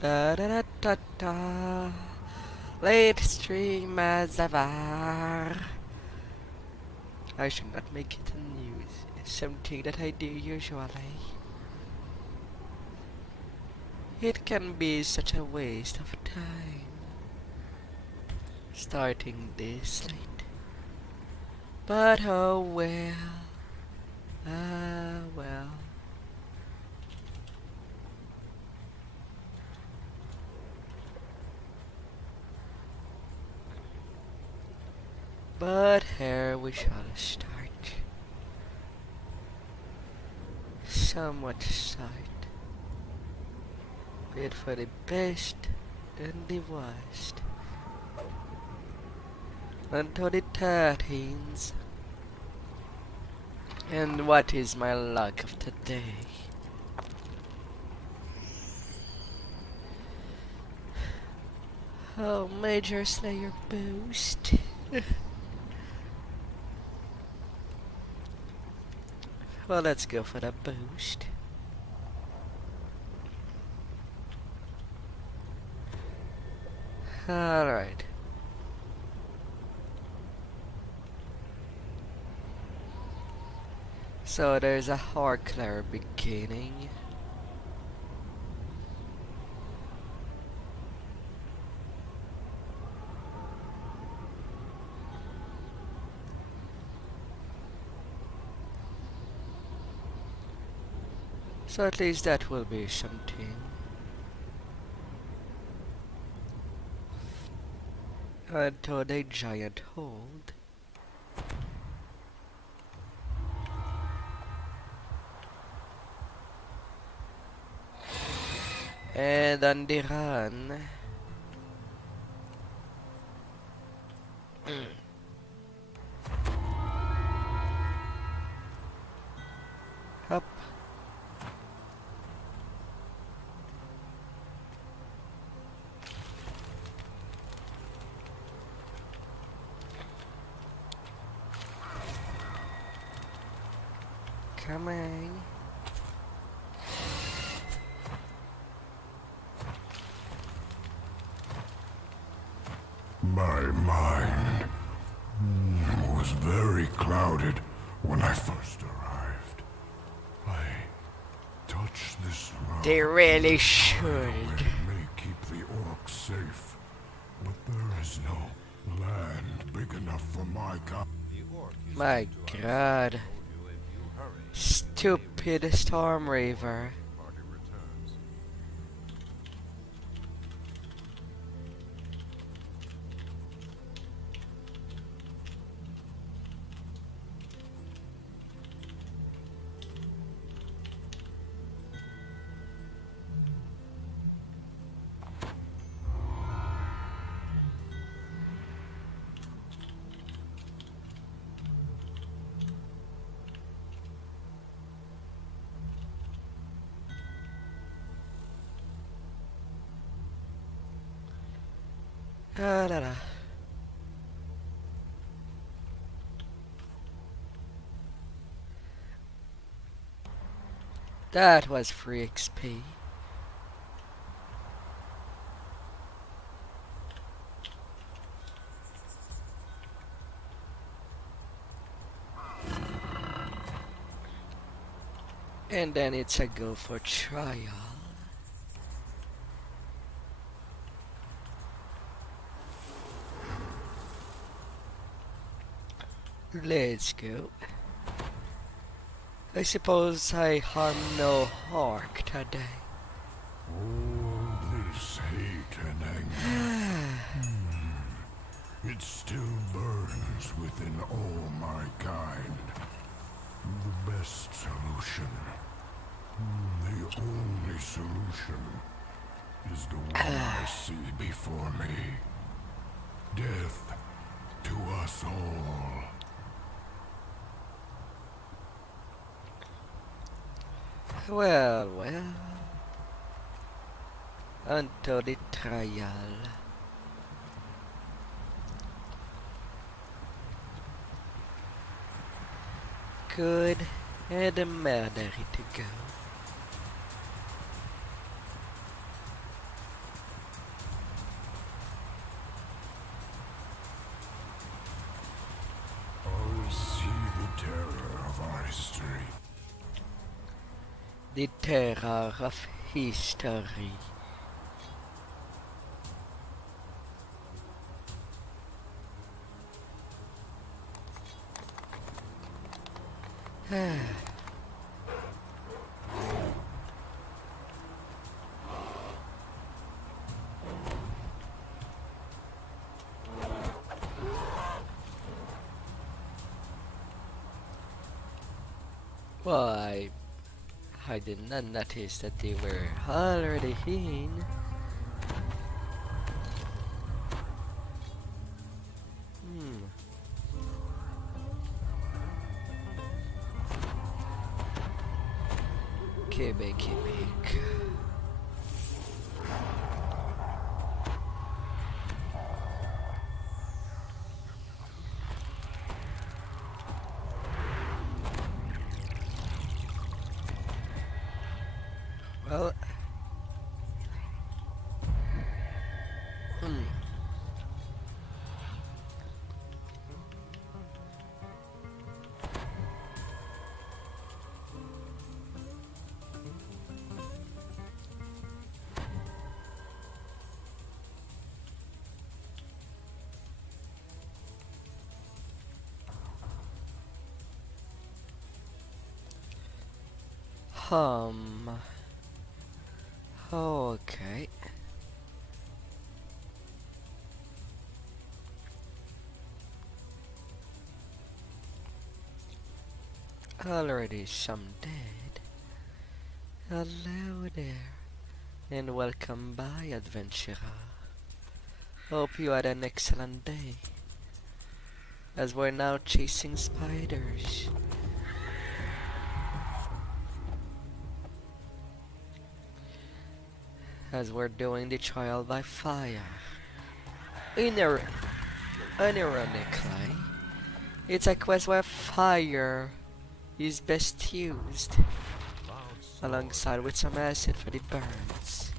Da da da da da. Late stream as ever. I should not make it a news. It's something that I do usually. It can be such a waste of time. Starting this late. But oh well. Ah well. But here we shall start. Somewhat start. Wait for the best and the worst. Until the 13th. And what is my luck of today? Oh, Major Slayer boost. Well, let's go for the boost. Alright. So there's a Austrakear beginning. So at least that will be something. Until the giant hold. And on the run. Up. Come on. My mind was very clouded when I first arrived. I touched this rock. They really should. It may keep the orcs safe, but there is no land big enough for my kind. My god. Stupid Storm Raver. Ah, la, la. That was free XP. And then it's a go for trial. Let's go. I suppose I harm no hark today. All this hate and anger, it still burns within all my kind. The best solution, the only solution, is the one I see before me. Death to us all. Well, well. Until the trial. Good. And I'm ready to go. history. The terror of history. Why? I did not notice that they were already in. Quebec. Well, hum. Okay. Already some dead. Hello there, and welcome by, adventurer. Hope you had an excellent day, as we're now chasing spiders. As we're doing the trial by fire. Unironically, it's a quest where fire is best used, alongside with some acid for the burns.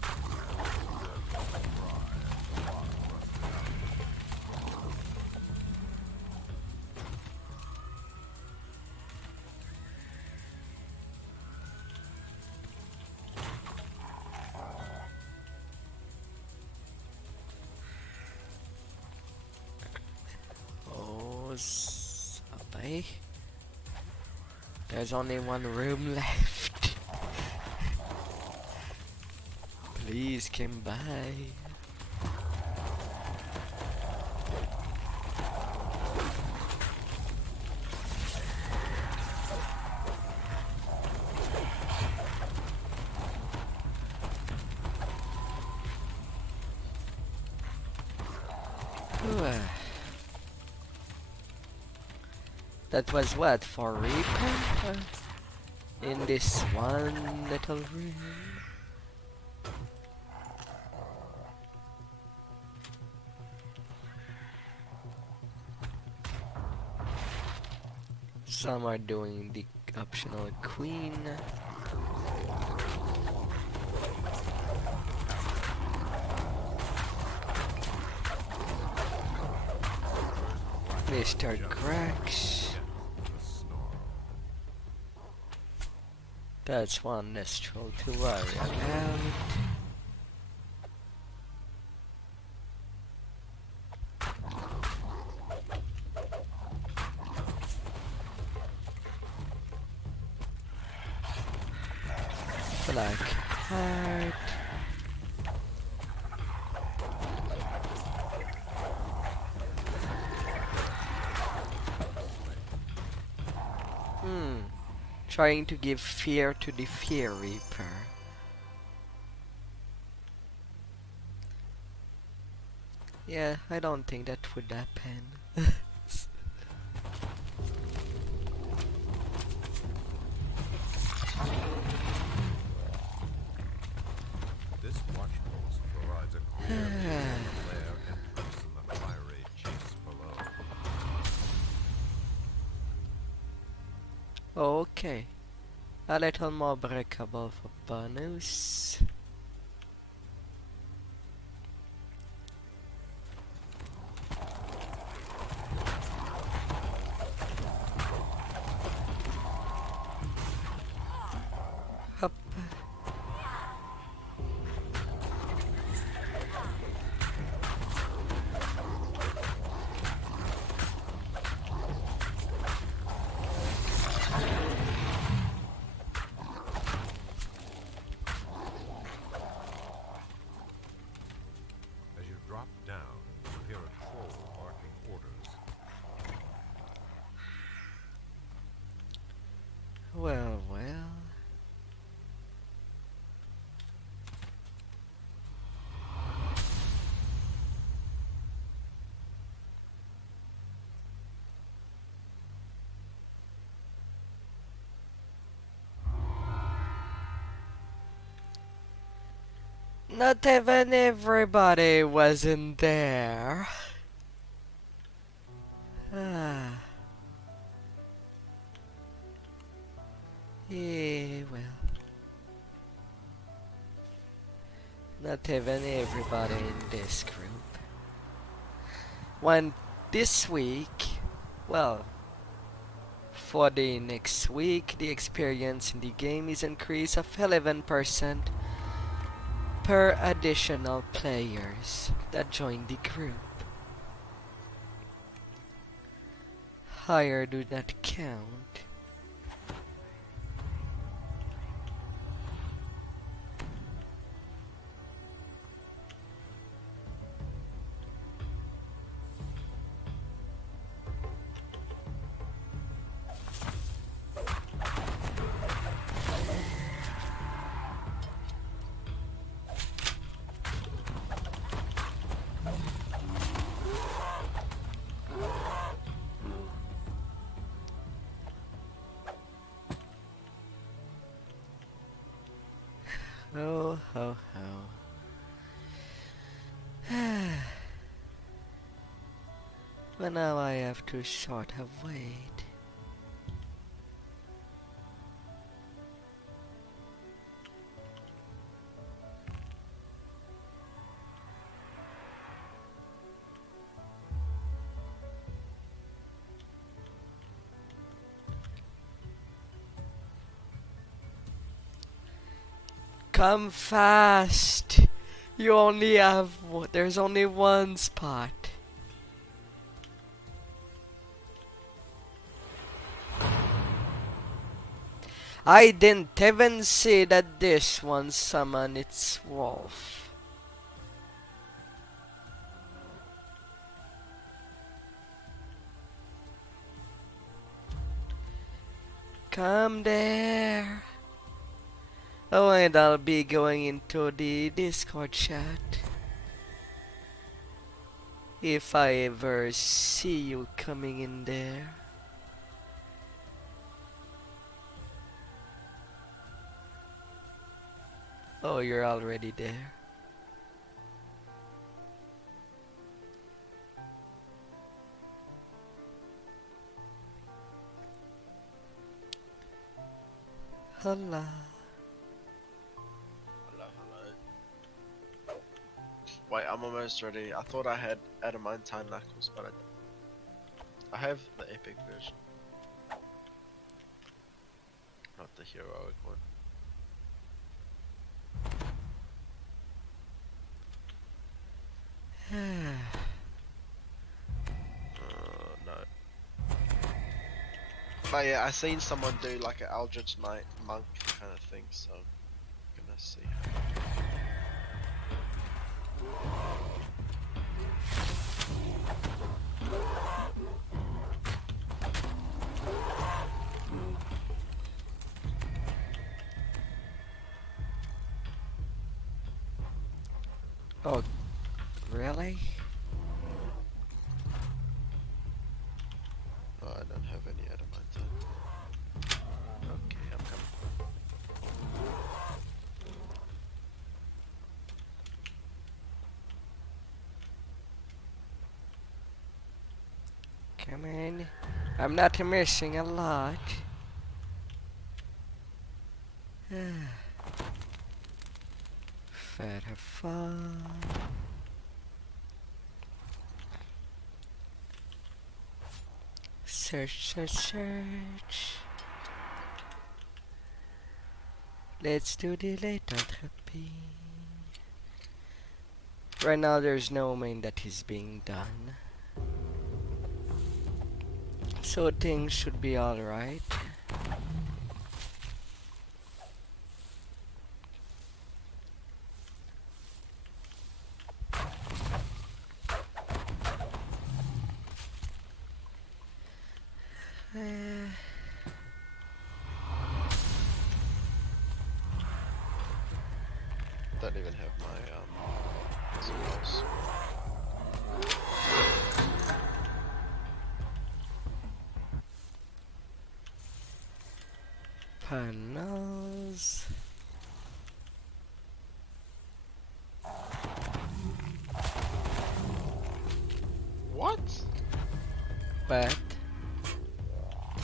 Oh, sabay. There's only one room left. Please come by. That was what, for Reaper? In this one little room? Some are doing the optional queen. Mr. Cracks. That's one nostril to worry about. Black heart. Trying to give fear to the Fear Reaper. Yeah, I don't think that would happen. This watch post provides a clear flare entrance in the fiery chase below. Okay. A little more breakable for bonus. Hup. As you drop down, you hear a troll barking orders. Well, well. Not even everybody was in there. Ah. Yeah, well. Not even everybody in this group. When this week, well, for the next week, the experience in the game is increased of 11% per additional players that join the group. Higher do not count. Oh, ho, ho. But now I have to sort of wait. Come fast! You only have there's only one spot. I didn't even see that this one summoned its wolf. Come there. Oh, and I'll be going into the Discord chat. If I ever see you coming in there. Oh, you're already there. Hola. Hello, hello. Wait, I'm almost ready. I thought I had adamantine knuckles, but I don't. I have the epic version. Not the heroic one. No. But yeah, I seen someone do like an Eldritch Knight monk kind of thing, so I'm gonna see. Oh, really? Oh, I don't have any adamantine. Okay, I'm coming. Come on. I'm not missing a lot. Fair fun. Search, search, search. Let's do the later therapy. Right now there's no main that is being done. So things should be alright. Don't even have my skills. Panels. What? What?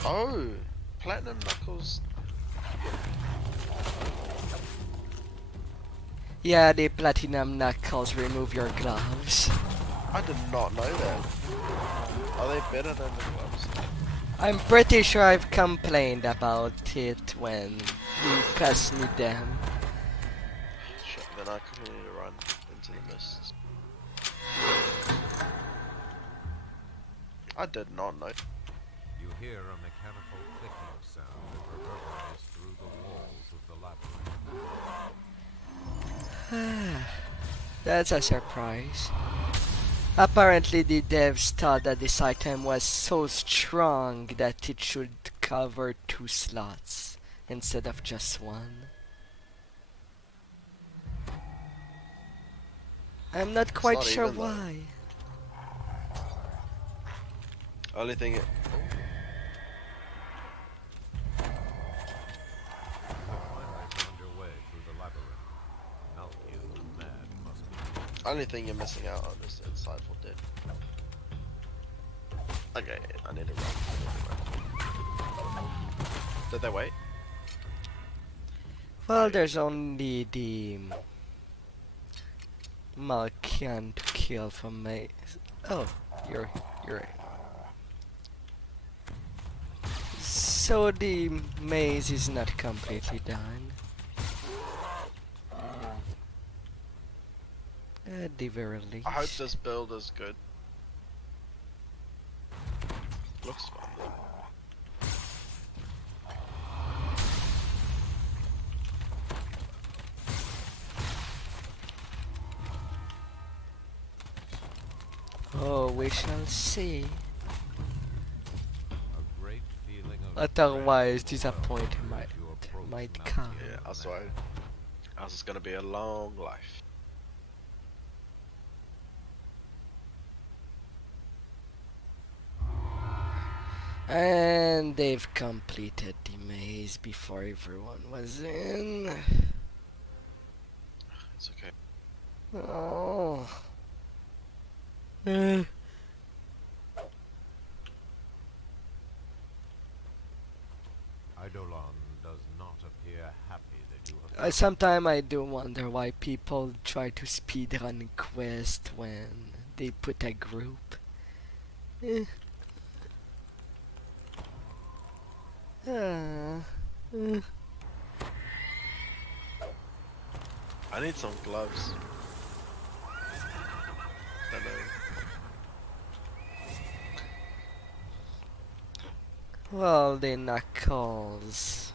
Oh, platinum knuckles. Yeah, the platinum knuckles remove your gloves. I did not know that. Are they better than the gloves? I'm pretty sure I've complained about it when you pass me them. Shit, then I continue to run into the mists. I did not know. You hear a mechanical clicking sound that reverberates through the walls of the labyrinth. That's a surprise. Apparently the devs thought that this item was so strong that it should cover 2 slots instead of just 1. I'm not quite not sure even, though. why. Only thing it. You finally found your way through the labyrinth. Malkia the Mad must be. Only thing you're missing out on is the insightful dead. Okay, I need to run. Did they wait? Well, there's only the Malkian to kill from me. Oh, you're right. So the maze is not completely done. At the very least. I hope this build is good. Looks fun though. Oh, we shall see. A great feeling of Otherwise, dread disappointment overwhelms you as you approach might Malkia come. Yeah, the I swear. Mad. Ours is gonna be a long life. And they've completed the maze before everyone was in. It's okay. Oh. Eidolon does not appear happy that you have. Sometimes I do wonder why people try to speedrun quest when they put a group. Eh. Eh. I need some gloves. I know. Well, the knuckles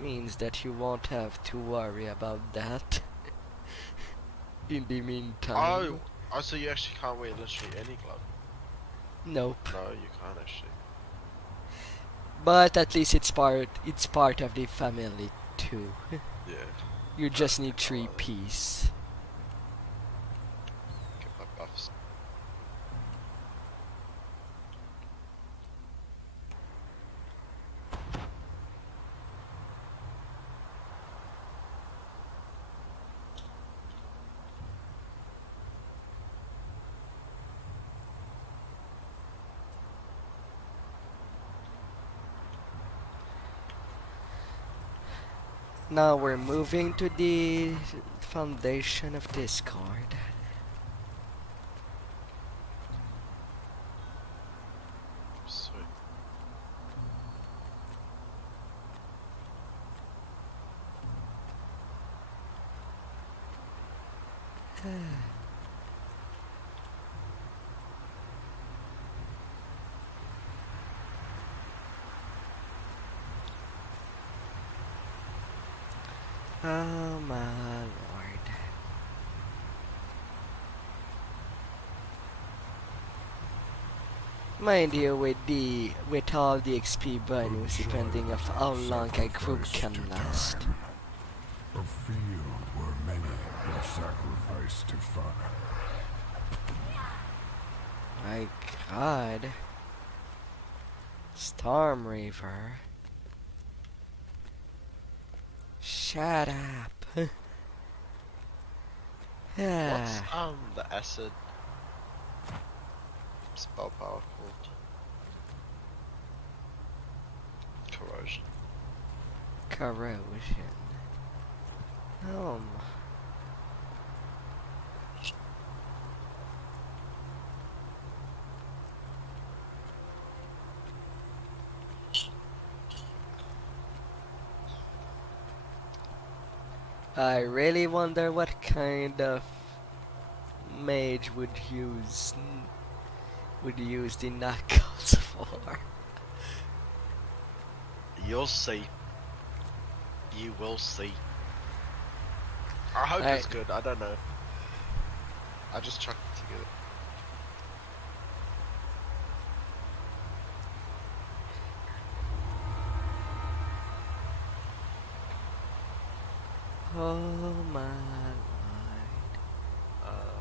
means that you won't have to worry about that in the meantime. Oh, so you actually can't wear literally any glove? Nope. No, you can't actually. But at least it's part of the family too. Yeah. You just need 3 piece. Get my buffs. Now we're moving to the foundation of Discord. Sweet. Oh my lord. Mind you, with all the XP bonus, depending of how long a group can last. A field where many were sacrificed to fire. My god. Storm Reaver. Shut up. What's Yeah. the acid spell power called? Corrosion. Corrosion. Um. I really wonder what kind of mage would use the knuckles for. You'll see. You will see. I hope I- it's good. I don't know. I just chucked it together. Oh my lord.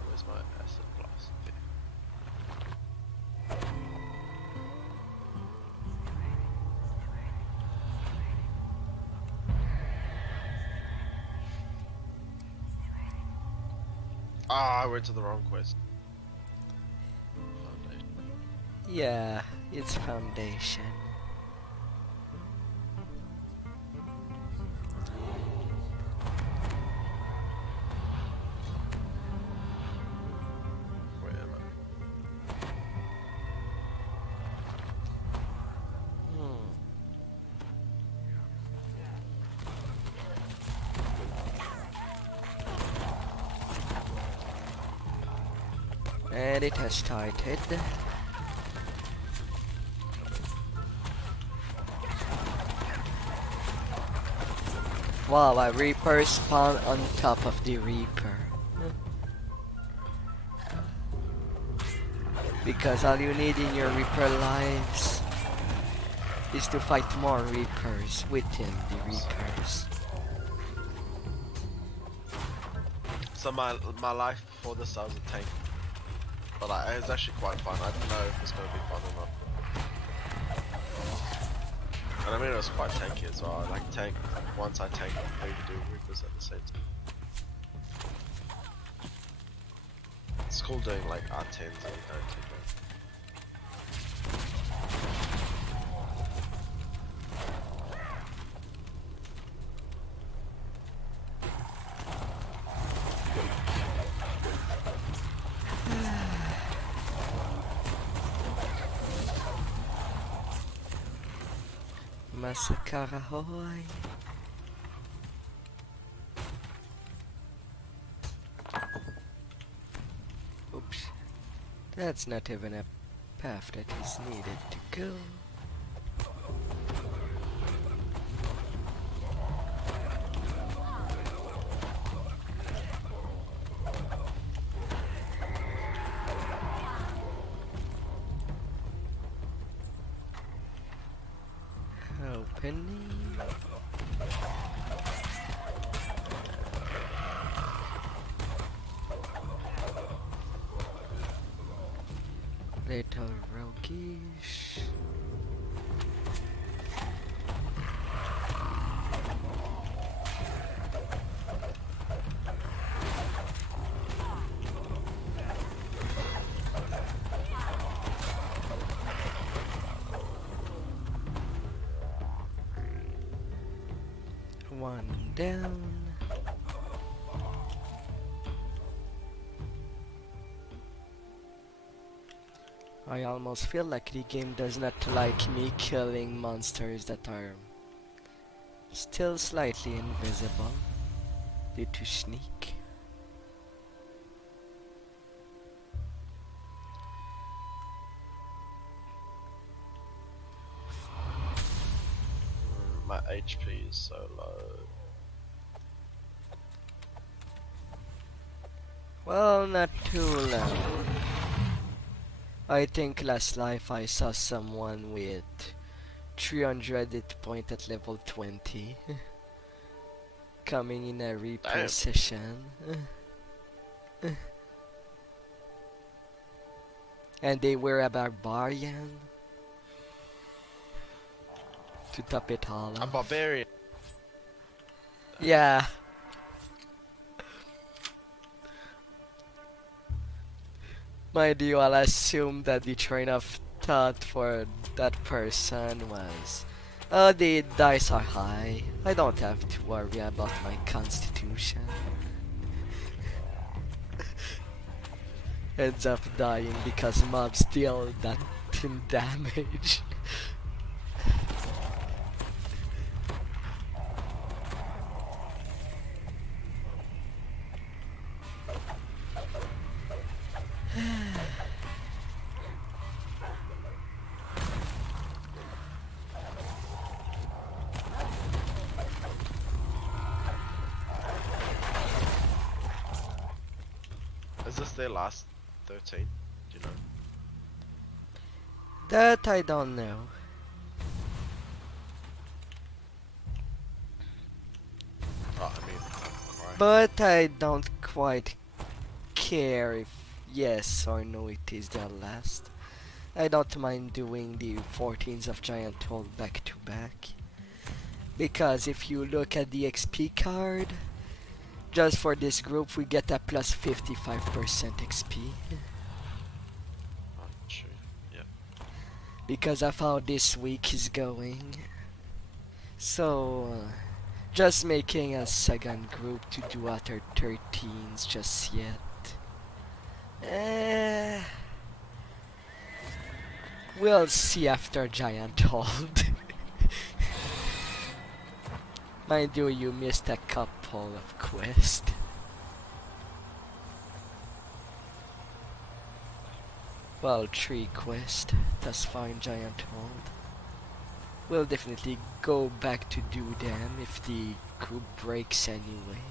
Where's my acid blast? There. Ah, I went to the wrong quest. Foundation. Yeah, it's foundation. Where am I? Hmm. And it has started. Wow, a Reaper spawned on top of the Reaper. Because all you need in your Reaper lives is to fight more Reapers within the Reapers. So my life before this, I was a tank, but it was actually quite fun. I didn't know if it was going to be fun or not. And I mean, it was quite tanky as well. I like tank. Once I tank, I can do Reapers at the same time. It's cool doing like R10s and R10s. Massacre ahoy. Oops. That's not even a path that is needed to go. Opening. Little roguish. One down. I almost feel like the game does not like me killing monsters that are still slightly invisible due to sneak. HP is so low. Well, not too low. I think last life I saw someone with 300 hit point at level 20 coming in a repair Damn. session. And they were a barbarian to top it all A off. barbarian. Yeah. Mind you, I'll assume that the train of thought for that person was, oh, the dice are high. I don't have to worry about my constitution. Ends up dying because mobs deal that damage. Is this their last 13? Do you know? That I don't know. Oh, I mean, alright. But I don't quite care if yes or no it is their last. I don't mind doing the 14s of Giant Hold back to back. Because if you look at the XP card, just for this group we get a plus 55% XP. Oh, true. Yeah. Because of how this week is going. So, just making a second group to do other 13s just yet. We'll see after Giant Hold. Mind you, you missed a couple of quests. Well, 3 quests thus far in Giant Hold. We'll definitely go back to do them if the group breaks anyway.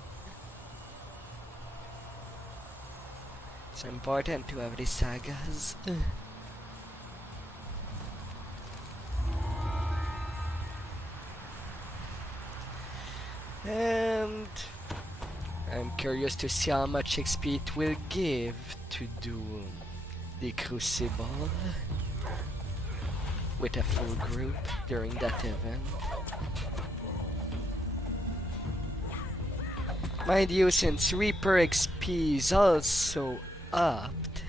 It's important to have the sagas. And I'm curious to see how much XP it will give to do the Crucible with a full group during that event. Mind you, since Reaper XP is also upped,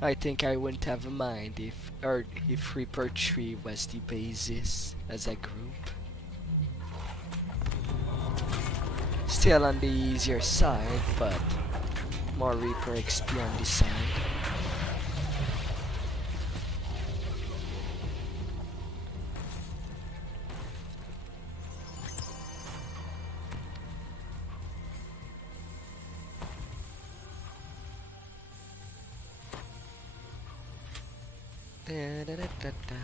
I think I wouldn't have a mind if Reaper 3 was the basis as a group. Still on the easier side, but more Reaper XP on the side. Da, da, da, da, da.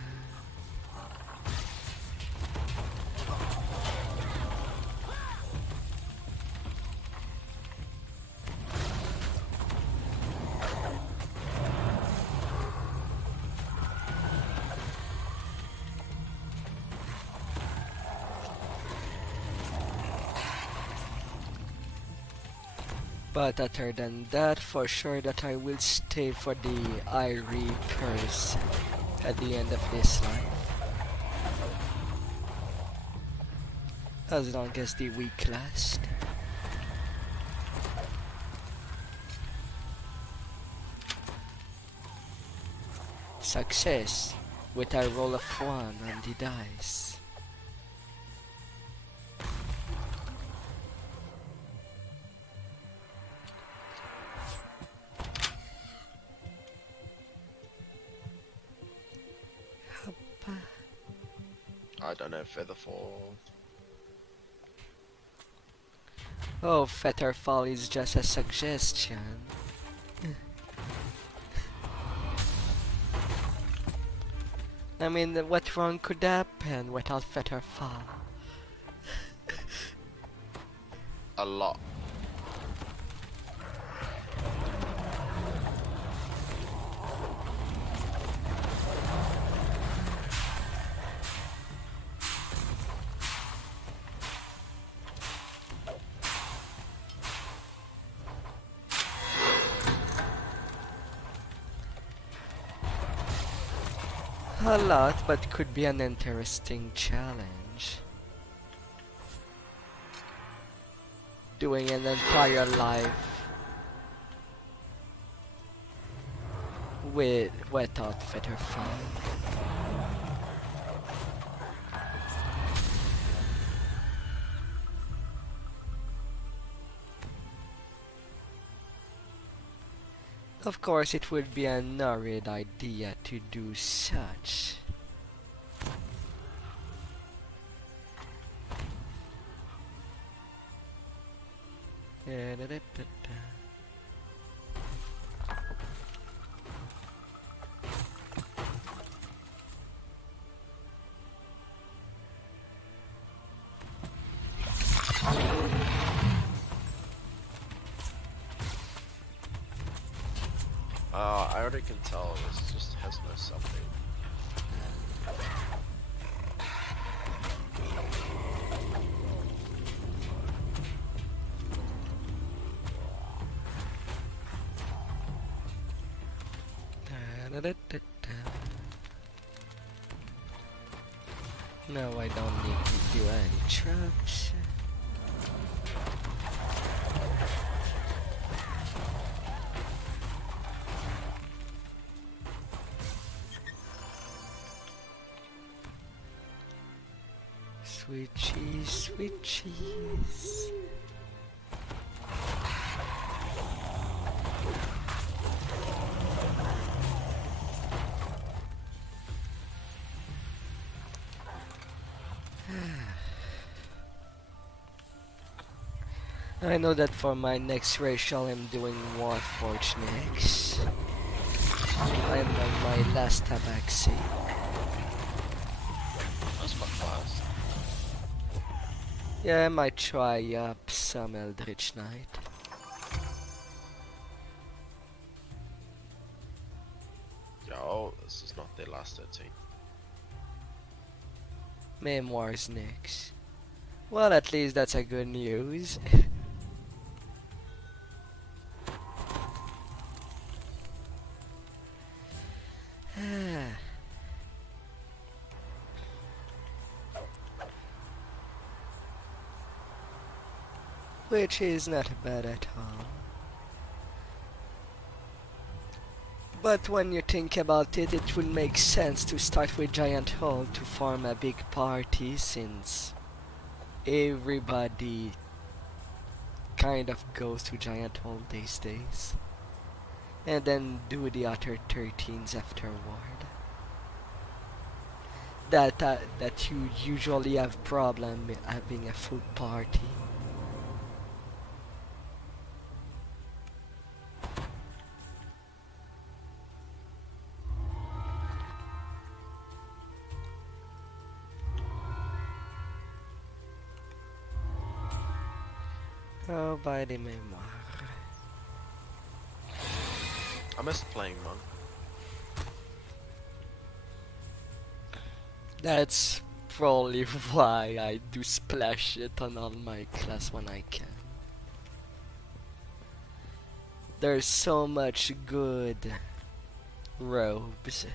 But other than that, for sure that I will stay for the eye reapers at the end of this life. As long as the week lasts. Success with a roll of 1 on the dice. I don't know, Featherfall. Oh, Featherfall is just a suggestion. I mean, what wrong could happen without feather fall? A lot. A lot, but could be an interesting challenge. Doing an entire life without feather fall. Of course, it would be an horrid idea to do such. I already can tell this just has no something. No, I don't need to do any traps. Sweet cheese, sweet cheese. I know that for my next racial I'm doing Warforged next. I'm on my last Tabaxi. That's quite fast. Yeah, I might try up some Eldritch Knight. Yo, this is not their last 13. Memoirs next. Well, at least that's a good news. Which is not bad at all. But when you think about it, it would make sense to start with Giant Hall to form a big party, since everybody kind of goes to Giant Hall these days. And then do the other 13s afterward. That you usually have problem having a full party. Oh, by the memoir. I missed playing Monk. That's probably why I do splash it on all my class when I can. There's so much good robes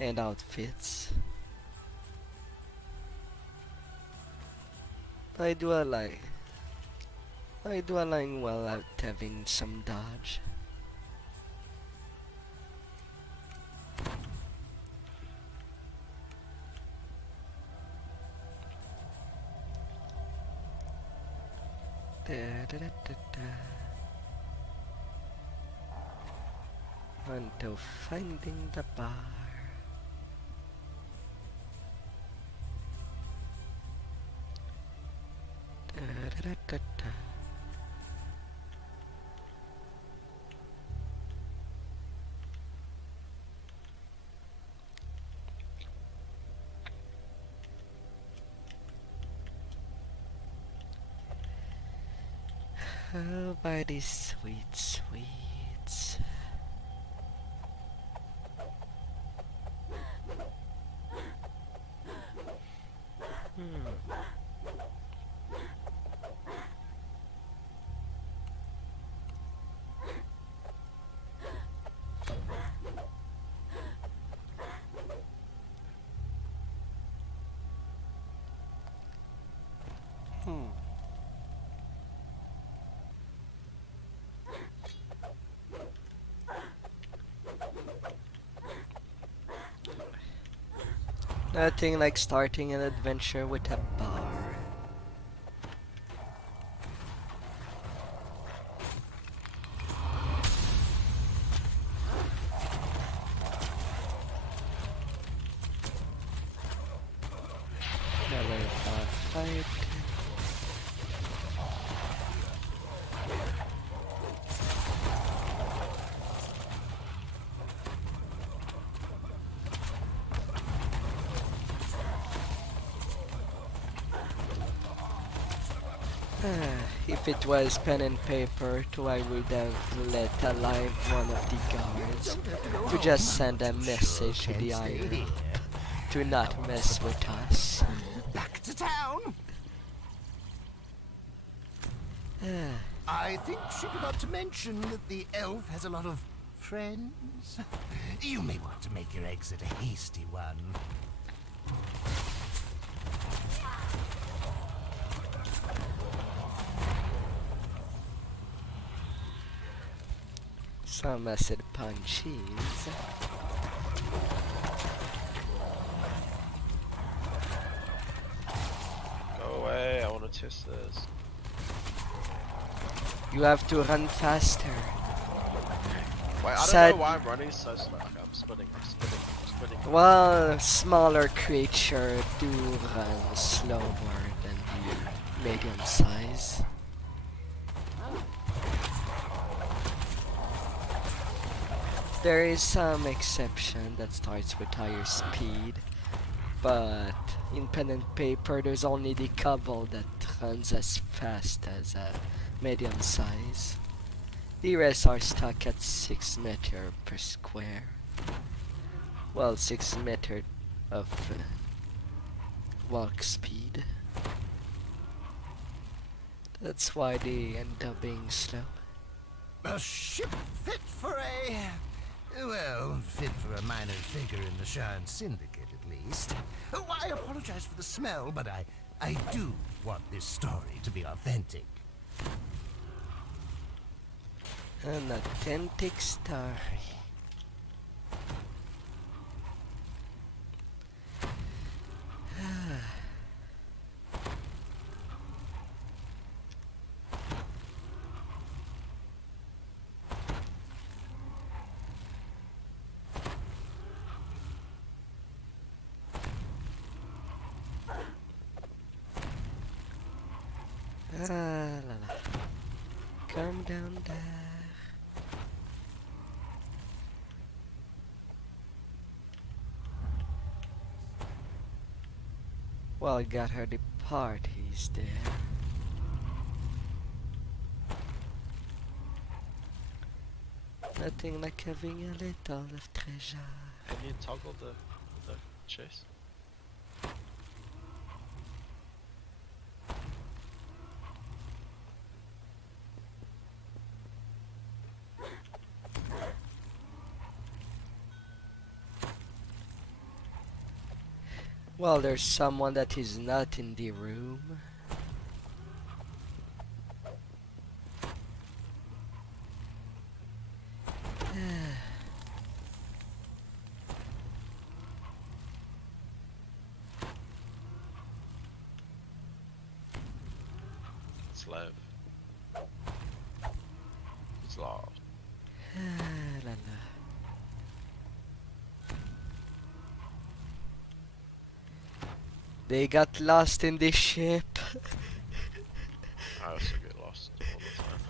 and outfits. I do align well at having some dodge. Until finding the bar. Oh, by these sweet sweets. Hmm. Hmm. Nothing like starting an adventure with a bar. Another fight. If it was pen and paper, too, I would have let alive one of the guards to just send a message to the island to not mess with us. Back to town. I think she forgot to mention that the elf has a lot of friends. You may want to make your exit a hasty one. Some acid punchies. Go away, I want to test this. You have to run faster. Wait, I don't Sad- know why I'm running so slow. Okay, I'm spinning. Well, smaller creature do run slower than the medium size. There is some exception that starts with higher speed, but in pen and paper there's only the couple that runs as fast as a medium size. The rest are stuck at 6 meter per square. Well, 6 meter of walk speed. That's why they end up being slow. A ship fit for fit for a minor figure in the Sharn Syndicate, at least. Oh, I apologize for the smell, but I do want this story to be authentic. An authentic story. La la. Come down there. Well, I got her the parties there. Nothing like having a little of treasure. Can you toggle the chest? Well, there's someone that is not in the room. Slave. Slav. La la. They got lost in the ship. I also get lost all the time.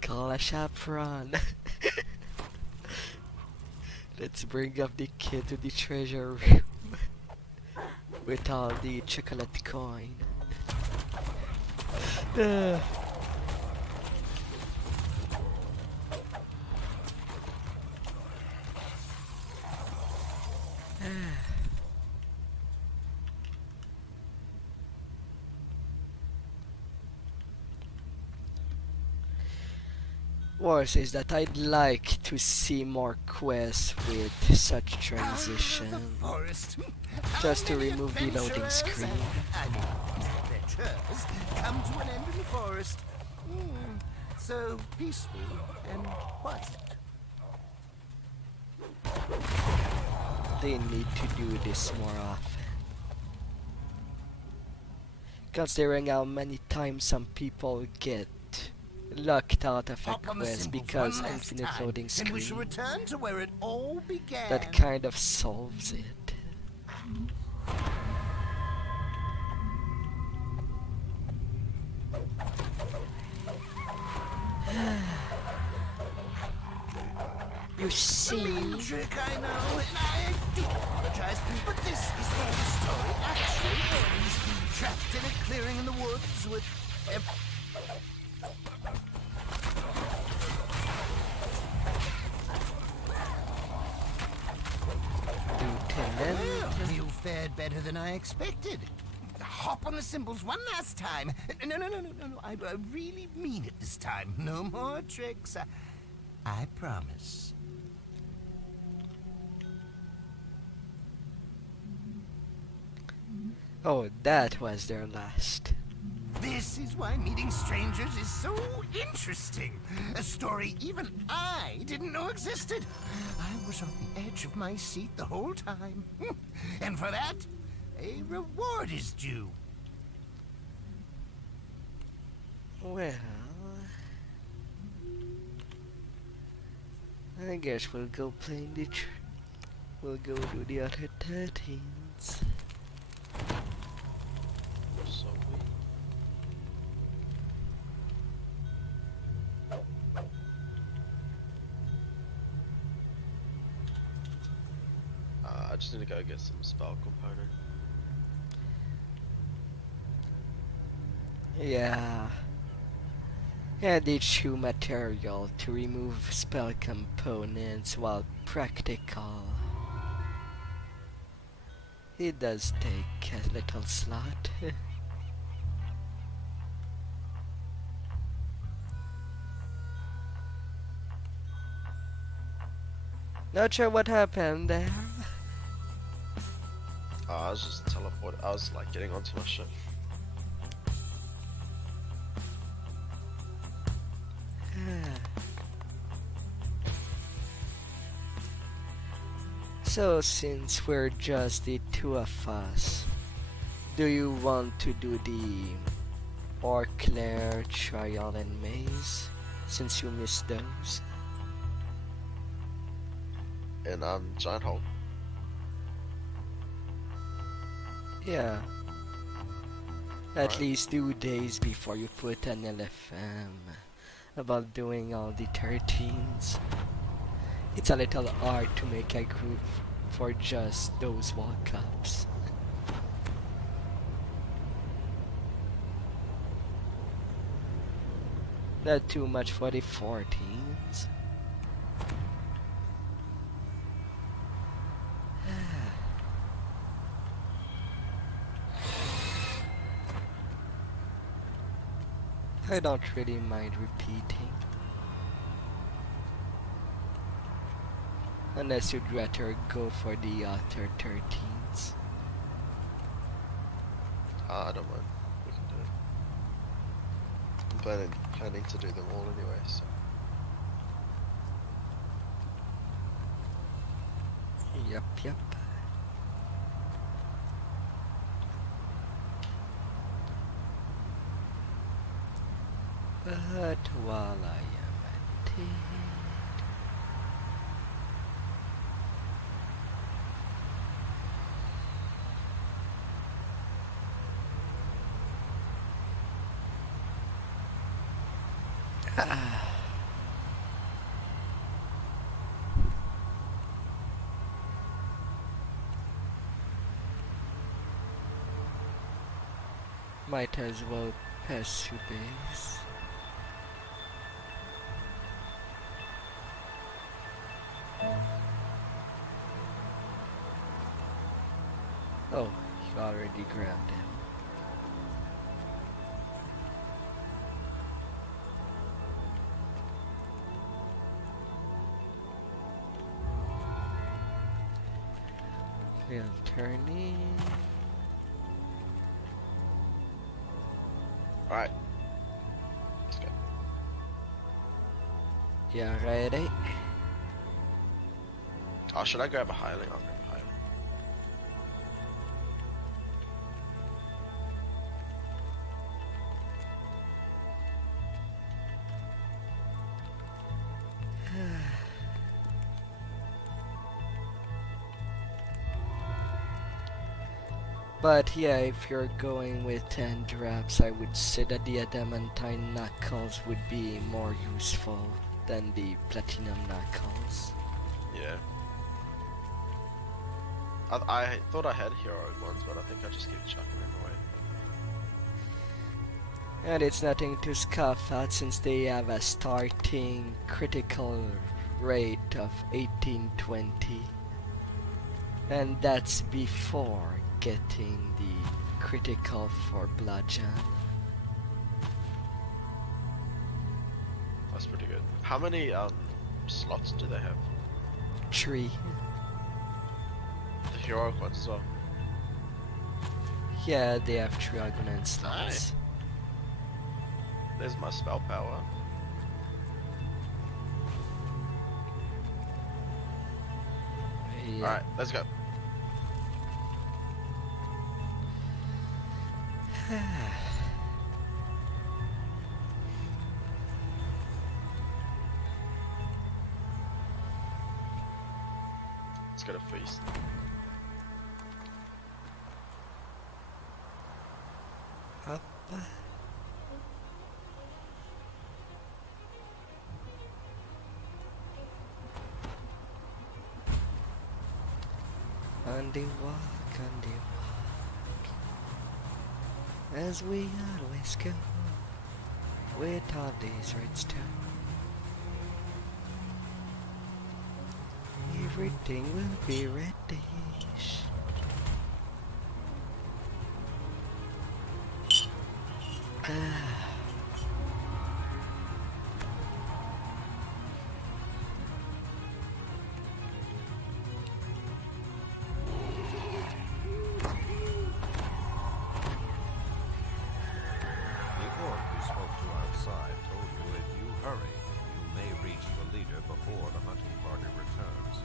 Call a chaperon. Let's bring up the kid to the treasure room with all the chocolate coin. worse is that I'd like to see more quests with such The transition, forest. just to How many remove the loading adventurers screen. I mean, adventures come to an end in the forest. So peaceful and quiet. They need to do this more often. Considering how many times some people get locked out of a Hop on the quest symbols because one last infinite time, loading and we shall screen, return to where it all began. that kind of solves it. You see, Mean trick, I know, and I do apologize, but this is where the story actually ends. Trapped in a clearing in the woods with... Lieutenant. Well, you fared better than I expected. Hop on the symbols one last time. No, I really mean it this time. No more tricks. I promise. Oh, that was their last. This is why meeting strangers is so interesting. A story even I didn't know existed. I was on the edge of my seat the whole time. And for that, a reward is due. Well, I guess we'll go play the we'll go do the other 13s. So we. I just need to go get some spell component. Yeah. And issue material to remove spell components while practical. It does take a little slot. Not sure what happened there. I was just teleported. I was like getting onto my ship. So since we're just the two of us, do you want to do the Austrakear trial and maze since you missed those? And giant hole. Yeah. At Right. least 2 days before you put an LFM about doing all the 13s. It's a little hard to make a group for just those walk-ups. Not too much for the 14s. I don't really mind repeating. Unless you'd rather go for the other 13s. I don't mind. We can do it. I'm planning to do them all anyway, so. Yep. But while I am at it, might as well pass you base. Oh, you already grabbed him. We'll turn in. Alright. Let's go. Yeah, ready? Oh, should I grab a highling? I'll grab a highling. But yeah, if you're going with 10 drops, I would say that the adamantine knuckles would be more useful than the platinum knuckles. Yeah. I thought I had heroic ones, but I think I just keep chucking them away. And it's nothing to scoff at since they have a starting critical rate of 1820. And that's before getting the critical for bludgeon. That's pretty good. How many slots do they have? 3. The heroic ones as well. Yeah, they have 3 augment slots. There's my spell power. Yeah. Alright, let's go. Let's go to feast. Up. On the walk, as we always go, with all these redstone. Everything will be reddish. The orc who spoke to outside told you if you hurry, you may reach the leader before the hunting party returns.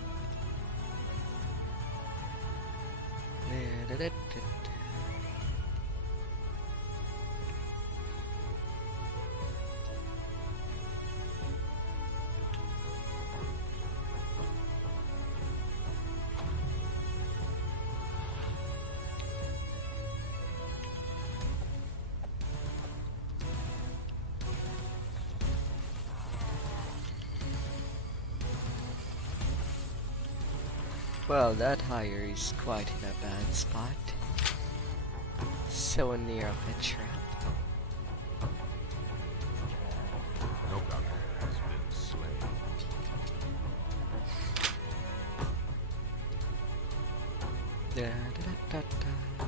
Well, that hire is quite in a bad spot. So near of a trap. No gun has been slain. Da, da, da, da.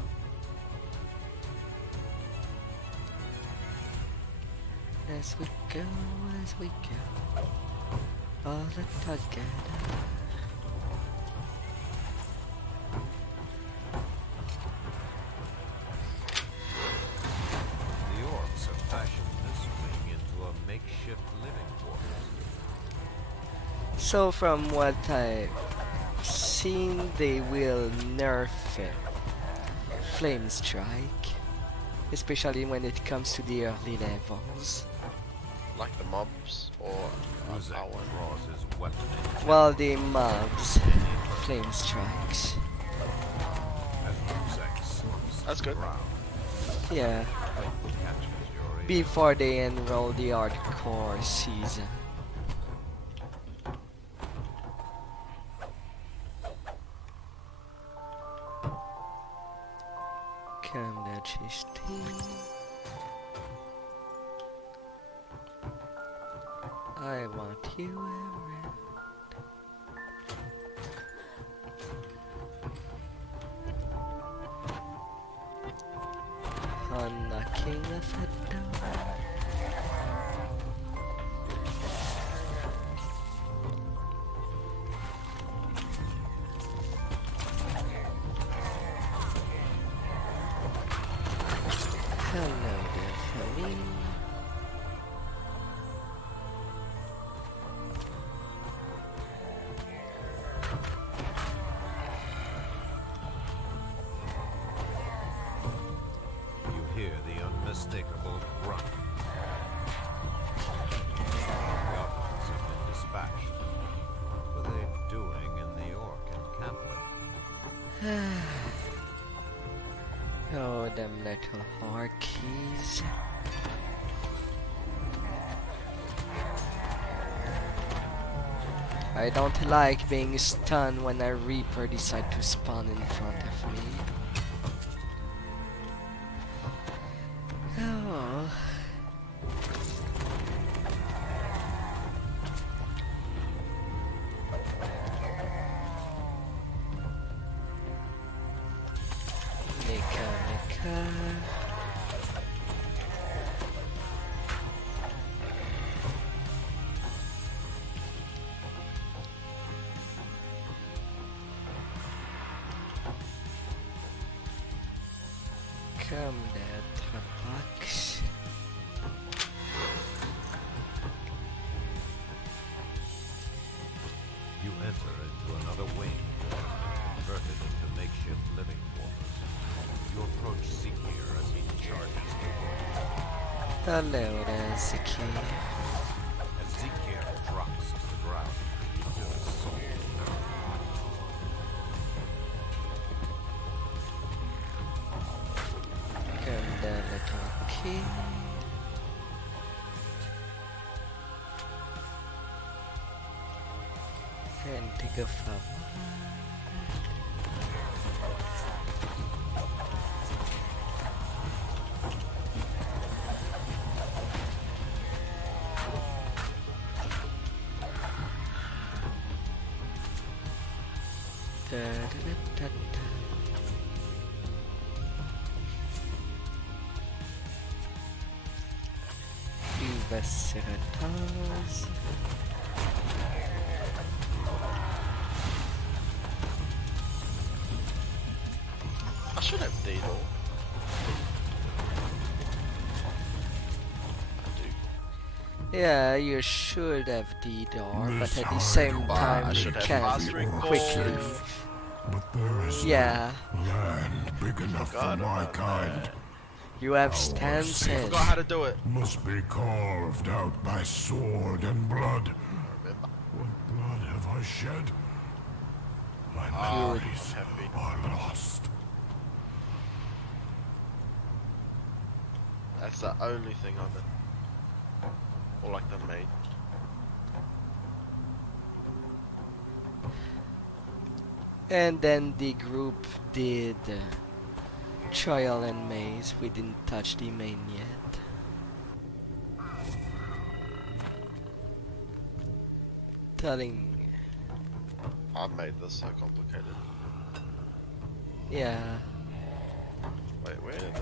As we go, all together. The orcs have fashioned this wing into a makeshift living quarters. So from what I've seen, they will nerf it. Flame Strike, especially when it comes to the early levels. Like the mobs or Ruzek our one. draws his weapon in Well, the mobs, Flame Strikes. as Ruzek slumps to That's the good. ground. Yeah, Catches your aim. before they enroll the hardcore season. Come now, Chistine. I want you around. On knocking of a door. unmistakable grunt. The officers have been dispatched. What were they doing in the Orc encampment? Oh, them little harkies. I don't like being stunned when a Reaper decide to spawn in front of me. Oh. Nika. Come there, Tabaxi. You enter into another wing, converted into makeshift living quarters. You approach Austrakear as he charges toward Hello there, Ziki. you. As Austrakear drops to the ground, you feel his soul. Come there, little kid. And take a flower. Da, da, da, da, da. Ceratops. I should have DDO. Yeah, you should have DDO, but at the This same hard time I you should have can Austrakear. quickly. But there is Yeah, no land big enough for Forgot my about kind. that. you have Our stances. safe Forgot how to do it. must be carved out by sword and blood. Remember. What blood have I shed? My Oh, memories I'm happy. are lost. That's the only thing I'm in. Or like the main. And then the group did trial and maze. We didn't touch the main yet. Telling, I made this so complicated. yeah. Wait, where did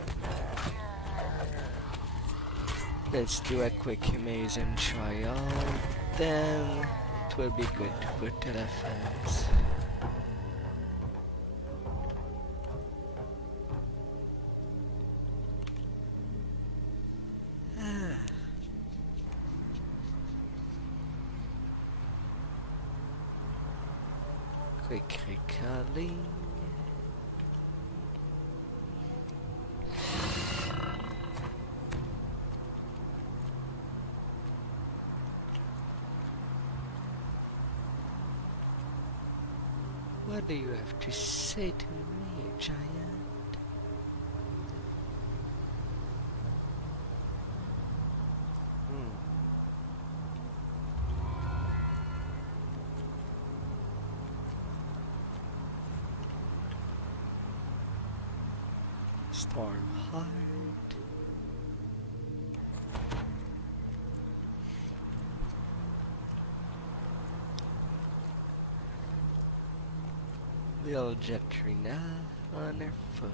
Let's do a quick maze and trial. Then it will be good to go to the fence. Quick recalling. What do you have to say to me, giant? Stormheart. Little Jetrina on her foot.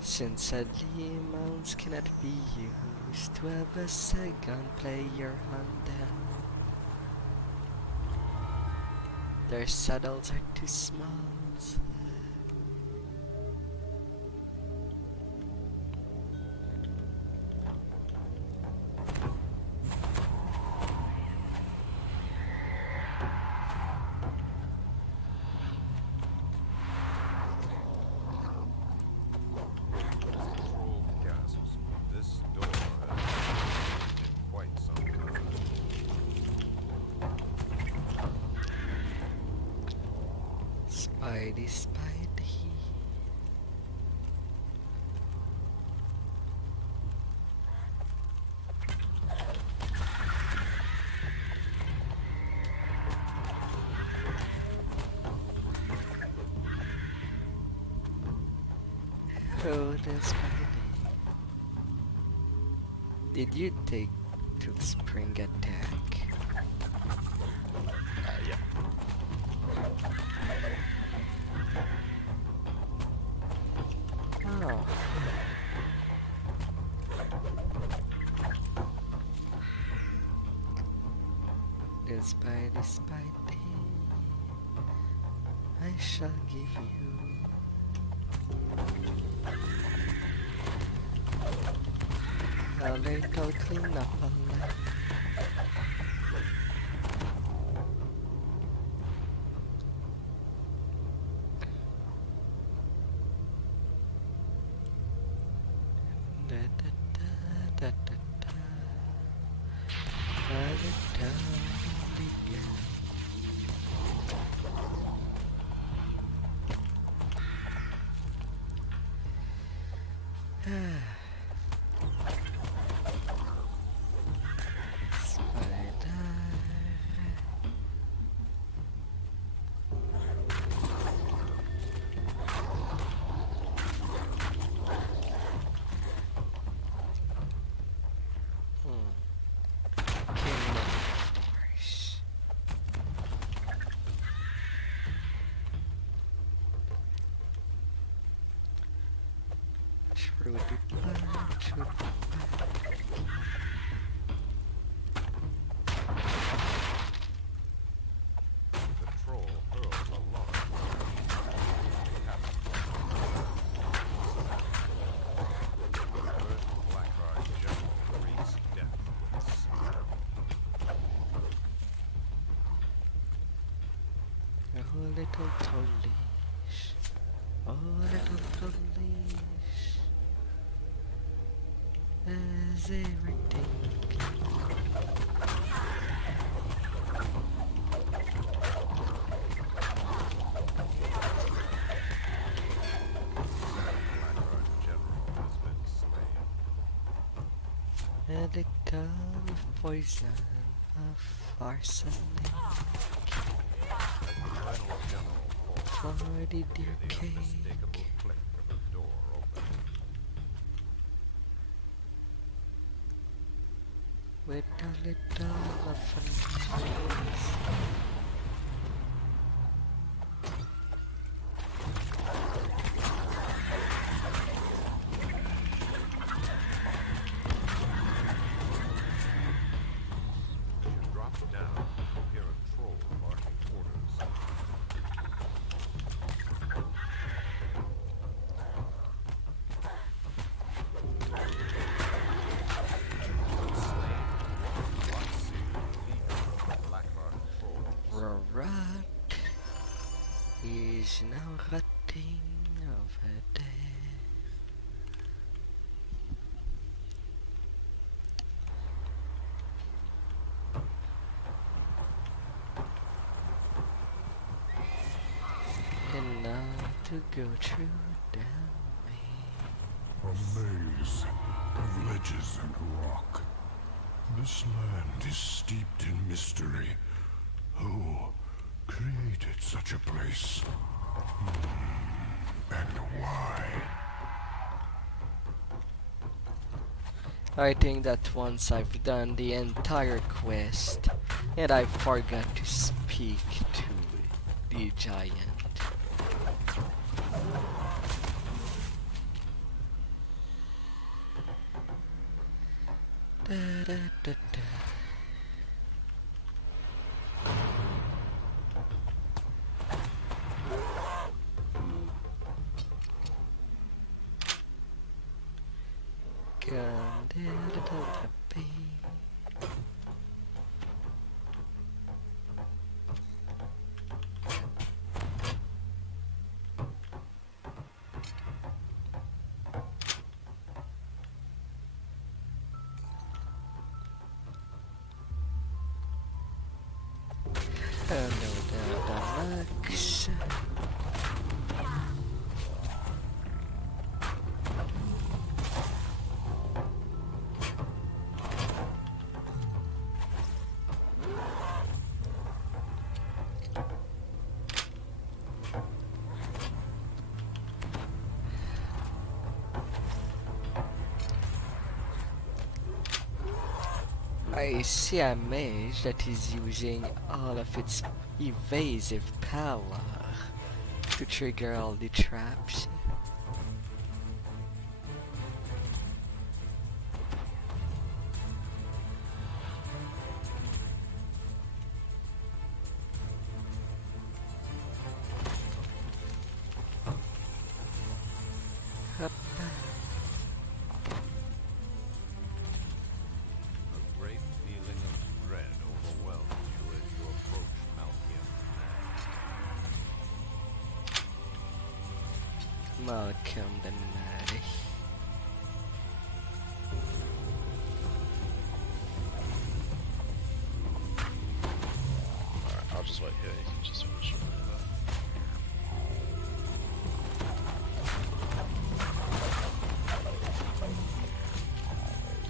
Since sadly mounts cannot be used to have a second player hunt down. Their saddles are too small. Gasp. Spidey, Spidey. Oh, the Spidey. Did you take to spring attack? Yeah. Oh. The Spidey, Spidey, I shall give you a little cleanup alive. Da, da, da, da, da, da. Da, da, da, da, da. Spider. Killing force. Through the blood, through the The troll hurls a large First Blackguard General greets death with a smile. oh, little trollish. Oh, little trollish. Is everything Blackguard General has been slain. a little poison of arsenic Final General falls. for the Hear dear the cake unmistakable click of a door opening. with a little of fun. As you drop down, you hear a troll barking orders. Tabaxi, leader of Blackguard trolls. Rat is now rotting over there. And now to go through down me. A maze of ledges and rock. This land is steeped in mystery. Who created such a place? And why? I think that once I've done the entire quest and I forgot to speak to the giant. Da, da, da, da. Gone, da, da, da, da, bee. Hello there, Tabaxi. I see a mage that is using all of its evasive power to trigger all the traps. Hup. A great feeling of dread overwhelms you as you approach Malkian. Malcolm the Mad. Alright, I'll just wait here. You can just finish it.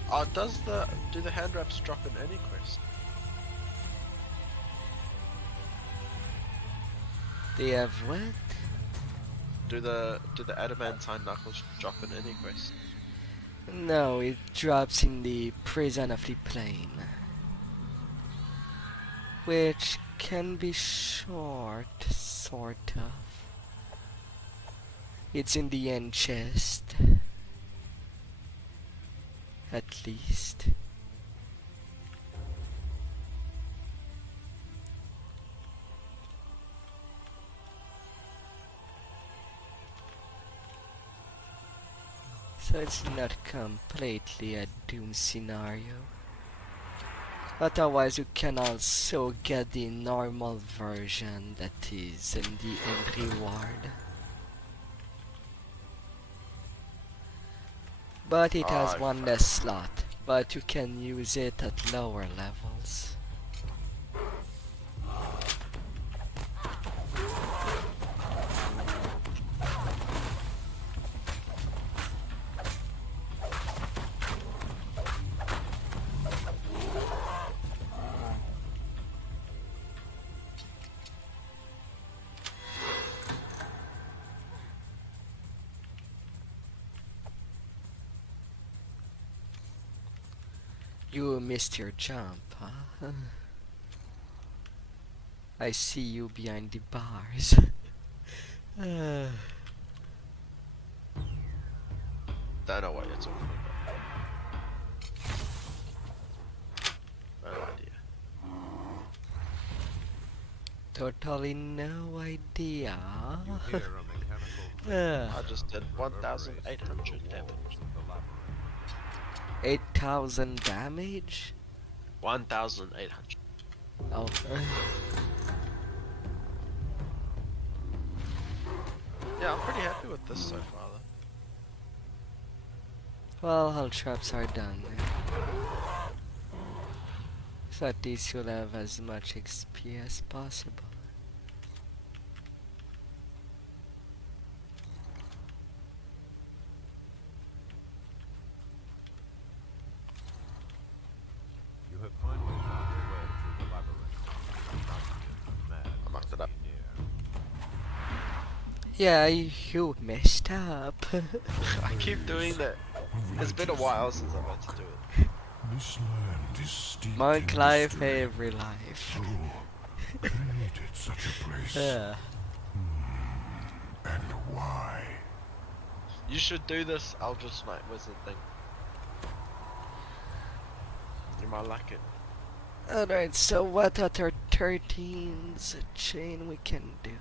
Oh, do the hand wraps drop in any quest? They have what? Do the adamantine knuckles drop in any quest? No, it drops in the prison of the plane. Which can be short, sort of. It's in the end chest. At least. So it's not completely a doom scenario. Otherwise you can also get the normal version that is in the end reward. But it has one less slot, but you can use it at lower levels. You missed your jump, huh? I see you behind the bars. Don't know what you're talking about. No idea. Totally no idea. You hear a mechanical I just did 1,800 damage. 8,000 damage? 1,800. Oh. Yeah, I'm pretty happy with this so far though. Well, all traps are done now. So at least you'll have as much XP as possible. You have finally found your way through the labyrinth. I mucked it up. Yeah, you messed up. I keep doing that. It's been a while since I've had to do it. This land is steeped Monk in life, mystery. every life. Who created such a place? And why? You should do this Eldritch Knight Wizard thing. You might like it. Alright, so what other 13's chain we can do?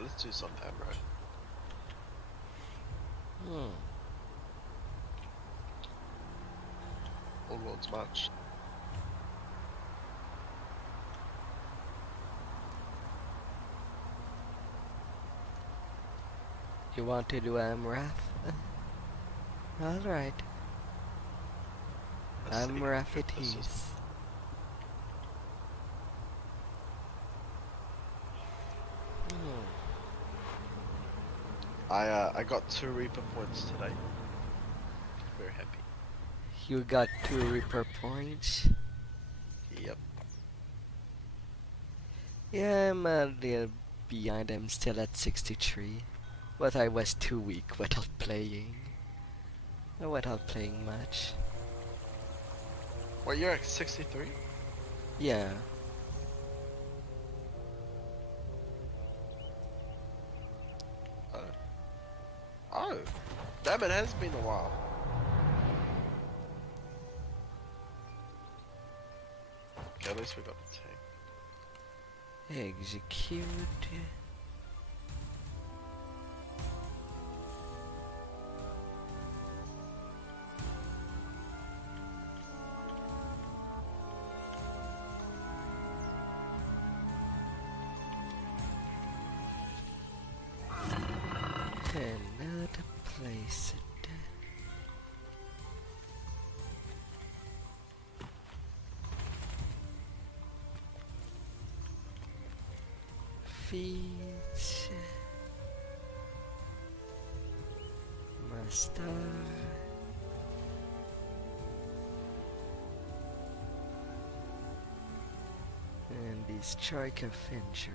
Let's do some ammo. All Lord's March. You want to do Amrath? Alright. Let's see Amrath it if this is. I got 2 Reaper points today. Very happy. You got 2 Reaper points. Yep. Yeah, I'm a little behind. I'm still at 63. But I was too weak without playing. without playing much. Well, you're at 63? Yeah. Oh, damn, it has been a while. Okay, at least we got the tank. Execute. Another place it. Feet. Master. And the strike of injury.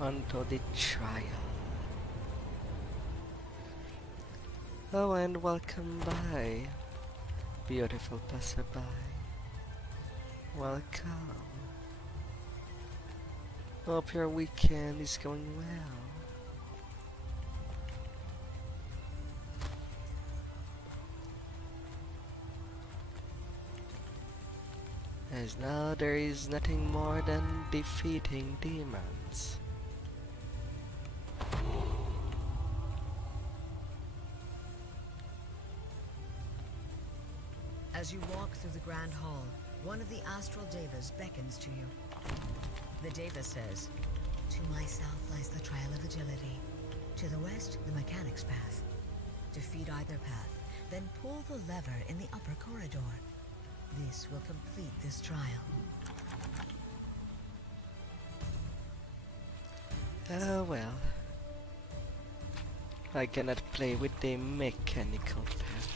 Onto the trial. Oh, and welcome by, beautiful passerby. Welcome. Hope your weekend is going well. As now there is nothing more than defeating demons. As you walk through the Grand Hall, one of the Astral Devas beckons to you. The Deva says, "To my south lies the Trial of Agility. To the west, the Mechanics Path. Defeat either path, then pull the lever in the upper corridor. This will complete this trial." Oh well. I cannot play with the mechanical path.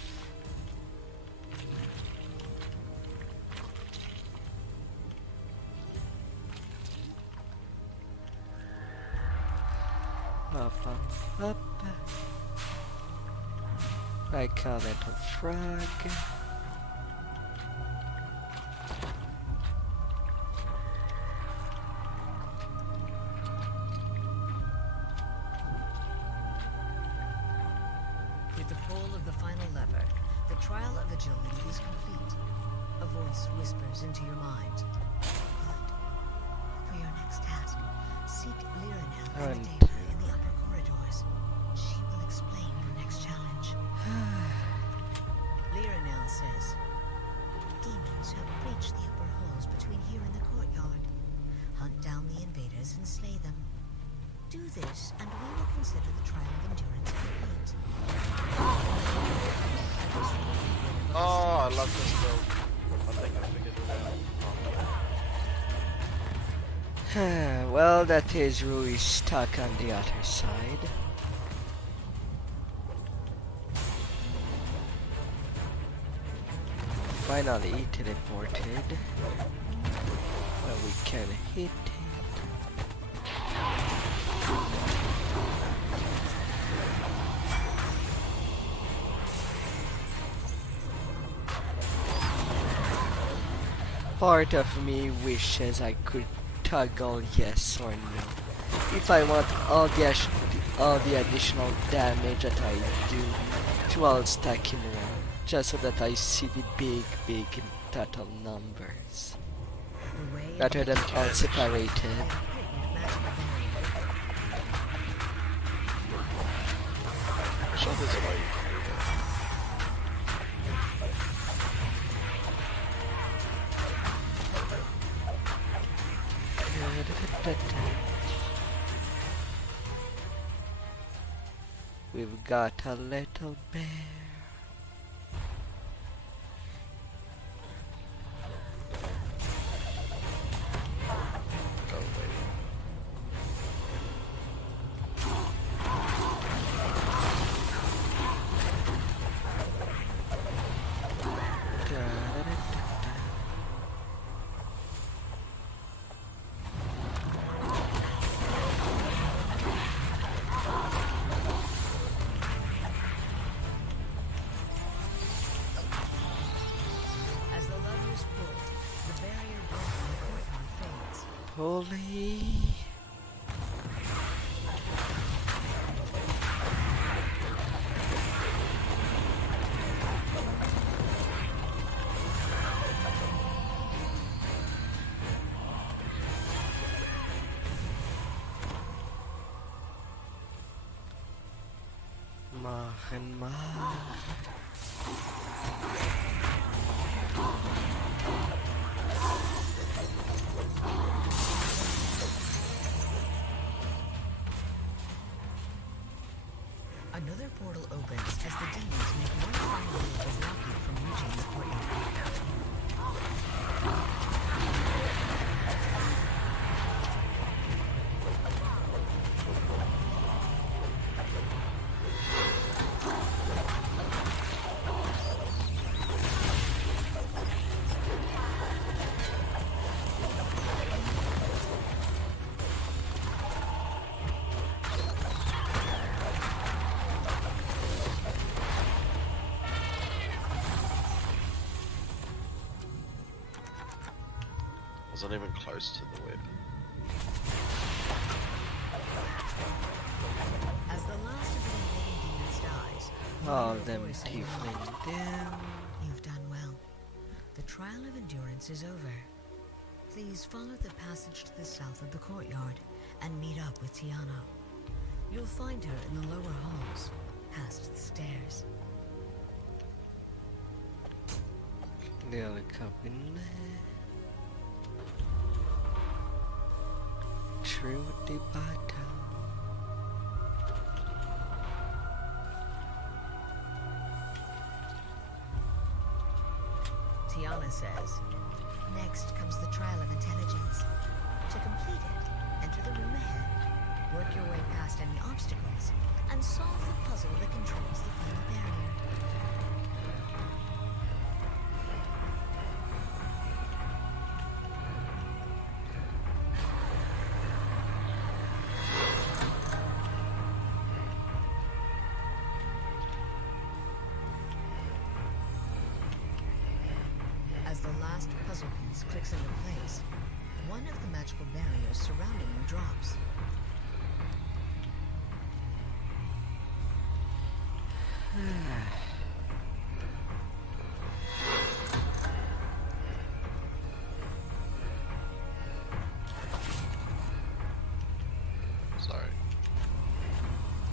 Up, up, up. Like a little frog. With the pull of the final lever, the Trial of Agility is complete. A voice whispers into your mind. Good. For your next task, seek Liranel and the Deva in the upper corridors. She will explain your next challenge. Liranel says, "Demons have breached the upper halls between here and the courtyard. Hunt down the invaders and slay them. Do this, and we will consider the trial of endurance complete." Oh, I love this build. I think I figured it out. Well, that is Rui stuck on the other side. Finally teleported. Well, we can hit it. Part of me wishes I could toggle yes or no. If I want all the additional damage that I do to all stack in one, just so that I see the big total numbers, rather than all separated. Show this way. We've got a little bear. Go, baby. holy. Mach and mach. Another portal opens as the demons make one final move to block you from reaching the courtyard. Wasn't even close to the whip. As the last of the invading demons dies, All your them voice in your mind. tiefling down. You've done well. The trial of endurance is over. Please follow the passage to the south of the courtyard and meet up with Tiana. You'll find her in the lower halls, past the stairs. They'll come in there. Through the battle. Tiana says, next comes the trial of intelligence. To complete it, enter the room ahead, work your way past any obstacles, and solve the puzzle that controls the final barrier. As the last puzzle piece clicks into place, one of the magical barriers surrounding you drops. Sorry.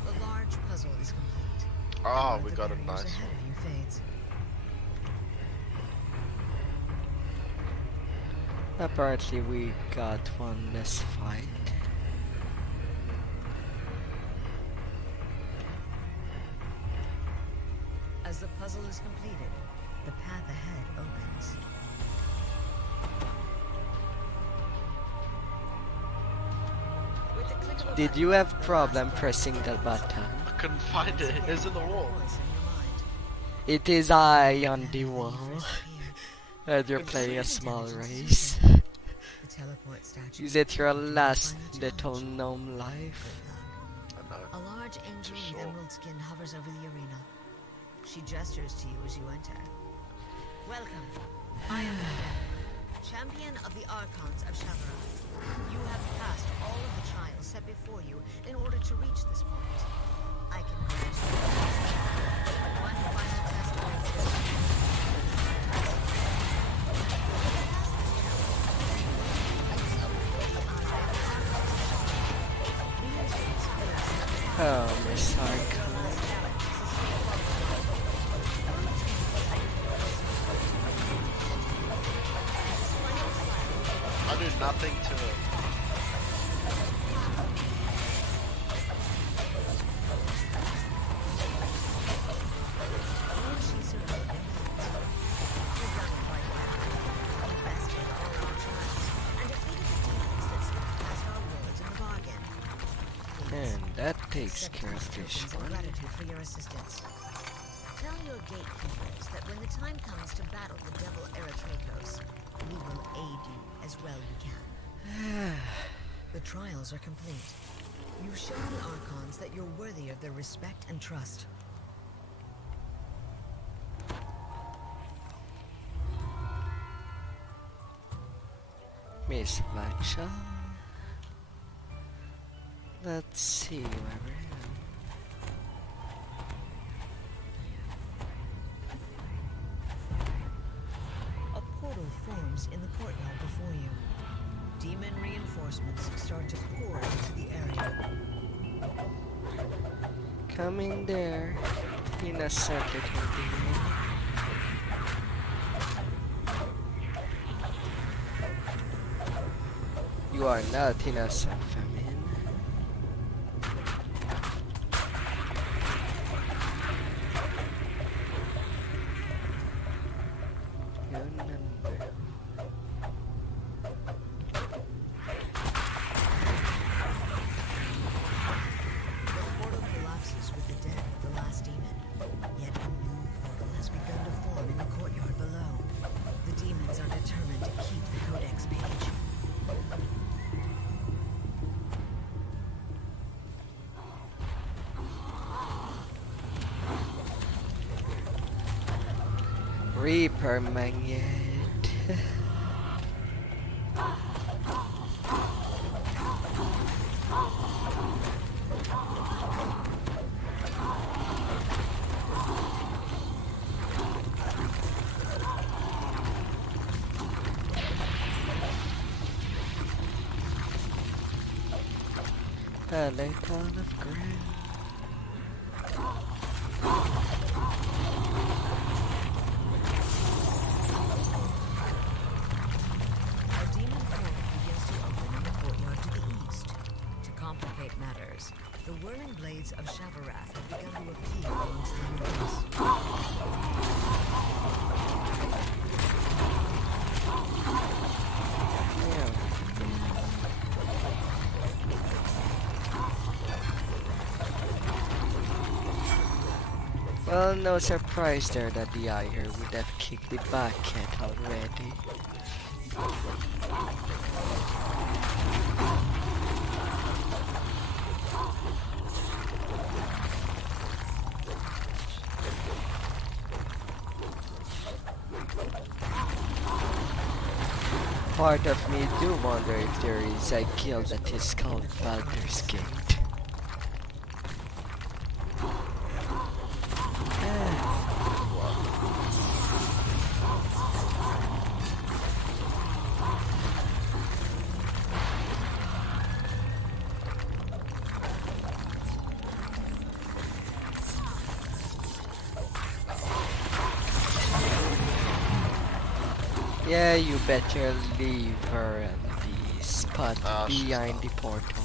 The large puzzle is complete. Oh, One of we the got a barriers nice ahead one. of you fades. Apparently we got one less fight. As the puzzle is completed, the path ahead opens. With the click of a Did button, you have the problem last pressing the barrier button? I couldn't find it. It's in the wall. voice in your mind. It is I on the When you wall. first appeared, And you're It's playing a intelligence small is race. open. The teleport statue Is it your will be last final little challenge. gnome life? Good luck. I know. A large angel Sure. with emerald skin hovers over the arena. She gestures to you as you enter. Welcome. I am Eden, champion of the Archons of Shavaroth. You have passed all of the trials set before you in order to reach this point. I can grant you one final test awaits you. Oh, Miss Arcon. I do nothing to it. And that takes care of this one. Gratitude for your assistance. Tell your gatekeepers that when the time comes to battle the devil Eritrakos, we will aid you as well we can. The trials are complete. You've shown the Archons that you're worthy of their respect and trust. Miss Matcha. Let's see where we're A portal forms in the courtyard before you. Demon reinforcements start to pour into the area. Come in there, innocent little demon. You are not innocent, famine. Your number. The portal collapses with the death of the last demon. Yet a new portal has begun to form in the courtyard below. The demons are determined to keep the codex page. Reaper Magnet. A little of ground. A demon portal begins to open in the courtyard to the east. To complicate matters, the whirling blades of Shavarath have begun to appear amongst the ruins. Well, no surprise there that the eye here would have kicked the bucket already. Part of me do wonder if there is a guild that is called Baldur's Gate. Yeah, you better leave her at the spot behind the portal.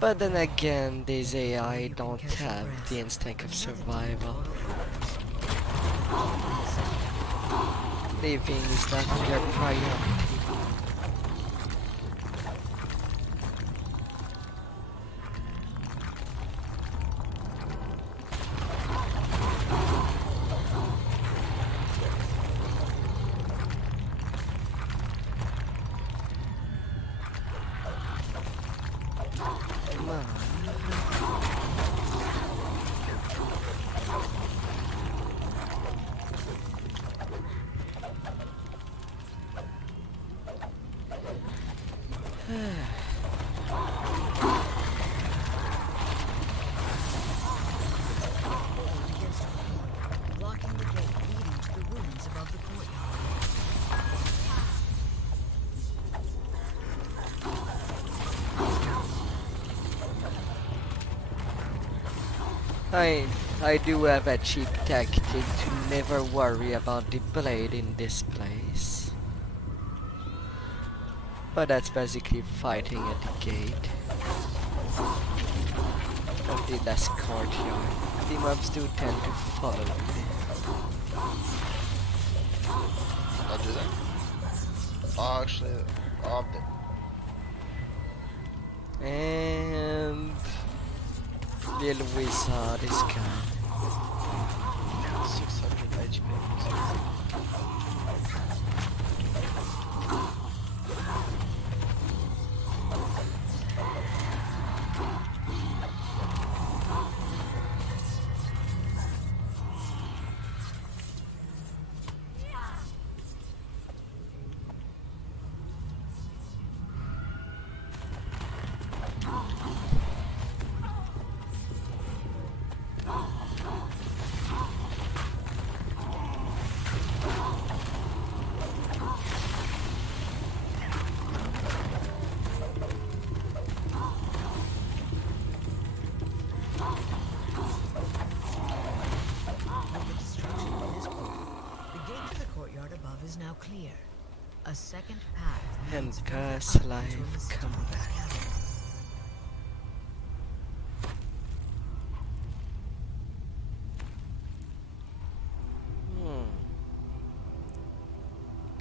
But then again, these AI don't have the instinct of survival. Living is not their priority. Come on. Blocking the gate leading to the ruins above the courtyard. I do have a cheap tactic to never worry about the blade in this place. But that's basically fighting at the gate of the last courtyard. The mobs do tend to follow me. I'll do that. Oh, actually, I'm dead. And little wizard is gone. 600 HP. second path And leads further past up into a life mysterious comeback. cavern.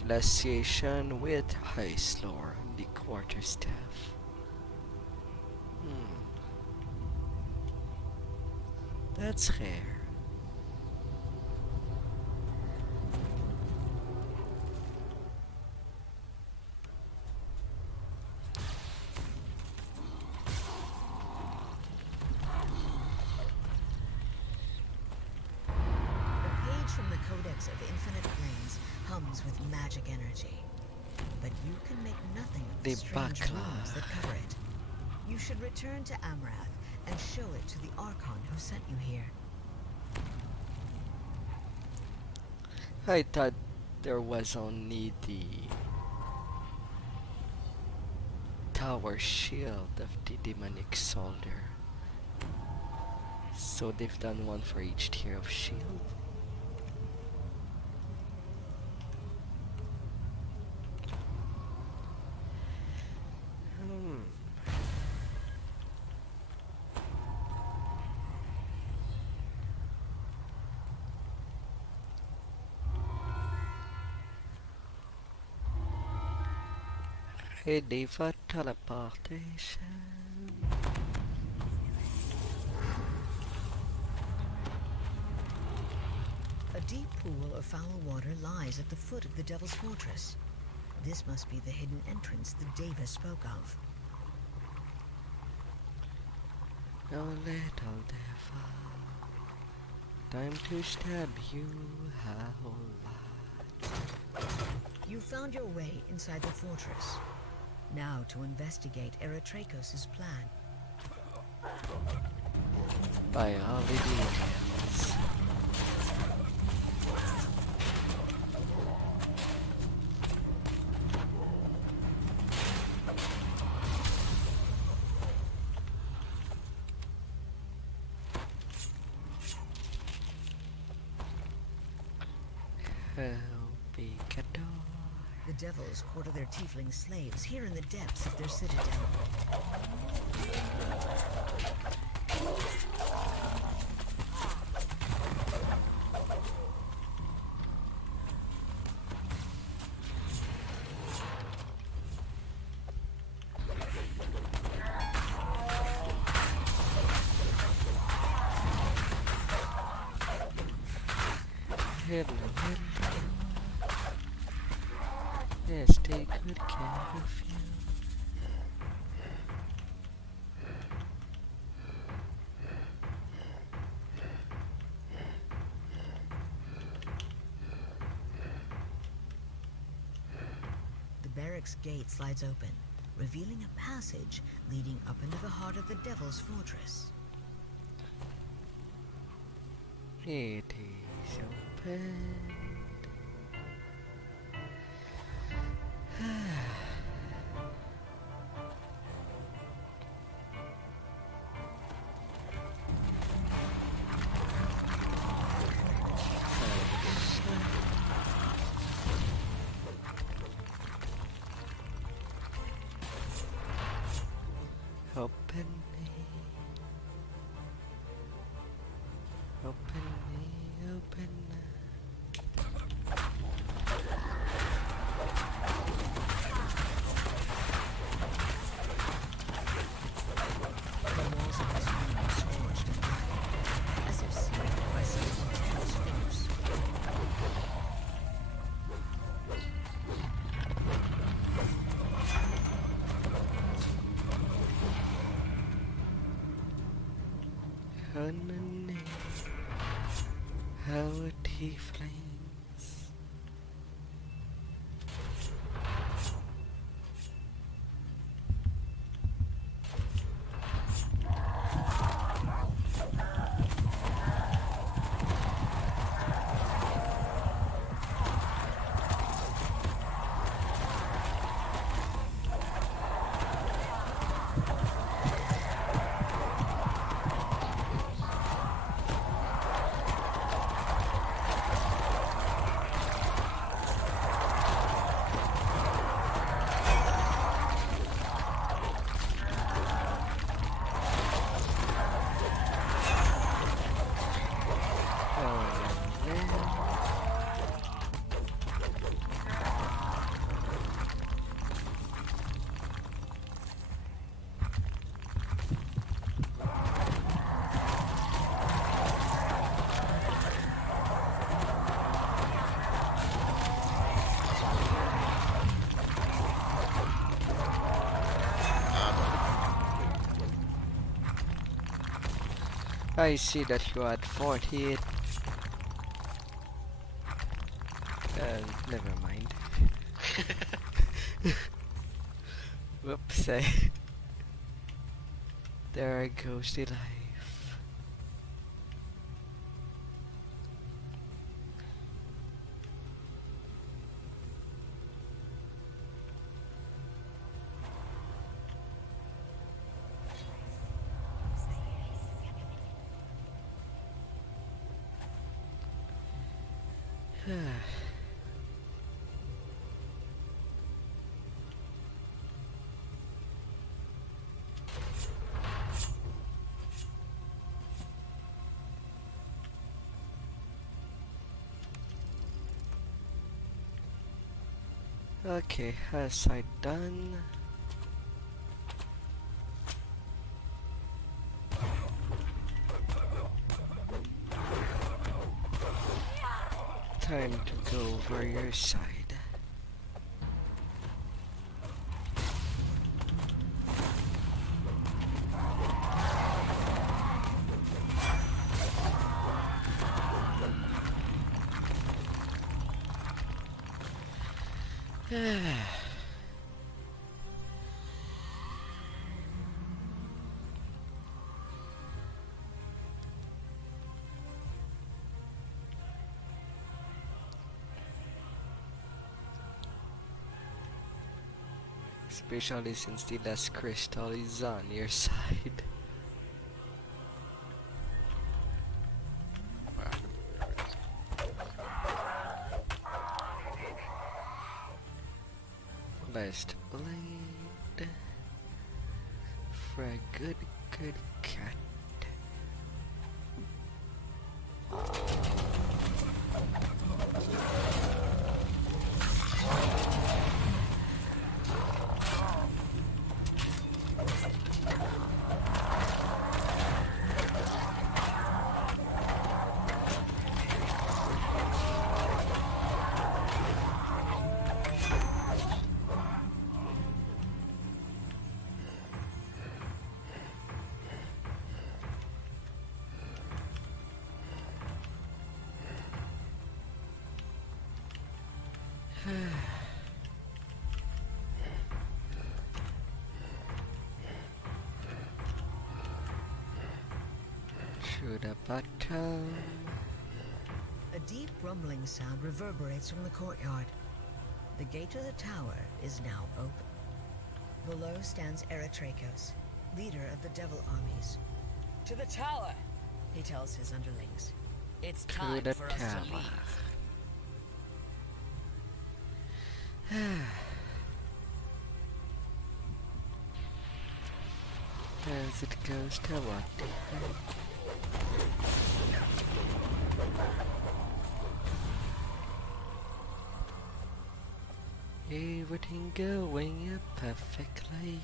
Glaciation with ice lore on the quarterstaff. That's rare. The page from the Codex of Infinite Flames hums with magic energy. But you can make nothing of the The strange Bakla. runes that cover it. You should return to Amrath and show it to the Archon who sent you here. I thought there was only the tower shield of the demonic soldier. So they've done one for each tier of shield. Ready for teleportation. A deep pool of foul water lies at the foot of the Devil's Fortress. This must be the hidden entrance the Deva spoke of. Oh little devil, time to stab you a whole lot. You found your way inside the fortress. Now to investigate Eritrakos' plan. By all the details. Picador. The devils quarter their tiefling slaves here in the depths of their citadel. Hello, hello. Yes, take good care of you. The barracks gate slides open, revealing a passage leading up into the heart of the Devil's Fortress. It is open. Open me. Open me, open The walls of this room are scorched and black, as if seared by some intense force. honey. How tieflings. I see that you had 40. Never mind. Whoops. There goes the life. Okay, has I done? Time to go over your side. Especially since the last crystal is on your side. Last blade for a good cat. Through the bottom. A deep rumbling sound reverberates from the courtyard. The gate to the tower is now open. Below stands Austrakear, leader of the devil armies. To the tower, he tells his underlings. It's time the for us to tower. leave. As it goes to what? Everything going perfectly.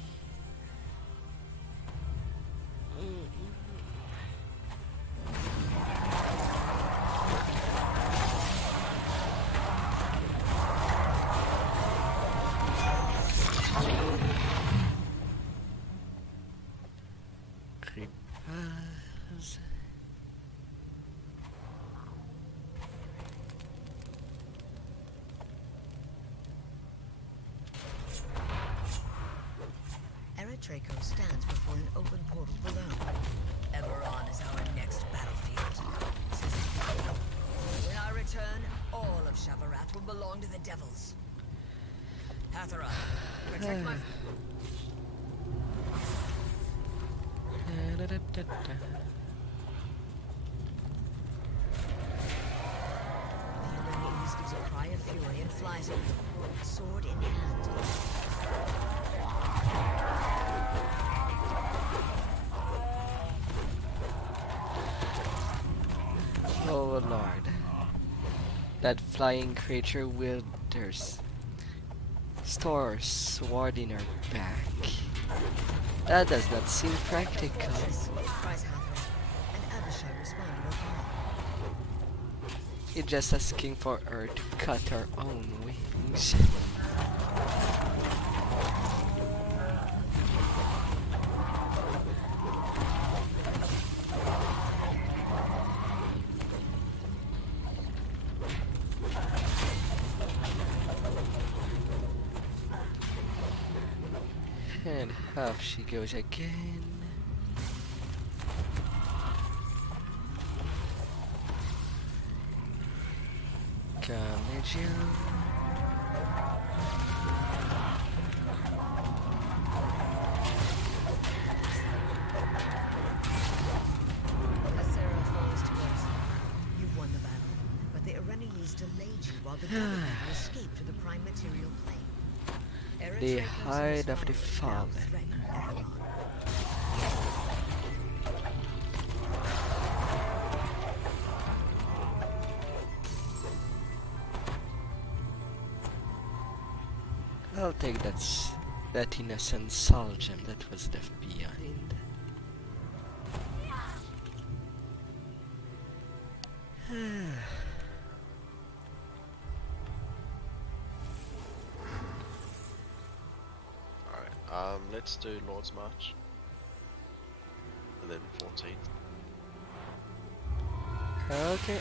Creepers. Austrakear stands before an open portal below. Eberron is our next battlefield. When I return, all of Shavarat will belong to the devils. Hathara, protect my... The Ebenezer gives a cry of fury and flies in, sword in hand. Oh lord. That flying creature wielders store sword in her back. That does not seem practical. Cries Hathara, and Abishai respond to her call. It's just asking for her to cut her own wings. And off she goes again. Come, Jill. Sarah falls to earth. You've won the battle, but the Erenes delayed you while the Devil escaped to the prime material plane. The Eritrea hide of the now fallen. threaten Avalon. I'll take that innocent soul gem that was left behind. Alright, let's do Lord's March. And then 14th. Okay.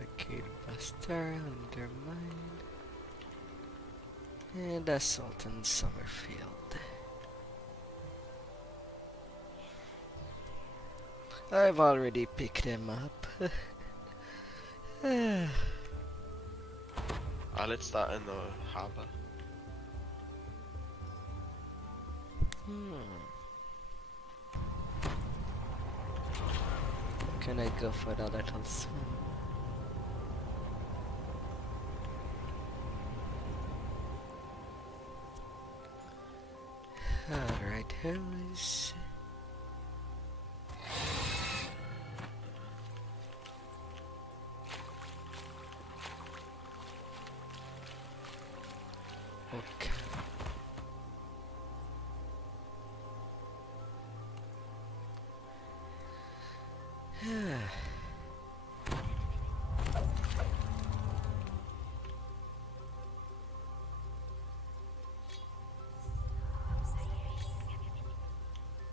Arcade Buster, Undermine, and Assault on Summerfield. I've already picked them up. Let's start in the harbour. Can I go for the little swim? Alright, who's... Okay.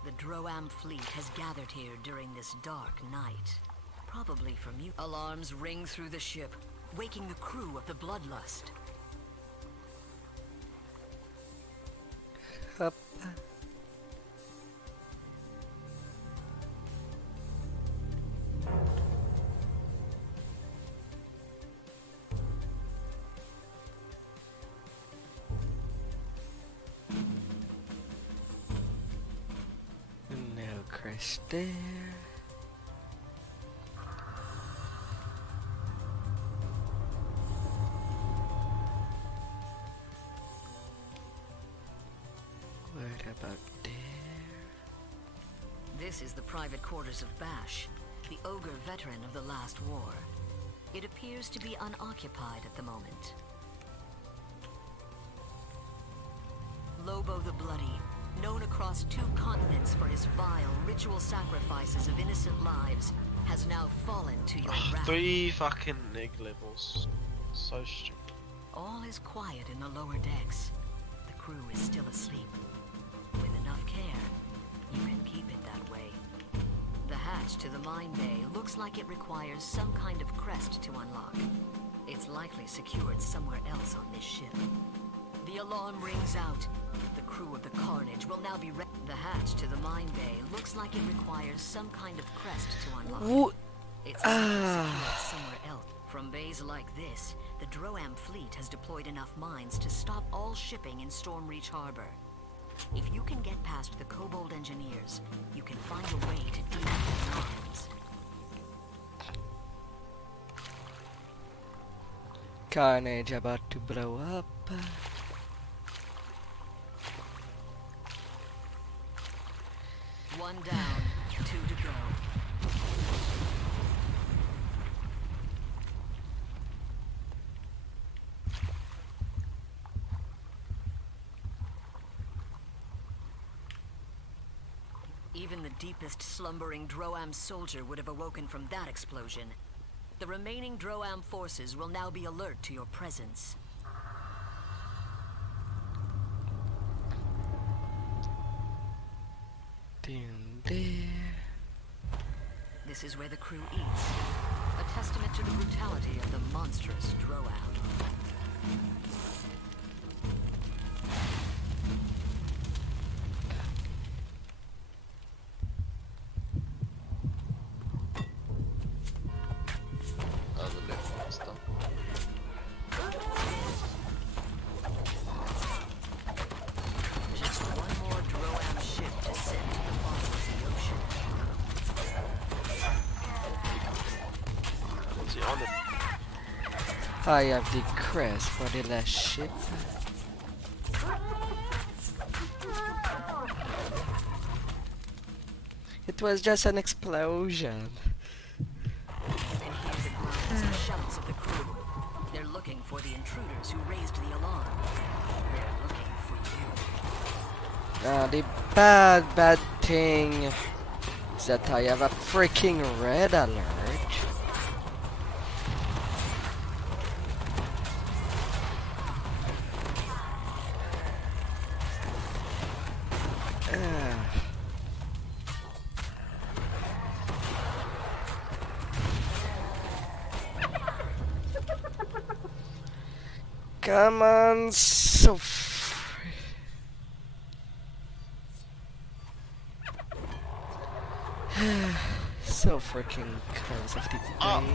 The Droam fleet has gathered here during this dark night. Probably from you. Alarms ring through the ship, waking the crew of the Bloodlust. Up. No crash there. What about there? This is the private quarters of Bash, the ogre veteran of the last war. It appears to be unoccupied at the moment. Lobo the Bloody, known across 2 continents for his vile ritual sacrifices of innocent lives, has now fallen to your wrath. 3 fucking nig levels. So stupid. All is quiet in the lower decks. The crew is still asleep. With enough care, you can keep it that way. The hatch to the mine bay looks like it requires some kind of crest to unlock. It's likely secured somewhere else on this ship. The alarm rings out. The crew of the Carnage will now be ready. The hatch to the mine bay looks like it requires some kind of crest to unlock. It's likely secured somewhere else. From bays like this, the Droam fleet has deployed enough mines to stop all shipping in Stormreach Harbor. If you can get past the Kobold engineers, you can find a way to deactivate the mines. Carnage about to blow up. One down, 2 to go. Even the deepest slumbering Droam soldier would have awoken from that explosion. The remaining Droam forces will now be alert to your presence. In there. This is where the crew eats. A testament to the brutality of the monstrous Drow. The left one is done. Just one more Drow ship to send to the bottom of the ocean. What's he on it? I have the crest for the last ship. It was just an explosion. And hear the groans and shouts of the crew. They're looking for the intruders who raised the alarm. They're looking for you. The bad thing is that I have a freaking red alert. Come on, so so freaking close of the Oh. bay.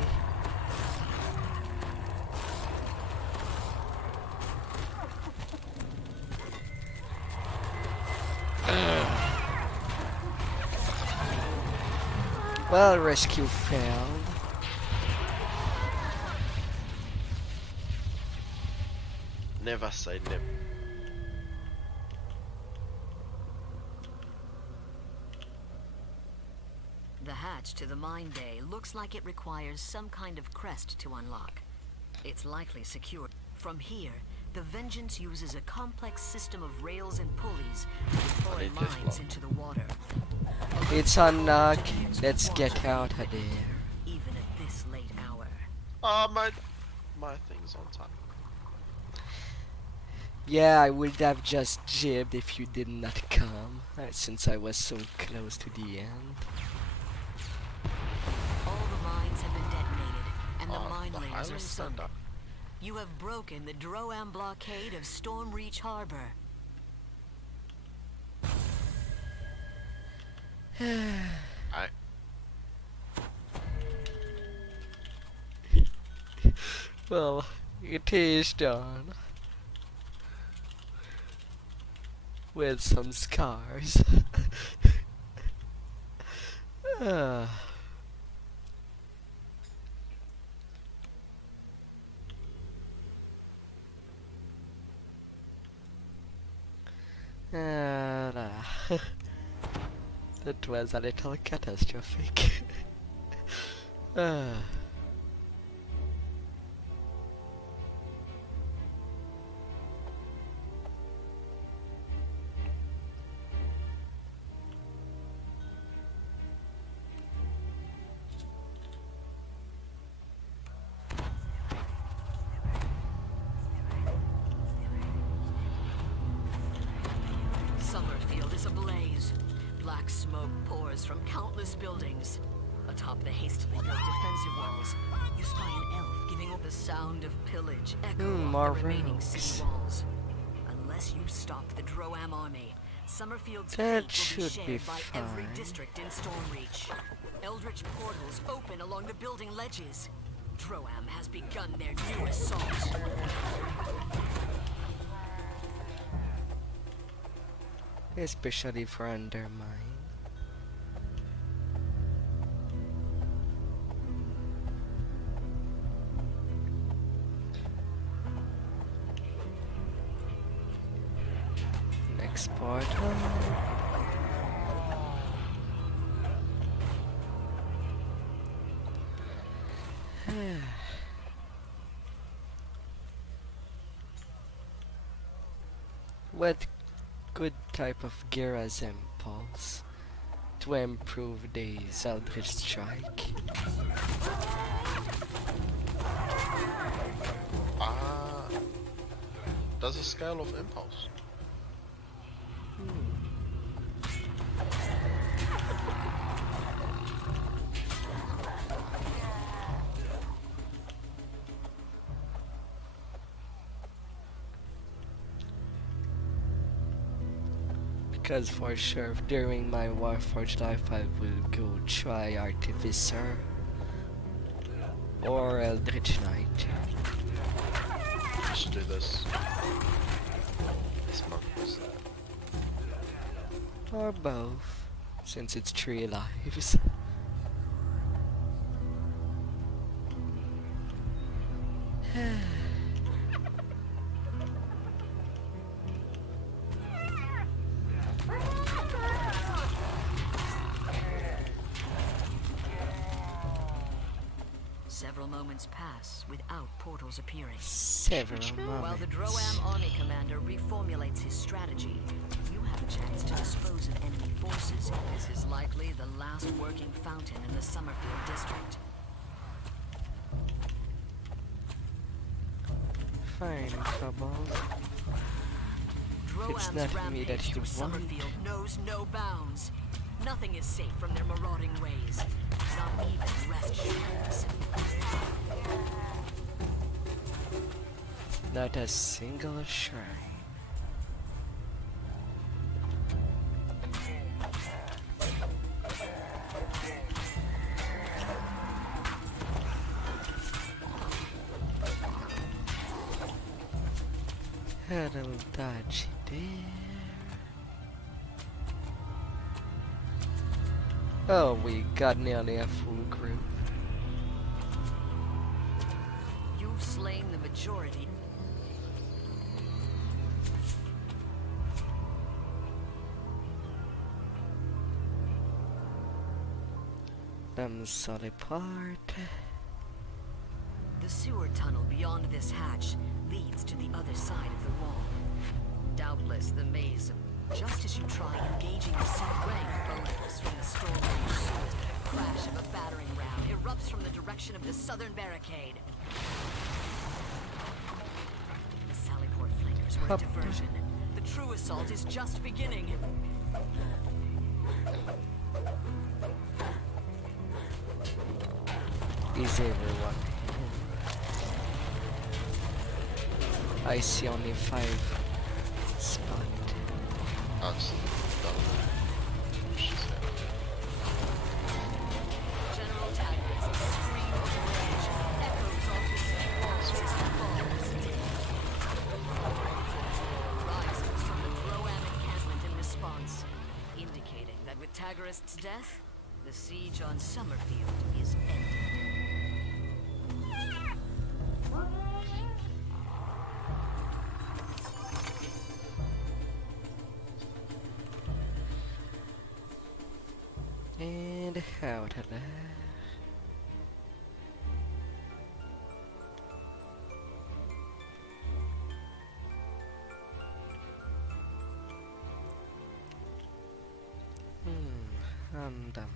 Well, rescue failed. Never say never. The hatch to the mine bay looks like it requires some kind of crest to unlock. It's likely secure. From here, the Vengeance uses a complex system of rails and pulleys to deploy need this mines block. into the water. It's unlocked. Let's get out of there. Even at this late hour. Oh, my thing's on time. Yeah, I would have just jibbed if you did not come, since I was so close to the end. All the mines have been detonated, and the mine the layers are Highlands sunk. stand up. You have broken the Droam blockade of Storm Reach Harbor. I Well, it is done. With some scars. Ah. That was a little catastrophic. Ah. Summerfield is ablaze. Black smoke pours from countless buildings. Atop the hastily built defensive walls, you spy an elf giving up the sound of pillage echo off more the remaining rogues. city walls. Unless you stop the Droam army, Summerfield's That fate will be should be shared by every fine. district in Stormreach. Eldritch portals open along the building ledges. Droam has begun their new assault. Especially for Undermine. Next portal. What good type of gear has impulse to improve the Eldritch Strike? does a scale of impulse. Cause for sure during my Warforged life I will go try Artificer or Eldritch Knight. I should do this. This month. Or both, since it's 3 lives. Several moments pass without portals appearing. Several While the moments. Droam Army Commander reformulates his strategy, you have a chance to dispose of enemy forces. This is likely the last working fountain in the Summerfield district. Fine, Kobold. It's Droam's not me rampage that you through want. Summerfield knows no bounds. Nothing is safe from their marauding ways. Not even rest shrines. Not a single shrine. Hello, dodgy there. Oh, we got nearly a full group. You've slain the majority. Them solid part. The sewer tunnel beyond this hatch leads to the other side of the wall. Doubtless the maze, just as you try engaging the sewer ray bonus from the storm rage sewer. Crash of a battering ram erupts from the direction of the southern barricade. The Sallyport flankers were a diversion. The true assault is just beginning. Is everyone? I see only 5 spot. General Tabaxi scream of rage echoes off the city walls as he falls. Rises from the Droam encampment in response, indicating that with Tagarist's death, the siege on Summerfield is ended. And how to laugh. Undermine.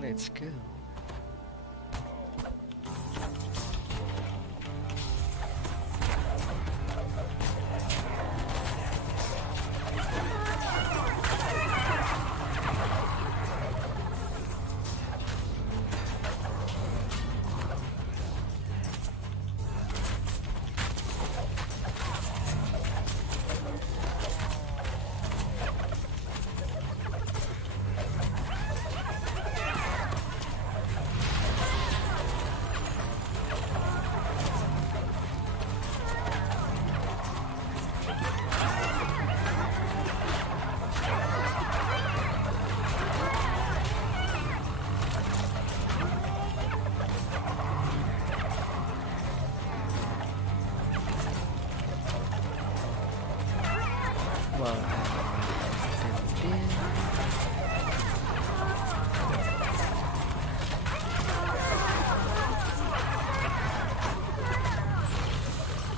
Let's go. Well,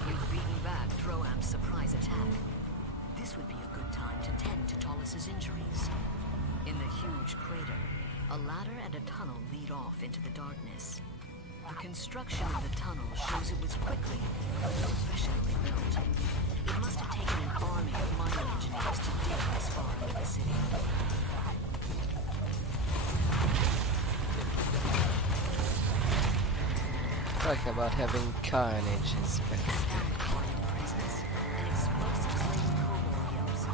You've beaten back Droam's surprise attack. This would be a good time to tend to Tollis's injuries. In the huge crater, a ladder and a tunnel lead off into the darkness. The construction of the tunnel shows it was quickly but professionally built. It must have taken an army of mining engineers to dig this far into the city. Talk about having carnage in space. Astounding mining presence and explosives-laden cobalt yelps.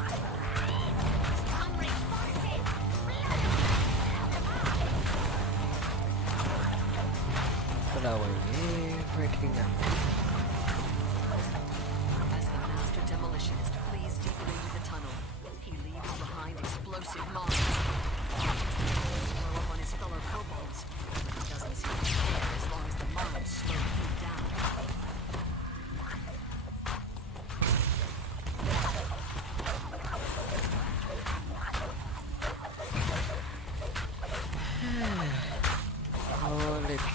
Blowing everything up. As the master demolitionist flees deeper into the tunnel, he leaves behind explosive mines. He wants to blow up on his fellow kobolds, but he doesn't seem to care as long as the mines slow him down. Holy cow.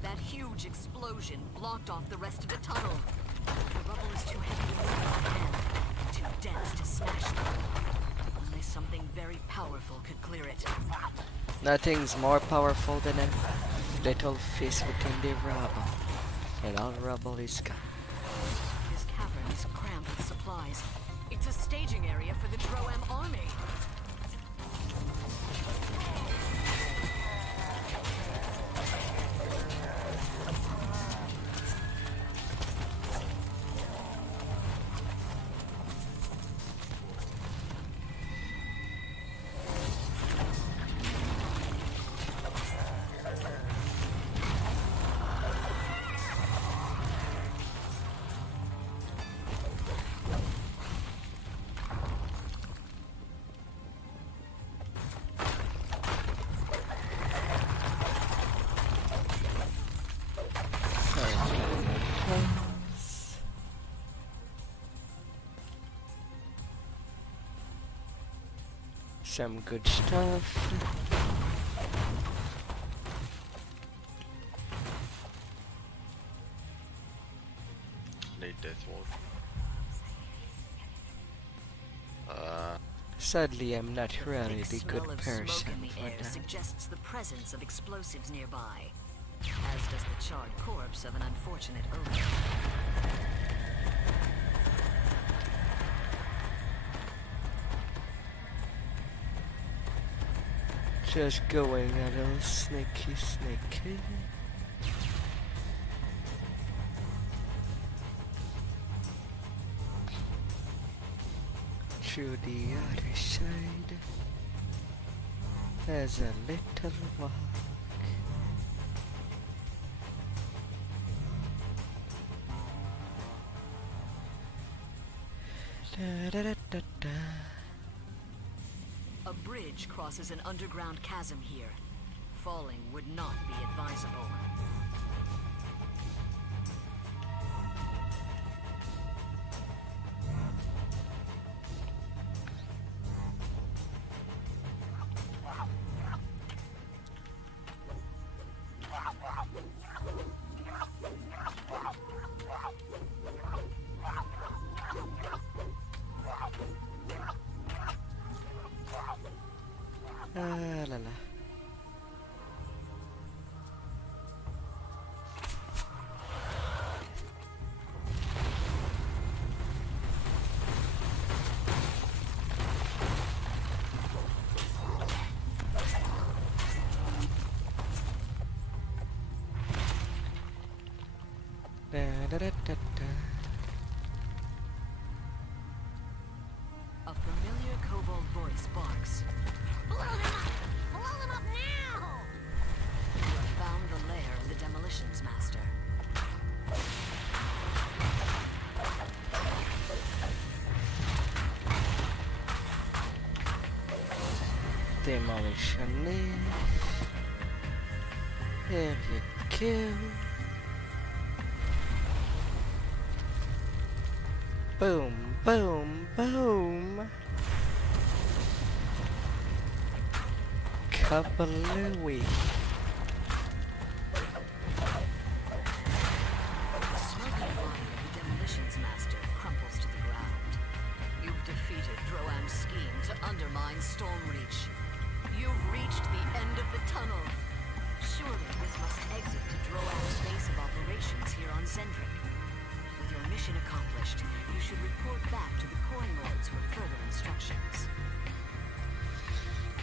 That huge explosion blocked off the rest of the tunnel. The rubble is too heavy to move and too dense to smash through. Only something very powerful could clear it. Nothing's more powerful than a little fist within the rubble. And all rubble is gone. This cavern is crammed with supplies. It's a staging area for the Droam army. Some good stuff. Need death ward. Sadly, I'm not really Thick the good smell of person smoke in the for air that. suggests the presence of explosives nearby, as does the charred corpse of an unfortunate ogre. Just going a little sneaky. To the other side, there's a little walk. Da, da, da, da, da. A bridge crosses an underground chasm here. Falling would not be advisable. Ah, la la. Da, da, da, da, da. A familiar kobold voice barks. Blow them up! Blow them up now! You have found the lair of the demolitions master. Demolition leaf. There you kill. Boom, boom, boom. Kabalooey. The smoking body of the demolitions master crumples to the ground. You've defeated Droam's scheme to undermine Stormreach. You've reached the end of the tunnel. Surely this must exit to Droam's base of operations here on Zendrick. With your mission accomplished, you should report back to the Coin Lords for further instructions.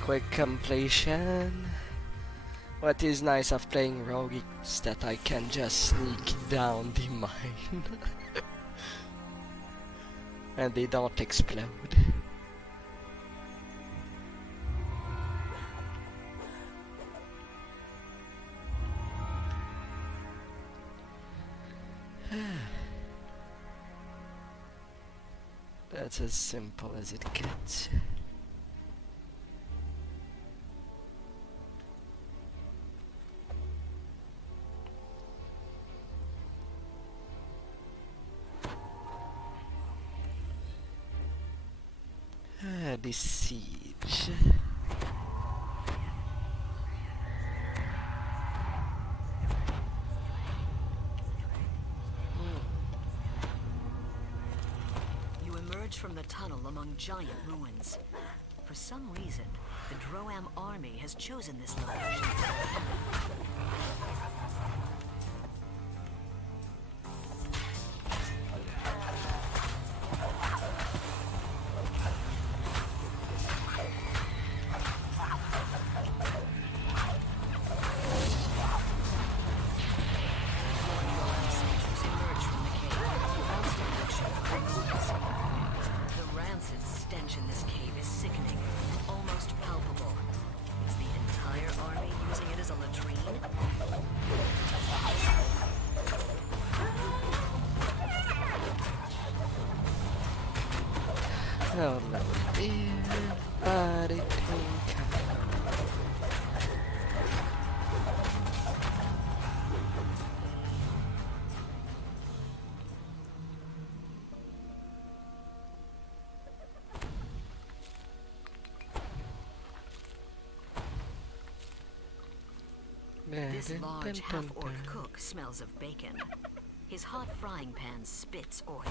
Quick completion. What is nice of playing rogue is that I can just sneak down the mine. And they don't explode. That's as simple as it gets. The siege. You emerge from the tunnel among giant ruins. For some reason, the Droam army has chosen this location. The rancid stench in this cave is sickening, almost palpable. Is the entire army using it as a latrine? Hello dear, body tinker. This large half-orc cook smells of bacon. His hot frying pan spits oil.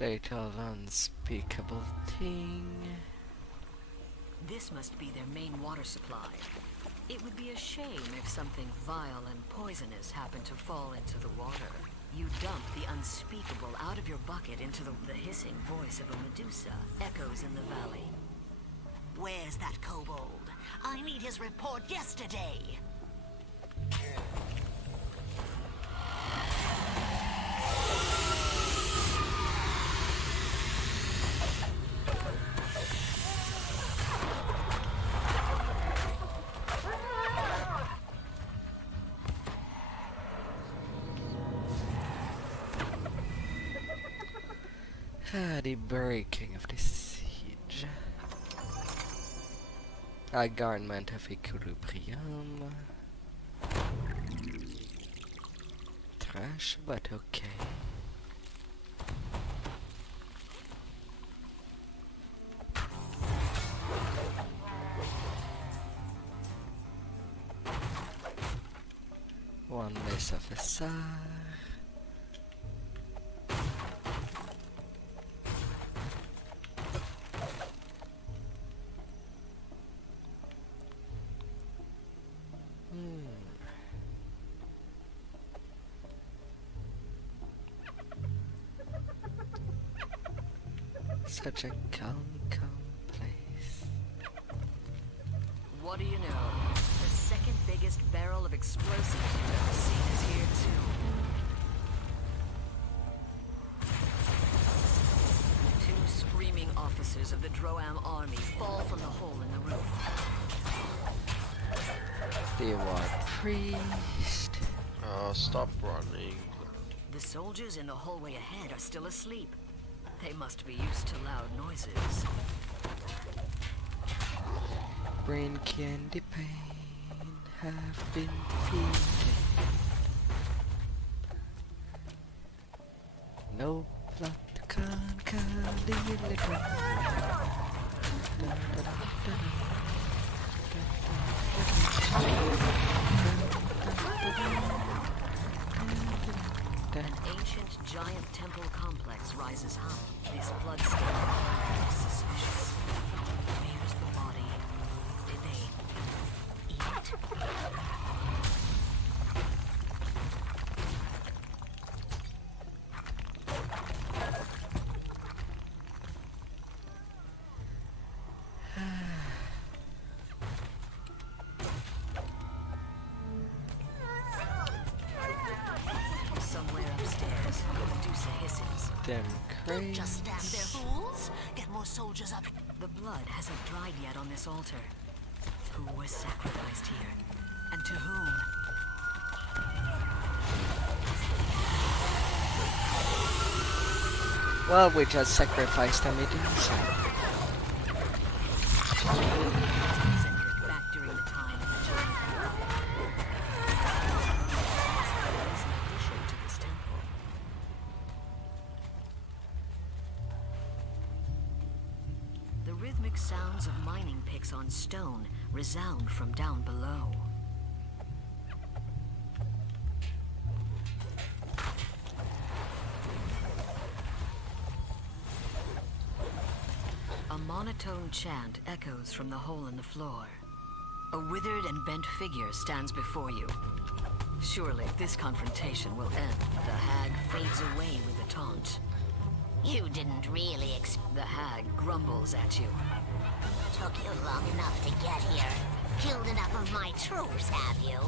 Little unspeakable thing. This must be their main water supply. It would be a shame if something vile and poisonous happened to fall into the water. You dump the unspeakable out of your bucket into the hissing voice of a Medusa echoes in the valley. Where's that kobold? I need his report yesterday. The breaking of the siege. A garment of equilibrium. Trash, but okay. One less officer. Such a calm place. What do you know? The second biggest barrel of explosives you've ever seen is here too. Two screaming officers of the Droam army fall from the hole in the roof. The war priest. Oh, stop running. The soldiers in the hallway ahead are still asleep. They must be used to loud noises. brain candy pain have been defeated. No plot to conquer the illiquid. An ancient giant temple complex rises high. This bloodstain is suspicious. Where's the body? Did they eat it? Somewhere upstairs, Medusa hisses. Them Don't just stand cranes. there, fools. Get more soldiers up. The blood hasn't dried yet on this altar. Who was sacrificed here? And to whom? Well, we just sacrificed a Medusa. Cedric back during the time of the Children of God. There is an addition to this temple. The rhythmic sounds of mining picks on stone resound from down below. A monotone chant echoes from the hole in the floor. A withered and bent figure stands before you. Surely this confrontation will end. The hag fades away with a taunt. You didn't really The hag grumbles at you. Took you long enough to get here. Killed enough of my troops, have you?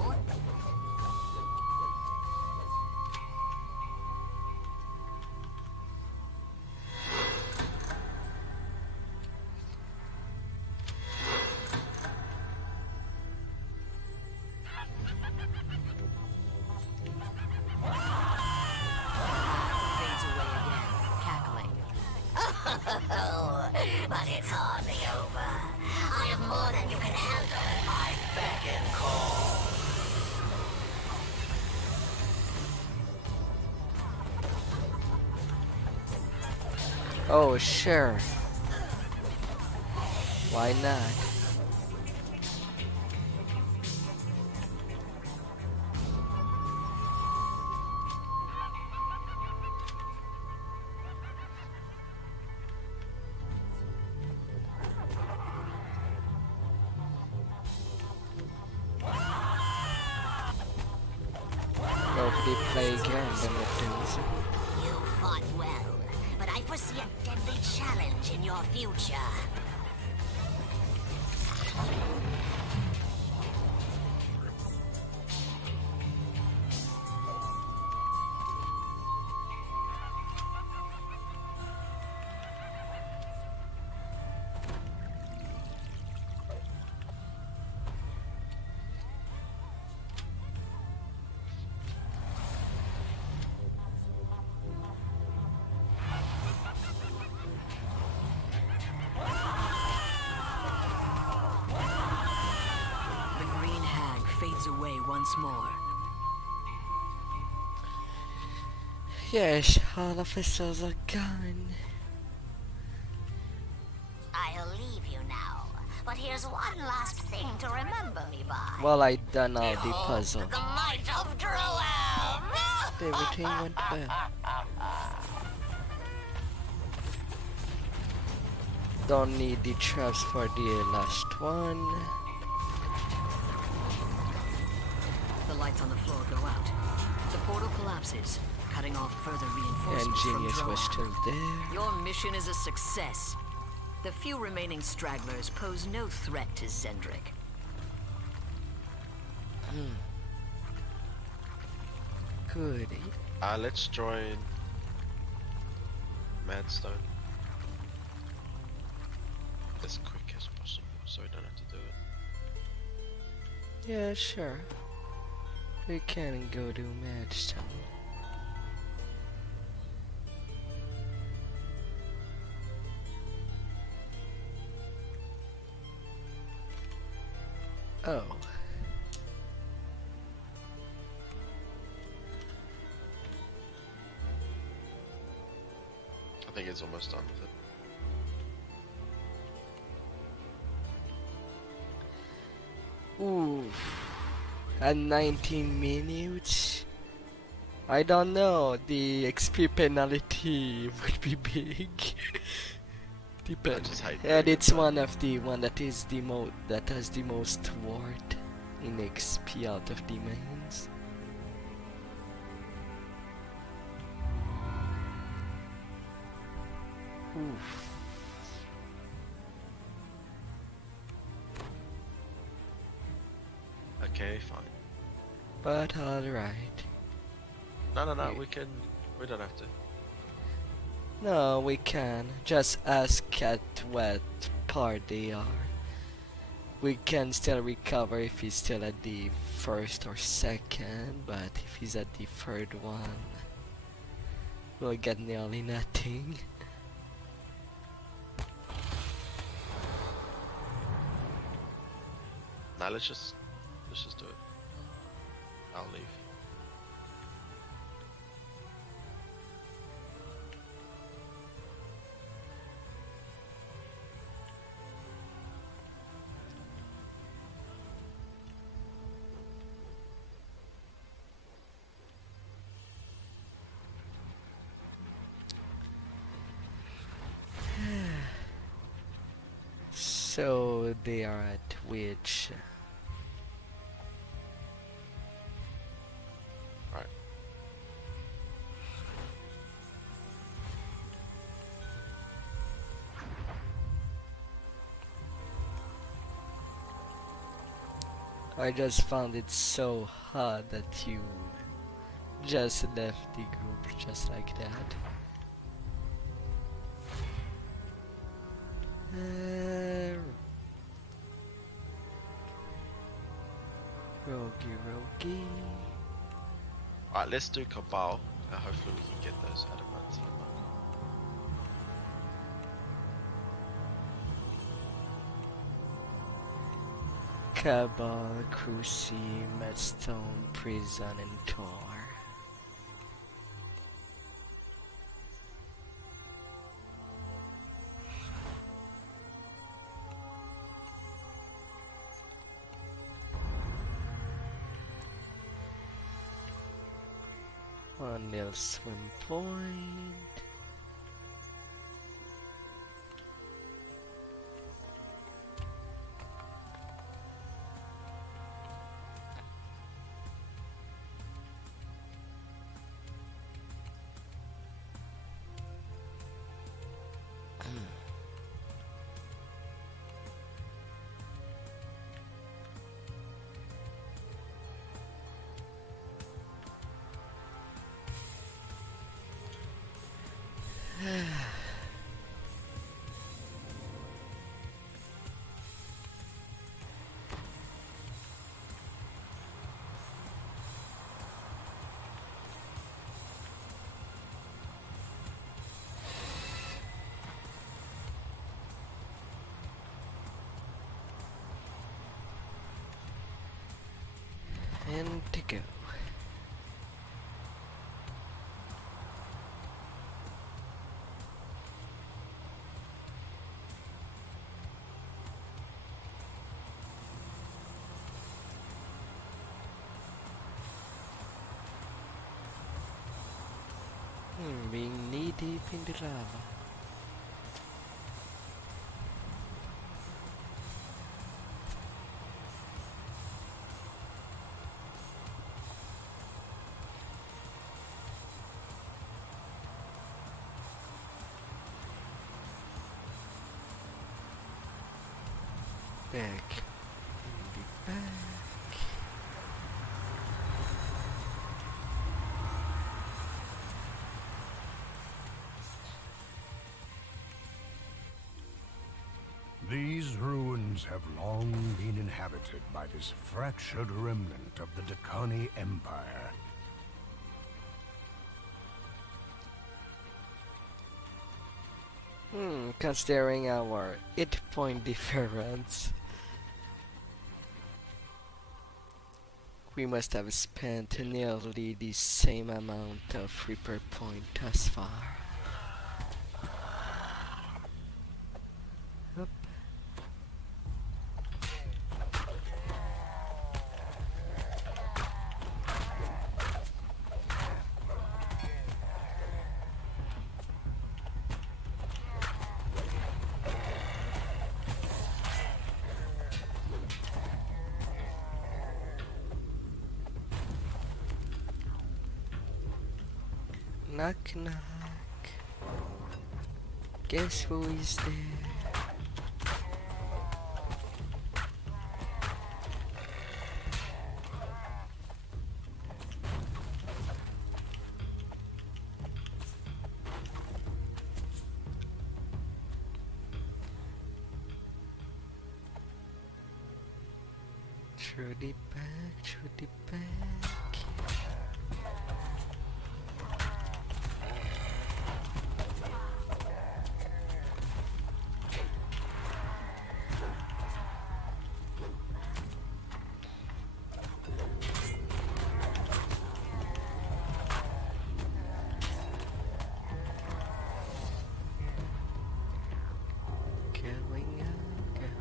Fades away again, cackling. Oh, but it's hardly over. I have more than you can handle. I beg and call. Oh, sure. Why not? Nobody play again than Medusa. You fought well, but I foresee a deadly challenge in your future. The green hag fades away once more. Yes, all officers are gone. I'll leave you now, but here's one last thing to remember me by. Well, I done all the Behold puzzle. The might of Droam! Everything went well. Don't need the traps for the last one. The lights on the floor go out. The portal collapses, cutting off further reinforcements And from Genius was Droam. still there. Your mission is a success. The few remaining stragglers pose no threat to Zendrick. Goody. Let's join Madstone as quick as possible, so we don't have to do it. Yeah, sure. We can go to Madstone. Oh. I think it's almost done with it. Ooh. At 19 minutes? I don't know, the XP penalty would be big. Depends. just hate And doing it's that. one of the one that is the that has the most ward in XP out of the mains. Oof. Okay, fine. But alright. No, no, no. Yeah. We don't have to. No, we can. Just ask at what part they are. We can still recover if he's still at the first or second, but if he's at the third one, we'll get nearly nothing. Nah, let's just do it. I'll leave. So they are at which? Right. I just found it so hard that you just left the group just like that. Rogi. Alright, let's do Cabal. Hopefully we can get those adamantine. Cabal, Cruci, Medstone, Prison, and Tor. One little swim point. And to go. Being knee deep in the lava. Back. Be back. These ruins have long been inhabited by this fractured remnant of the Dakani Empire. Considering our 8-point difference. We must have spent nearly the same amount of Reaper point thus far. Up. Knock knock. Guess who is there? Through the back, through the back. Going up, going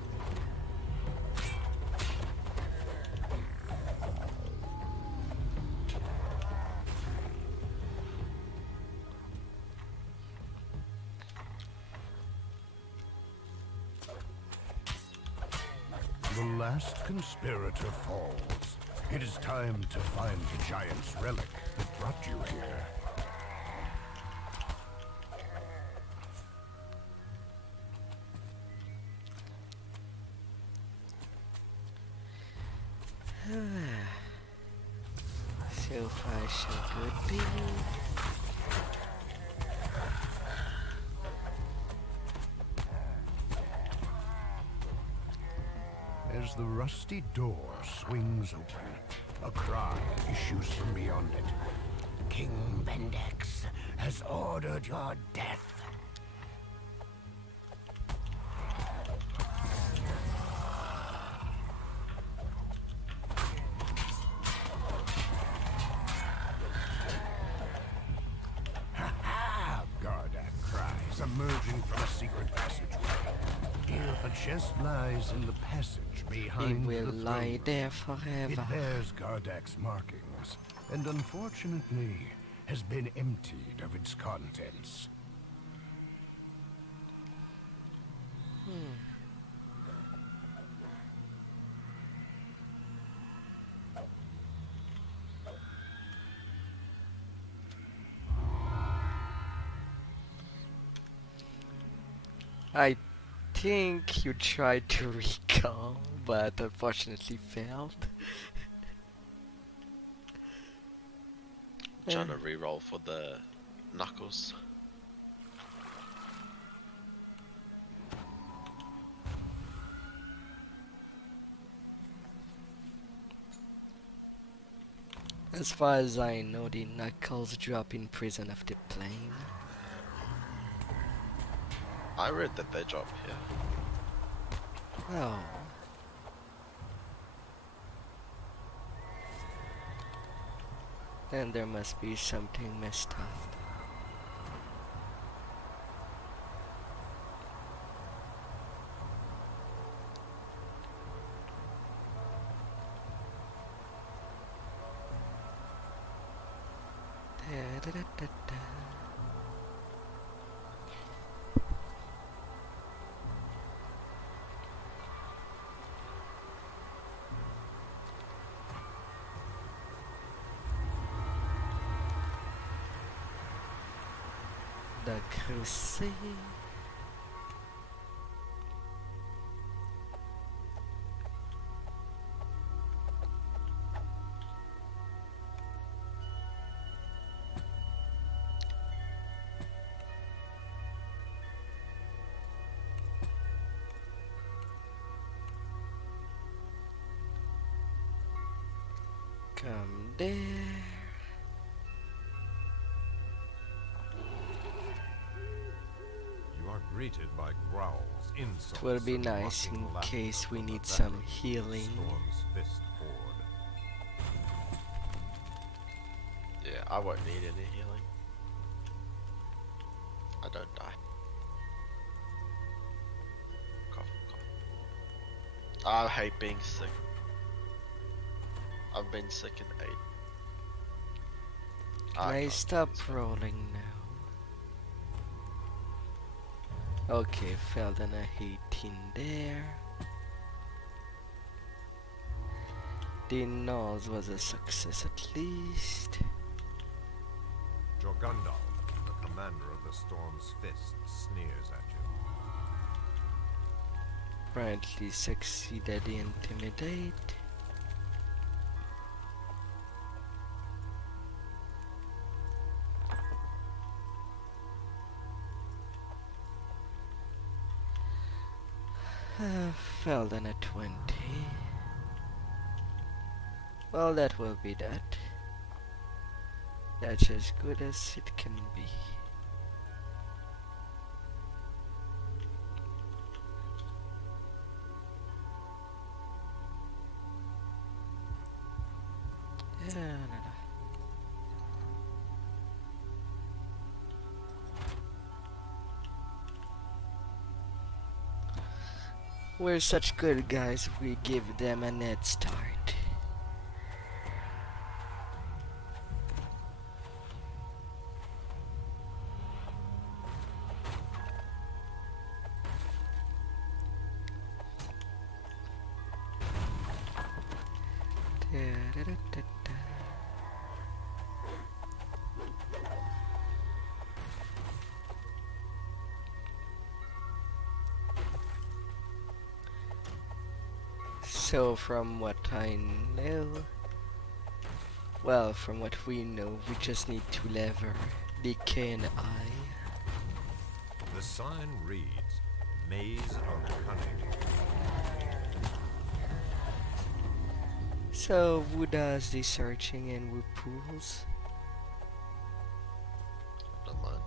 The last conspirator falls. It is time to find the giant's relic that brought you here. So far, so good, baby. As the rusty door swings open, a cry issues from beyond it. King Bendex has ordered your death. Ha-ha! Gardak cries, emerging from a secret passageway. Here a chest lies in the passage He behind will the lie throne there It forever. bears Gardak's markings, and unfortunately has been emptied of its contents. I think you tried to recall, but unfortunately failed. Trying to re-roll for the knuckles. As far as I know, the knuckles drop in Prison of the Plane. I read that they drop here. Oh. Then there must be something messed up. Da-da-da-da-da. The Crusade. Come there. You are greeted by growls, insults. It will be and nice mocking in laughter case we from the need some veterans of healing. Storm's Fist Horde. Yeah, I won't need any healing. I don't die. Cough, cough. I hate being sick. I've been sick in 8. Can I can't stop do this. rolling now? Okay, fell down a 18 there. The nose was a success at least. Jorgundal, the commander of the Storm's Fist, sneers at you. Apparently succeeded the intimidate. Fell down a 20. Well, that will be that. That's as good as it can be. Yeah, no, no. We're such good guys, we give them a head start. Da-da-da-da-da. So from what I know, well, from what we know, we just need to lever the K and I. The sign reads, Maze of Cunning. So who does the searching and who pulls? Don't mind.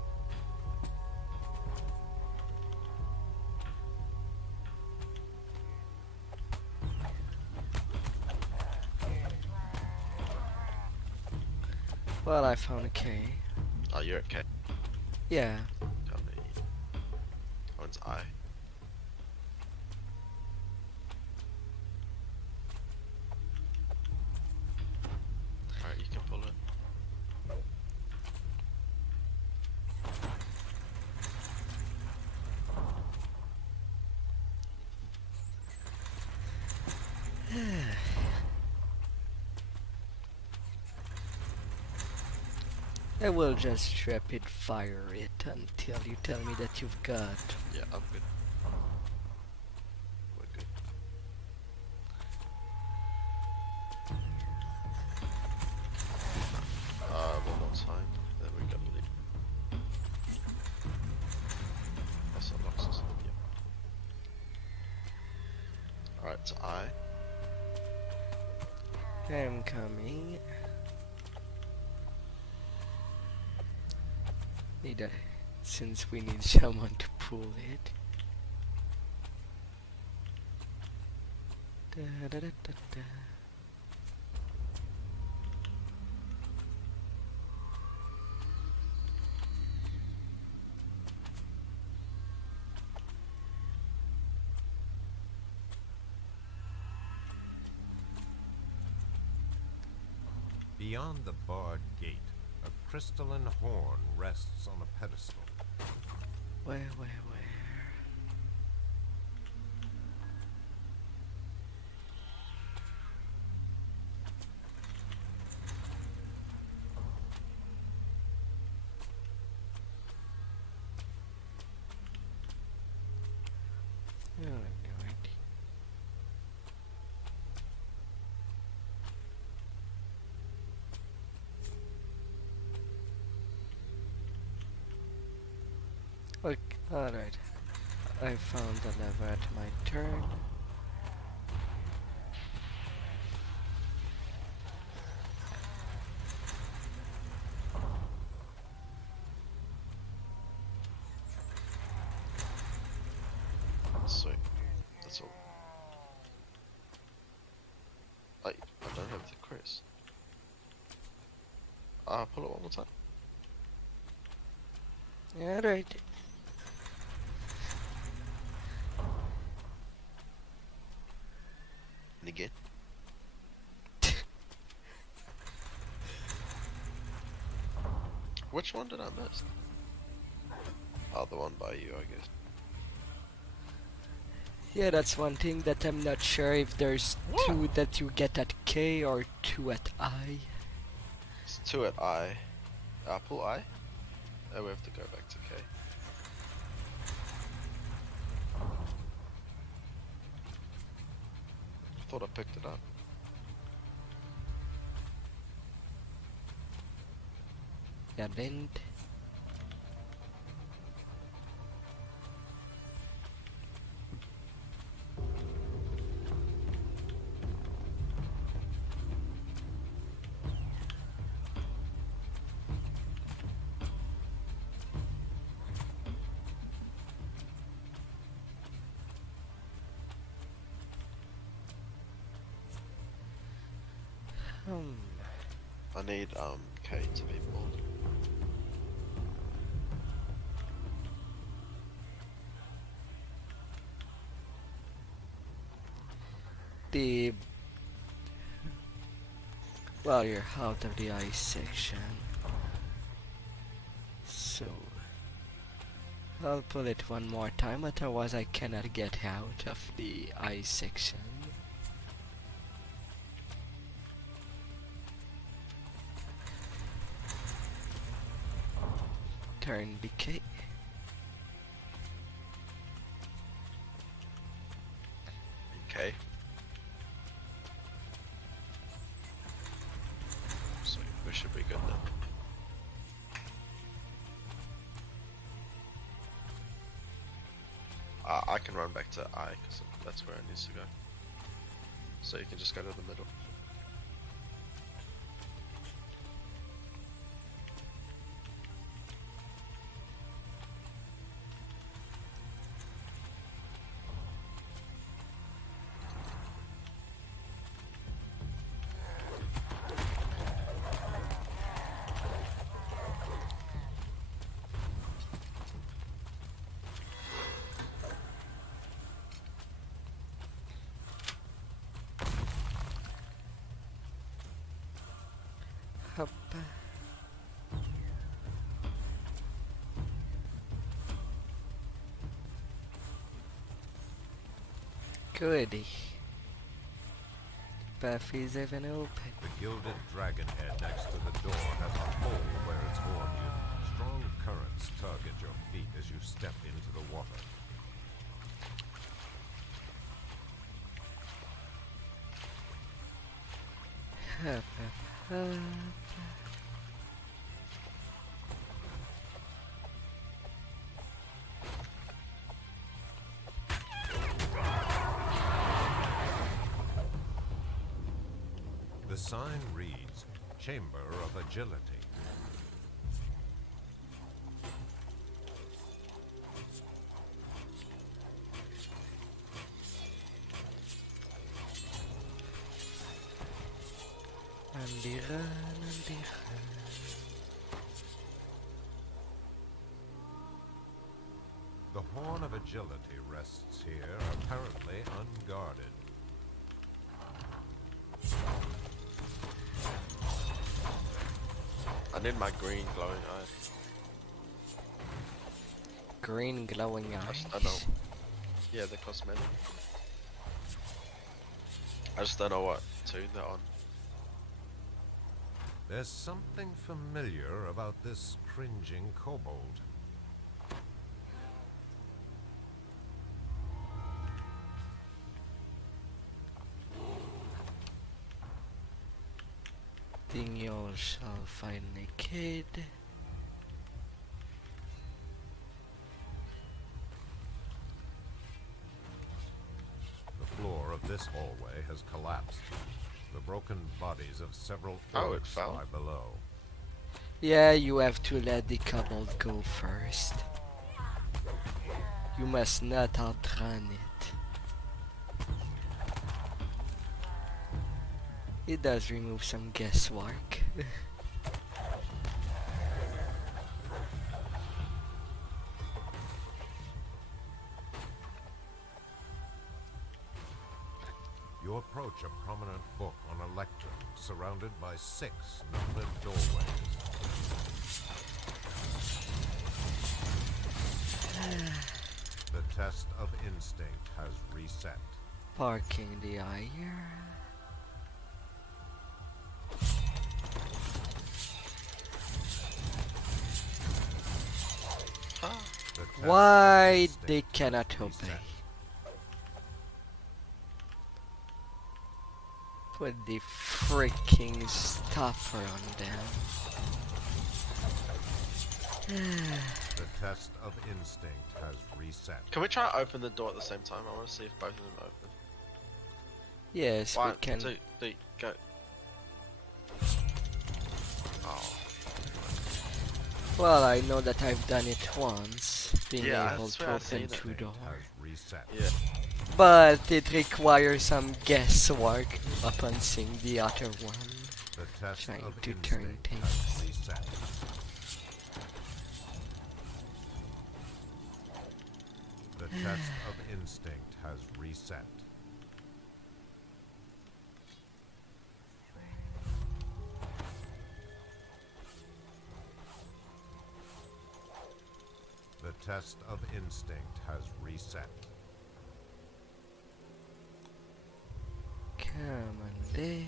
Well, I found a K. Oh, you're okay. Yeah. Tell me. One's I. Alright, you can pull it. I will just rapid fire it until you tell me that you've got. Yeah, I'm good. We're good. One more time. Then we got lead. That's unlocks us. Yeah. Alright, so I. I'm coming. Since we need someone to pull it. Da, da, da, da, da. Beyond the barred gate, a crystalline horn rests on a pedestal. Where? Alright. Okay, alright. I found the lever at my turn. Sweet. That's all. I don't have the Chris. Pull it one more time. Alright. And again. Which one did I miss? Oh, the one by you, I guess. Yeah, that's one thing that I'm not sure if there's What? 2 that you get at K or 2 at I. It's 2 at I. Pull I? Oh, we have to go back to K. I thought I picked it up. Yeah, then. I need K to be pulled. The well, you're out of the ice section, so I'll pull it one more time, otherwise I cannot get out of the ice section. Turn decay. Okay. So we should be good now. I can run back to I, because that's where it needs to go. So you can just go to the middle. Up. Goody. Path is even open. The gilded dragon head next to the door has a hole where it's worn you. Strong currents tug at your feet as you step into the water. Up, up, up. The sign reads, Chamber of Agility. Nandiran, nandiran. The Horn of Agility rests here, apparently unguarded. I need my green glowing eye. Green glowing I eyes. don't know. Yeah, the cosmetic. I just don't know what to they're on. There's something familiar about this cringing kobold. Then you shall find a kid. The floor of this hallway has collapsed. The broken bodies of several Oh, it orcs fell. lie below. Yeah, you have to let the kobold go first. You must not outrun it. It does remove some guesswork. approach a prominent book on a lectern surrounded by 6 numbered doorways. The test of instinct has reset. Parking the ire. The test of Why instinct they has cannot reset. obey? Put the freaking stopper on them. The test of instinct has reset. Can we try to open the door at the same time? I want to see if both of them open. Yes, 1, we can. 2, 3, go. Oh. Well, I know that I've done it once, being Yeah, I able swear to I've seen open it. 2 Has doors. reset. Yeah. But it requires some guesswork upon seeing the other one. The test Trying of to turn instinct things. has reset. The test of instinct has reset. The test of instinct has reset. Come on there.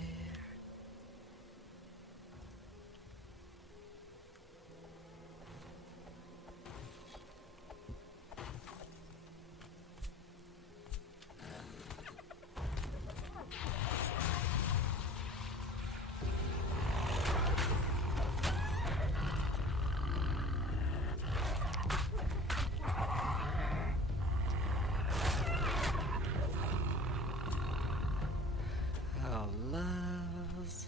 Alas.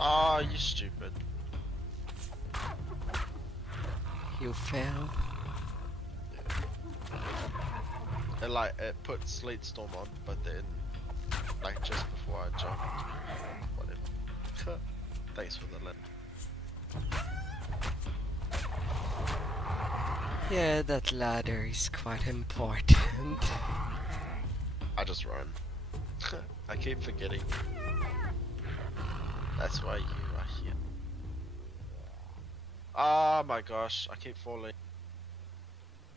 Oh, you stupid. You fell. It put Sleet Storm on, but then, like just before I jumped, whatever. Thanks for the link. Yeah, that ladder is quite important. I just run. I keep forgetting. That's why you are here. Oh my gosh, I keep falling.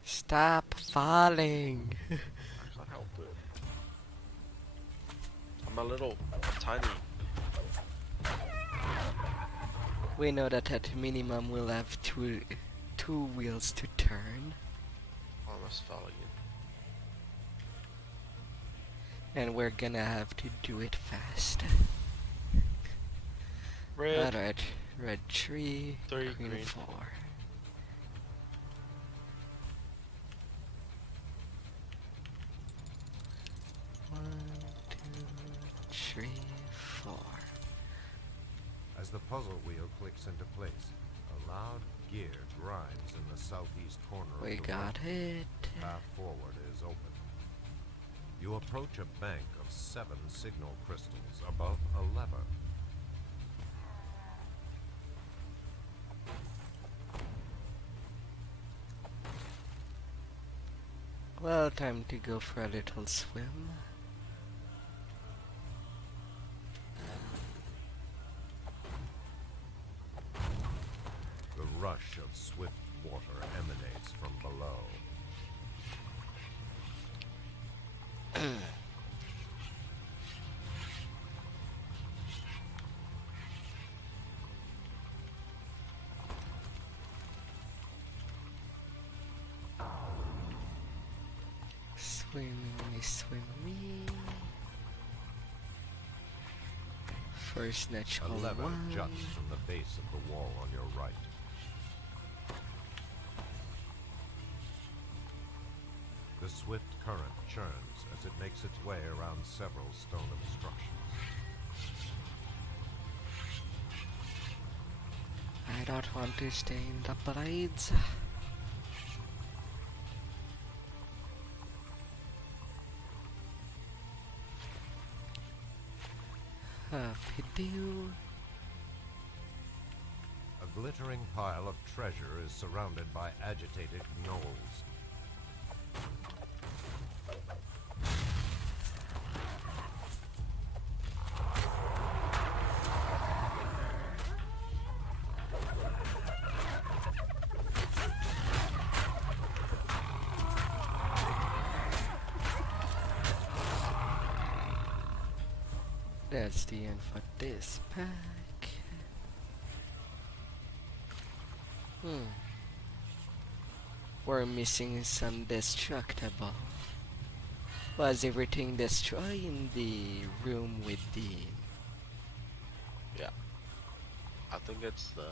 Stop falling. I can't help it. I'm tiny. We know that at minimum we'll have two wheels to turn. I almost fell again. And we're gonna have to do it fast. Red. Alright, red 3, 3, green green 4. One, two, three, 4. As the puzzle wheel clicks into place, a loud gear grinds in the southeast corner We of the got room. it. Path forward is open. You approach a bank of 7 signal crystals above a lever. Well, time to go for a little swim. The rush of swift water emanates from below. Swim me, swim me. First A natural lever one. juts from the base of the wall on your right. The swift current churns as it makes its way around several stone obstructions. I don't want to stay in the blades. Happy-doo. A glittering pile of treasure is surrounded by agitated gnolls. That's the end for this pack. We're missing some destructible. Was everything destroyed in the room with the... Yeah, I think it's the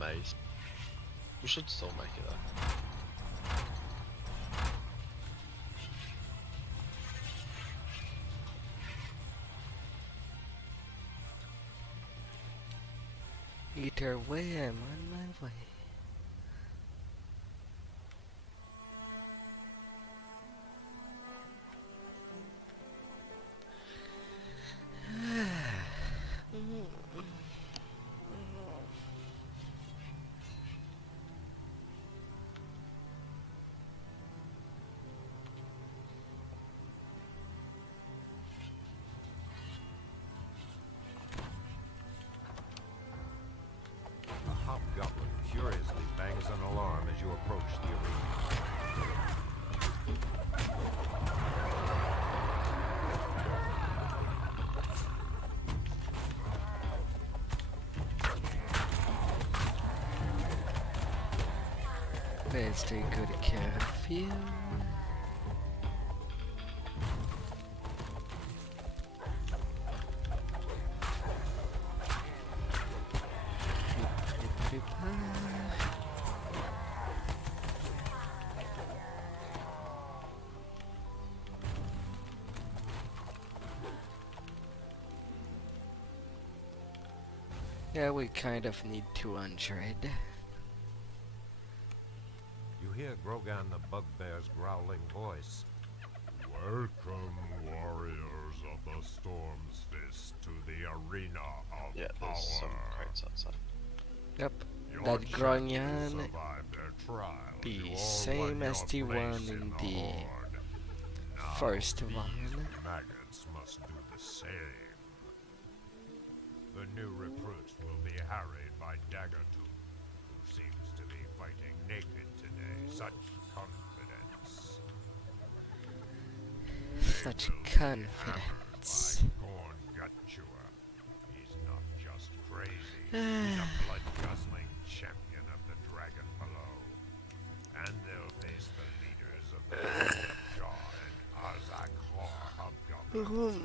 maze. We should still make it though. Either way, I'm on my way. A hobgoblin furiously bangs an alarm as you approach the arena. Let's take good care of you. Yeah, we kind of need 200. You hear Grogan the Bugbear's growling voice. Welcome, warriors of the Storm's Fist, to the arena of Yeah, power. there's some crates outside. Yep, Your that champions Grognan survived their trial. be You all same won as the your one place in the the Horde. Now first these one. maggots must do the same. The new recruits will be harried by Daggertooth, who seems to be fighting naked today. Such confidence. Such confidence. By Gorn Gutchewer. He's not just crazy. He's a blood-guzzling champion of the dragon below. And they'll face the leaders of the Jaw and Austrakear hobgoblins.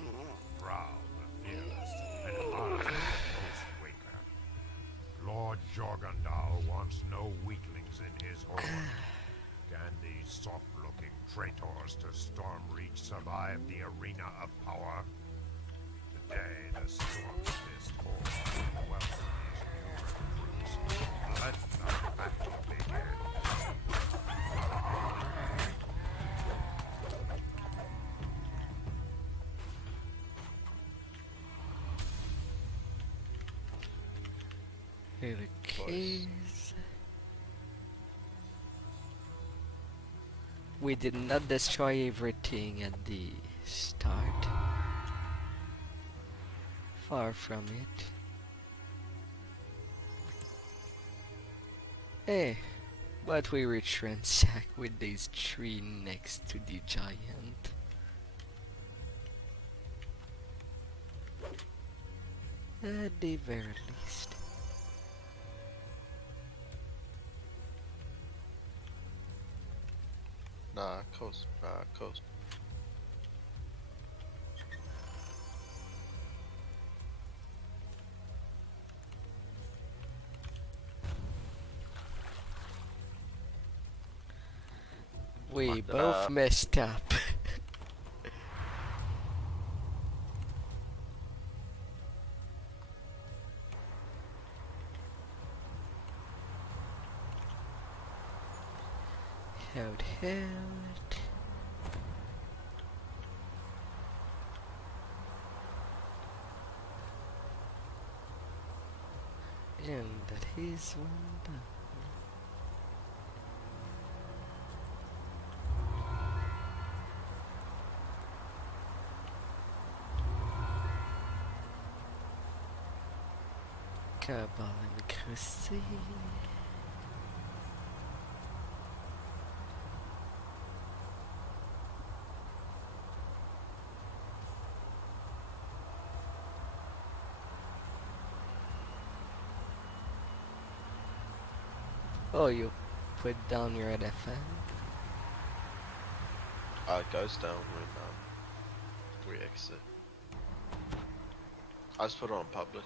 Prowl the fearless and Oz the Ghostwaker. Lord Jorgandal wants no weaklings in his horde. Can these soft-looking traitors to Stormreach survive the arena of power? Today, the Storm's Fist horde welcomes new recruits. Let the battle begin. Here the keys. We did not destroy everything at the start. Far from it. Hey, but we were transact with these three next to the giant. At the very least. Nah, coast. Coast. We Fucked both up. messed up. Out. And that is one done. Cabal and Crusade. Oh, you put down your FM? It goes down when we exit. I just put it on public.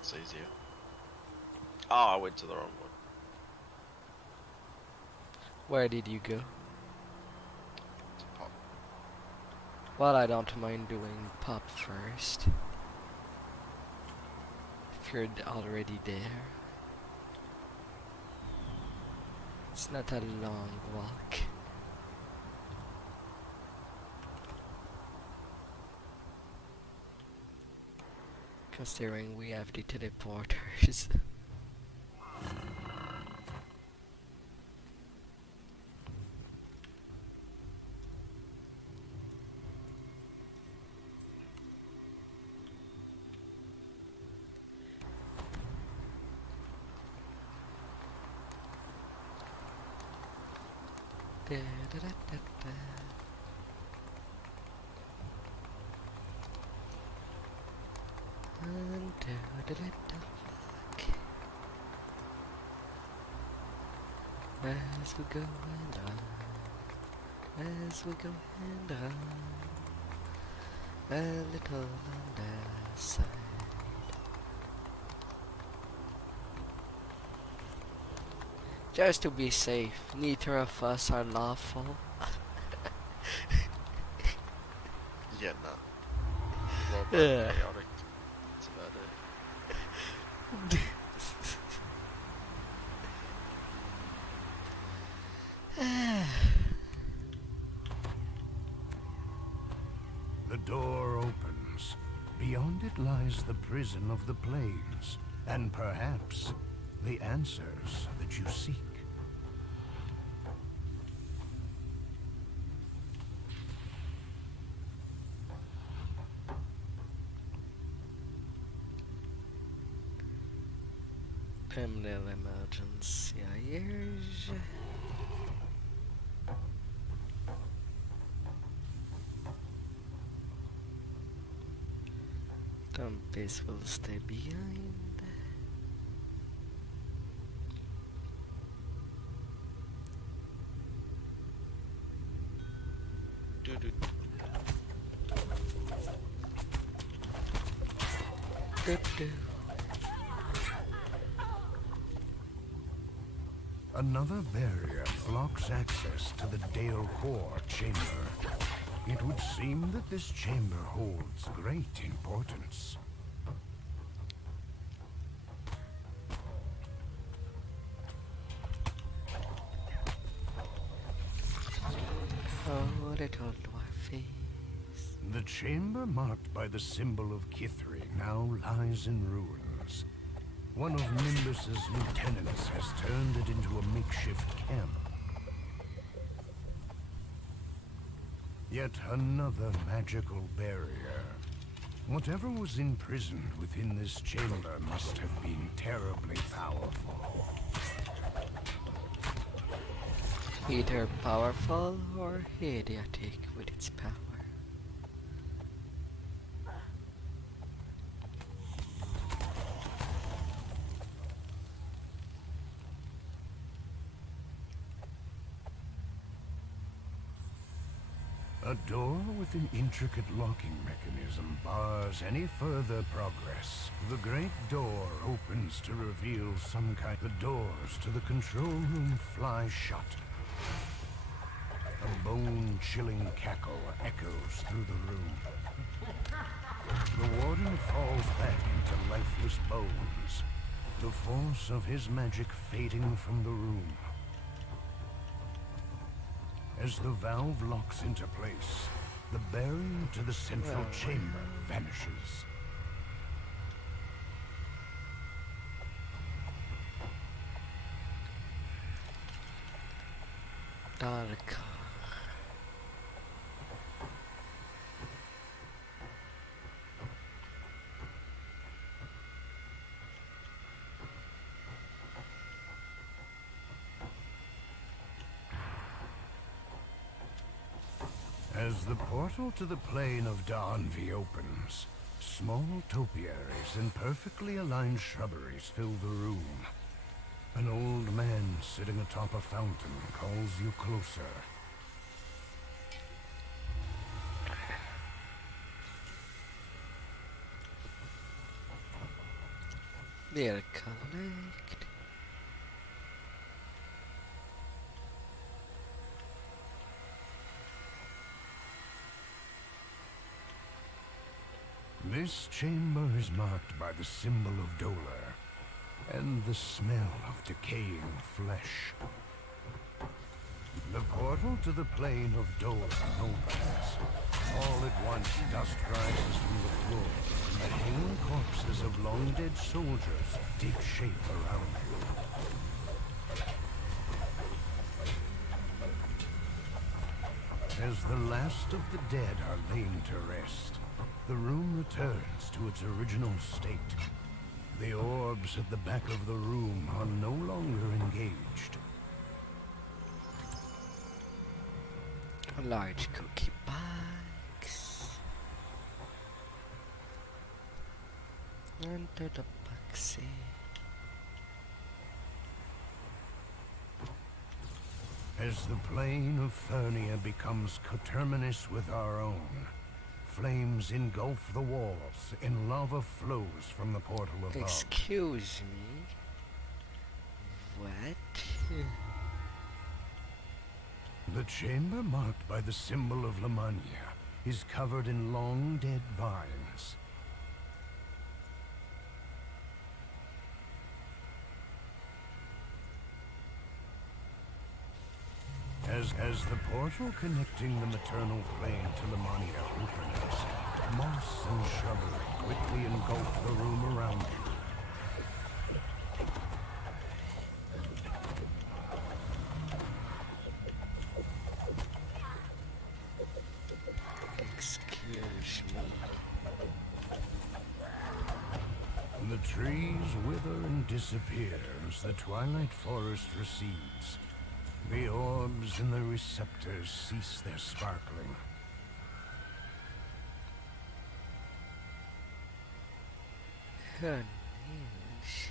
It's easier. Oh, I went to the wrong one. Where did you go? Pop. Well, I don't mind doing pop first. If you're already there. It's not a long walk. Considering we have the teleporters. Da, da, da, da, da. Until the little fuck. As we go and on, as we go and on, a little on the side. Just to be safe, neither of us are lawful. Yeah, nah. Well, but Yeah. chaotic. That's about it. The door opens. Beyond it lies the prison of the plains, and perhaps the answers that you seek. Criminal emergency hires. Tempest will stay behind. Doo-doo. Doo-doo. Another barrier blocks access to the Dale Core chamber. It would seem that this chamber holds great importance. Oh, little dwarfies. The chamber marked by the symbol of Kithri now lies in ruins. One of Nimbus's lieutenants has turned it into a makeshift camp. Yet another magical barrier. Whatever was imprisoned within this chamber must have been terribly powerful. Either powerful or idiotic with its power. A door with an intricate locking mechanism bars any further progress. The great door opens to reveal some kind. The doors to the control room fly shut. A bone-chilling cackle echoes through the room. The warden falls back into lifeless bones, the force of his magic fading from the room. As the valve locks into place, the barrier to the central chamber vanishes. Dark. As the portal to the plane of Dawnvi opens, Small topiaries and perfectly aligned shrubberies fill the room. An old man sitting atop a fountain calls you closer. They'll collect. This chamber is marked by the symbol of Dolor and the smell of decaying flesh. The portal to the plane of Dolor opens. All at once, dust rises from the floor, and the hanging corpses of long-dead soldiers take shape around you. As the last of the dead are laid to rest, the room returns to its original state. The orbs at the back of the room are no longer engaged. A large cookie box. Enter the Tabaxi. As the plane of Fernia becomes coterminous with our own, flames engulf the walls and lava flows from the portal above. Excuse me. What? The chamber marked by the symbol of Lamania is covered in long dead vines. As the portal connecting the maternal plane to Lamania opens, moss and shrubbery quickly engulf the room around you. Excuse me. The trees wither and disappear as the twilight forest recedes. The orbs in the receptors cease their sparkling. Good news.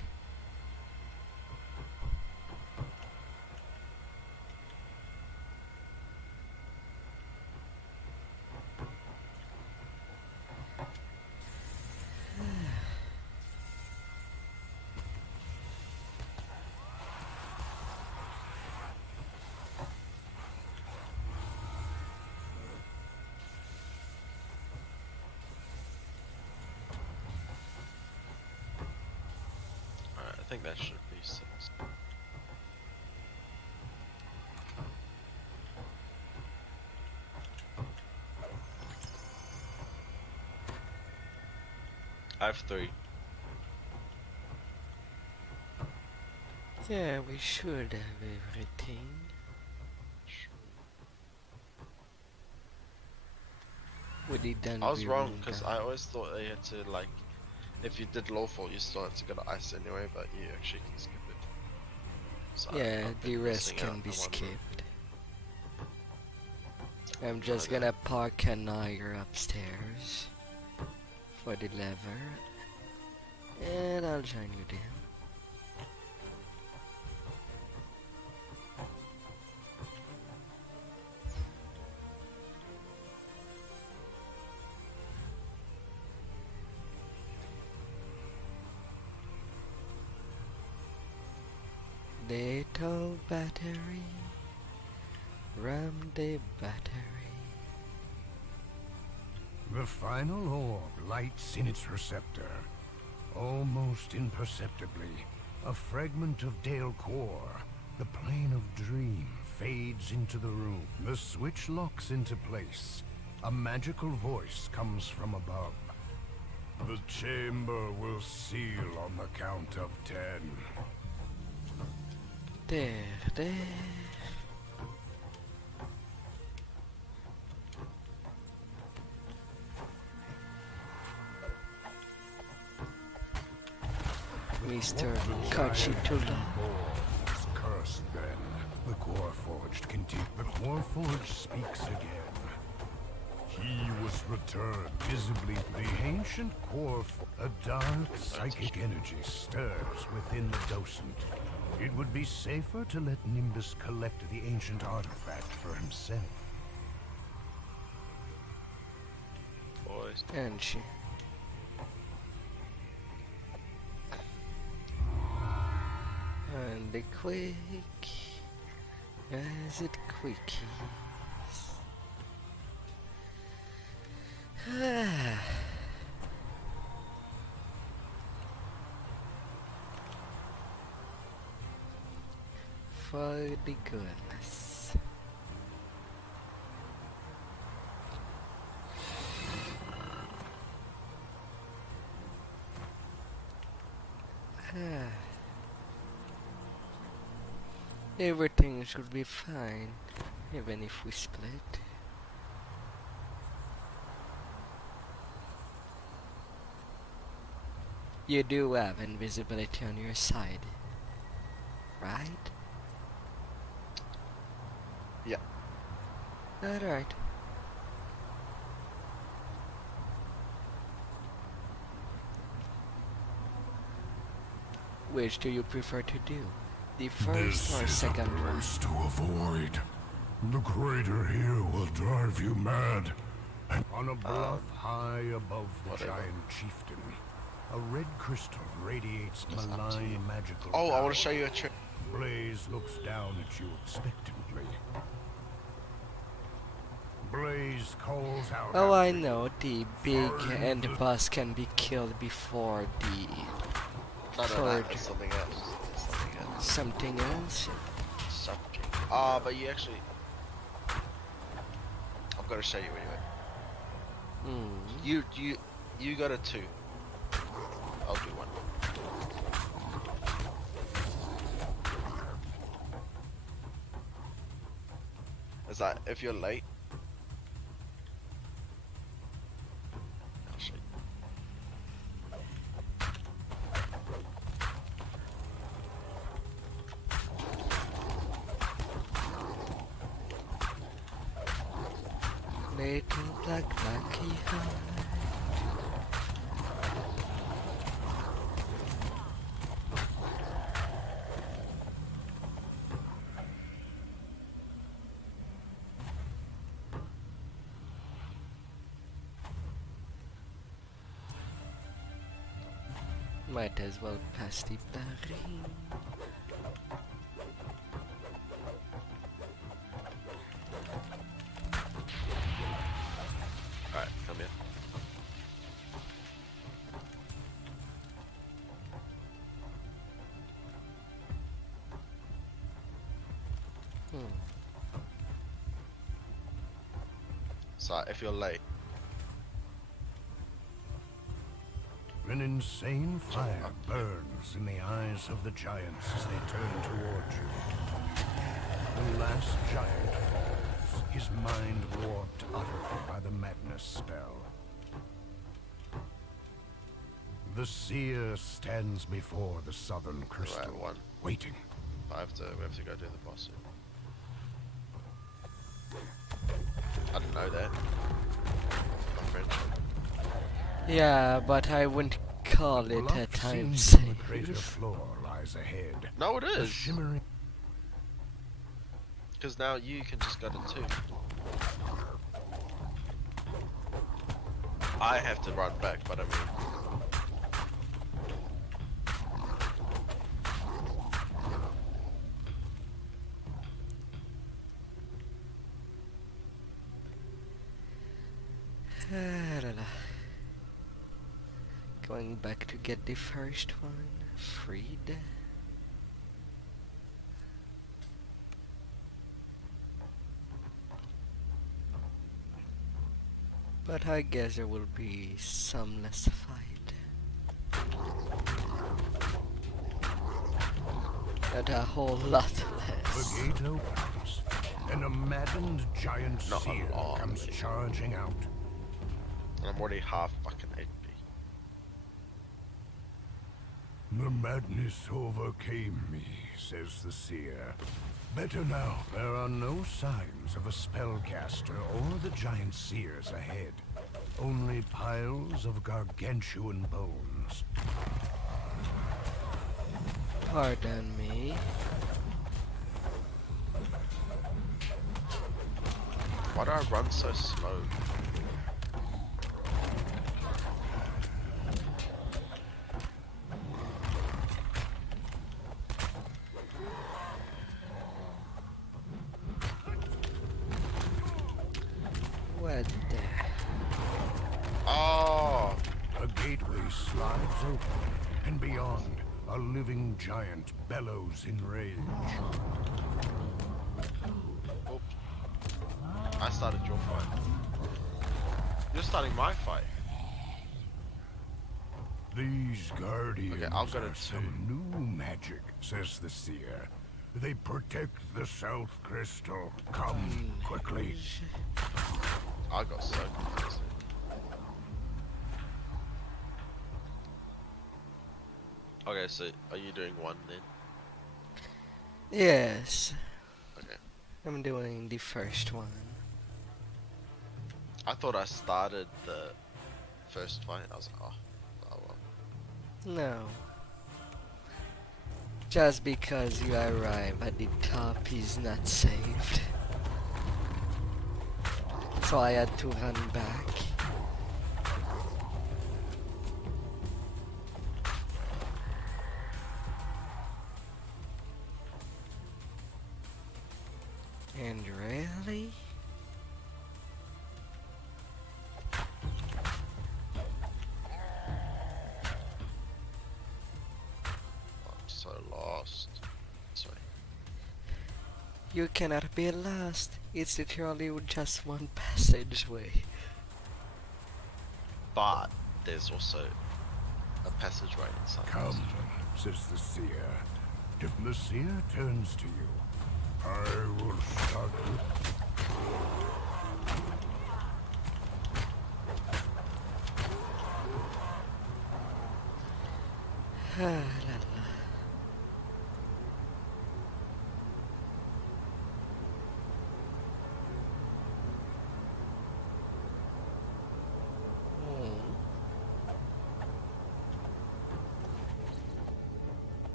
Alright, I think that should be 6. I have 3. Yeah, we should have everything. We did done. I was wrong because I always thought they had to, like, if you did lawful, you still had to go to ice anyway, but you actually can skip it. So Yeah, I've the been rest missing out can be on one room. skipped. I'm just gonna park an iron upstairs for the lever, and I'll join you there. Little battery, ram the battery. The final orb lights in its receptor. Almost imperceptibly, a fragment of Dale core, the plane of dream, fades into the room. The switch locks into place. A magical voice comes from above. The chamber will seal on the count of 10. There. Mr. Kachitula. Cursed then. The core forged speaks again. He was return. Visibly, the ancient core, a dark psychic energy stirs within the docent. It would be safer to let Nimbus collect the ancient artifact for himself. Boys. And she. And the quick. Is it quickies? For the goodness. Everything should be fine, even if we split. You do have invisibility on your side, right? Yeah. Alright. Which do you prefer to do? The first or second one? Place to avoid. The crater here will drive you mad. And on a bluff high above the whatever. giant chieftain, a red crystal radiates It's up to malign you. magical Oh, I power. want to show you a trick. Blaze looks down at you expectantly. Blaze calls out. Oh, I after you. know, the big end boss can be killed before the No, third it's something else. It's something else. something else. Something. But you actually. I've got to show you anyway. You got a 2. I'll do 1. Is that if you're late? I'll show you. Little black monkey high. Might as well pass the barring. Alright, come here. So if you're late, An insane fire burns in the eyes of the giants as they turn toward you. The last giant falls, his mind warped utterly by the madness spell. The seer stands before the southern crystal, right, 1. waiting. We have to go do the boss. I didn't know that. My friend. Yeah, but I wouldn't call it a Bluff time scene from the crater save. floor lies ahead. No, it A is. shimmering Because now you can just go to 2. I have to run back, but I mean. Going back to get the first one freed. But I guess there will be some less fight. And a whole lot The less. gate opens, and a maddened giant Not seer long, comes maybe. charging out. And I'm already half fucking HP. The madness overcame me, says the seer. Better now. There are no signs of a spellcaster or the giant seers ahead. only piles of gargantuan bones. Pardon me. Why do I run so slow? What the? Oh, A gateway slides open, and beyond, a living giant bellows in rage. oops. I started your fight. You're starting my fight. These guardians I'll go to are some new magic, says the seer. They protect the South Crystal. Come quickly. I got so confused. Okay, so are you doing one then? Yes, Okay. I'm doing the first one. I thought I started the first fight. I was like, oh well. No. Just because you arrive at the top is not saved. So I had to run back. And really? I'm so lost. Sorry. You cannot be lost. It's literally just one passageway. But there's also a passageway inside. the Come, passageway. says the seer. If the seer turns to you, I will start with... Ah, la la. Hmm.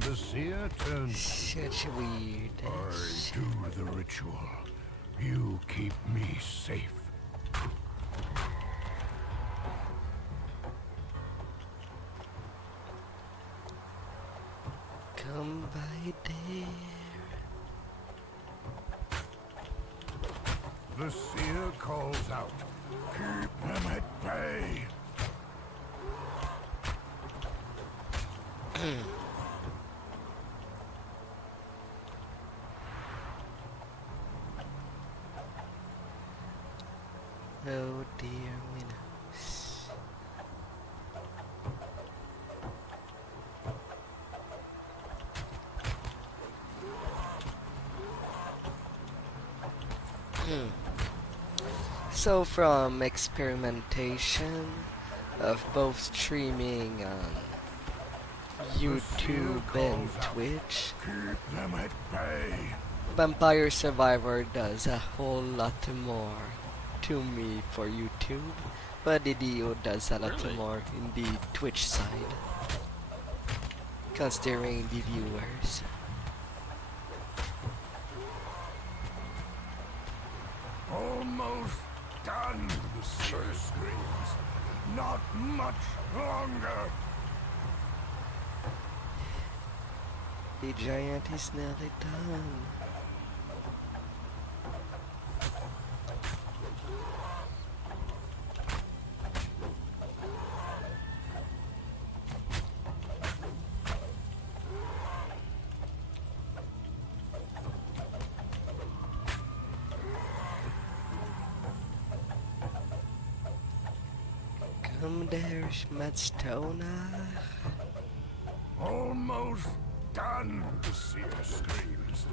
The seer turns to you. Such weird. I do the ritual. You keep me safe. Come by there. The seer calls out. Keep them at bay. Oh dear minnows. So from experimentation of both streaming on YouTube and Twitch, Keep them at bay. Vampire Survivor does a whole lot more to me for YouTube, but DDO does a lot Really? more in the Twitch side, considering the viewers. Almost done, the seer screams. Not much longer. The giant is nearly done. Come there, Schmadstona. Almost done, the seer screams.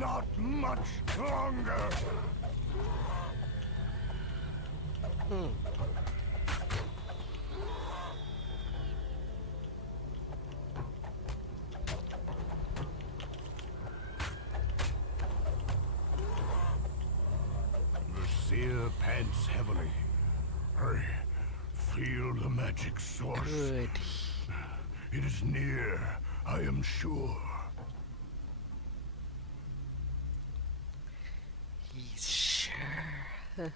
Not much longer. pants heavily. I feel the magic source. Good. It is near, I am sure. He's sure.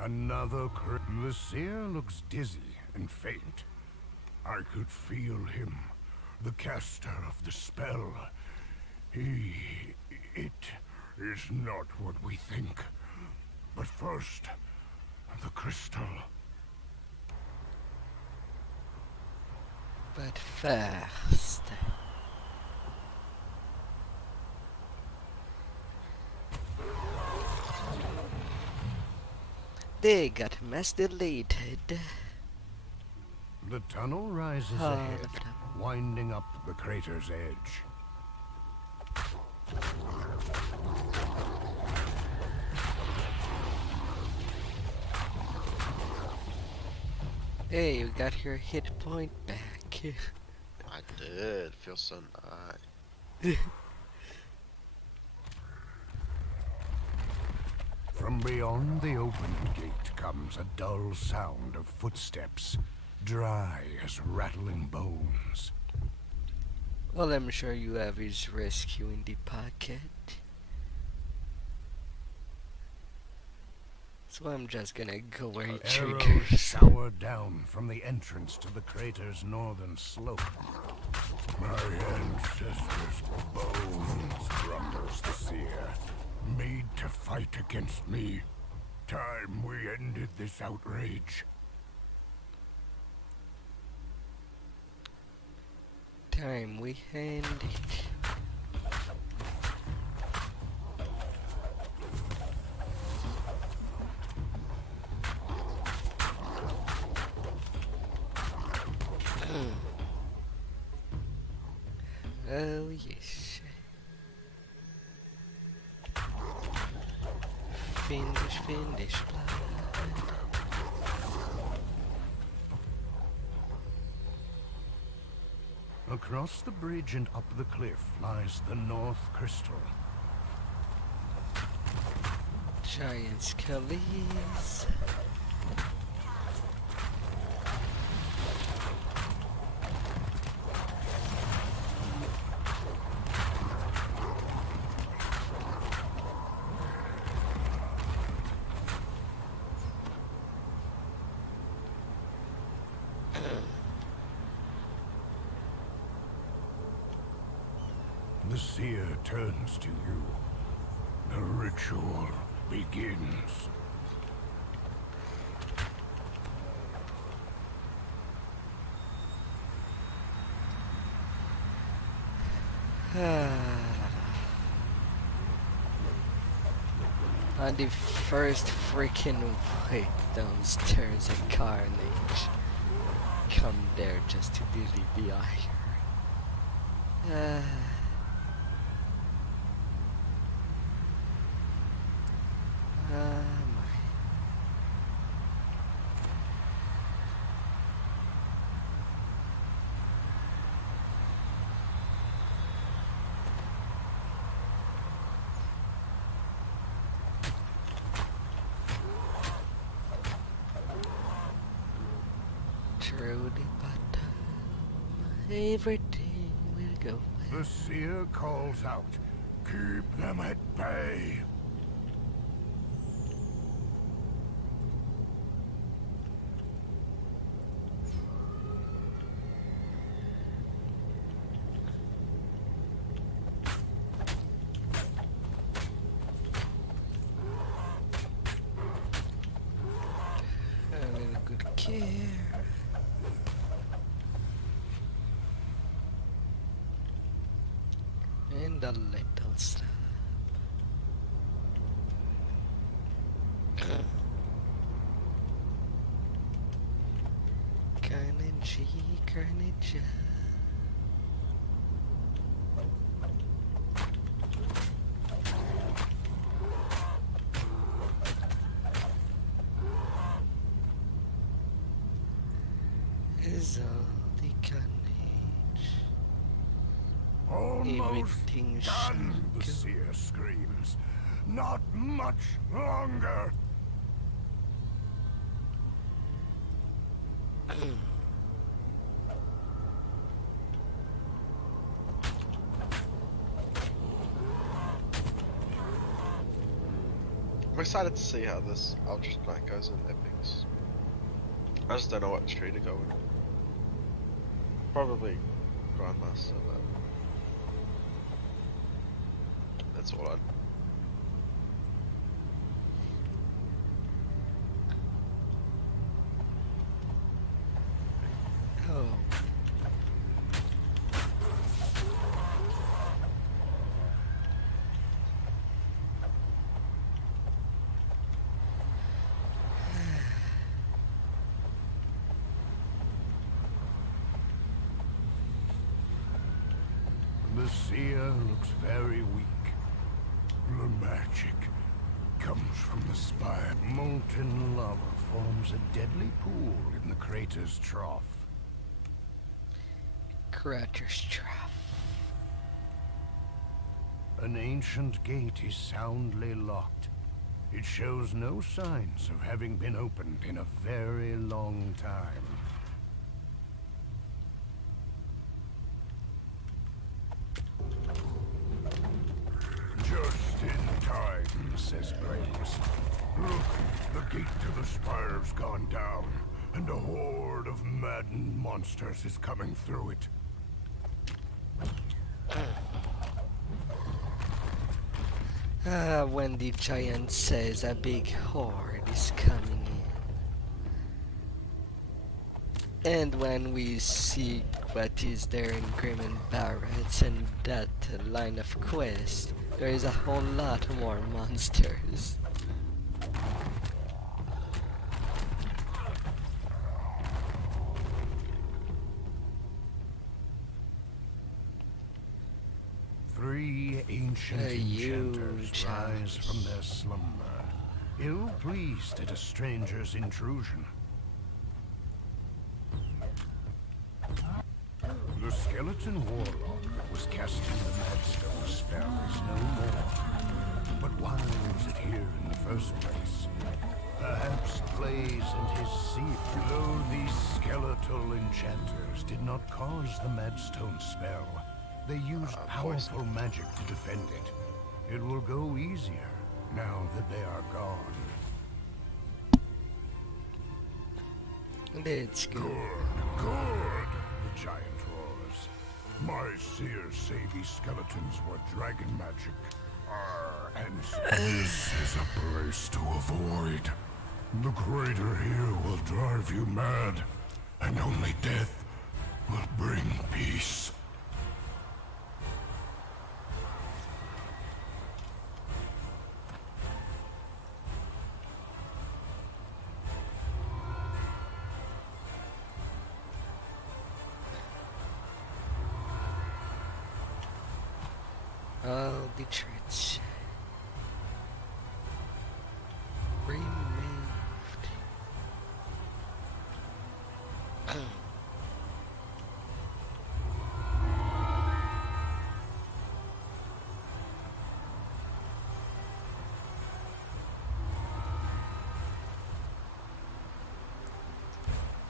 Another The seer looks dizzy and faint. I could feel him, the caster of the spell. It is not what we think. But first, the crystal. But first... They got mass deleted. The tunnel rises All ahead, of them. winding up the crater's edge. Hey, you got your hit point back. I did. Feels so nice. From beyond the opened gate comes a dull sound of footsteps, dry as rattling bones. Well, I'm sure you have his rescue in the pocket. So I'm just gonna go where he Arrows triggers. shower down from the entrance to the crater's northern slope. My ancestors' bones, grumbles the seer, made to fight against me. Time we ended this outrage. Time we end it. Oh yes. Finish blood. Across the bridge and up the cliff lies the North Crystal. Giant skellies. The seer turns to you. The ritual begins. On the first freaking way downstairs in Carnage. Come there just to delete the iron. My. Truly, but everything will go well. The seer calls out, "Keep them at bay." A little good care. And a little slap. Carnage. is all the carnage. Almost Everything done, the shall seer screams. Not much longer. I'm excited to see how this Ultra Knight goes in Epics. I just don't know what tree to go in. Probably Grandmaster, but that's all I. Oh. The seer looks very weak. The magic comes from the spire. Molten lava forms a deadly pool in the crater's trough. Crater's trap. An ancient gate is soundly locked. It shows no signs of having been opened in a very long time. Just in time, says Brains. Look, the gate to the spire's gone down, and a horde of maddened monsters is coming through it. When the giant says a big horde is coming in. And when we see what is there in Grim and Barrett's and that line of quest, there is a whole lot more monsters. Three ancient A enchanters huge rise house. from their slumber, ill-pleased at a stranger's intrusion. The skeleton warlock that was casting the Madstone spell is no more. But why was it here in the first place? Perhaps Blaze and his seer. Though these skeletal enchanters did not cause the Madstone spell, they used powerful magic to defend it. It will go easier now that they are gone. Let's go. Good, the giant roars. My seers say these skeletons were dragon magic. And this is a place to avoid. The crater here will drive you mad, and only death will bring peace. All the threats removed.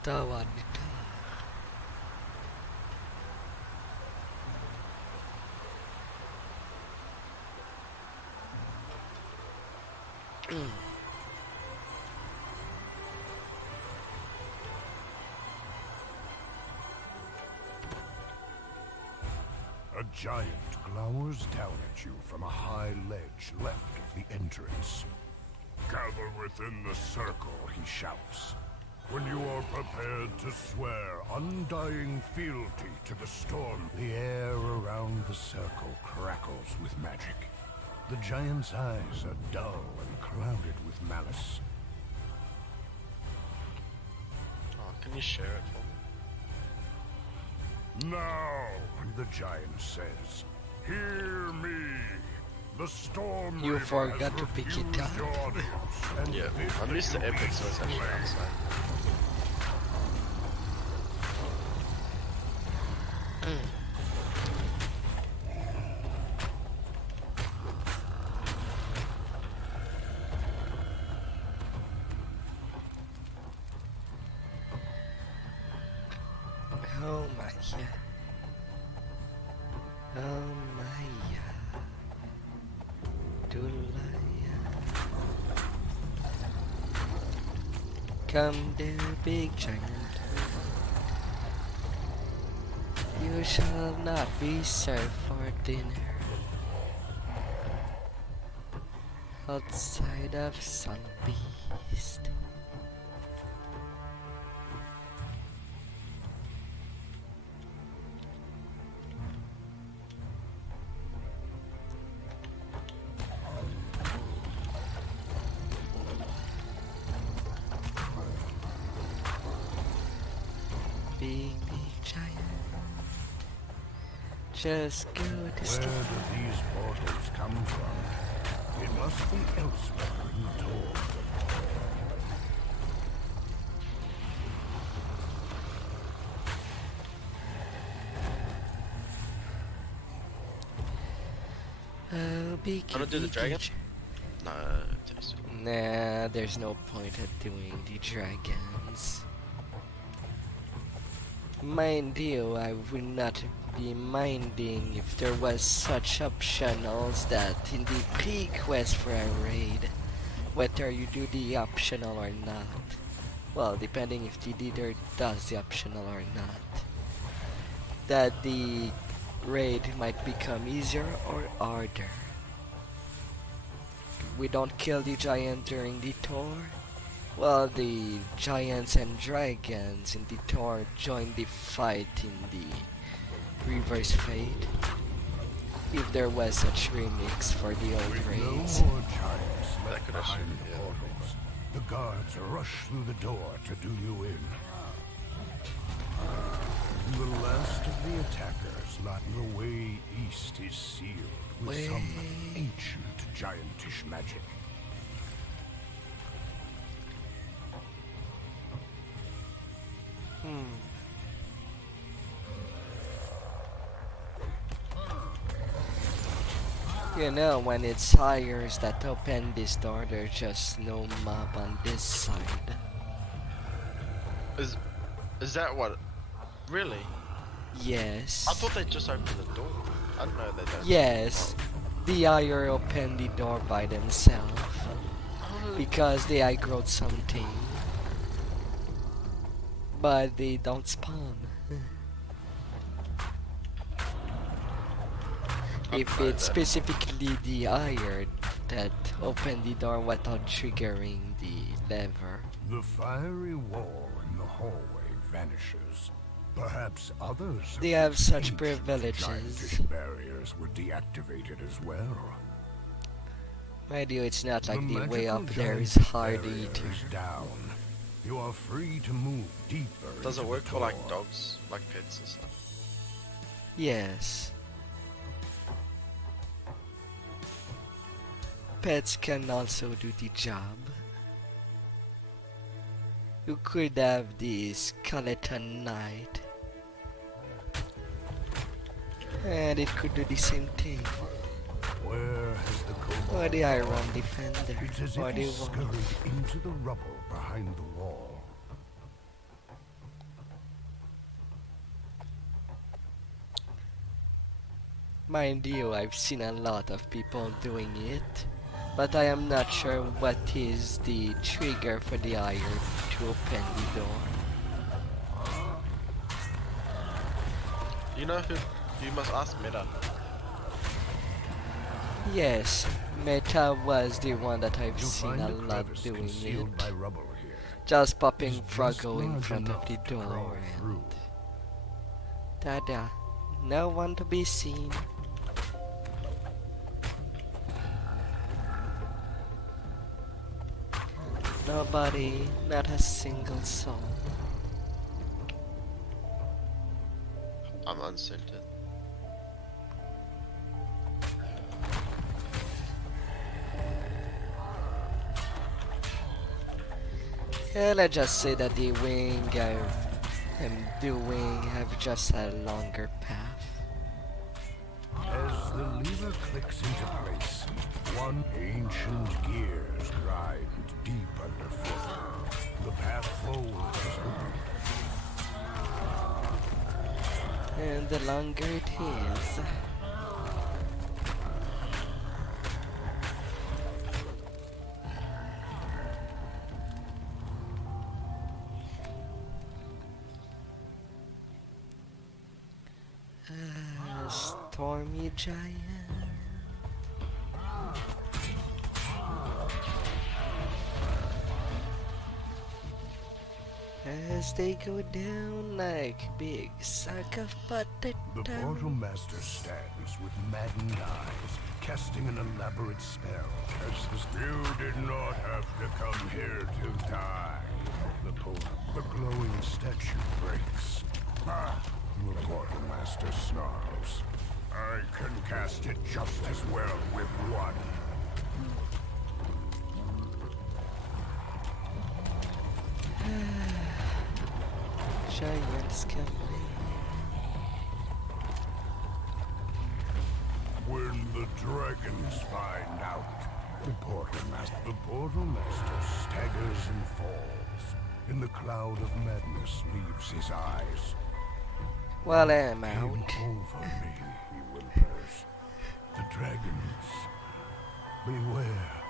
Tawadita. A giant glowers down at you from a high ledge left of the entrance. Gather within the circle, he shouts. When you are prepared to swear undying fealty to the storm, the air around the circle crackles with magic. The giant's eyes are dull and clouded with malice. Oh, can you share it for me? Now, the giant says, hear me. The storm You Reaver forgot has to pick it refused up. your audience, and Yeah, this I'm used to that you Epics, so it's lead actually the way. outside. Oh my yeah. Oh my yeah. Dulaya. Come there, big giant. You shall not be served for dinner outside of Sun Beast. Big giant. Just go to Where sleep. do these portals come from? It must be elsewhere in the tour. Oh, big. Wanna do the dragon? No, taste it. Nah, there's no point at doing the dragons. Mind you, I would not be minding if there was such optionals that in the pre-quest for a raid, whether you do the optional or not. Well, depending if the leader does the optional or not. That the raid might become easier or harder. We don't kill the giant during the tour. Well, the giants and dragons in the tour join the fight in the reverse fate. If there was such remix for the old With no raids. more giants That left could behind actually- the yeah. portals, the guards rush through the door to do you in. The last of the attackers, the way east is sealed with some ancient giantish magic. You know, when it's hires that open this door, there's just no mob on this side. Is that what? Really? Yes. I thought they just opened the door. I didn't know they don't. Yes. The hire open the door by themselves. Because they aggroed something. But they don't spawn. If it's specifically the iron that opened the door without triggering the lever. The fiery wall in the hallway vanishes. Perhaps others of They have these such ancient privileges. giantish barriers were deactivated as well. My dear, it's not like the way magical up there is giant hard barrier either. is down. You are free to move deeper. Does it into work the for like tour. dogs, like pets and stuff? Yes. Pets can also do the job. You could have the skeleton knight. And it could do the same thing. Where has the kobold Or the iron gone? defender. It's as Or if the he wolf. scurried into the rubble behind the wall. Mind you, I've seen a lot of people doing it. But I am not sure what is the trigger for the iron to open the door. You know who? You must ask Meta. Yes, Meta was the one that I've You'll seen find a a lot crevice doing concealed it. by rubble here. Just popping It's just Froggo in large front of enough the to crawl door through. and tada, no one to be seen. Nobody, not a single soul. I'm unscented. Yeah, let's just say that the wing I am doing have just a longer path. As the lever clicks into place, one ancient gears grind deep underfoot. The path forward is open. And the longer it is. Stormy Giant. As they go down like big sack of potato. The Portal Master stands with maddened eyes, casting an elaborate spell. As you did not have to come here to die. The glowing statue breaks. The Portal Master snarls. I can cast it just as well with one. Giants coming. When the dragons find out, the Portal Master staggers and falls. In the cloud of madness leaves his eyes. Well, I'm Game out. over me, he whimpers. The dragons. Beware.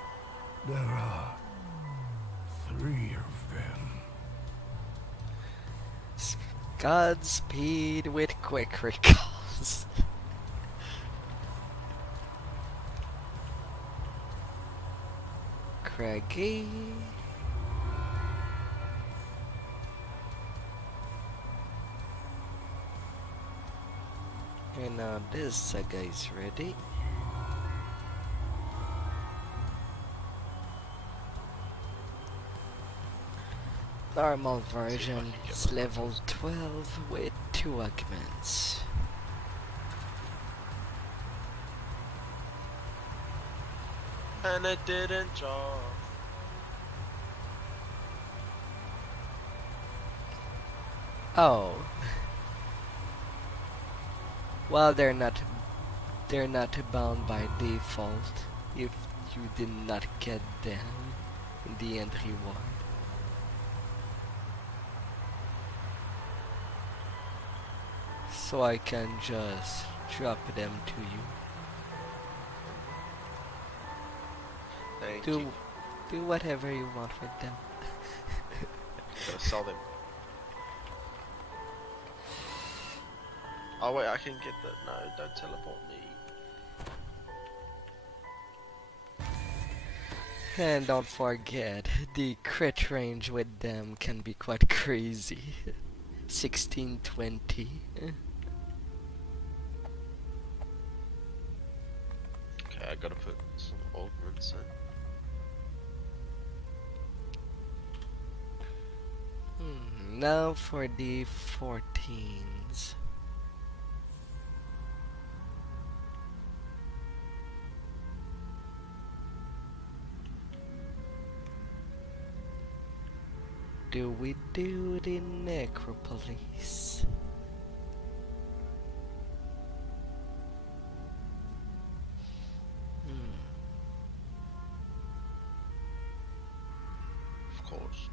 There are 3 of them. Godspeed with quick recalls. Craggy. And now this saga is ready. Normal version is level 12 with 2 augments. And it didn't drop. Oh. Well, they're not bound by default if you did not get them in the end reward. So I can just drop them to you. Thank you. Do whatever you want with them. Gotta sell them. Oh wait, I can get that. No, don't teleport me. And don't forget, the crit range with them can be quite crazy. 16-20. Okay, I gotta put some augments in. Now for the 14s. Do we do the necropolis? Of course.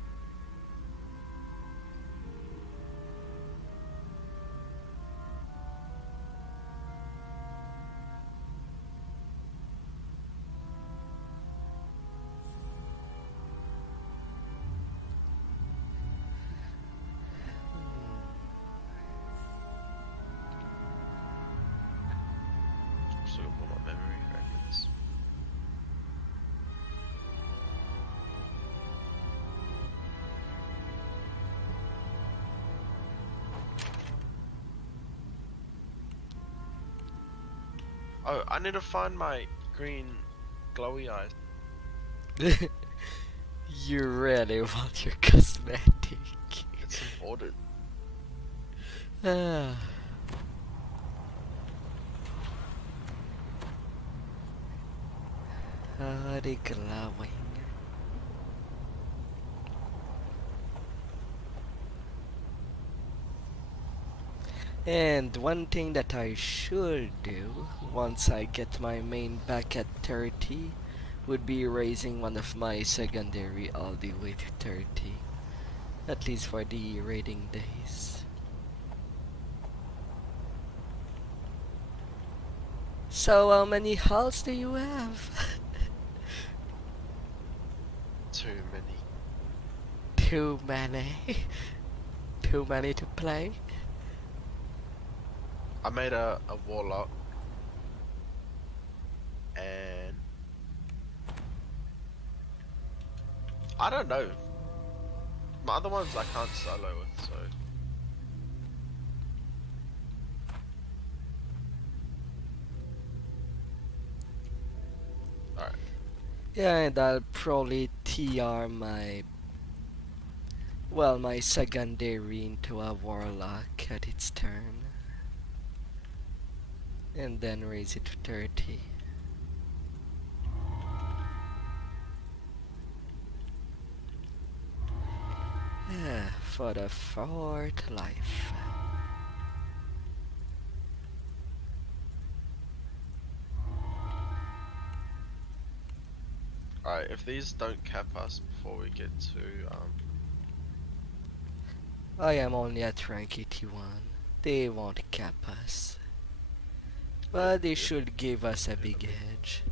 So I'll put my memory fragments. Oh, I need to find my green glowy eyes. You really want your cosmetic. It's important. Ah. The glowing. And one thing that I should do once I get my main back at 30 would be raising one of my secondary all the way to 30. At least for the raiding days. So how many hulls do you have? Too many. Too many. Too many to play. I made a warlock. And I don't know. My other ones I can't solo with, so alright. Yeah, and I'll probably TR my my secondary into a warlock at its turn. And then raise it to 30. Yeah, for the fourth life. Alright, if these don't cap us before we get to I am only at rank 81. They won't cap us. But they should give us a big edge.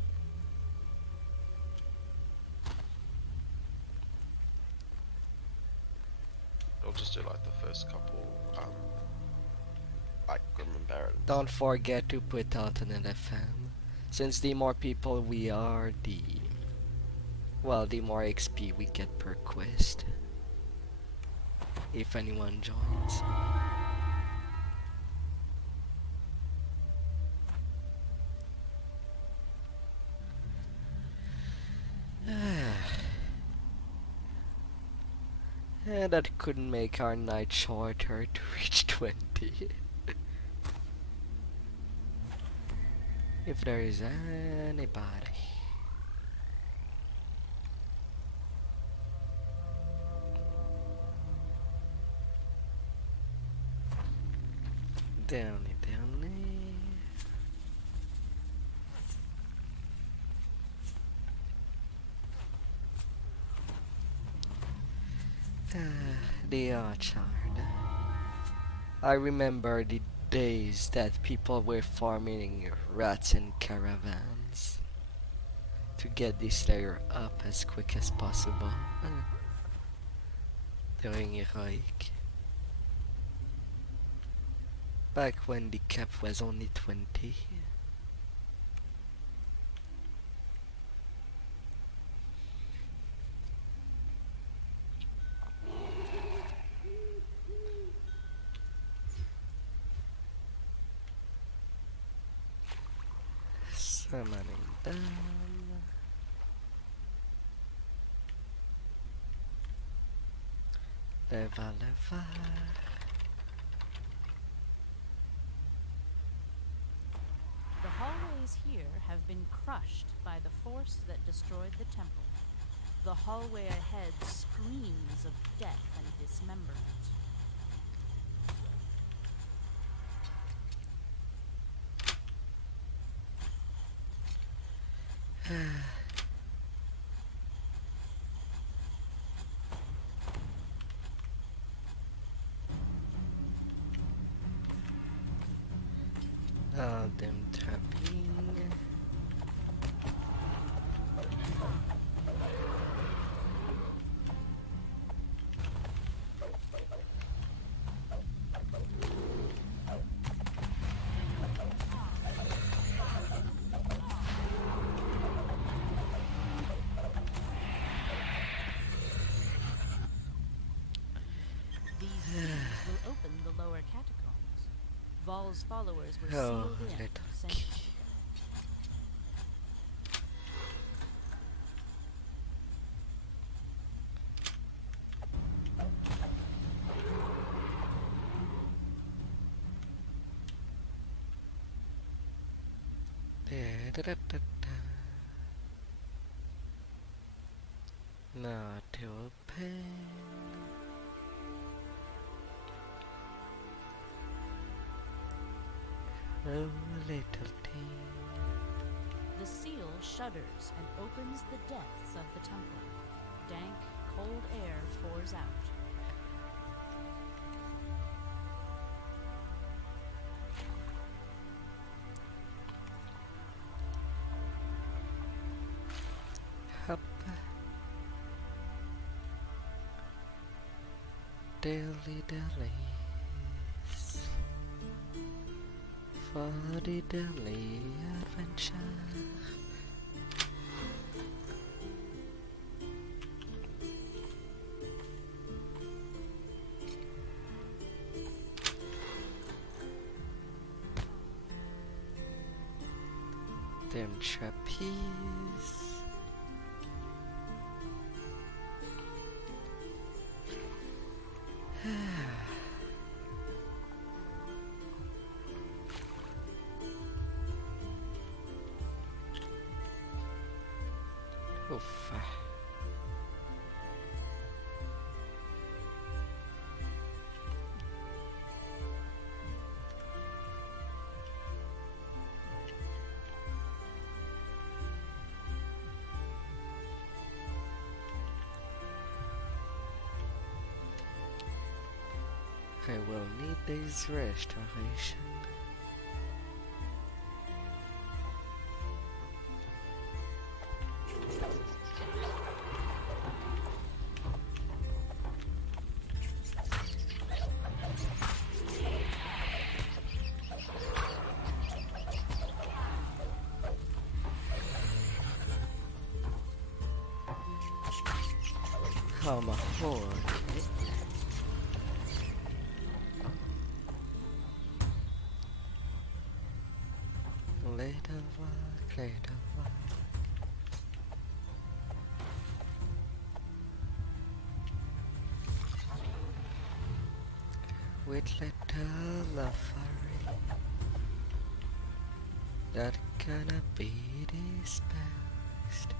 I'll just do like the first couple like Grim and Barrett. Don't forget to put out an LFM. Since the more people we are, the more XP we get per quest. If anyone joins. And that could make our night shorter to reach 20. If there is anybody. Down it. They are charred. I remember the days that people were farming rats in caravans to get this layer up as quick as possible. Doing heroic. Back when the cap was only 20. Summoning down. Level. The hallways here have been crushed by the force that destroyed the temple. The hallway ahead screams of death and dismemberment. All them tapping. These keys will open the lower catacombs. Vol's followers were Oh, sealed in little centuries key. ago. Not to open. Oh, little tea. The seal shudders and opens the depths of the temple. Dank, cold air pours out. daily dailies for the daily adventure. Them trapeze. Oof. I will need this restoration. Come aboard. Later work, later work. With little offering that cannot be dispersed.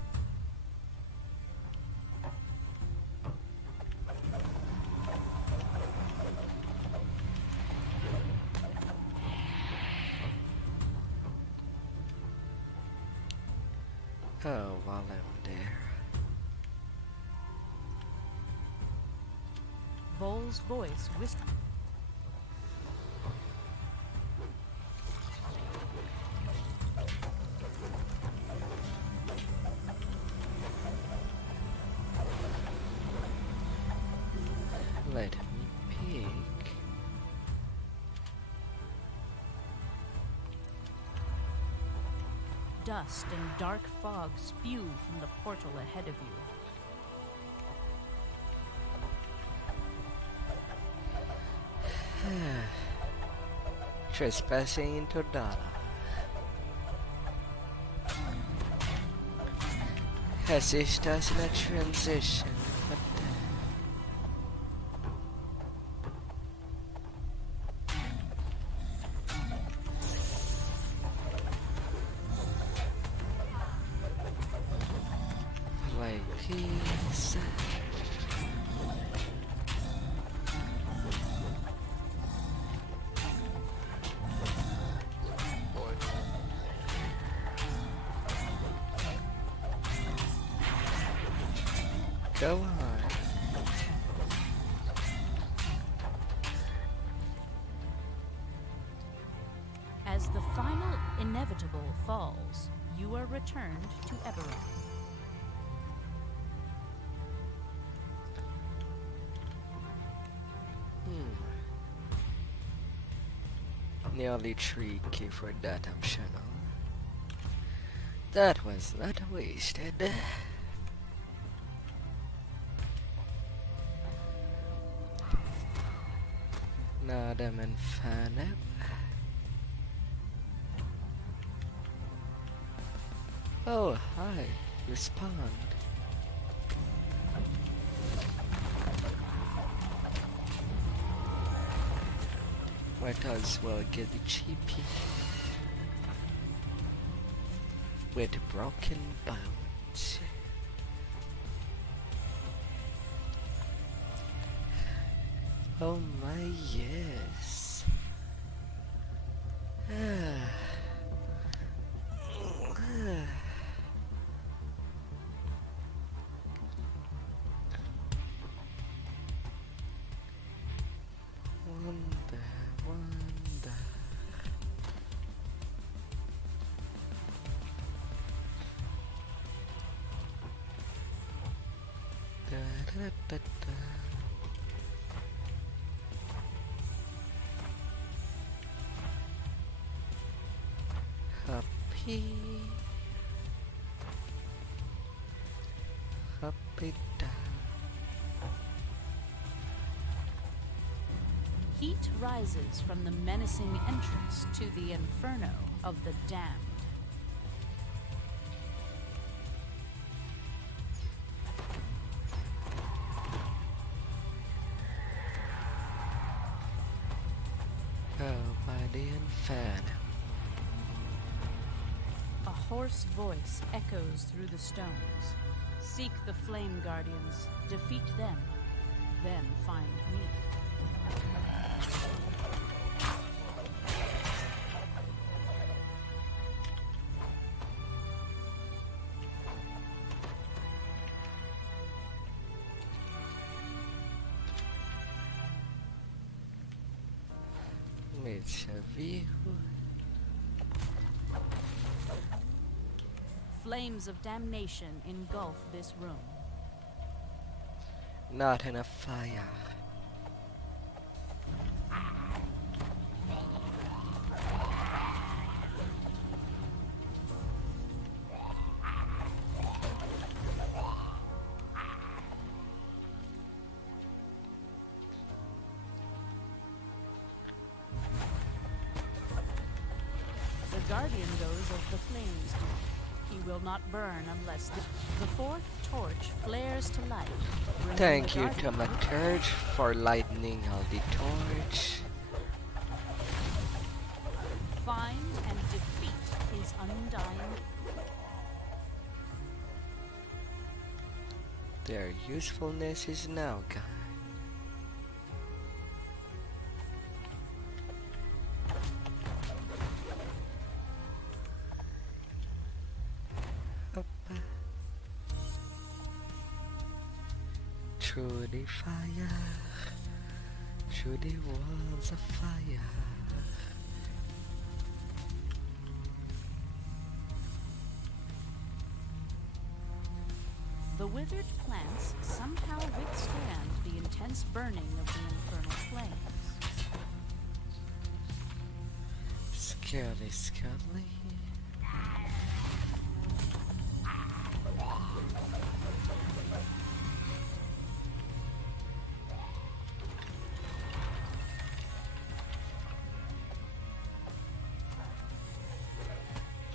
Oh, while I'm there. Vol's voice whispered. Let me pick. Dust and dark fog spew from the portal ahead of you. Trespassing into data. Assist us in a transition. But play peace. Go on. As the final inevitable falls, you are returned to Eberron. Nearly 3K for that optional. That was not wasted. Nadam and Faneb. Oh, hi. Respond. Might as well get the cheapie. With broken bones. Oh my yes. Wonder, wonder. Da, da, da, da. Up and down. Heat rises from the menacing entrance to the inferno of the damned. Oh, by the inferno. A hoarse voice echoes through the stones. Seek the Flame Guardians, defeat them, then find me. It's a view. Flames of damnation engulf this room. Not enough fire. The Guardian goes as the flames do. He will not burn unless the fourth torch flares to life. bringing Thank the you, Guardian Thaumaturge, for lighting all the torch. Find and defeat his undying. Their usefulness is now gone. Up. Through the fire, through the walls of fire. The withered plants somehow withstand the intense burning of the infernal flames. Skelly, skelly.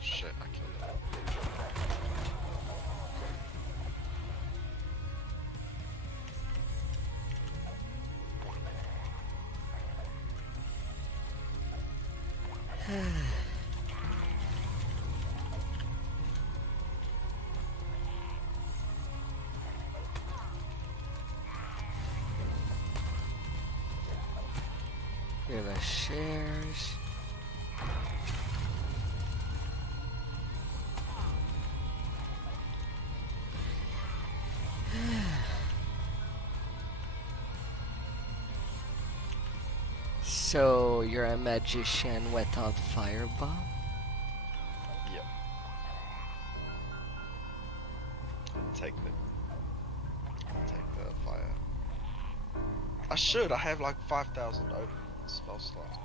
Shit, I killed it. Here the shares. So you're a magician without fireball? Yep. Take the fire. I should. I have like 5,000 open spell slots.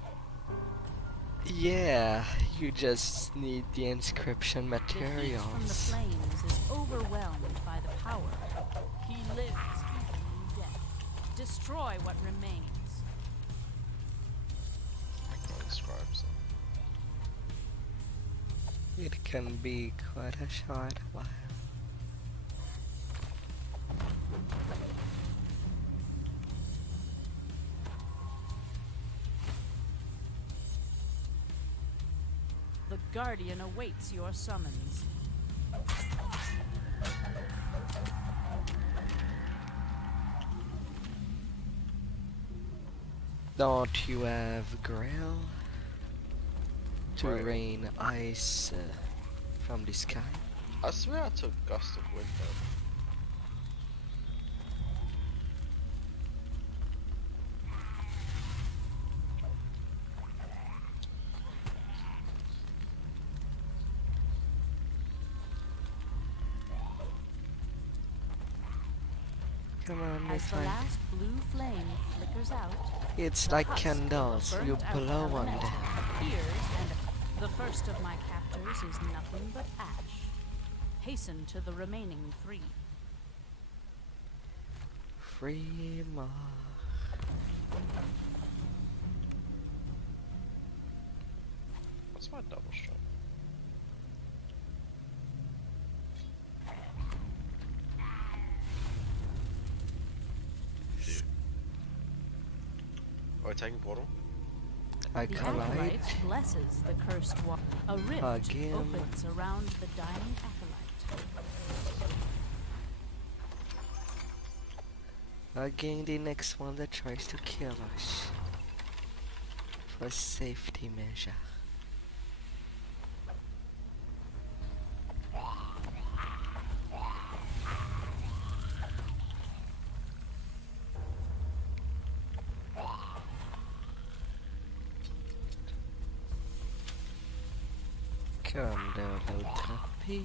Yeah, you just need the inscription The heat from the materials. flames is overwhelmed by the power. He lives even in death. Destroy what remains. I'll inscribe some. It can be quite a short while. The Guardian awaits your summons. Don't you have Grail to Right. rain ice from the sky? I swear I took Gust of Wind though. Come on, As it's the like, last blue flame flickers out, it's the like husk of a candles. You burnt-out blow on elemental them. appears, and the first of my captors enters is nothing but ash. Hasten to the remaining 3. Free ma. What's my double strike? Are we taking portal? I The collide. acolyte blesses the cursed water. A rift Hug him. opens around the dying acolyte. Again, the next one that tries to kill us. For safety measure. Come down, little puppy.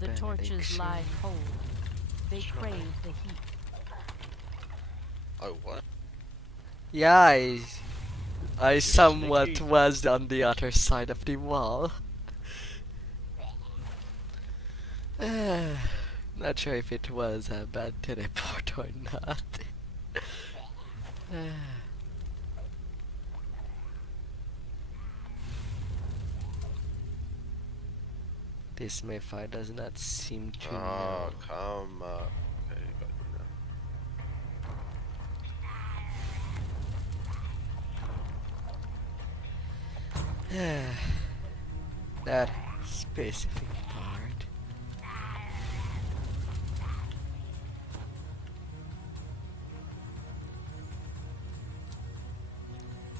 The torches lie cold. They crave the heat. Oh, what? Yeah, I somewhat sneaky. was on the other side of the wall. Not sure if it was a bad teleport or not. This Mayfire does not seem to Oh, know. come up. Okay, you got me now. That specific part.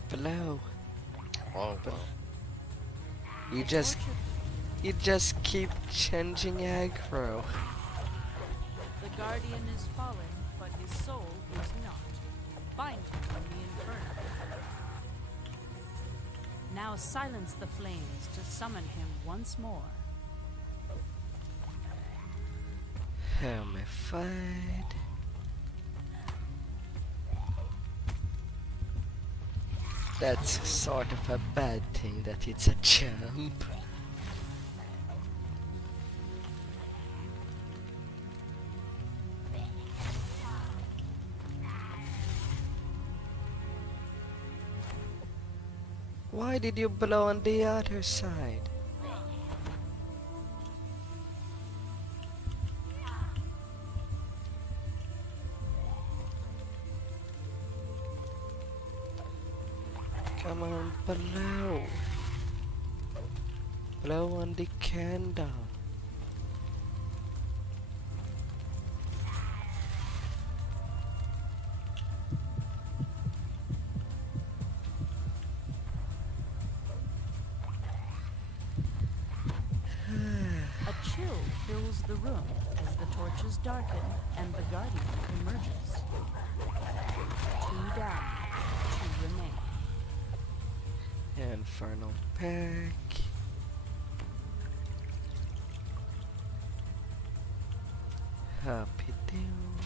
Below. Oh, well. You just keep changing aggro. The guardian is fallen, but his soul is not. Bind him in the inferno. Now silence the flames to summon him once more. Helmified. That's sort of a bad thing that it's a jump. Why did you blow on the other side? Come on, blow. Blow on the candle. A chill fills the room as the torches darken and the guardian emerges. 2 down, 2 remain. Infernal pack. Happy deal.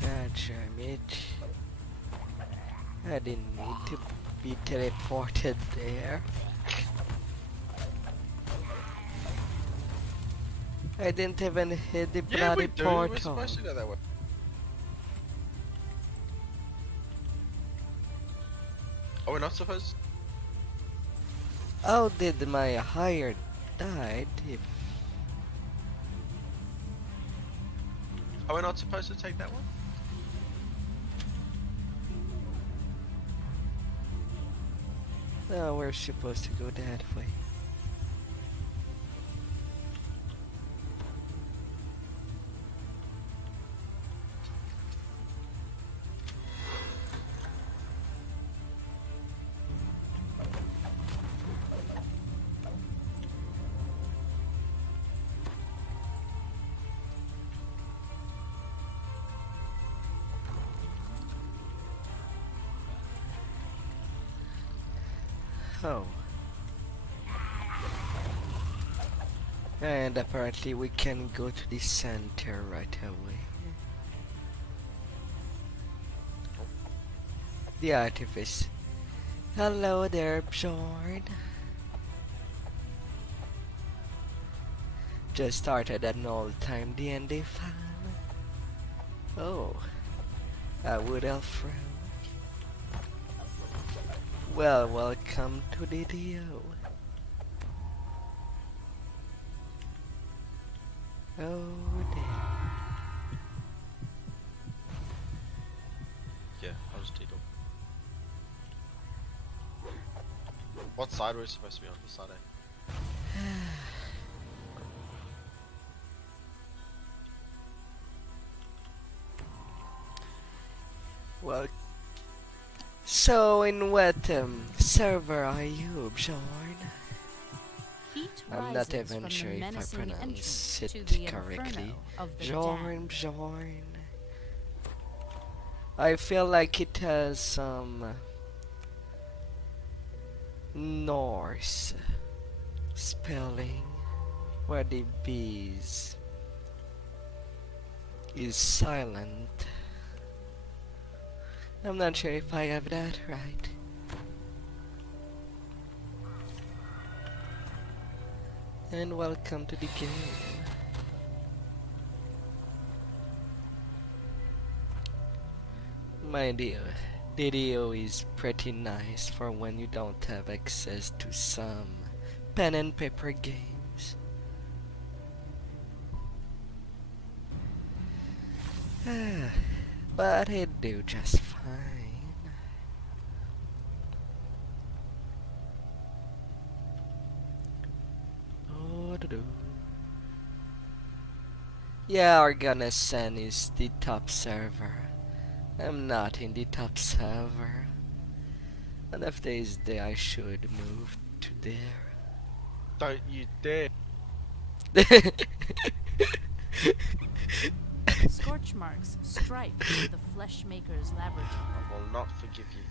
God damn it. I didn't need to be teleported there. I didn't even hit the Yeah, we bloody do. We're portal. supposed to go that way. Are we not supposed? How did my hire died if Are we not supposed to take that one? no, we're supposed to go that way. Oh. And apparently we can go to the center right away. The artifice. Hello there, Bjorn. Just started an all-time D&D fan. Oh, a wood elf rogue. Well, welcome to DDO. Oh dear. Yeah, I'll just take them. What side are we supposed to be on? This side, eh? Well, so in what server are you, Bjorn? Heat I'm not rises even from sure the if I menacing pronounce entrance it to the correctly. inferno of the Bjorn, damned. Bjorn. I feel like it has some Norse spelling where the B's is silent. I'm not sure if I have that right. And welcome to the game. Mind you, DDO is pretty nice for when you don't have access to some pen and paper games. But it do just fine. Oh, do. Yeah, Organasen is the top server. I'm not in the top server. And if there is there, I should move to there. Don't you dare! Scorch marks stripe the Fleshmaker's laboratory. I will not forgive you.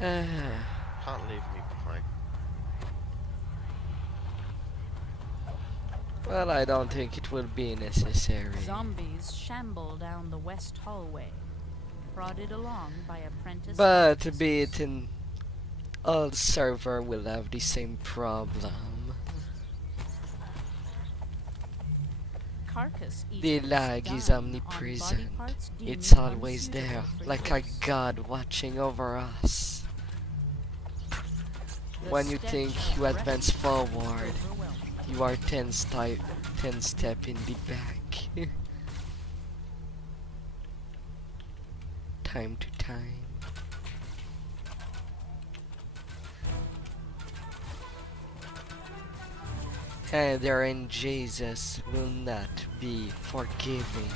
Can't leave me behind. Well, I don't think it will be necessary. Zombies shamble down the west hallway, prodded along by apprentice But artists. be it in all server will have the same problem. Carcass The eaters lag is dine on omnipresent. body parts deemed It's always unsuitable there, for like a use. god watching over us. The When you stench think of you advance refuse forward, overwhelming. you are 10 step in the back. Time to time. And therein Jesus will not be forgiving.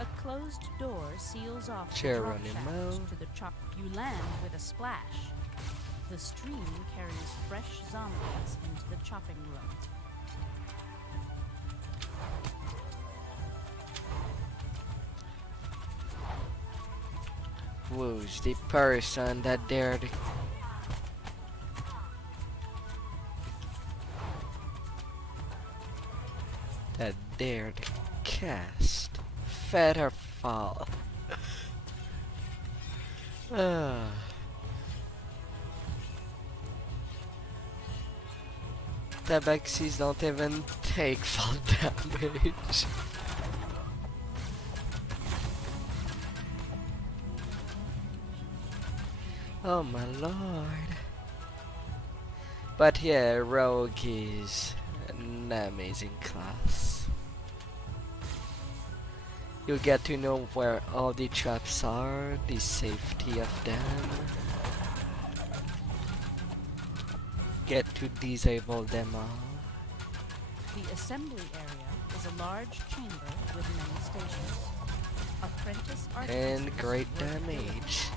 A closed door seals off the Chair drop running shaft low. to the chop. You land with a splash. The stream carries fresh zombies into the chopping room. Who's the person that dared cast Featherfall? Tabaxis don't even take fall damage. Oh my lord. But yeah, Rogue is an amazing class. You get to know where all the traps are, the safety of them. Get to disable them all. The assembly area is a large chamber with many stations. Apprentice And artificers great work daily. damage.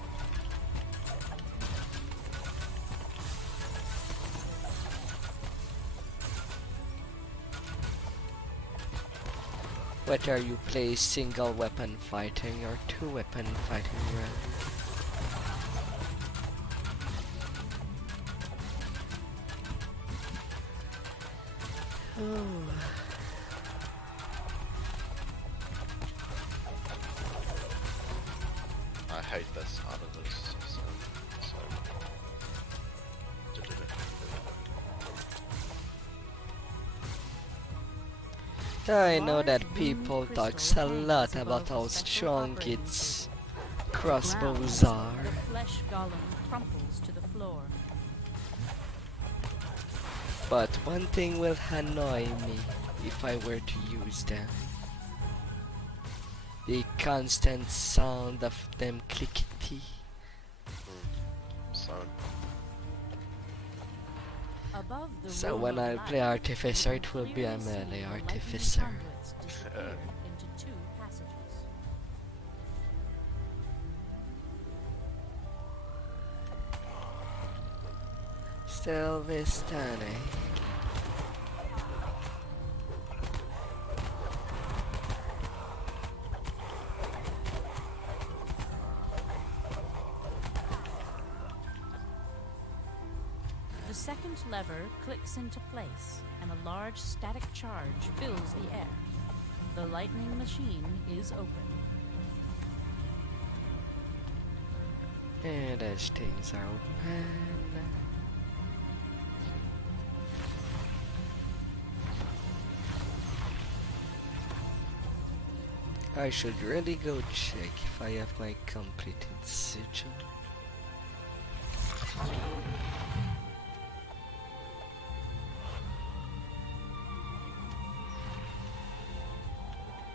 Whether you play single weapon fighting or two weapon fighting round. Oh. I hate this out of this. I know that Large people green talks a crystal lot hangs about above how the central strong operating its table. crossbows Ground, are, The flesh golem crumples to the floor. but one thing will annoy me if I were to use them. The constant sound of them clickety. So Above the So room when of I light, play you Artificer, can it will be clearly a see melee the lightning Artificer. conduits disappear into two passages. Still Vistani. The second lever clicks into place, and a large static charge fills the air. The lightning machine is open. And as things are open. I should really go check if I have my completed sigil.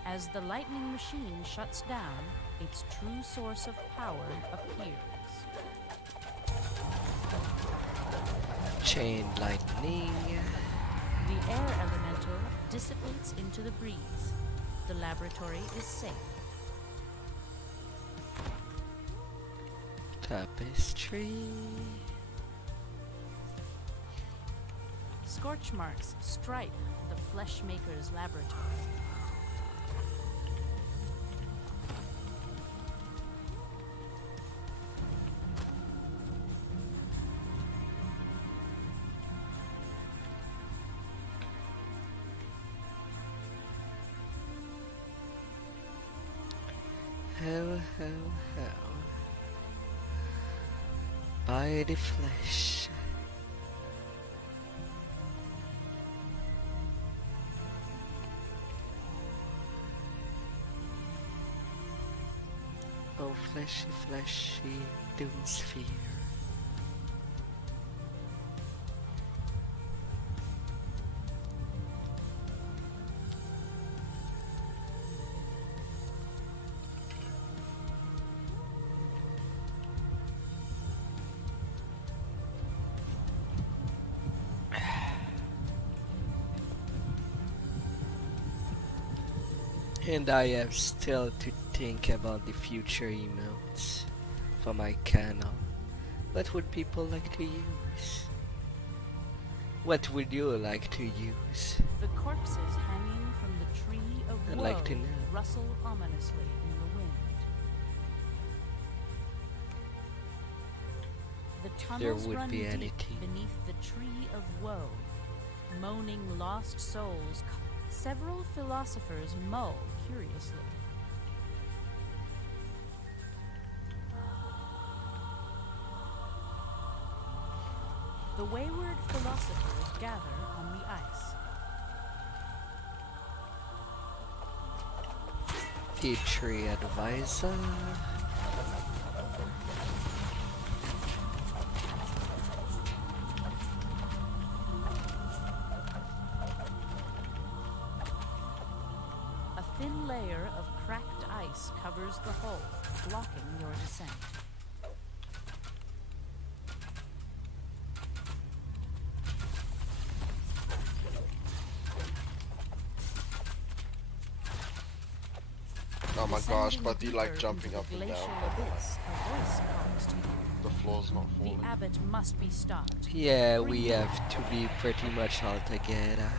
As the lightning machine shuts down, its true source of power appears. Chain lightning. The air elemental dissipates into the breeze. The laboratory is safe. Tapestry. Scorch marks stripe the Fleshmaker's laboratory. Ho. By the flesh. Oh, fleshy doom sphere. And I have still to think about the future emotes for my channel. What would people like to use? What would you like to use? The corpses hanging from the tree of I'd woe like to know. rustle ominously in the wind. The There tunnels would run be deep anything. beneath the tree of woe, moaning lost souls. Several philosophers mull curiously. The wayward philosophers gather on the ice. The tree advisor. A thin layer of cracked ice covers the hole, blocking your descent. my gosh, Descending but you like deeper jumping into up the and down. glacial abyss, a voice calls to you. The floor's not The falling. abbot must be stopped. Yeah, Free we him. have to be pretty much all together.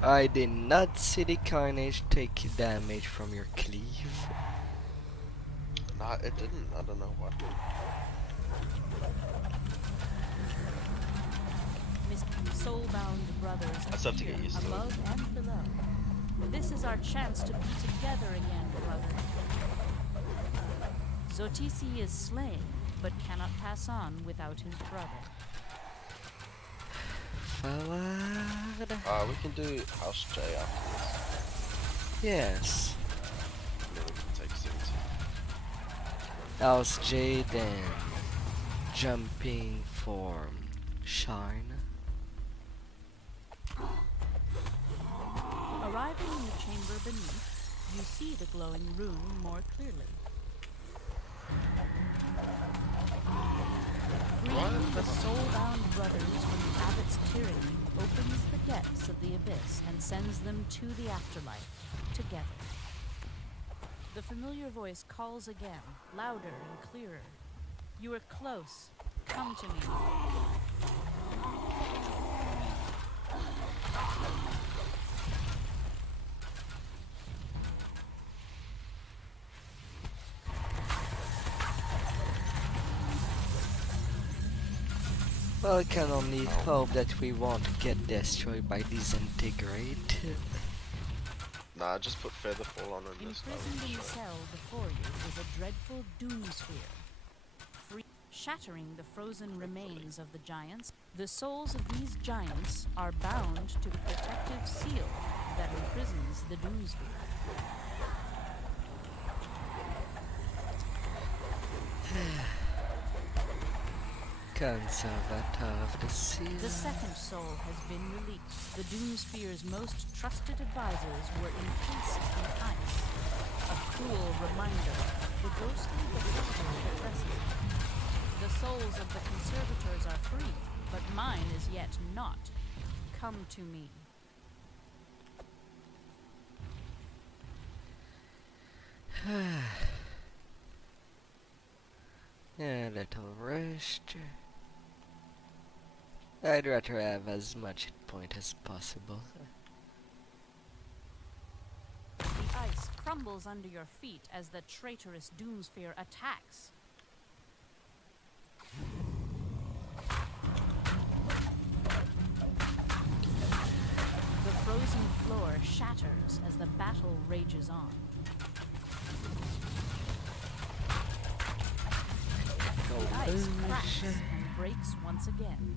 I did not see the carnage take damage from your cleave. Nah, it didn't. I don't know what. Soul-bound brothers I just have to appear get used to it. above and below. This is our chance to be together again, brother. Zotisi is slain, but cannot pass on without his brother. Forward. We can do House J after this. Yes. And then we can take 6. Else J then jumping form shine. Arriving in the chamber beneath, you see the glowing rune more clearly. Freeing the soul-bound brothers from the abbot's tyranny opens the depths of the abyss and sends them to the afterlife, together. The familiar voice calls again, louder and clearer. You are close. Come to me. Well, I can only hope that we won't get destroyed by disintegrate. Nah, just put Featherfall on and this Imprisoned in the cell before you is a dreadful doom sphere. Shattering the frozen remains of the giants, the souls of these giants are bound to the protective seal that imprisons the doom sphere. Conservator of the seal. The second soul has been released. The doom sphere's most trusted advisors were encased in ice. A cruel reminder, the ghostly behavior that oppresses them. The souls of the conservators are free, but mine is yet not. Come to me. A little rest. I'd rather have as much hit point as possible. The ice crumbles under your feet as the traitorous doomsphere attacks. The frozen floor shatters as the battle rages on. The ice cracks and breaks once again.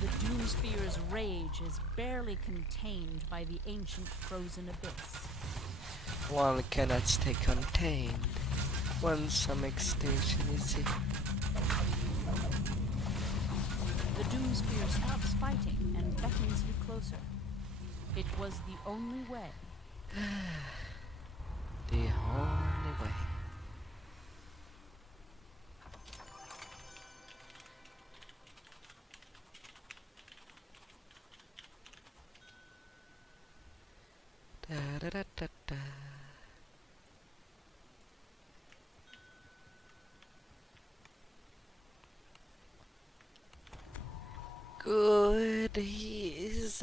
The doomsphere's rage is barely contained by the ancient frozen abyss. One cannot stay contained once some extinction is hit. The doomsphere stops fighting and beckons you closer. It was the only way. The only way. Da da da da da. Goodies.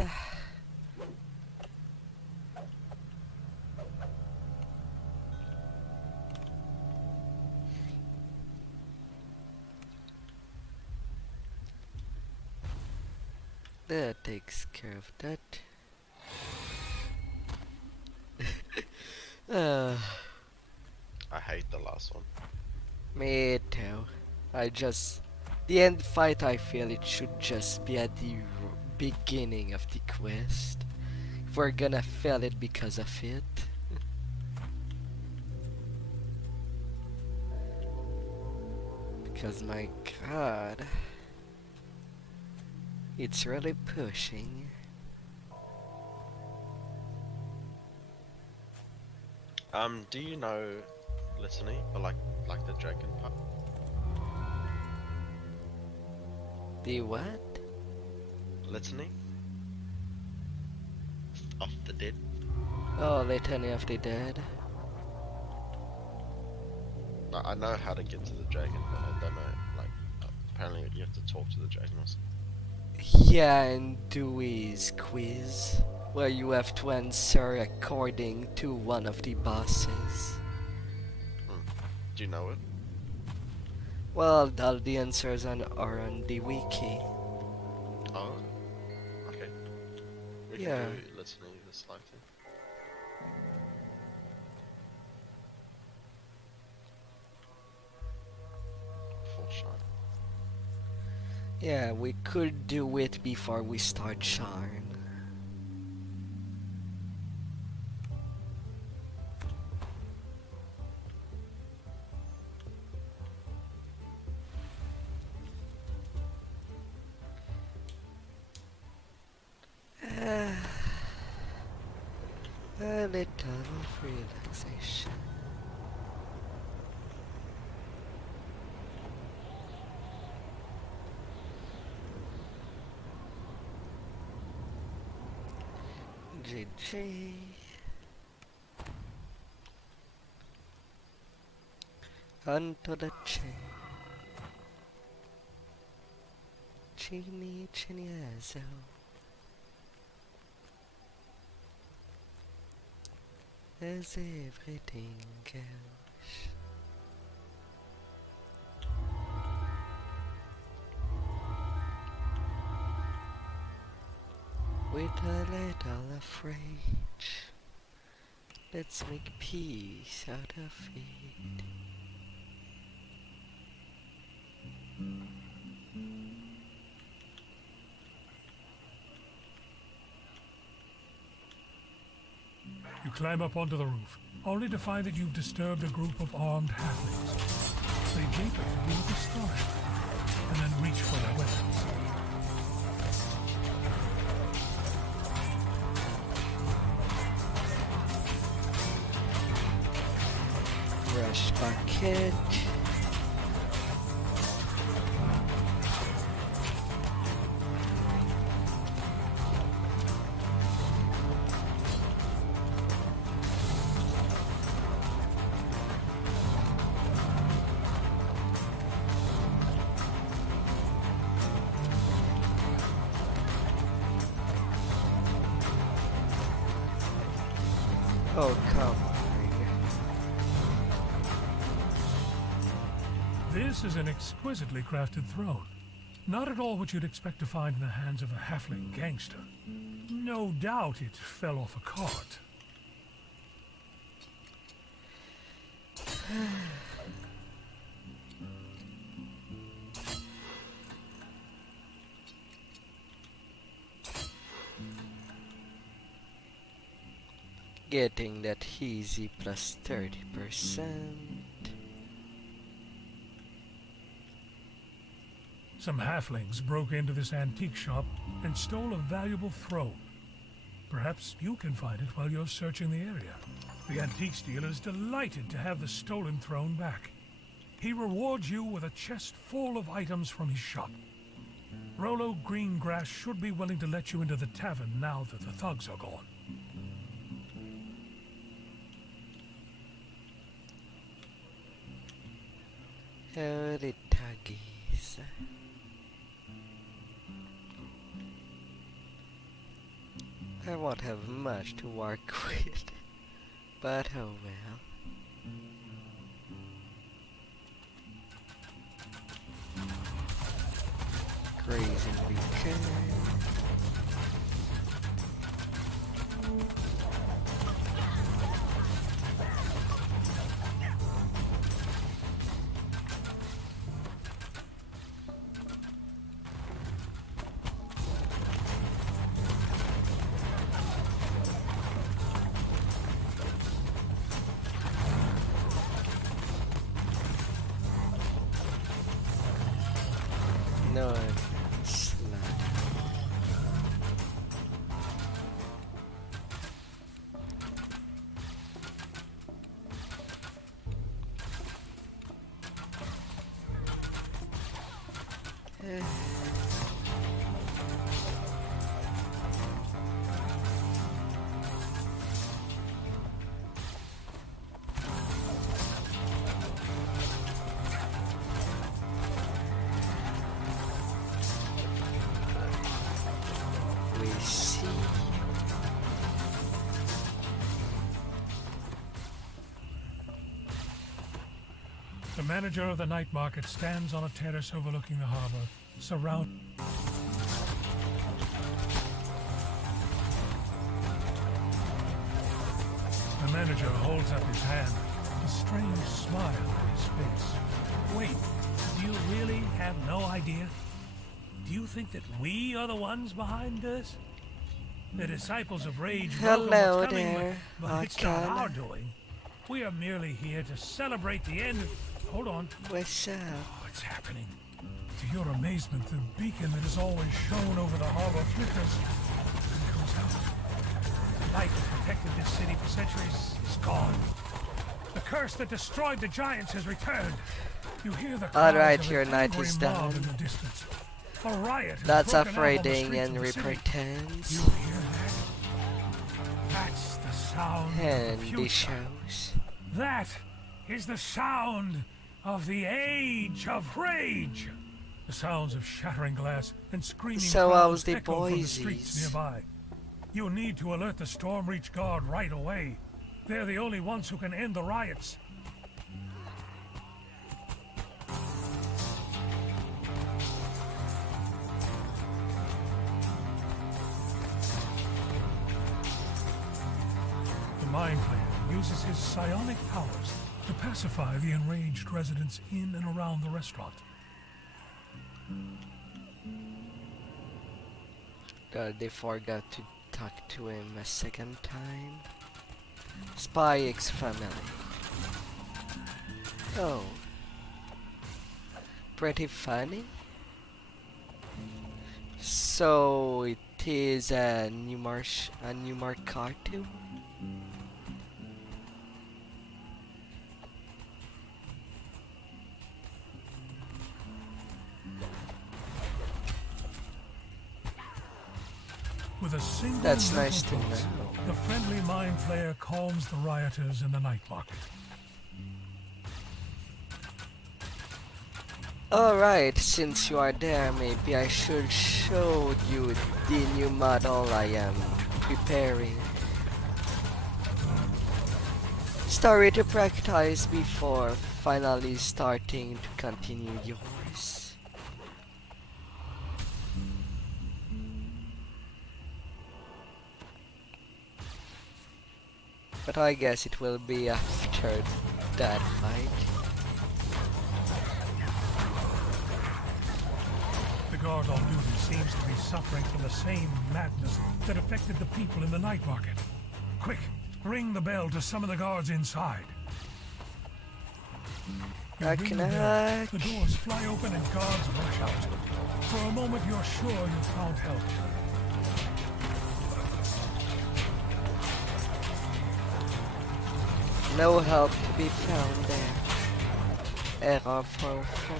That takes care of that. I hate the last one. Me too. The end fight, I feel it should just be at the beginning of the quest. If we're gonna fail it because of it. Because my god. It's really pushing. Do you know Listening, but like the dragon part? The what? Litany of the dead. Oh, Litany of the Dead. I know how to get to the dragon, but I don't know. Like, apparently you have to talk to the dragon or something. Yeah, and Dewey's quiz, where you have to answer according to one of the bosses. Do you know it? Well, all the answers are on the wiki. Oh, okay. We Yeah. can do litany this life then. For sure. Yeah, we could do it before we start Charm. A little of relaxation. GG. Onto the chin. Chini chiniazo. As everything goes. With a little of rage, let's make peace out of it. You climb up onto the roof, only to find that you've disturbed a group of armed halflings. They gape at you with astonishment, and then reach for their weapons. Rush bucket. Oh, come on. This is an exquisitely crafted throne. Not at all what you'd expect to find in the hands of a halfling gangster. No doubt it fell off a cart. Getting that easy plus 30%. Some halflings broke into this antique shop and stole a valuable throne. Perhaps you can find it while you're searching the area. The antique dealer is delighted to have the stolen throne back. He rewards you with a chest full of items from his shop. Rolo Greengrass should be willing to let you into the tavern now that the thugs are gone. Oh, the tuggies. I won't have much to work with, but oh well. Grazing weekend. No, it's not. we see? The manager of the night market stands on a terrace overlooking the harbor, surrounded. The manager holds up his hand, a strange smile on his face. Wait, do you really have no idea? Do you think that we are the ones behind this? The disciples of rage welcome Hello what's coming, there, but it's not Arcana. our doing. We are merely here to celebrate the end of... Hold on. What's up? What's happening? To your amazement, the beacon that has always shone over the harbor flickers and goes out. The light that protected this city for centuries is gone. The curse that destroyed the giants has returned. You hear the cries Alright, of your an night angry is mob done. in the distance. A riot has Lots of broken out on the raiding streets and of the city. repentance. You hear that? That's the sound And of the the future. shows. That is the sound of the age of rage. The sounds of shattering glass and screaming So crowds how's the echo from the streets boysies? nearby. You need to alert the Storm Reach Guard right away. They're the only ones who can end the riots. The Mind Flayer uses his psionic powers to pacify the enraged residents in and around the restaurant. They forgot to talk to him a second time. Spy X family. Oh. Pretty funny. So it is a Newmark cartoon. With a single That's mental nice to pulse, know. the friendly Mind Flayer calms the rioters in the night market. Alright, since you are there, maybe I should show you the new model I am preparing. Story to practice before finally starting to continue yours. But I guess it will be after that fight. The guard on duty seems to be suffering from the same madness that affected the people in the night market. Quick, ring the bell to summon the guards inside. You ring the bell, Knock, the doors fly open and guards rush out. For a moment you're sure you've found help. no help to be found there. Error 44.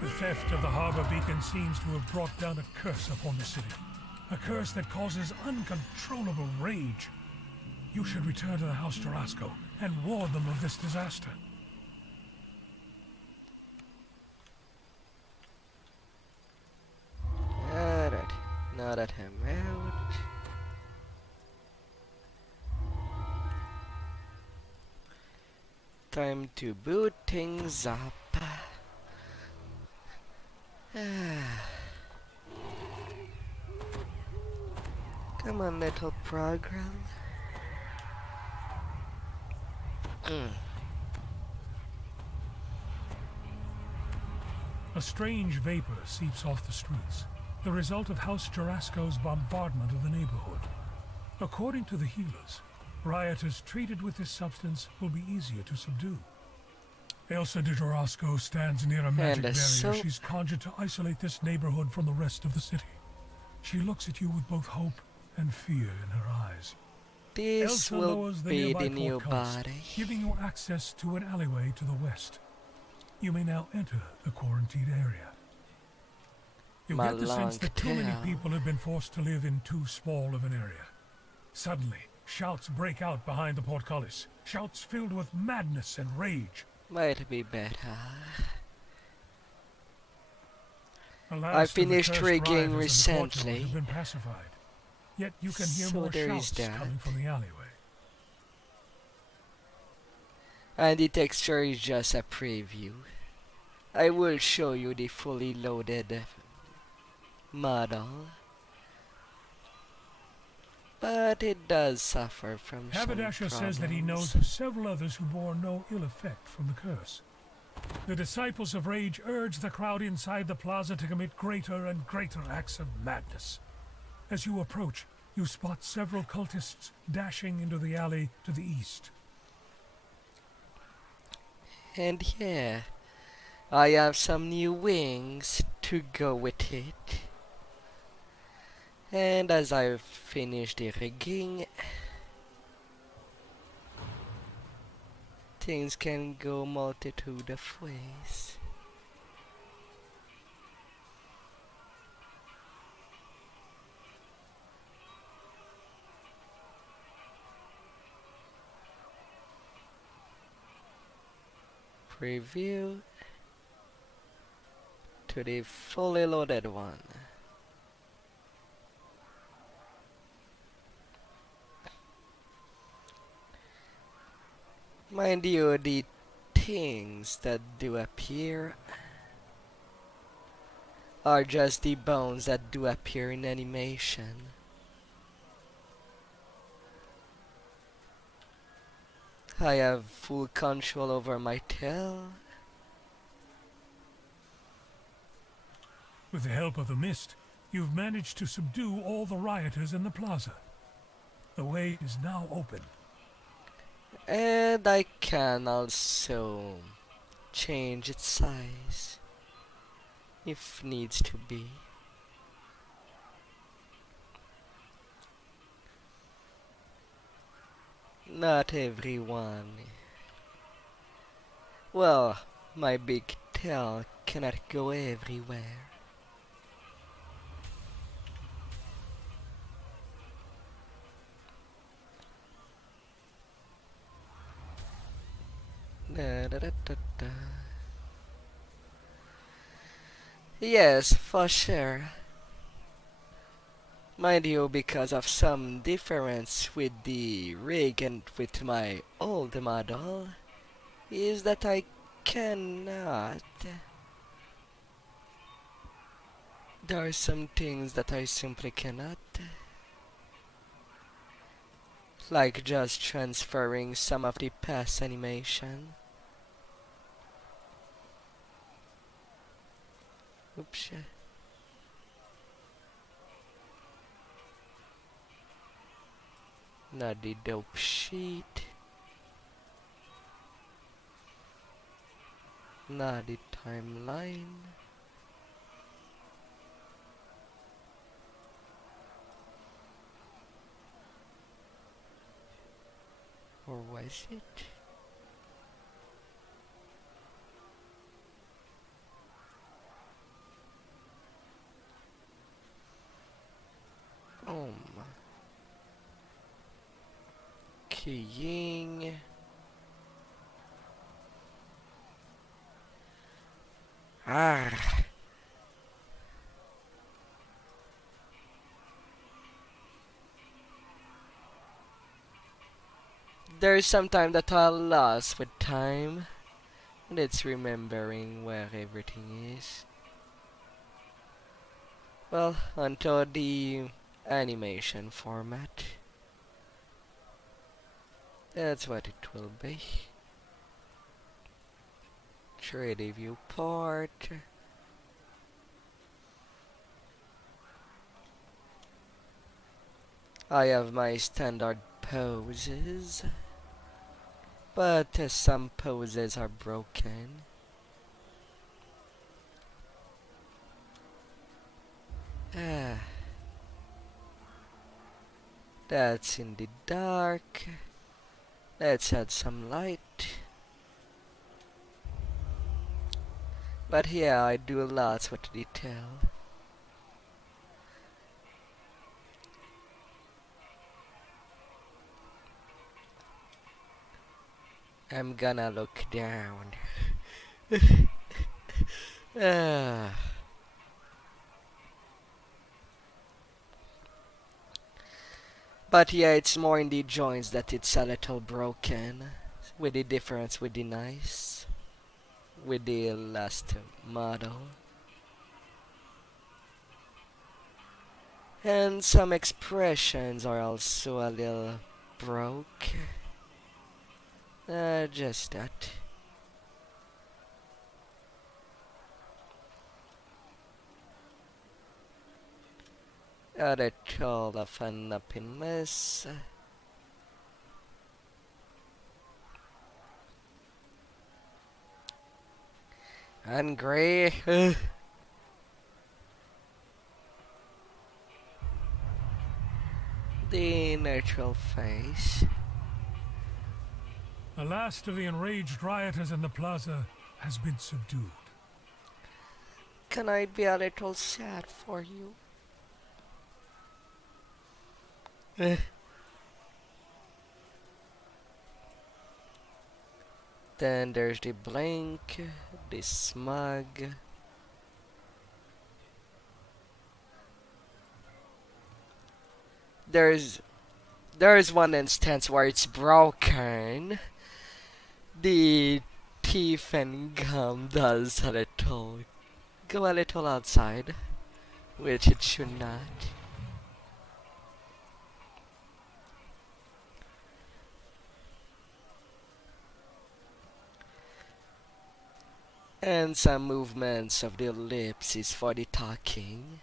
The theft of the harbor beacon seems to have brought down a curse upon the city. A curse that causes uncontrollable rage. You should return to the House Jarasco and warn them of this disaster. Alright, now that I'm out. Time to boot things up. Come on, little program. A strange vapor seeps off the streets, the result of House Jarasco's bombardment of the neighborhood. According to the healers, rioters treated with this substance will be easier to subdue. Elsa de Jarasco stands near a magic barrier she's conjured to isolate this neighborhood from the rest of the city. She looks at you with both hope and fear in her eyes. This Elsa will lowers the be nearby the new portcullis, body. giving you access to an alleyway to the west. You may now enter the quarantined area. You get the sense that too many people have been forced to live in too small of an area. Suddenly, shouts break out behind the portcullis. Shouts filled with madness and rage. Might be better. The I last of the finished cursed rigging riders in the courtyard recently, have been pacified. Yet you can hear so more there is shouts that. coming from the alleyway. And the texture is just a preview. I will show you the fully loaded model, but it does suffer from some Haberdasher says that he knows problems. of several others who bore no ill effect from the curse. The disciples of rage urge the crowd inside the plaza to commit greater and greater acts of madness. As you approach, you spot several cultists dashing into the alley to the east. And yeah, I have some new wings to go with it. And as I finish the rigging, things can go multitude of ways. Preview to the fully loaded one. Mind you, the things that do appear are just the bones that do appear in animation. I have full control over my tail. With the help of the mist, you've managed to subdue all the rioters in the plaza. The way is now open. And I can also change its size if needs to be. Not everyone. Well, my big tail cannot go everywhere. Da, da, da, da, da. Yes, for sure. Mind you, because of some difference with the rig and with my old model, is that I cannot. There are some things that I simply cannot. Like just transferring some of the past animation. Oops. Not the dope sheet. Not the timeline. Or was it? Keying. Ah. There's some time that I lost with time, and it's remembering where everything is. Well, until the animation format. That's what it will be. 3D viewport. I have my standard poses, but some poses are broken. Ah, that's in the dark. Let's add some light. But yeah, I do lots with detail. I'm gonna look down. Ah. But yeah, it's more in the joints that it's a little broken. With the difference with the nice. With the last model. And some expressions are also a little broke. Just that. A little of an happiness. And grey. The neutral face. The last of the enraged rioters in the plaza has been subdued. Can I be a little sad for you? Then there's the blink, the smug. There's one instance where it's broken. The teeth and gum does go a little outside, which it should not. And some movements of the lips is for the talking.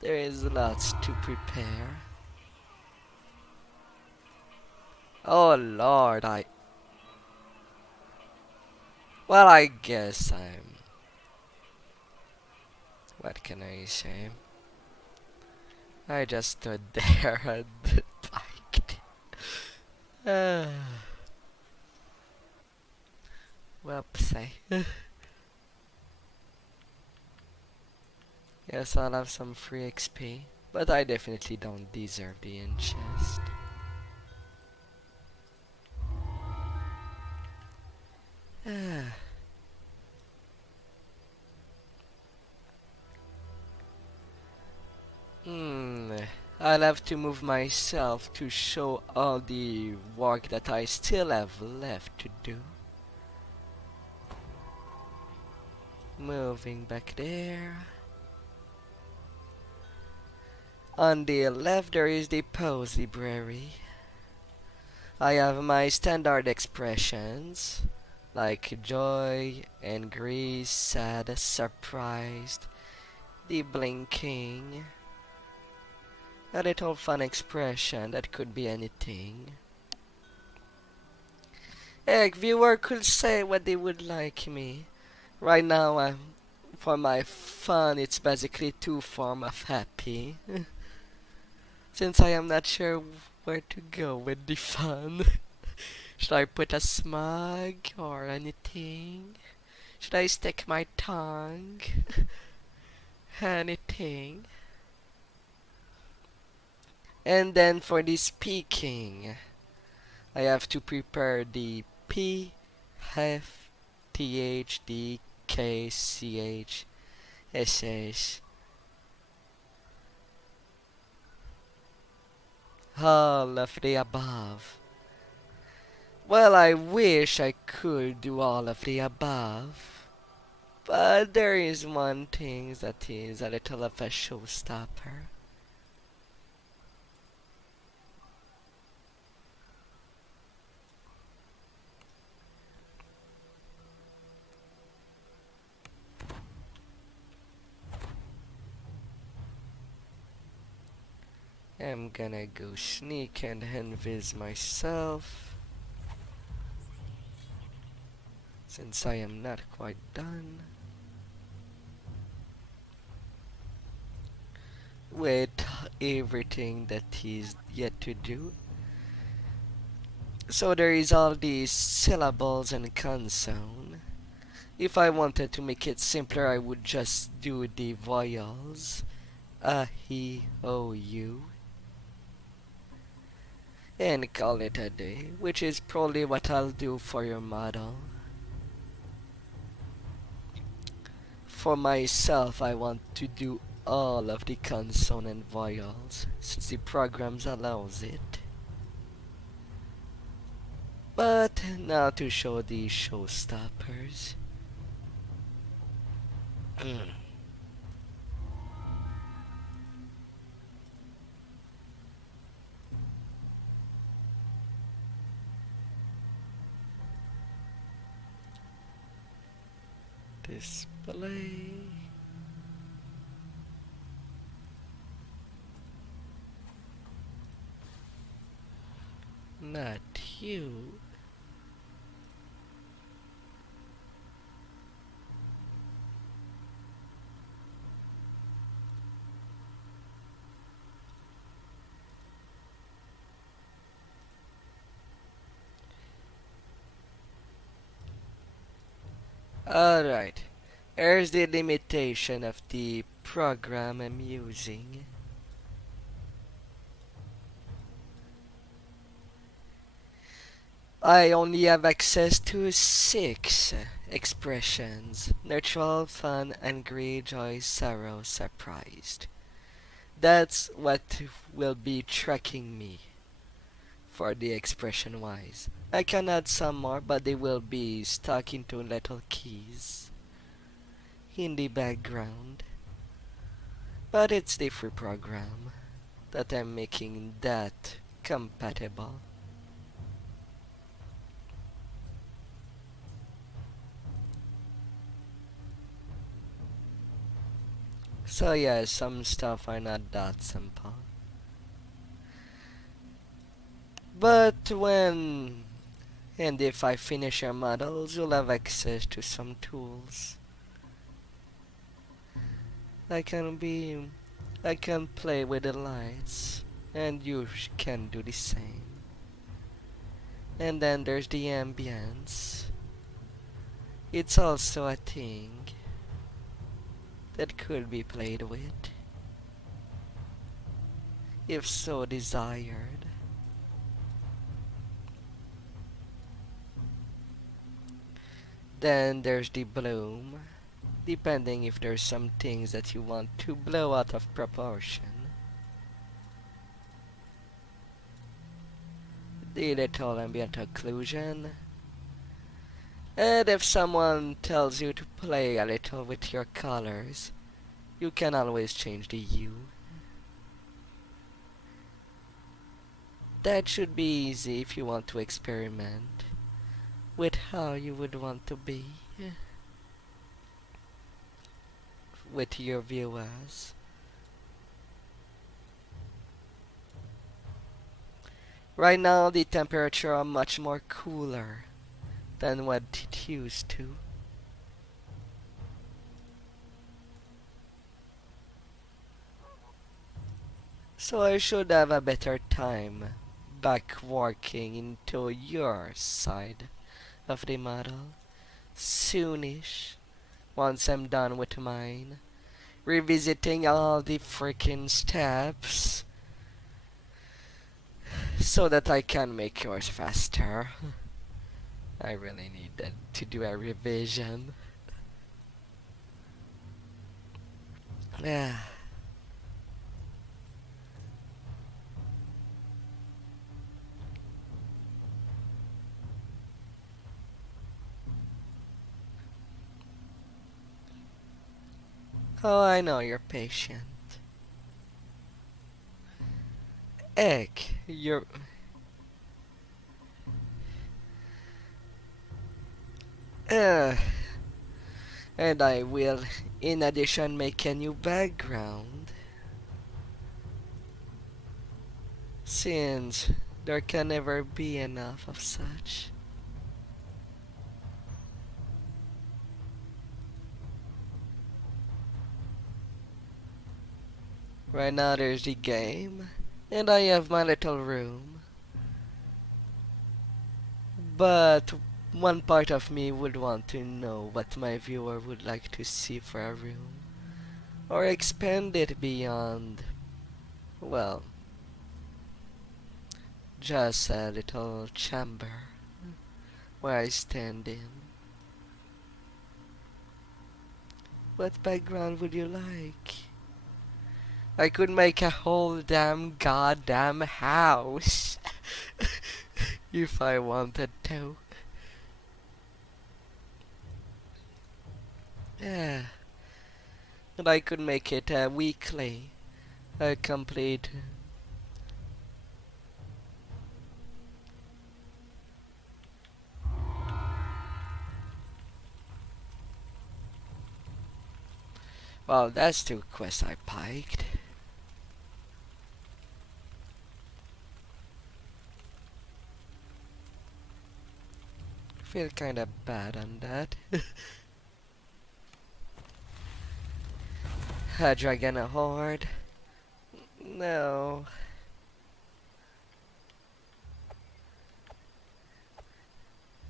There is lots to prepare. Oh Lord, well, I guess what can I say? I just stood there and biked. Whoopsie. Yes, I'll have some free XP, but I definitely don't deserve the end chest. I'll have to move myself to show all the work that I still have left to do. Moving back there. On the left there is the pose library. I have my standard expressions like joy, angry, sad, surprised, the blinking, a little fun expression that could be anything. Heck, viewer could say what they would like me. Right now, for my fun, it's basically two form of happy. Since I am not sure where to go with the fun. Should I put a smug or anything? Should I stick my tongue? Anything. And then for the speaking, I have to prepare the P, F, T, H, D, K, C, H, S, H. All of the above. Well, I wish I could do all of the above. But there is one thing that is a little of a showstopper. I'm gonna go sneak and invis myself, since I am not quite done with everything that is yet to do. So there is all these syllables and consonant. If I wanted to make it simpler, I would just do the vowels. A, he, o, u. And call it a day, which is probably what I'll do for your model. For myself, I want to do all of the consonant and vowels since the programs allows it. But now to show the showstoppers. Display. Not you. Alright, here's the limitation of the program I'm using. I only have access to 6 expressions: neutral, fun, angry, joy, sorrow, surprised. That's what will be tracking me for the expression wise. I can add some more, but they will be stuck into little keys in the background. But it's the free program that I'm making that compatible. So yeah, some stuff are not that simple. But when and if I finish your models, you'll have access to some tools. I can play with the lights, and you can do the same. And then there's the ambience. It's also a thing that could be played with, if so desired. Then there's the bloom, depending if there's some things that you want to blow out of proportion. The little ambient occlusion. And if someone tells you to play a little with your colors, you can always change the hue. That should be easy if you want to experiment with how you would want to be with your viewers. Right now the temperature are much more cooler than what it used to. So I should have a better time back working into your side of the model soonish, once I'm done with mine, revisiting all the freaking steps so that I can make yours faster. I really need to do a revision. Yeah. Oh, I know you're patient. Egg, you're... Uh, and I will, in addition, make a new background. Since there can never be enough of such. Right now there's the game, and I have my little room. But one part of me would want to know what my viewer would like to see for a room. Or expand it beyond, well, just a little chamber where I stand in. What background would you like? I could make a whole damn goddamn house if I wanted to. Yeah. And I could make it weekly. A complete. Well, that's two quests I piked. Feel kinda bad on that. A dragon, a horde. No.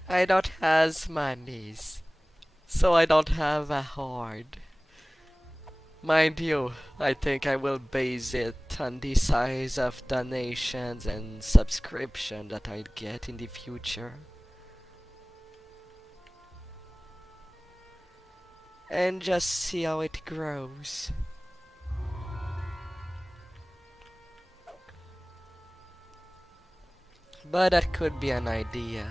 I don't has monies. So I don't have a horde. Mind you, I think I will base it on the size of donations and subscription that I'd get in the future. And just see how it grows. But that could be an idea.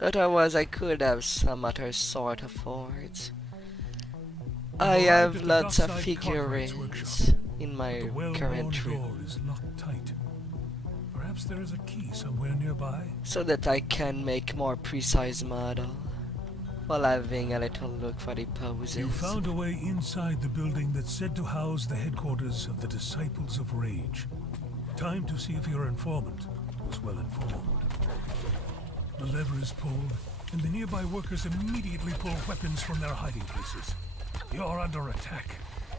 Otherwise I could have some other sort of hordes. I Arrived have at the lots of dockside cartwright's workshop. figurines in my The well-worn current room. door is locked tight. Perhaps there is a key somewhere nearby. So that I can make more precise model while having a little look for the poses. You found a way inside the building that's said to house the headquarters of the Disciples of Rage. Time to see if your informant was well informed. The lever is pulled, and the nearby workers immediately pull weapons from their hiding places. You're under attack.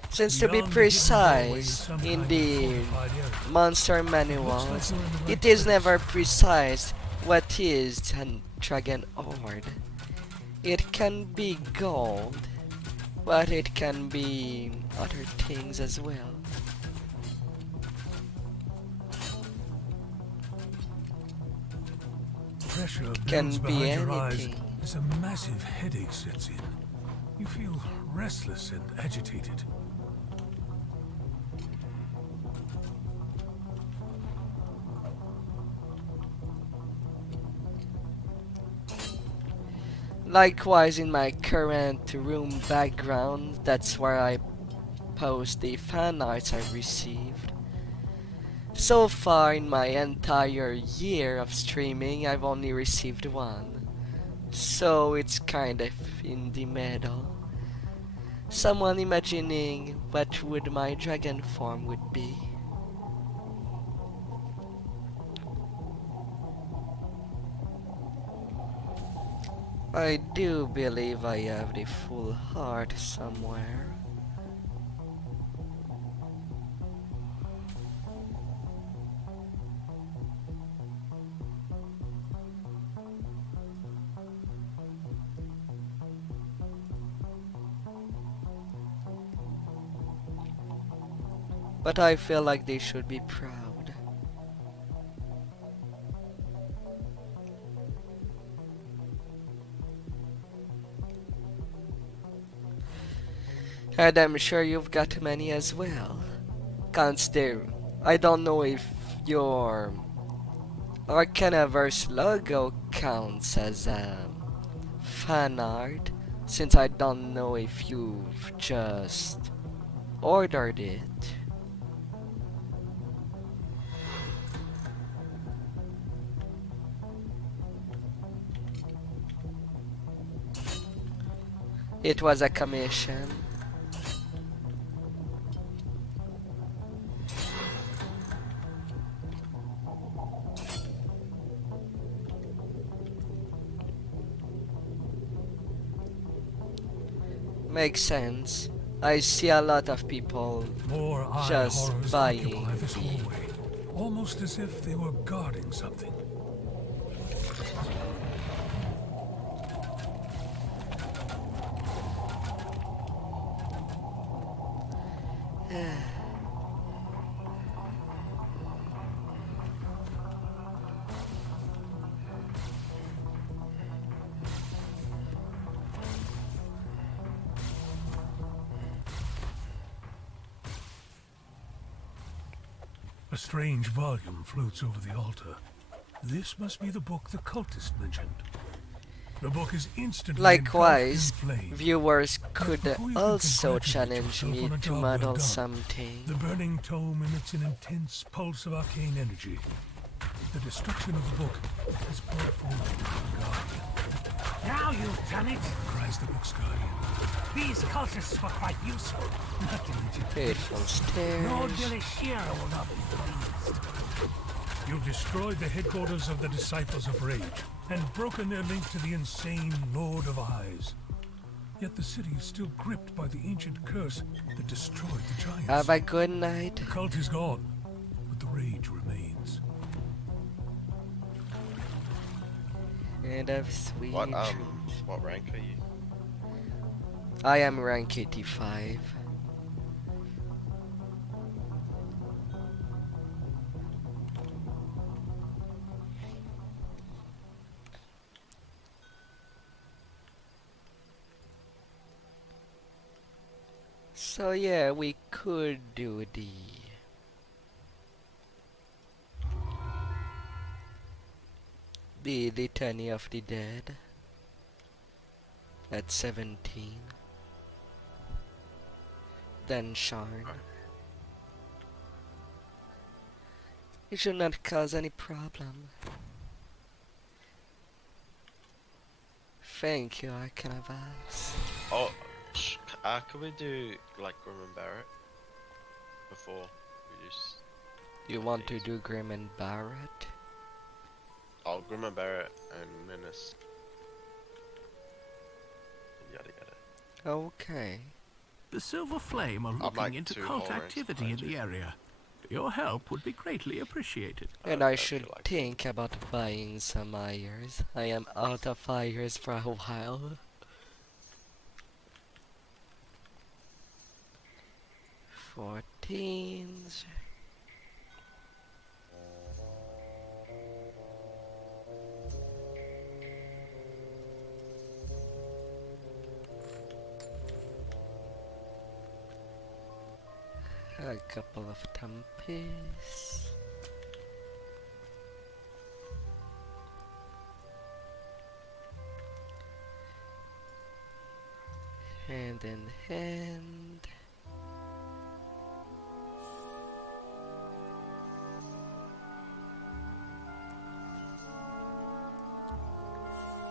Since to be Beyond the hidden doorway precise, is some in kind of the fortified area. monster Looks like manuals, you're in the right it is place. never precise what is a dragon horde. It can be gold, but it can be other things as well. Pressure Can builds be behind your eyes anything. as a massive headache sets in. You feel restless and agitated. Likewise in my current room background, that's where I post the fan arts I received. So far in my entire year of streaming, I've only received one. So it's kind of in the middle. Someone imagining what would my dragon form would be. I do believe I have the full heart somewhere. But I feel like they should be proud. And I'm sure you've got many as well. Consider, I don't know if your Arcanaverse logo counts as fan art, since I don't know if you've just ordered it. It was a commission. Makes sense. I see a lot of people More eye just horrors buying occupy this hallway, almost as if they were guarding something. A strange volume floats over the altar. This must be the book the cultist mentioned. The book is instantly Likewise, engulfed in flames. viewers But could before you can also congratulate challenge yourself me on a to job well model done, something. the burning tome emits an intense pulse of arcane energy. The destruction of the book has brought forth the Guardian. Now you've done it! Cries the book's Guardian. These cultists were quite useful. Not to mention Fateful Lord stairs. Delishira will not be pleased. You've destroyed the headquarters of the Disciples of Rage and broken their link to the insane Lord of Eyes. Yet the city is still gripped by the ancient curse that destroyed the giants. Have a good night. The cult is gone, but the rage remains. And of sweet What dreams. what rank are you? I am rank 85. So yeah, we could do the Litany of the Dead at 17. Then Sharn. It should not cause any problem. Thank you, Arcanavas. Oh, could we do like Grim and Barrett before we just? You want to do Grim and Barrett? Oh, Grim and Barrett and Menace. Yada yada. Okay. The Silver Flame are I'd looking like into to cult already activity in find the area. Your help would be greatly appreciated. And I Okay, should like- think about buying some irons. I am out of irons for a while. Fourteens. A couple of Tampis. Hand in hand.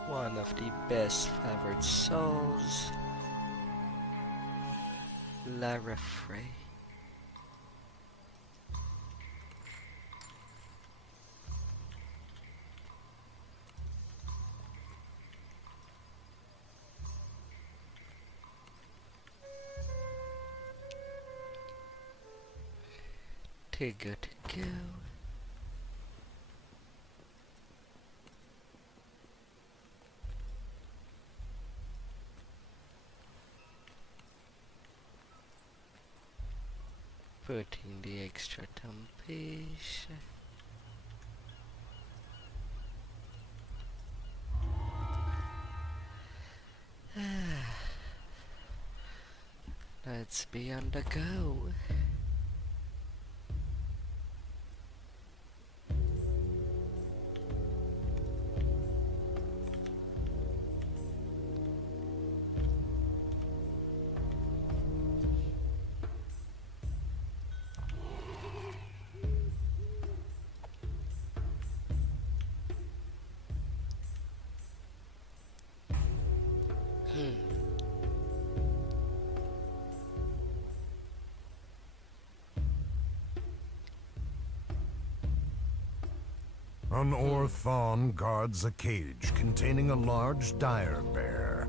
One of the best favorite souls. Lara Frey. Too good to go. Putting the extra Tampis. Let's be on the go. An Orthon guards a cage containing a large dire bear.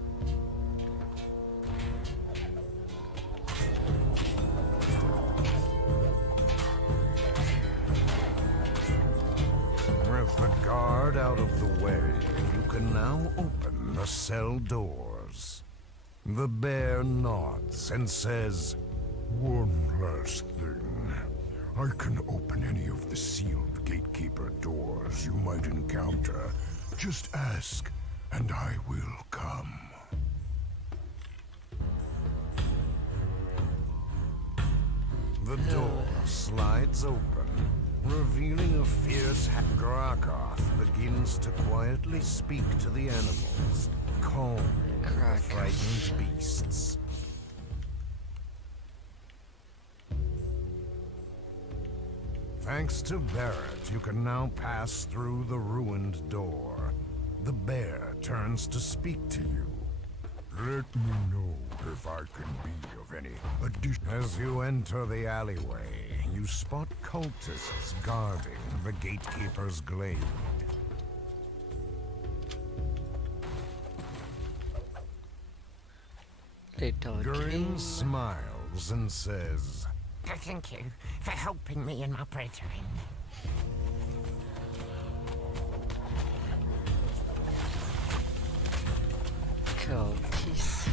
With the guard out of the way, you can now open the cell doors. The bear nods and says, "One last thing. I can open any of the sealed gatekeeper doors you might encounter. Just ask, and I will come." The door slides open, revealing a fierce Dracoth begins to quietly speak to the animals, calming the Dracoth. frightened beasts. Thanks to Barrett, you can now pass through the ruined door. The bear turns to speak to you. Let me know if I can be of any addition. As you enter the alleyway, you spot cultists guarding the gatekeeper's glade. Little Grim king. smiles and says, Thank you for helping me and my brethren. Cultists.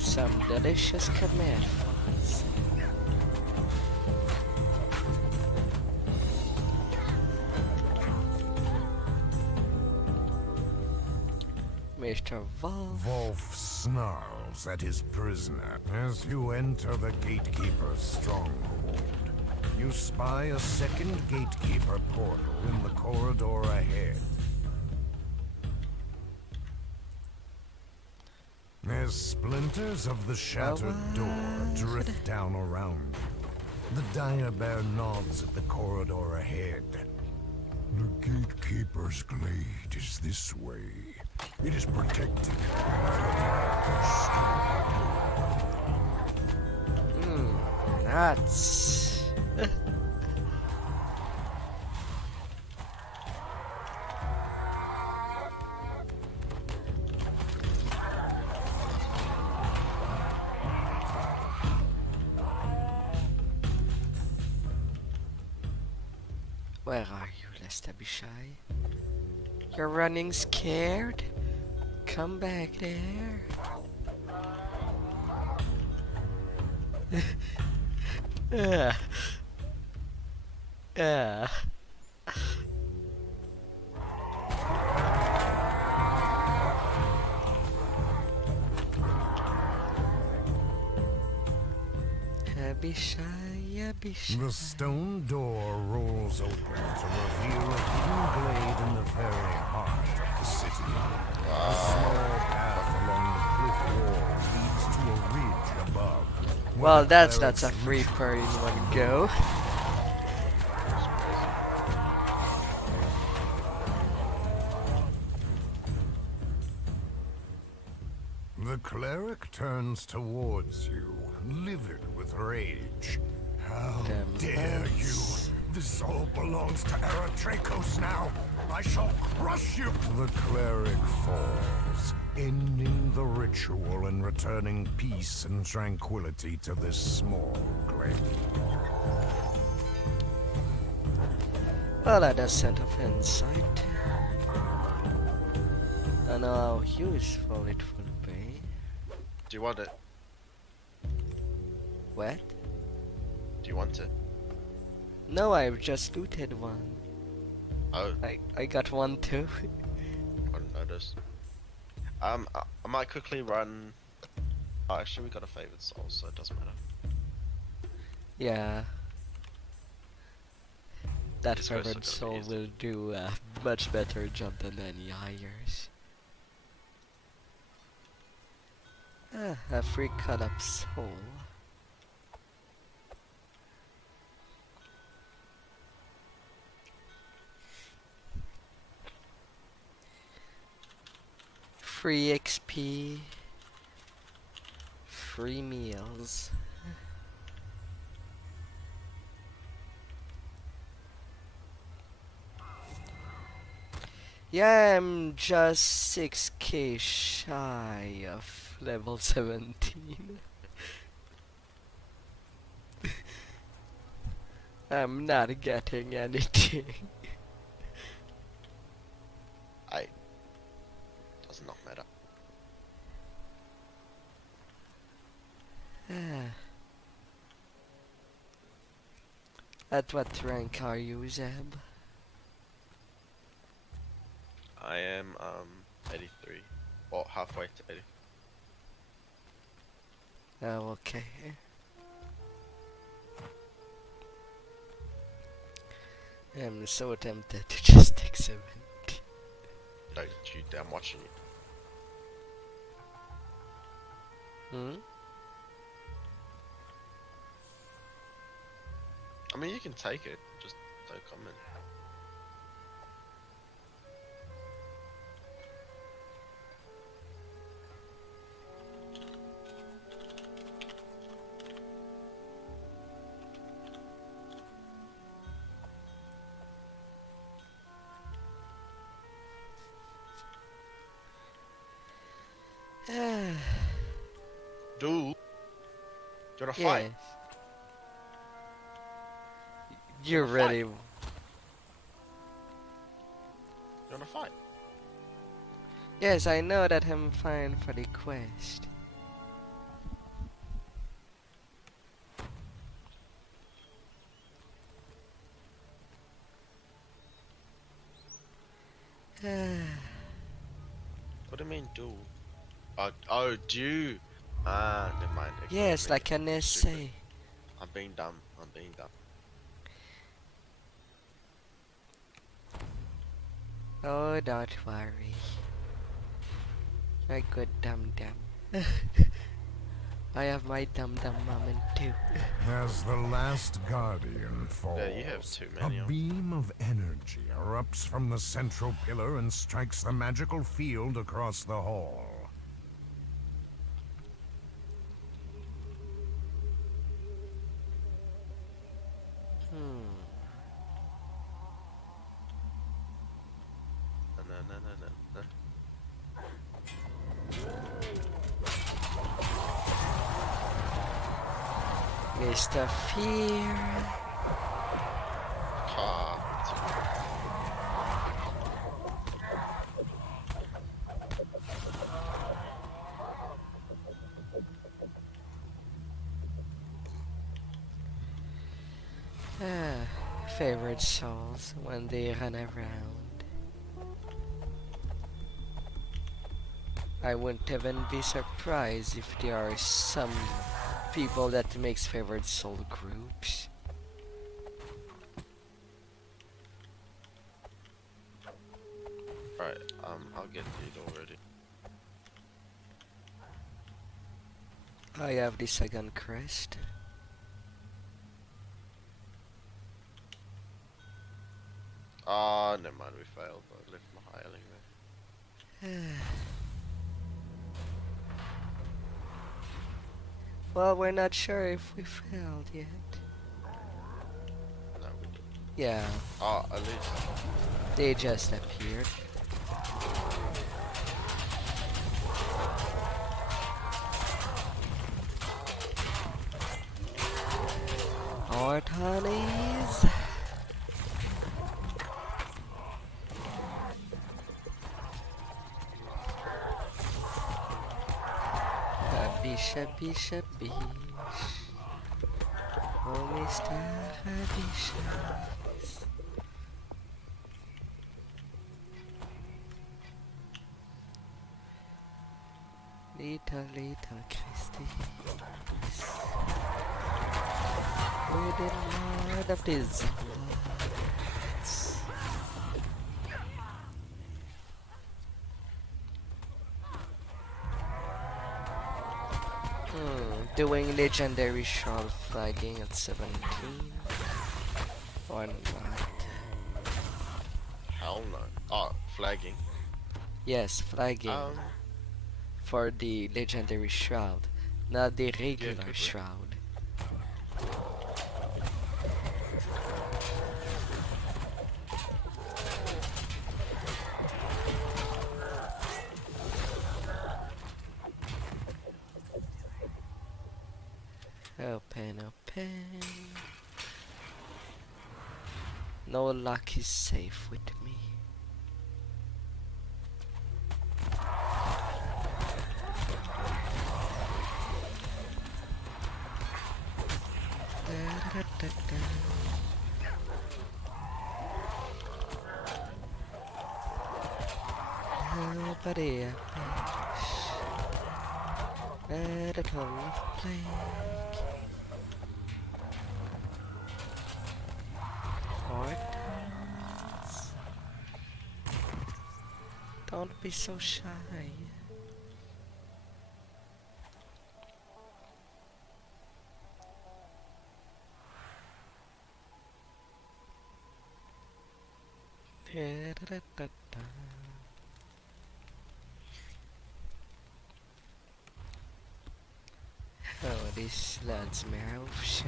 Some delicious Khmer foods. Mr. Wolf. Wolf snarls at his prisoner. As you enter the gatekeeper's stronghold, you spy a second gatekeeper portal in the corridor ahead. As splinters of the shattered door drift down around you, the dire bear nods at the corridor ahead. The gatekeeper's glade is this way. It is protected. Nuts. Where are you, Lester Be Shy? You're running scared? Come back there. Be shy, be shy. The stone door rolls open to reveal a hidden glade in the very heart of the city. A small path along the cliff wall leads to a ridge above. where Well, the that's clerics a free party in one go. The cleric turns towards you, livid with rage. How Damn dare you! nuts. This all belongs to Austrakear now! I shall crush you! The cleric falls, ending the ritual and returning peace and tranquility to this small glade. Well, that does send of insight. I know how useful it will be. Do you want it? What? Do you want it? No, I've just looted one. Oh, I got one too. I didn't notice. I might quickly run. Oh, actually, we got a favored soul, so it doesn't matter. Yeah. That This guy's favored still gonna soul be will do a much better job than any hires. A free cut up soul. Free XP. Free meals. Yeah, I'm just 6k shy of level 17. I'm not getting anything. Does not matter. At what rank are you, Zeb? I am 83. Well, halfway to 80. Oh, okay. I'm so tempted to just take 7. Don't you dare, I'm watching you. Hmm? I mean, you can take it, just don't comment. Dude, you wanna fight? Yes. You're wanna ready. You wanna fight? Yes, I know that I'm fine for the quest. What do you mean, do? Oh, do. Ah, never mind. Ignore Yes, me. like an Stupid. essay. I'm being dumb. I'm being dumb. Oh, don't worry. My good dum-dum. I have my dum-dum moment too. As the last guardian falls, Yeah, you have too many a of 'em. beam of energy erupts from the central pillar and strikes the magical field across the hall. No. Mr. Fear. Ah, Favorite souls when they run around. I wouldn't even be surprised if there are some people that makes favorite soul groups. right. I'll get it already. I have the second crest. Ah, never mind. We failed. I left my hireling there. Well, we're not sure if we failed yet. No, we didn't. Yeah, Ah, at least. they just appeared. Alright, honeys. Bish. Oh, Mr. Bish. Little Christy. With the Lord of the Zombies. Doing legendary shroud flagging at 17 or not? Hell no. Oh, flagging. Yes, flagging for the legendary shroud, not the regular could be. shroud. Open. No luck is safe with me. for the at a tongue of plague. Hortons. Don't be so shy. Da-da-da-da-da. Oh, this lads me oh shit.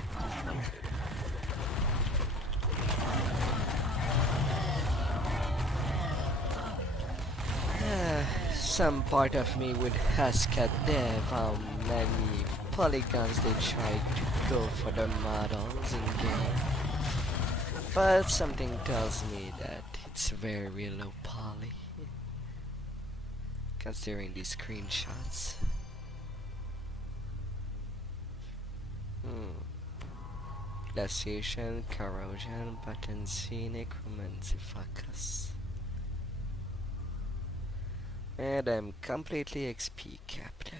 Some part of me would ask at Dev how many polygons they tried to go for the models in game. But something tells me that it's very low poly, considering these screenshots. Glaciation, corrosion, potency, necromancy, focus. And I'm completely XP capped.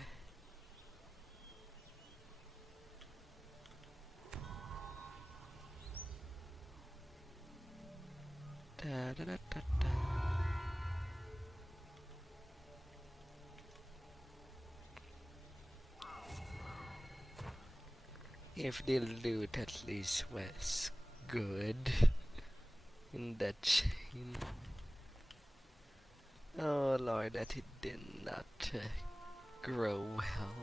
Da, da, da, da, da. If the loot at least was good in that chain. Oh lord, that it did not grow well.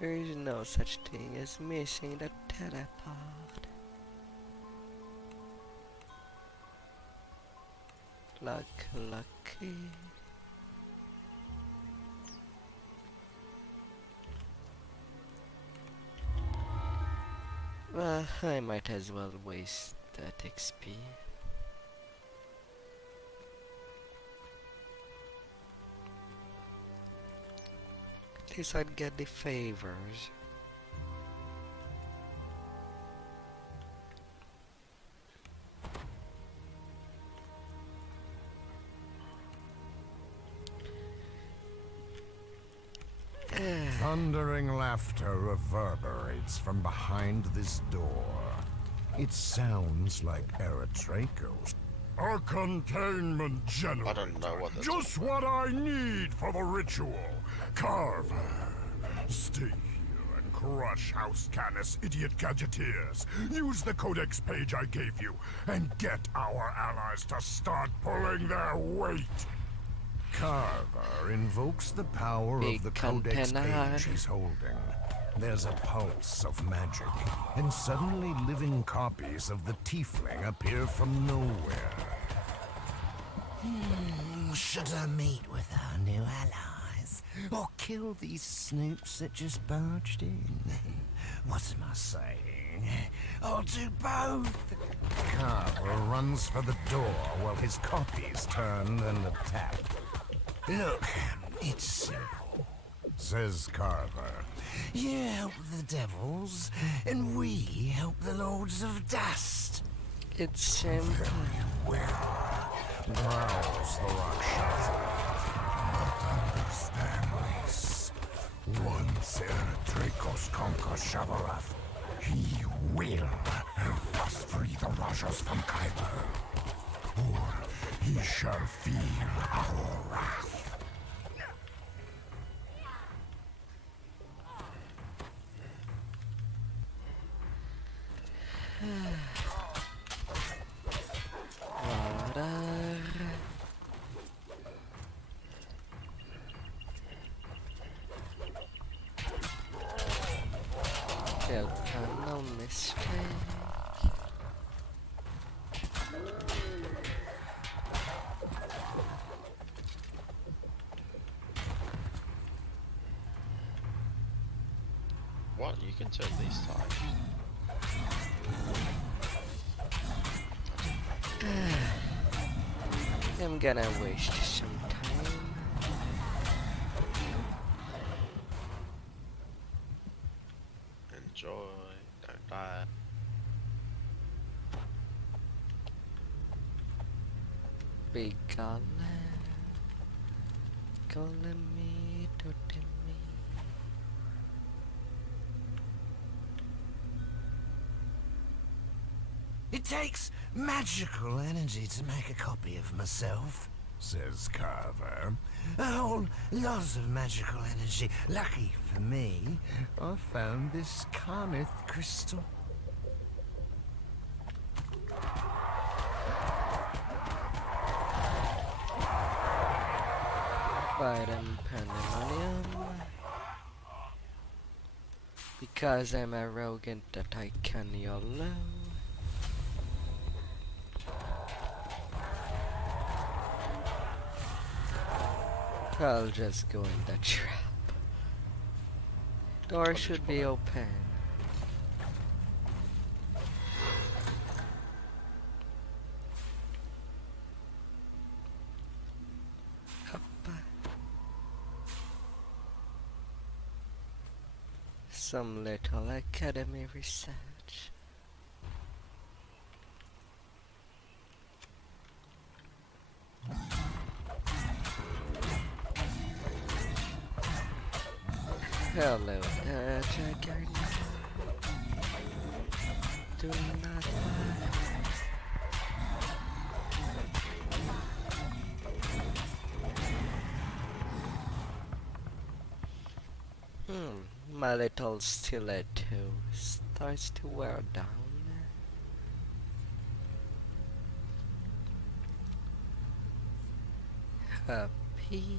There is no such thing as missing the teleport. Lucky. Well, I might as well waste that XP. At least I'd get the favors. Thundering laughter reverberates from behind this door. It sounds like Austrakear's. A containment generator. I don't know what that's Just what I need for the ritual. Carver, stay here and crush House Canis idiot gadgeteers. Use the codex page I gave you and get our allies to start pulling their weight. Carver invokes the power Big of the codex container. page he's holding. There's a pulse of magic, and suddenly living copies of the tiefling appear from nowhere. Should I meet with our new allies, or kill these snoops that just barged in? What am I saying? I'll do both! Carver runs for the door while his copies turn and attack. Look, it's simple, says Carver. You help the devils, and we help the lords of dust. It's simple. Very well, growls the Rakshasa. Not understand this. Once Eretrakos conquers Shavarath, he will help us free the Rajas from Khyber. Or he shall feel our wrath. No mistake. What? You can turn these tides. I'm gonna waste some time. Enjoy. Don't die. Be gone, calling me to me. It takes magical energy to make a copy of myself, says Carver. A whole lot of magical energy. Lucky for me, I found this Carnith crystal. But I'm pandemonium. Because I'm arrogant that I can YOLO. I'll just go in the trap. Door should be open. Some little academy research. Hello, Jagger. Do not lie. My little stiletto starts to wear down. Happy.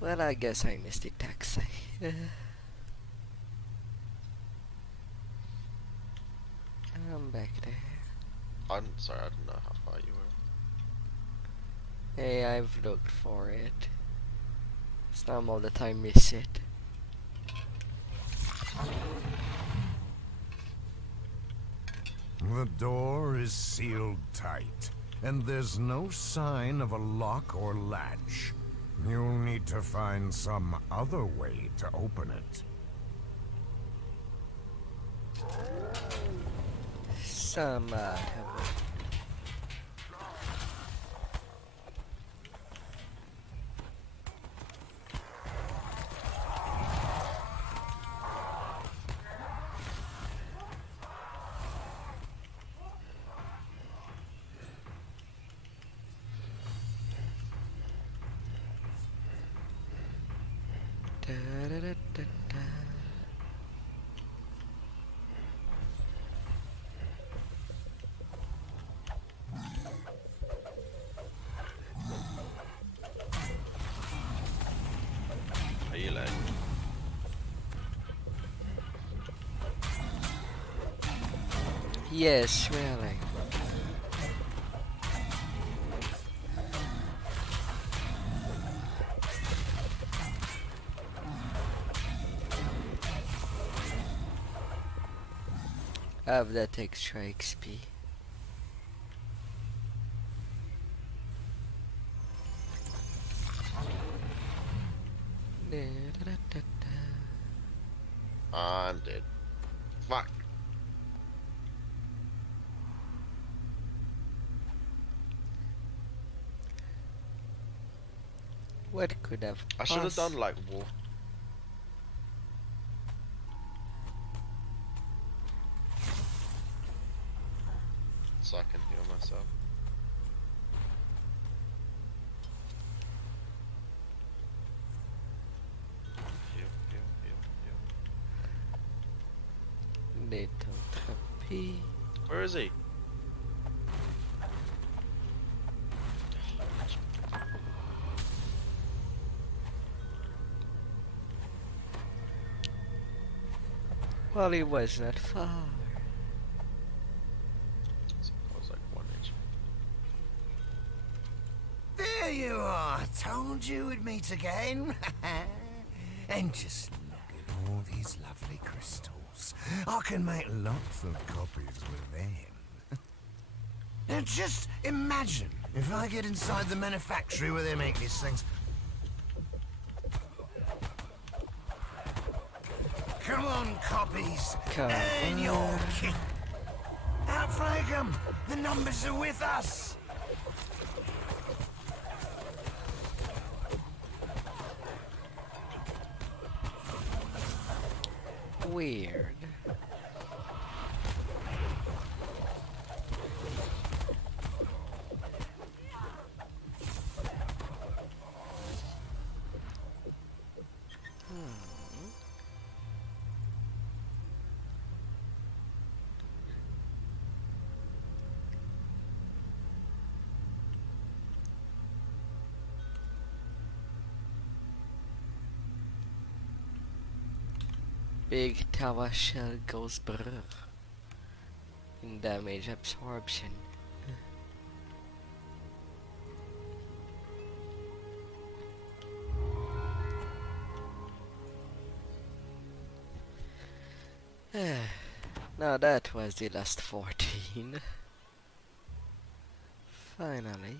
Well, I guess I missed the taxi. I'm back there. I'm sorry, I didn't know how far you were. Hey, I've looked for it. It's normal that I miss it. The door is sealed tight, and there's no sign of a lock or latch. You'll need to find some other way to open it. Some have it. Da-da-da-da-da. Are you like? Yes, really. Have that extra XP. Da-da-da-da-da. I'm dead. Fuck. What could have I should have done like wolf. So I can heal myself. Heal, heal, heal, heal. Little happy. Where is he? Well, he was not far. I was like 1 inch. There you are. Told you we'd meet again. And just look at all these lovely crystals. I can make lots of copies with them. Now just imagine if I get inside the manufactory where they make these things. Come on, copies. Come Earn your on. king. Outflank 'em. The numbers are with us. Weird. Big tower shell goes brr in damage absorption. Now that was the last 14. Finally.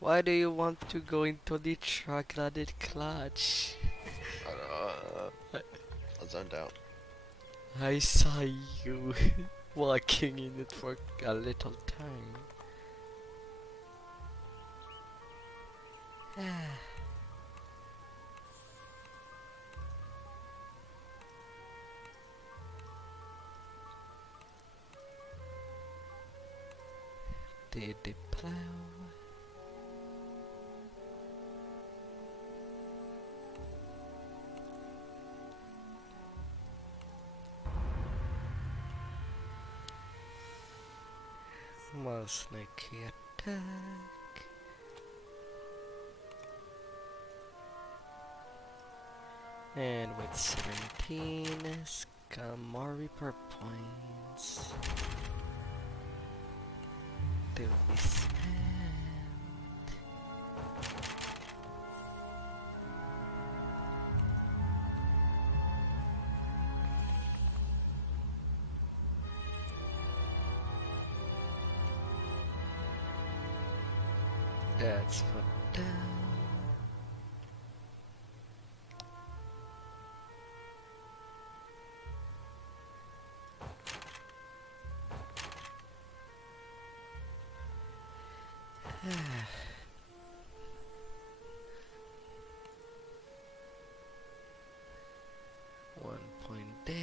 Why do you want to go into the chocolate clutch? I zoned out. I saw you walking in it for a little time. Did the plow? Mouse sneaky attack. And with 17, come more repair points. To be spent. That's for down. One point there.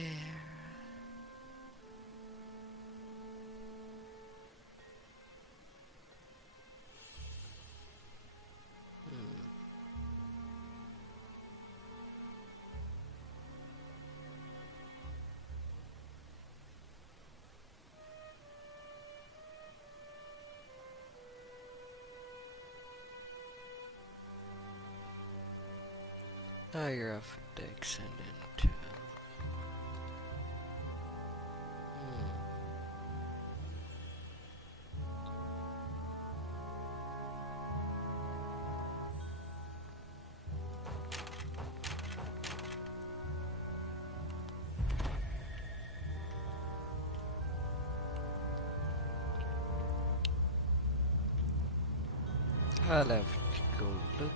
Higher of decks and into. I'll have to go look.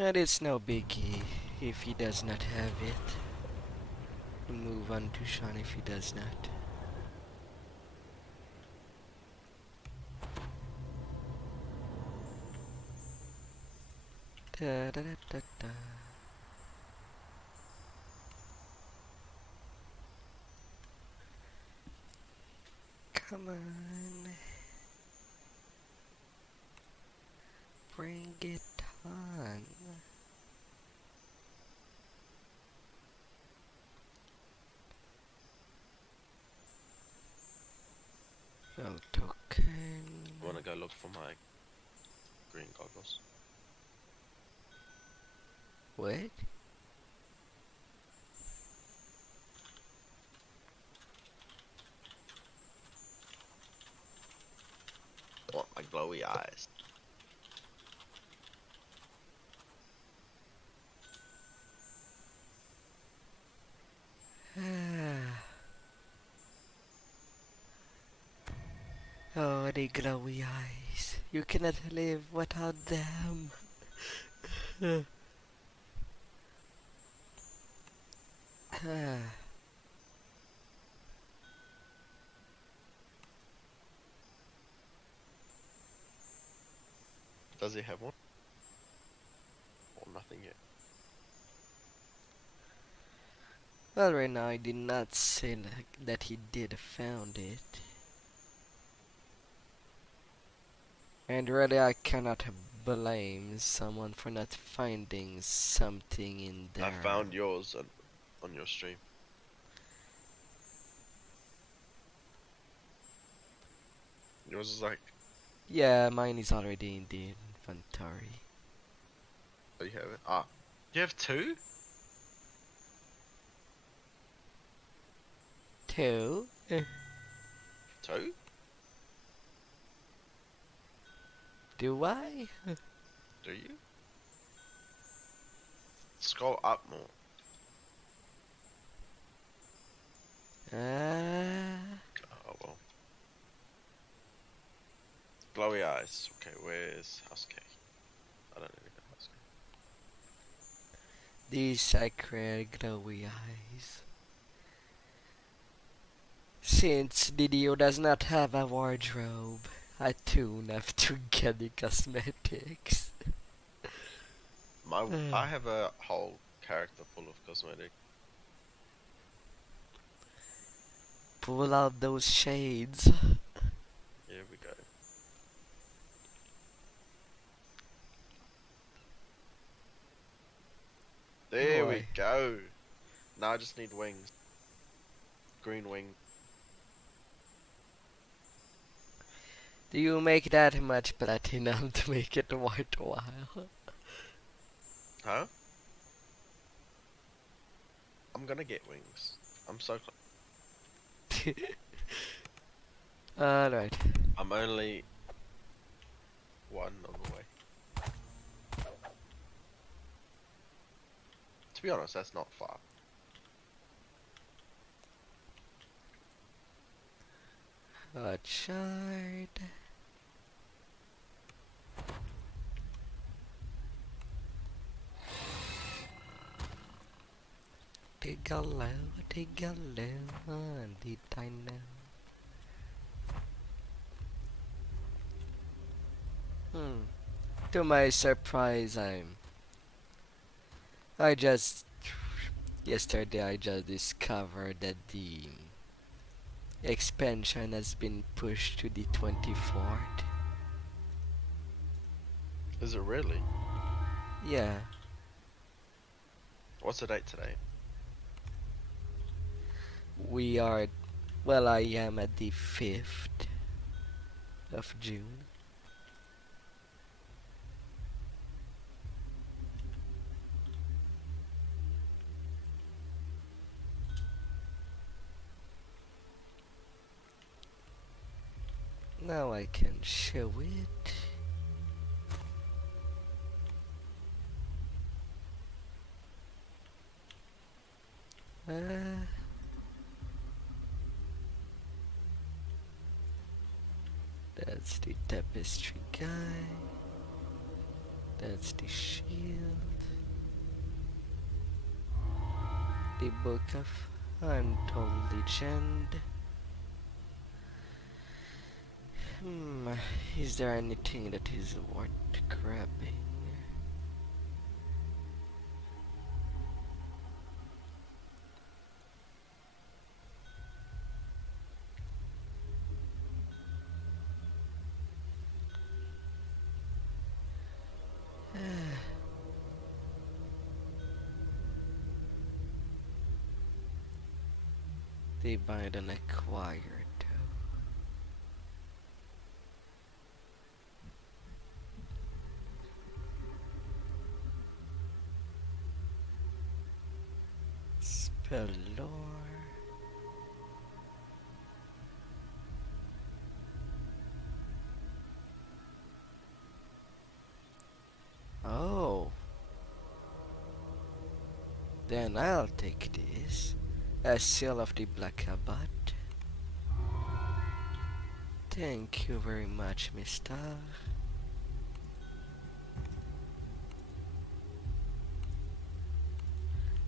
And it's no biggie if he does not have it. We'll move on to Sean if he does not. Da, da, da, da, da. Come on. Bring it on. No token. Wanna go look for my green goggles? What? I want my glowy eyes. Oh, the glowy eyes. You cannot live without them. Does he have one? Or nothing yet? Well, right now I did not say that he did found it. And really I cannot blame someone for not finding something in there. I found yours on your stream. Yours is like, Yeah, mine is already in the inventory. oh, you have it? Ah. You have two? Two? Two? Do I? Do you? Scroll up more. Oh well. Glowy eyes. Okay, where's Austrakear? I don't know Austrakear. These sacred glowy eyes. Since DDO does not have a wardrobe, I too have to get the cosmetics. I have a whole character full of cosmetics. Pull out those shades. Here we go. There we Boy. go. Now I just need wings. Green wing. Do you make that much platinum to make it worthwhile? Huh? I'm gonna get wings. I'm so close. Alright. I'm only one on the way. To be honest, that's not far. A shard. Take a look, did I know? To my surprise, yesterday I just discovered that the expansion has been pushed to the 24th. Is it really? Yeah. What's the date today? I am at the 5th of June. Now I can show it. That's the tapestry guy. That's the shield. The book of Untold Legend. Is there anything that is worth grabbing? They bind and acquired. Spell lore. Oh. Then I'll take this. A seal of the Black Abbot. Thank you very much, mister.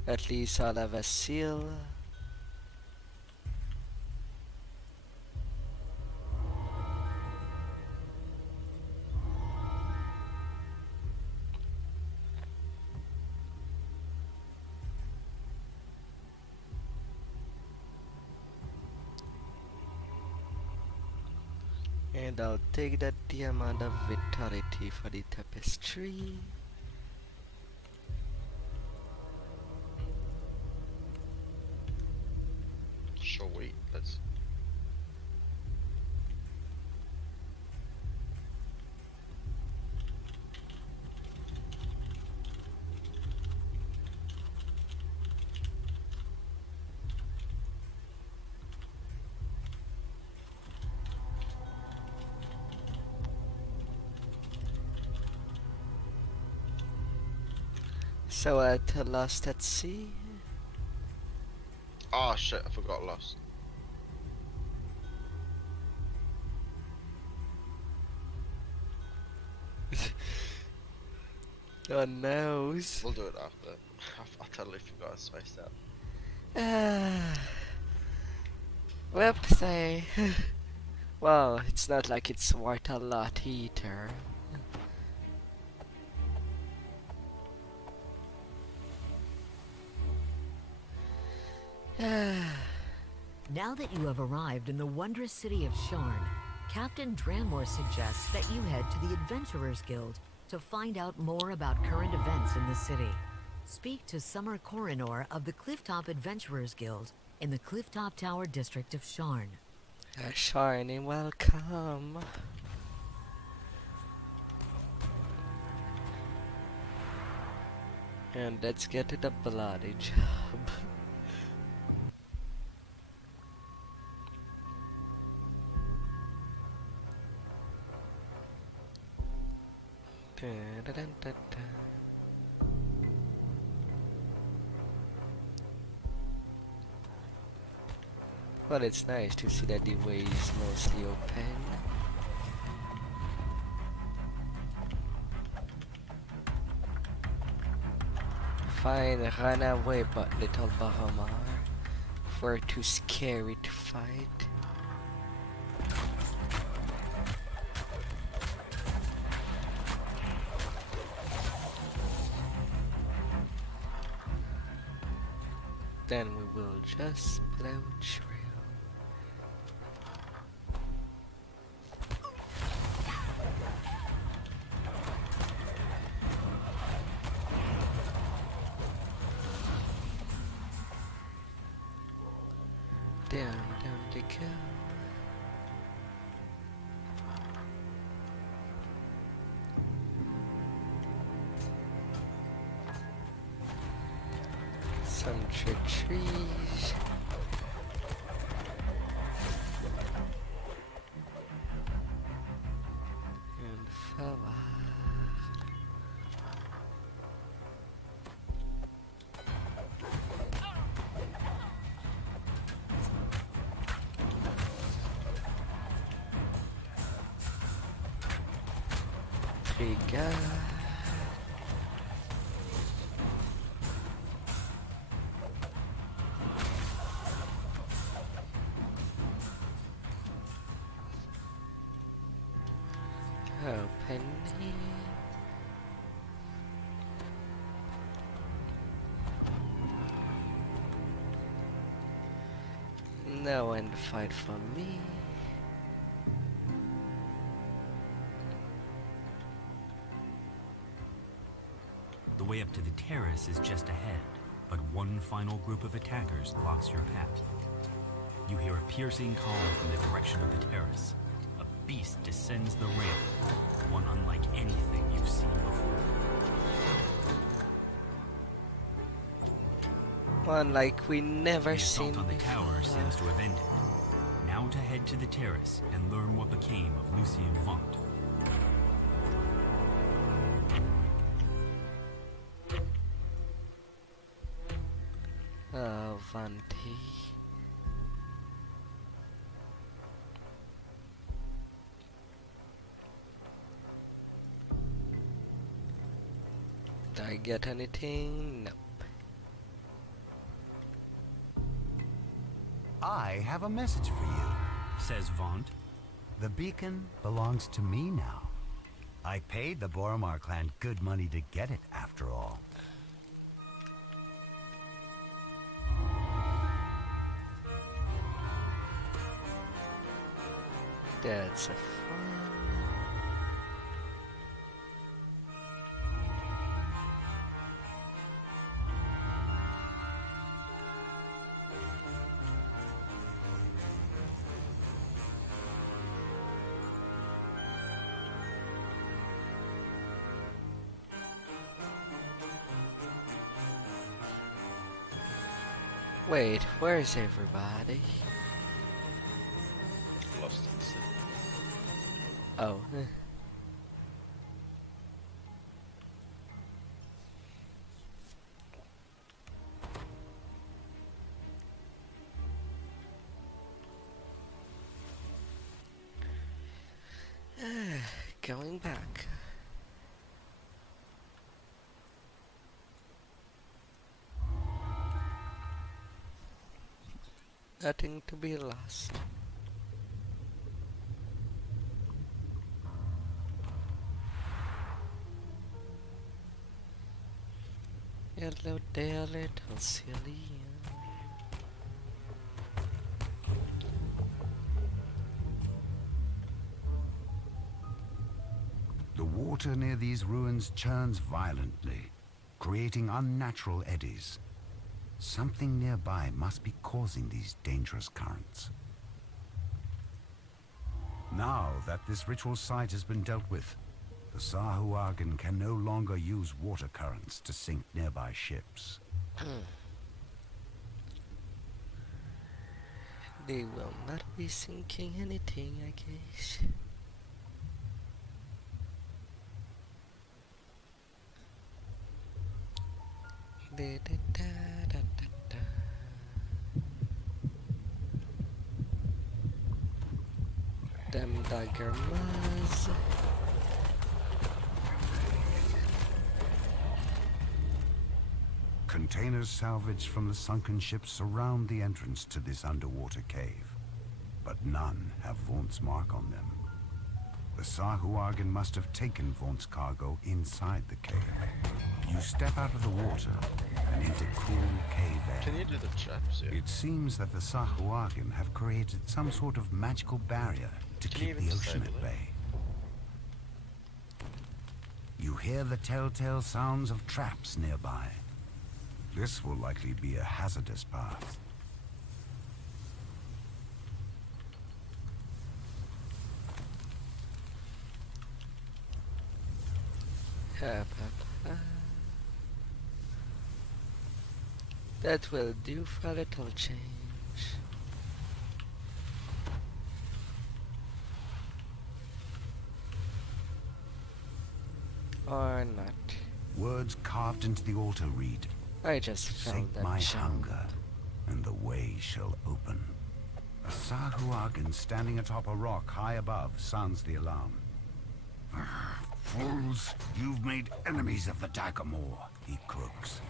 At least I'll have a seal. And I'll take that diamond of vitality for the tapestry. Sweet. Let's. So at Lost at Sea. Oh shit! I forgot lost. Oh no. We'll do it after. I totally forgot. I spaced out. Whoopsie. Well, it's not like it's worth a lot either. Now that you have arrived in the wondrous city of Sharn, Captain Dranmore suggests that you head to the Adventurers Guild to find out more about current events in the city. Speak to Summer Coronor of the Clifftop Adventurers Guild in the Clifftop Tower district of Sharn. A shiny welcome. And let's get to the bloody job. Dun, dun, dun, dun, dun. Well, it's nice to see that the way is mostly open. Fine, run away, but little Bahamar. We're too scary to fight. Then we will just blow through. Down they go. Some trees. And flower. Trigger. Open. No one to fight for me. The way up to the terrace is just ahead, but one final group of attackers blocks your path. You hear a piercing call from the direction of the terrace. A beast descends the ramp, one unlike anything you've seen before. One like we never The seen assault on the tower before. seems to have ended. Now to head to the terrace and learn what became of Lucien Vaunt. Oh, Vanti. get anything? No. I have a message for you. Says Vaunt. The beacon belongs to me now. I paid the Boromar clan good money to get it, after all. That's a fun. Wait, where's everybody? Lost in the city. Oh. Going back. Nothing to be lost. Hello there, little silly. The water near these ruins churns violently, creating unnatural eddies. Something nearby must be causing these dangerous currents. Now that this ritual site has been dealt with, the Sahuagin can no longer use water currents to sink nearby ships. They will not be sinking anything, I guess. Da, da, da, da, da, da. Them daggermas. Containers salvaged from the sunken ships surround the entrance to this underwater cave, but none have Vaunt's mark on them. The Sahuagin must have taken Vaunt's cargo inside the cave. You step out of the water and into cool cave air. Can you do the traps here? It seems that the Sahuagin have created some sort of magical barrier to Can you keep even the ocean disable at it? bay. You hear the telltale sounds of traps nearby. This will likely be a hazardous path. That will do for a little change. Or not. Words carved into the altar read, I just felt "Sate that my jump. hunger, and the way shall open." A Sahuagin standing atop a rock high above sounds the alarm. "Fools, you've made enemies of the Daggermore," he croaks.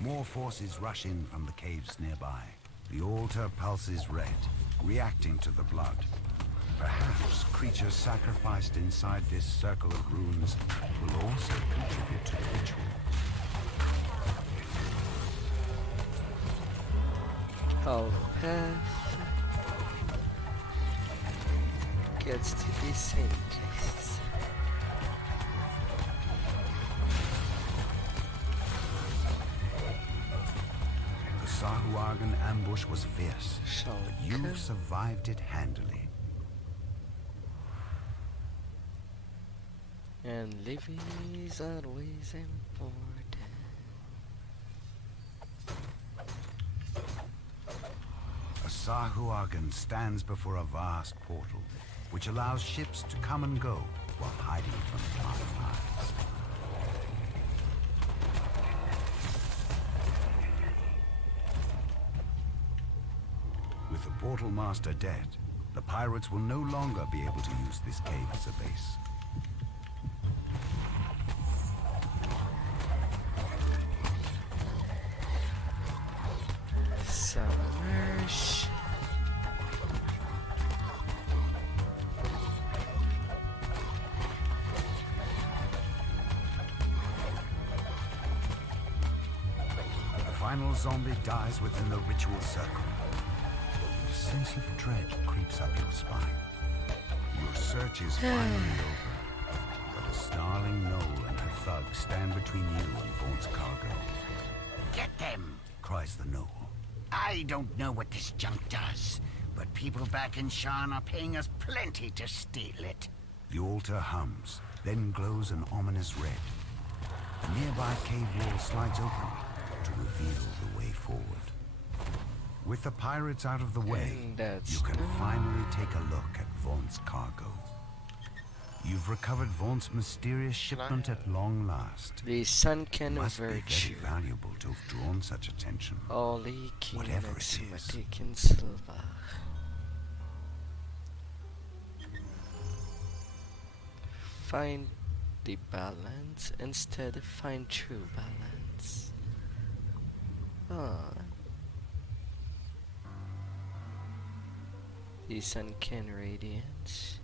More forces rush in from the caves nearby. The altar pulses red, reacting to the blood. Perhaps creatures sacrificed inside this circle of runes will also contribute to the ritual. Our path gets to the same place. The Sahuagin ambush was fierce, Shall but we you've go? survived it handily. And living is always important. A Sahuagin stands before a vast portal, which allows ships to come and go while hiding from prying eyes. With the portal master dead, the pirates will no longer be able to use this cave as a base. Submerge. The final zombie dies within the ritual circle. A sense of dread creeps up your spine. Your search is finally over, but a snarling gnoll and her thugs stand between you and Vaughn's cargo. Get them! Cries the gnoll. I don't know what this junk does, but people back in Shan are paying us plenty to steal it. The altar hums, then glows an ominous red. A nearby cave wall slides open to reveal the way forward. With the pirates out of the way, And that's you can finally take a look at Vaughn's cargo. You've recovered Vaughn's mysterious shipment at long last. the sunken Must be virtue. very valuable to have drawn such attention. Holy King Whatever it is. Mathematic in silver. Find the balance, instead find true balance. Ah. The sunken radiance.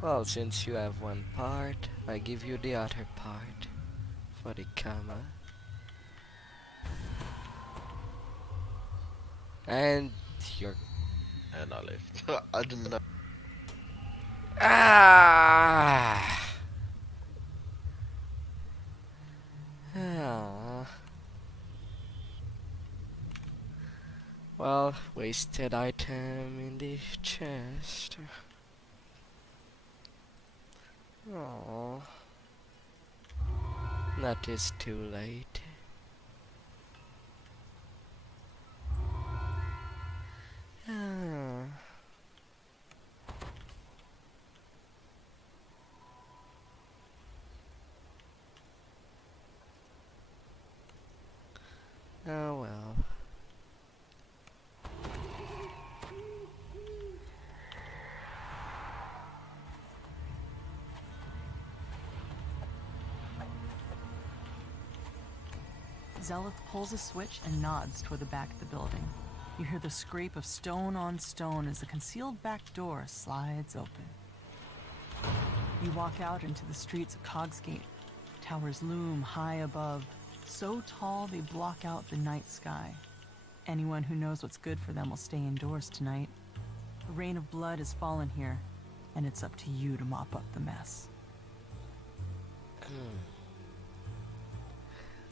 Well, since you have one part, I give you the other part for the comma. And you're... And I left. I didn't know. Ah! Ah. Well, wasted item in the chest. Oh, that is too late. Ah. Oh well. Zelith pulls a switch and nods toward the back of the building. You hear the scrape of stone on stone as the concealed back door slides open. You walk out into the streets of Cogsgate. Towers loom high above, so tall they block out the night sky. Anyone who knows what's good for them will stay indoors tonight. A rain of blood has fallen here, and it's up to you to mop up the mess.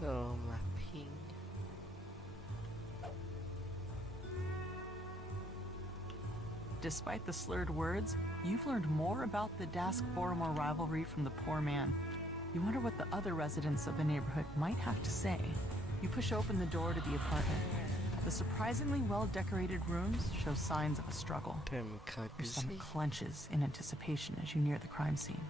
Oh, my ping. Despite the slurred words, you've learned more about the Dask-Boromar rivalry from the poor man. You wonder what the other residents of the neighborhood might have to say. You push open the door to the apartment. The surprisingly well-decorated rooms show signs of a struggle. Your stomach clenches in anticipation as you near the crime scene.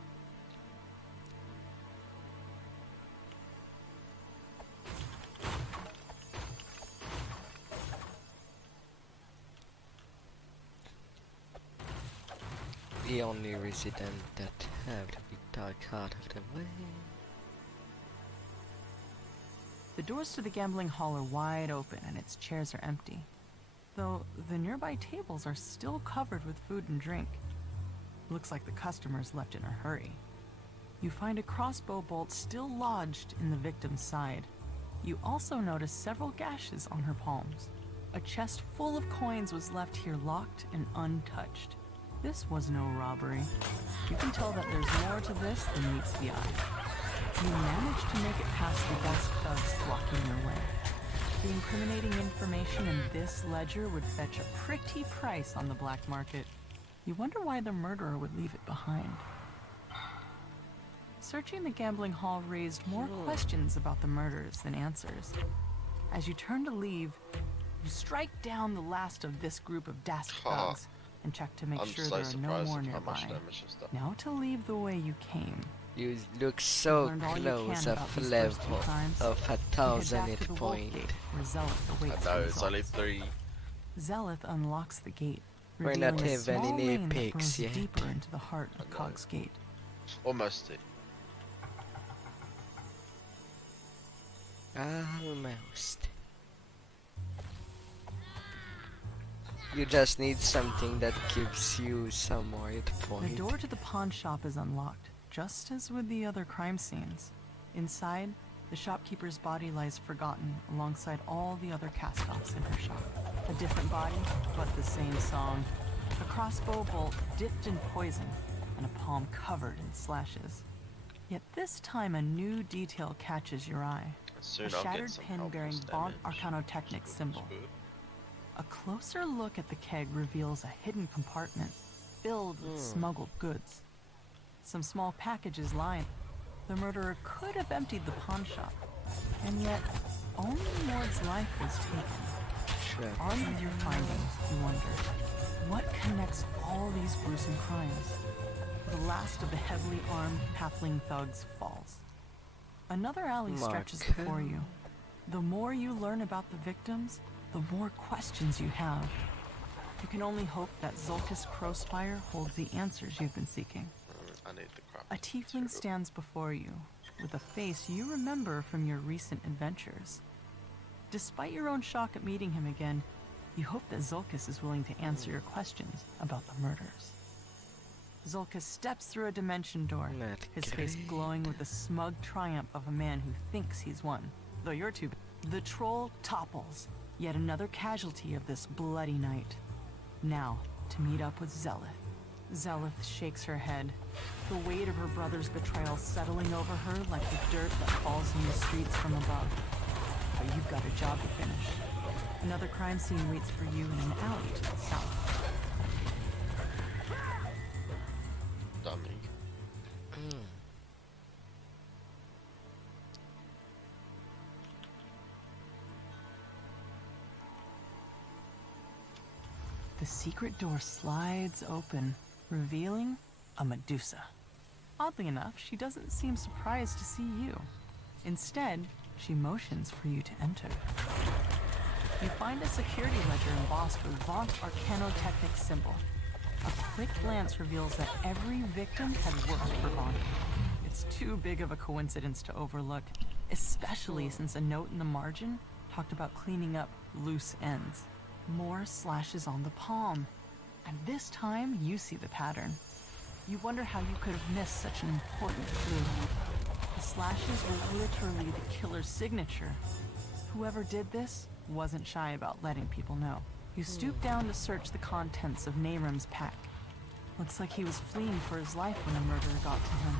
The only resident that have to be dug out of the way. The doors to the gambling hall are wide open and its chairs are empty, though the nearby tables are still covered with food and drink. Looks like the customers left in a hurry. You find a crossbow bolt still lodged in the victim's side. You also notice several gashes on her palms. A chest full of coins was left here locked and untouched. This was no robbery. You can tell that there's more to this than meets the eye. You managed to make it past the desk thugs blocking your way. The incriminating information in this ledger would fetch a pretty price on the black market. You wonder why the murderer would leave it behind. Searching the gambling hall raised more questions about the murders than answers. As you turn to leave, you strike down the last of this group of Dask thugs and check to make sure there are no more nearby. Now to leave the way you came. You look so learned all you close can of about these first two level crimes. of Head 1,000 back hit to the Wolf point. Gate, where Zelith I awaits know, the it's only results. 3. Zelith unlocks the gate, We're revealing not a even small in lane that Apex grows yet. deeper into the heart of I know. Cog's Gate. Almost it. Almost. You just need something that gives you some more hit The point. door to the pawn shop is unlocked, just as with the other crime scenes. Inside, the shopkeeper's body lies forgotten alongside all the other cast-offs in her shop. A different body, but the same song. A crossbow bolt dipped in poison, and a palm covered in slashes. Yet this time a new detail catches your eye. Soon A I'll get shattered some pin helpless bearing Vaunt damage. Arcanotechnic symbol. That's good. A closer look at the keg reveals a hidden compartment filled with smuggled goods. Some small packages line. The murderer could have emptied the pawn shop, and yet only Ward's life was taken. Sure. Armed with your findings, you wonder, what connects all these gruesome crimes? The last of the heavily armed halfling thugs falls. Another alley stretches Mark. before you. The more you learn about the victims, the more questions you have. You can only hope that Zulkus Crowspire holds the answers you've been seeking. I need the crap. A tiefling stands before you, with a face you remember from your recent adventures. Despite your own shock at meeting him again, you hope that Zulkus is willing to answer your questions about the murders. Zulkus steps through a dimension door, Not his face great. glowing with the smug triumph of a man who thinks he's won. Though you're too big. The troll topples, yet another casualty of this bloody night. Now, to meet up with Zelith. Zelith shakes her head, the weight of her brother's betrayal settling over her like the dirt that falls in the streets from above. But you've got a job to finish. Another crime scene waits for you in an alley to the south. Dummy. The secret door slides open, revealing a Medusa. Oddly enough, she doesn't seem surprised to see you. Instead, she motions for you to enter. You find a security ledger embossed with Vaunt Arcanotechnic symbol. A quick glance reveals that every victim had worked for Vaunt. It's too big of a coincidence to overlook, especially since a note in the margin talked about cleaning up loose ends. More slashes on the palm. And this time, you see the pattern. You wonder how you could have missed such an important clue. The slashes were literally the killer's signature. Whoever did this wasn't shy about letting people know. You stoop down to search the contents of Nahram's pack. Looks like he was fleeing for his life when the murderer got to him.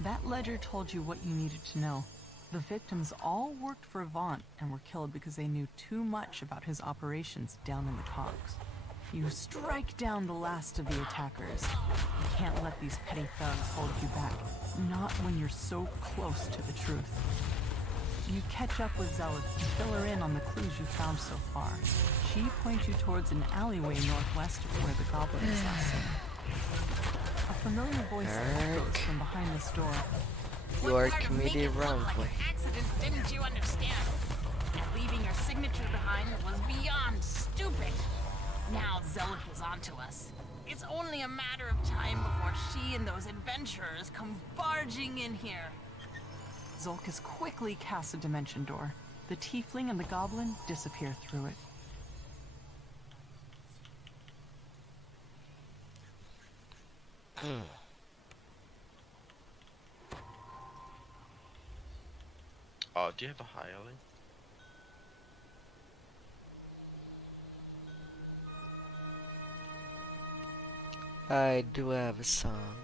That ledger told you what you needed to know. The victims all worked for Vaunt and were killed because they knew too much about his operations down in the cogs. You strike down the last of the attackers. You can't let these petty thugs hold you back, not when you're so close to the truth. You catch up with Zelith and fill her in on the clues you found so far. She points you towards an alleyway northwest of where the goblin is last seen. A familiar voice echoes from behind this door. Your committee wrong way. Accident, didn't you understand? Leaving your signature behind was beyond stupid. Now Zelith is onto us. It's only a matter of time before she and those adventurers come barging in here. Zulkus quickly casts a dimension door. The tiefling and the goblin disappear through it. Oh, do you have a high alley? I do have a song.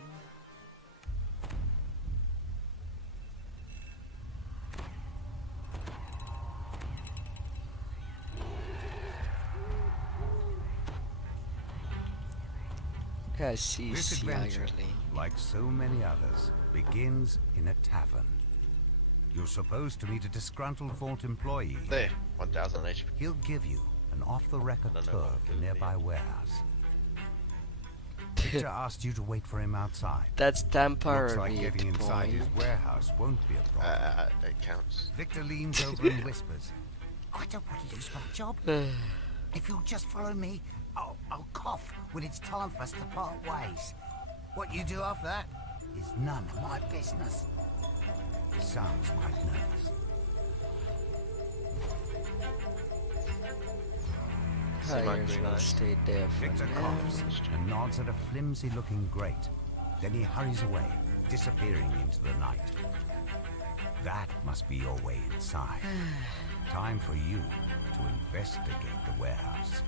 This adventure, Ireland. like so many others, begins in a tavern. You're supposed to meet a disgruntled Vault employee. There, 1000 HP. He'll give you an off-the-record I don't know tour what of the to do. nearby warehouse. Victor asked you to wait for him outside. That's Looks temporary. like getting inside his warehouse won't be a problem. It counts. Victor leans over and whispers. I don't want to lose my job. If you'll just follow me, I'll cough when it's time for us to part ways. What you do after that is none of my business. He sounds quite nervous. Tires will stay there for Victor now. coughs and nods at a flimsy-looking grate. Then he hurries away, disappearing into the night. That must be your way inside. Time for you to investigate the warehouse.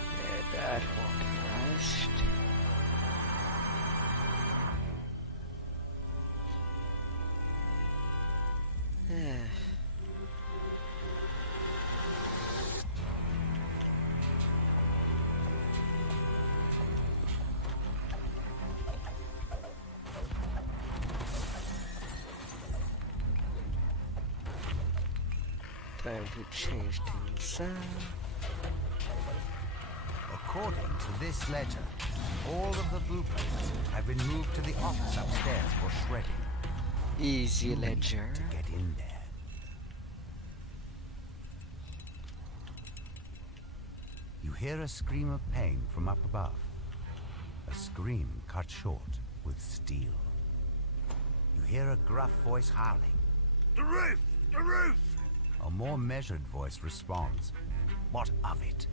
Yeah, that one rest. Time to change things up. According to this ledger, all of the blueprints have been moved to the office upstairs for shredding. Easy You need ledger. to get in there. You hear a scream of pain from up above. A scream cut short with steel. You hear a gruff voice howling. The roof! The roof! A more measured voice responds. What of it?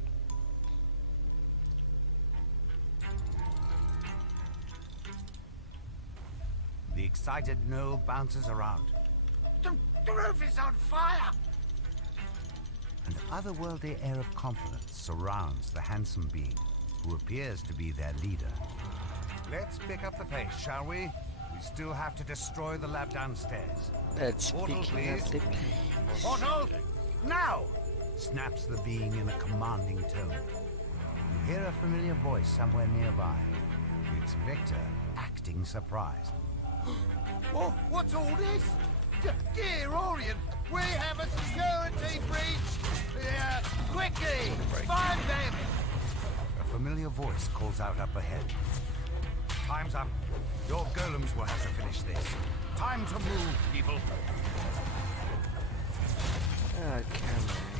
The excited Noel bounces around. The roof is on fire! An otherworldly air of confidence surrounds the handsome being, who appears to be their leader. Let's pick up the pace, shall we? We still have to destroy the lab downstairs. Let's Portal, picking up please. the pace. Portal! Now! Snaps the being in a commanding tone. You hear a familiar voice somewhere nearby. It's Victor, acting surprised. Oh, what's all this? Dear Orient, we have a security breach! Yeah, quickly! Find them! A familiar voice calls out up ahead. Time's up. Your golems will have to finish this. Time to move, people. Oh, come on.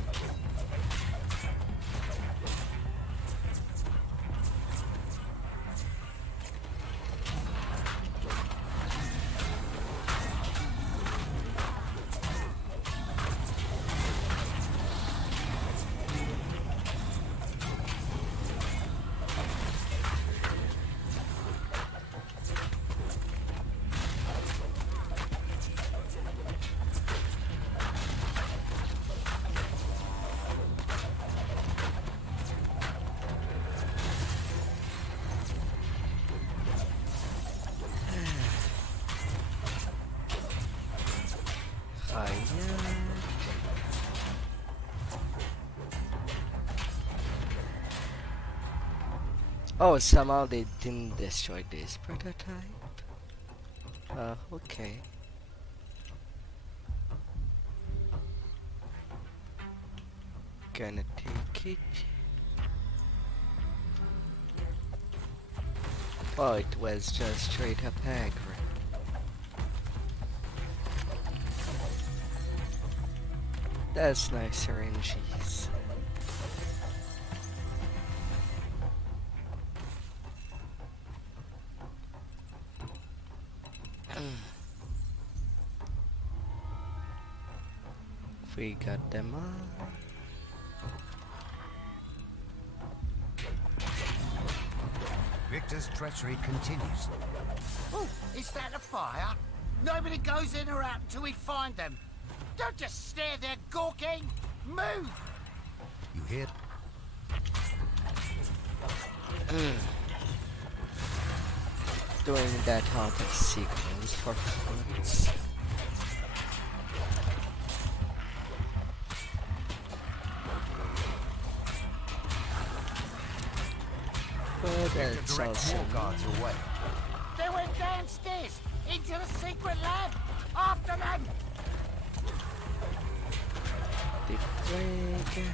Oh, somehow they didn't destroy this prototype. Okay. Gonna take it. Oh, it was just straight up aggro. That's nice RNGs. We got them all. Victor's treachery continues. Oh, is that a fire? Nobody goes in or out until we find them. Don't just stare there gawking. Move! You hear? Doing that out of sequence for once. But that's also More guards away. They went downstairs into the secret lab. After them! the flag.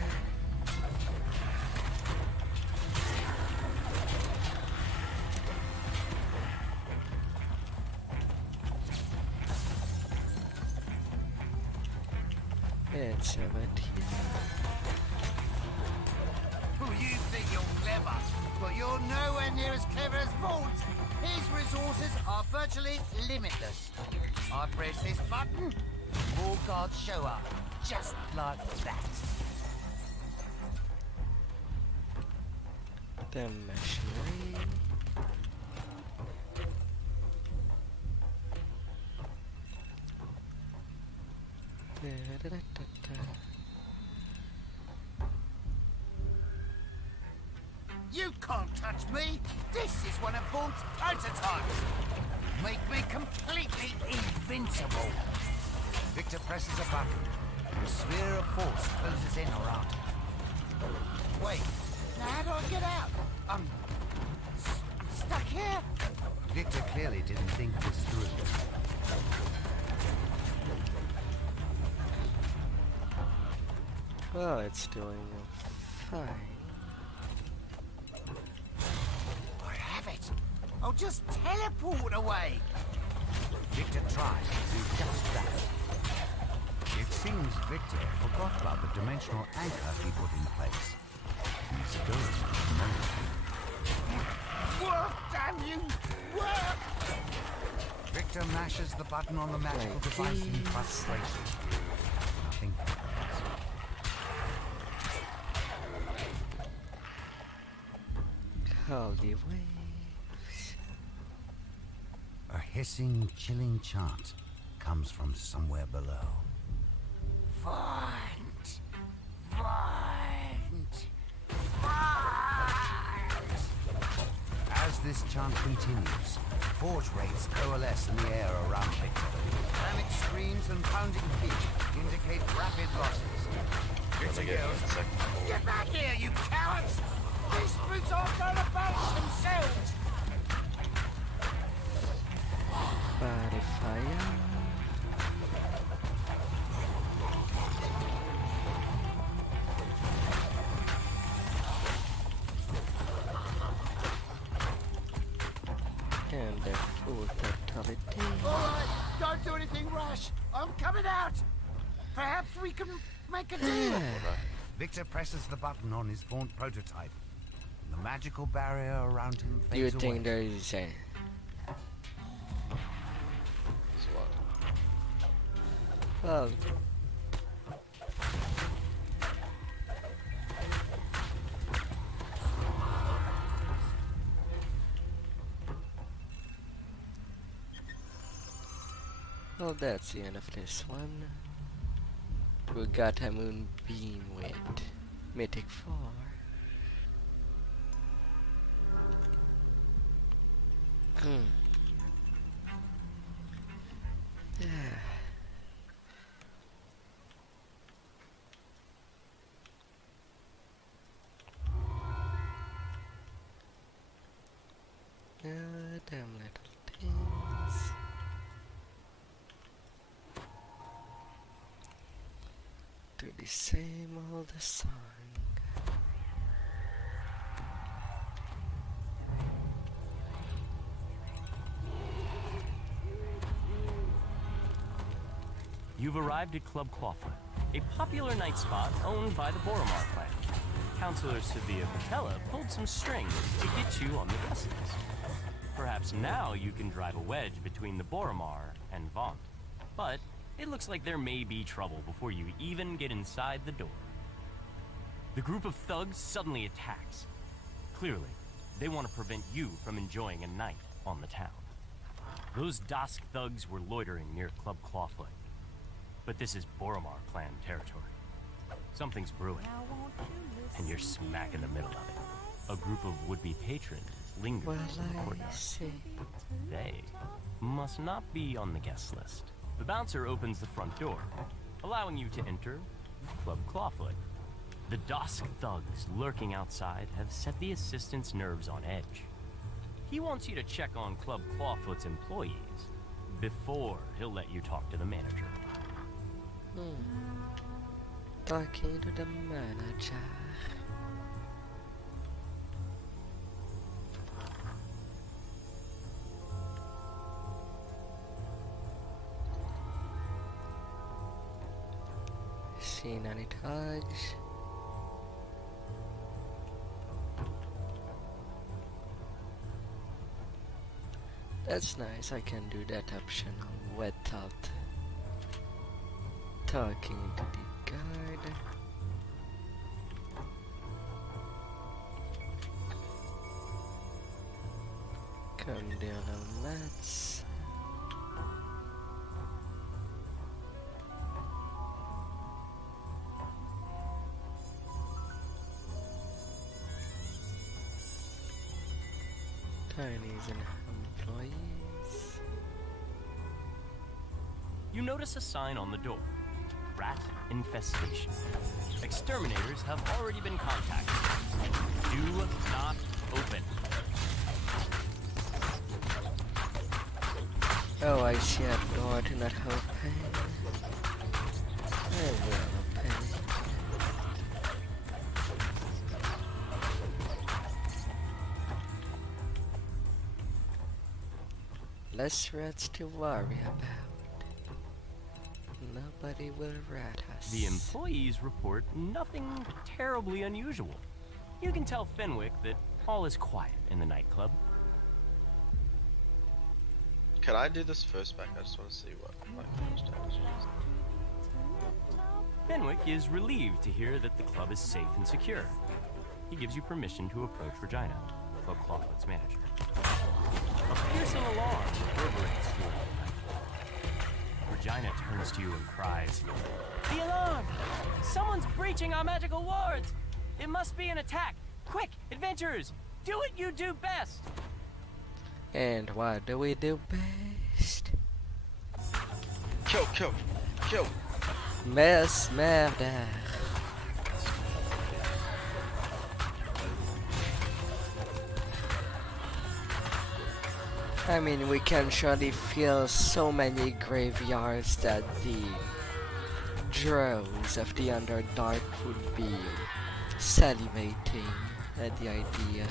And 17. Oh, you think you're clever, but you're nowhere near as clever as Vault. His resources are virtually limitless. I press this button, more guards show up, just like that. The machinery. Da-da-da-da-da. You can't touch me! This is one of Vaught's prototypes! Make me completely invincible! Victor presses a button. The sphere of force closes in around him. Wait, now how do I get out? I'm stuck here? Victor clearly didn't think this through. Well, it's doing fine. I have it! I'll just teleport away! Victor tries to do just that. It seems Victor forgot about the dimensional anchor he put in place. He's going to remember. Work, damn you! Work! Victor mashes the button on the magical device in frustration. Nothing happens. Holy waves. A hissing, chilling chant comes from somewhere below. Find! Find! Find! As this chant continues, forge rates coalesce in the air around Victor. Panic screams and pounding feet indicate rapid losses. Victor yells, "Get back here, you cowards! These brutes aren't going to banish themselves!" Body fire. And the full totality. Alright, don't do anything rash. I'm coming out. Perhaps we can make a deal. Victor presses the button on his Vaunt prototype. And the magical barrier around him Do you fades think away. there is a... Well... Well, that's the end of this one. We got a moonbeam with Mythic 4. Yeah. Damn little things. Do the same old song. You've arrived at Club Clawfoot, a popular night spot owned by the Boromar clan. Counselor Sevilla Patella pulled some strings to get you on the guest list. Perhaps now you can drive a wedge between the Boromar and Vaunt. But it looks like there may be trouble before you even get inside the door. The group of thugs suddenly attacks. Clearly, they want to prevent you from enjoying a night on the town. Those Dask thugs were loitering near Club Clawfoot. But this is Boromar clan territory. Something's brewing, and you're smack in the middle of it. A group of would-be patrons lingers in the courtyard. They must not be on the guest list. The bouncer opens the front door, allowing you to enter Club Clawfoot. The Dask thugs lurking outside have set the assistant's nerves on edge. He wants you to check on Club Clawfoot's employees before he'll let you talk to the manager. Talking to the manager. seen any tags. That's nice, I can do that option without talking to the guard. Come down on mats. Tiny's and employees. You notice a sign on the door. Rat infestation. Exterminators have already been contacted. Do not open. Oh, I see a door to not open. I will open. Less rats to worry about. Nobody will rat us. The employees report nothing terribly unusual. You can tell Fenwick that all is quiet in the nightclub. Can I do this first back? I just want to see what my first damage is. Fenwick is relieved to hear that the club is safe and secure. He gives you permission to approach Regina, Club Clawfoot's manager. A piercing alarm reverberates through the night. Regina turns to you and cries, "The alarm! Someone's breaching our magical wards! It must be an attack! Quick, adventurers! Do what you do best!" And what do we do best? Kill, kill, kill! Mass murder. I mean, we can surely fill so many graveyards that the drones of the Underdark would be salivating at the idea.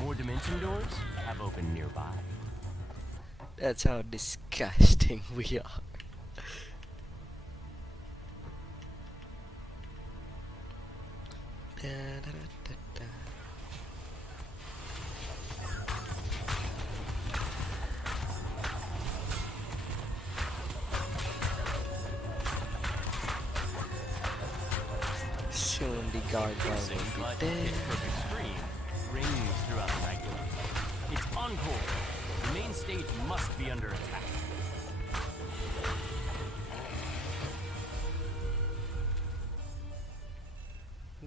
More dimension doors have opened nearby. That's how disgusting we are. Da, da, da, da. Soon the gargoyle Piercing, will but be dead. its perfect scream rings throughout the nightclub. It's encore. The main stage must be under attack.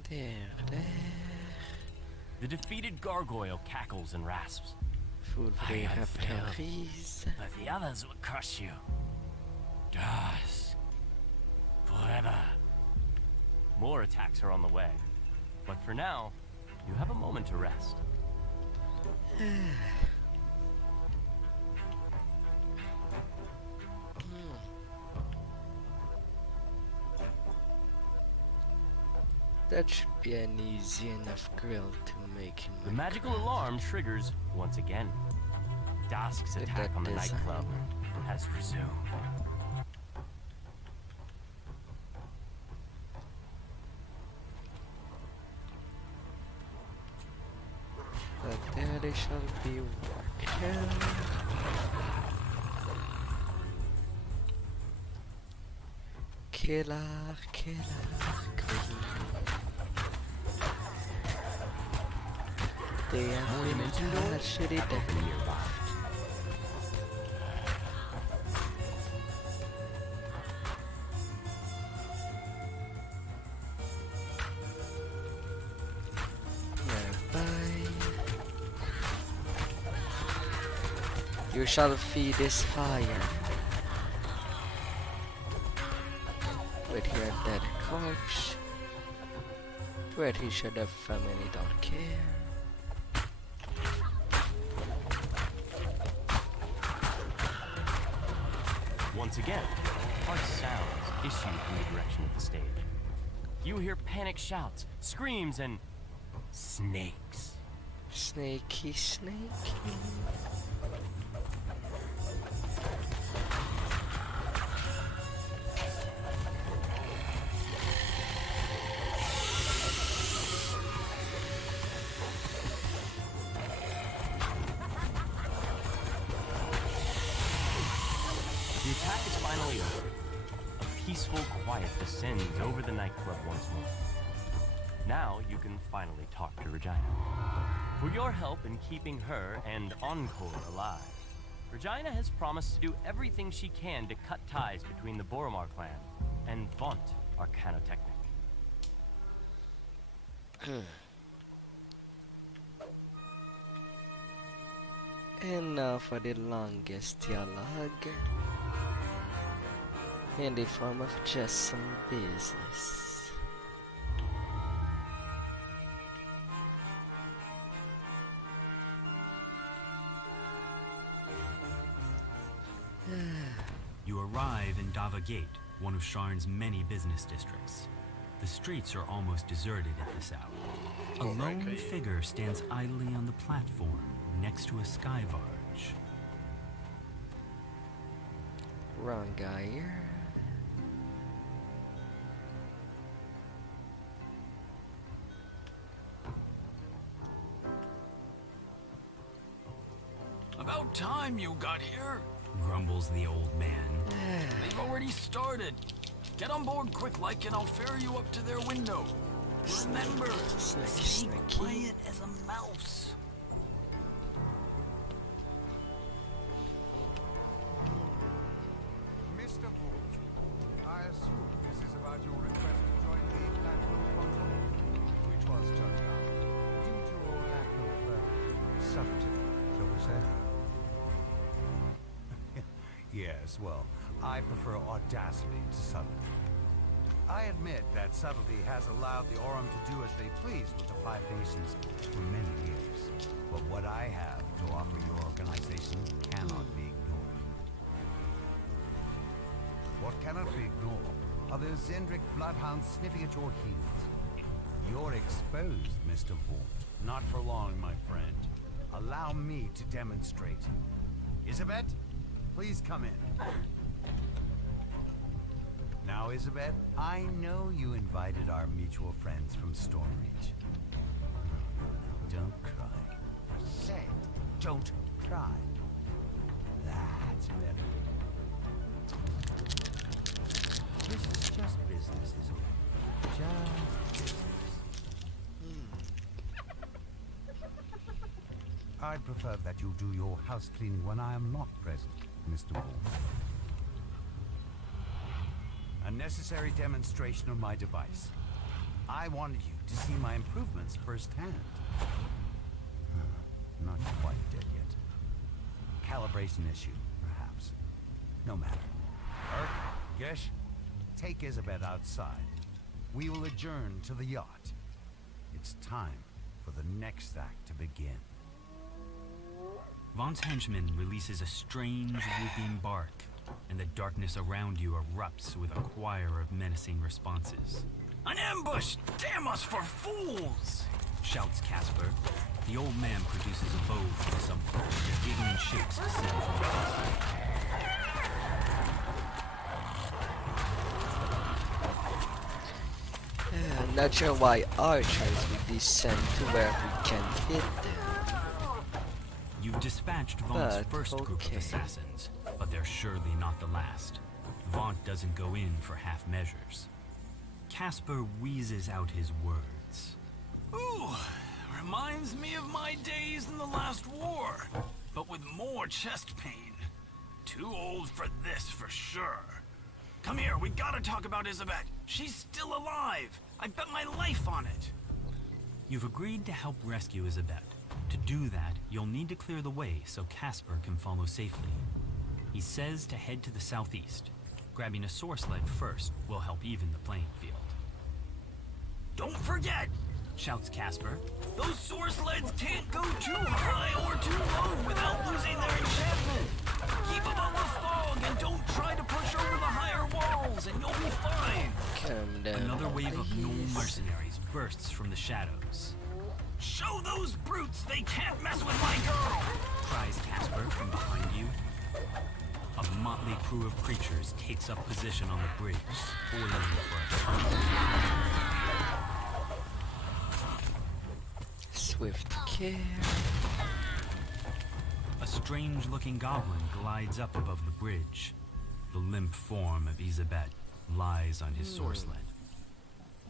There. The defeated gargoyle cackles and rasps. Food I they have have failed, terries. but the others will crush you. Dusk. Forever. More attacks are on the way. But for now, you have a moment to rest. That should be an easy enough grill to make him. The magical alarm triggers once again. Dusk's Look at attack that on the design. nightclub has resumed. But there they shall be working. Killer, queen. They have been partially dead. You shall feed this fire with your dead corpse, where he should have family don't care. Once again, harsh sounds issue from the direction of the stage. You hear panic shouts, screams, and snakes. Snaky, snaky. finally over. A peaceful quiet descends over the nightclub once more. Now you can finally talk to Regina. For your help in keeping her and Encore alive, Regina has promised to do everything she can to cut ties between the Boromar clan and Vaunt Arcanotechnic. And now for the longest dialogue in the form of just some business. You arrive in Dava Gate, one of Sharn's many business districts. The streets are almost deserted at this hour. A lone figure stands idly on the platform next to a sky barge. Wrong guy here. About time you got here, grumbles the old man. They've already started. Get on board quick like and I'll ferry you up to their window. Remember, stay quiet as a mouse. Mr. Vogt, I assume this is about your request to join the Platinum Concord, which was shut down due to your lack of subtlety, shall we say? Yes, well, I prefer audacity to subtlety. I admit that subtlety has allowed the Aurum to do as they please with the Five Nations for many years. But what I have to offer your organization cannot be ignored. What cannot be ignored are those Zendrick bloodhounds sniffing at your heels. You're exposed, Mr. Vaunt. Not for long, my friend. Allow me to demonstrate. Isabet, please come in. Now, Isabet, I know you invited our mutual friends from Stormreach. No, don't cry. I said, don't cry. That's better. This is just business, isn't it? Just business. I'd prefer that you do your house cleaning when I am not present, Mr. Wall. A necessary demonstration of my device. I wanted you to see my improvements firsthand. Not quite dead yet. Calibration issue, perhaps. No matter. Gesh, take Isabet outside. We will adjourn to the yacht. It's time for the next act to begin. Vaught's henchman releases a strange whooping bark, and the darkness around you erupts with a choir of menacing responses. An ambush! Damn us for fools! Shouts Casper. The old man produces a bow from something. Giggling shapes descend from the distance. Not sure why archers would descend to where we can hit them. You've dispatched Vaunt's first group of assassins, but they're surely not the last. Vaunt doesn't go in for half measures. Casper wheezes out his words. Ooh, reminds me of my days in the last war, but with more chest pain. Too old for this for sure. Come here, we gotta talk about Isabet. She's still alive. I bet my life on it. You've agreed to help rescue Isabet. To do that, you'll need to clear the way so Casper can follow safely. He says to head to the southeast. Grabbing a soar sled first will help even the playing field. Don't forget, shouts Casper. Those soar sleds can't go too high or too low without losing their enchantment. Keep above the fog and don't try to push over the higher walls and you'll be fine. Calm down. Another wave of gnoll mercenaries bursts from the shadows. Show those brutes they can't mess with my girl! Cries Casper from behind you. A motley crew of creatures takes up position on the bridge, spoiling for a swift care. A strange-looking goblin glides up above the bridge. The limp form of Isabet lies on his sore sled.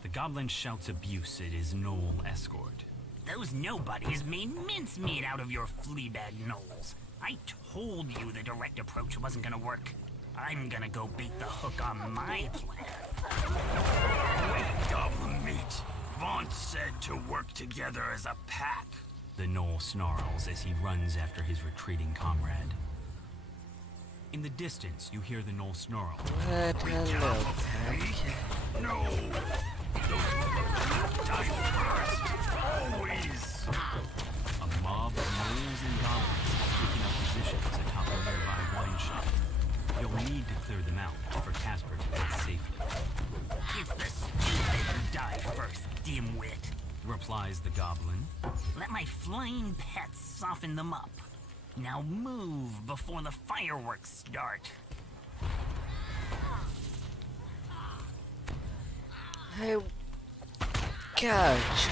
The goblin shouts abuse at his gnoll escort. Those nobodies made mincemeat out of your fleabag gnolls. I told you the direct approach wasn't gonna work. I'm gonna go bait the hook on my plan. Wait, goblin meat. Vaughn said to work together as a pack. The gnoll snarls as he runs after his retreating comrade. In the distance, you hear the gnoll snarl. Hello, Pack. No! Those motherfuckers die first! Always! A mob of gnolls and goblins have taken up positions atop a nearby wine shop. You'll need to clear them out for Casper to get safely. It's the stupid who die first, dimwit. Replies the goblin. Let my flying pets soften them up. Now move before the fireworks start. Hey, gotcha.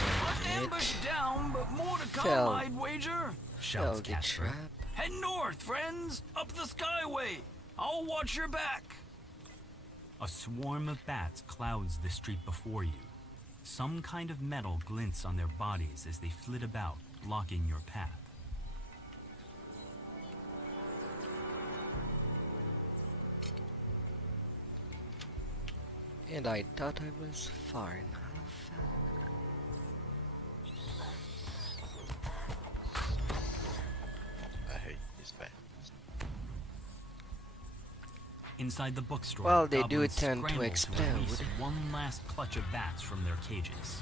Ambush down, but more to come, Fell. I'd wager. Shouts the Casper. trap. Head north, friends! Up the skyway! I'll watch your back! A swarm of bats clouds the street before you. Some kind of metal glints on their bodies as they flit about, blocking your path. And I thought I was far enough. I hate these bats. Inside the bookstore, Well, they do goblins tend to scramble explode. release one last clutch of bats from their cages.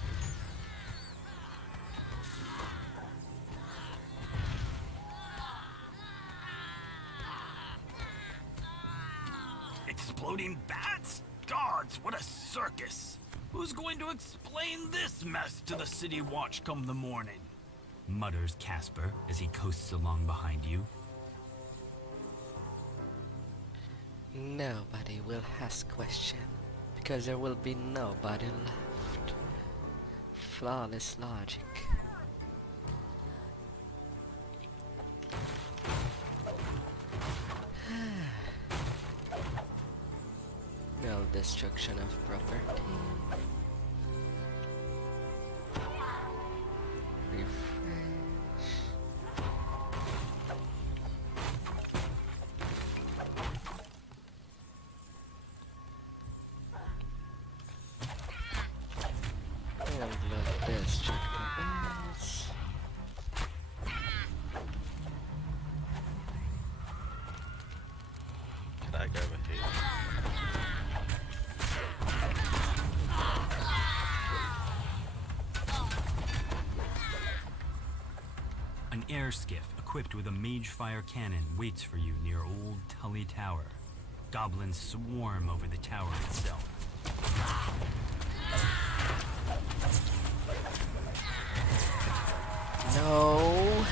Exploding bats? Gods, what a circus! Who's going to explain this mess to the city watch come the morning? Mutters Casper as he coasts along behind you. Nobody will ask question, because there will be nobody left. Flawless logic. No destruction of property. Refresh. And let this check the bells. Can I go over here? An air skiff equipped with a mage fire cannon waits for you near Old Tully Tower. Goblins swarm over the tower itself. No.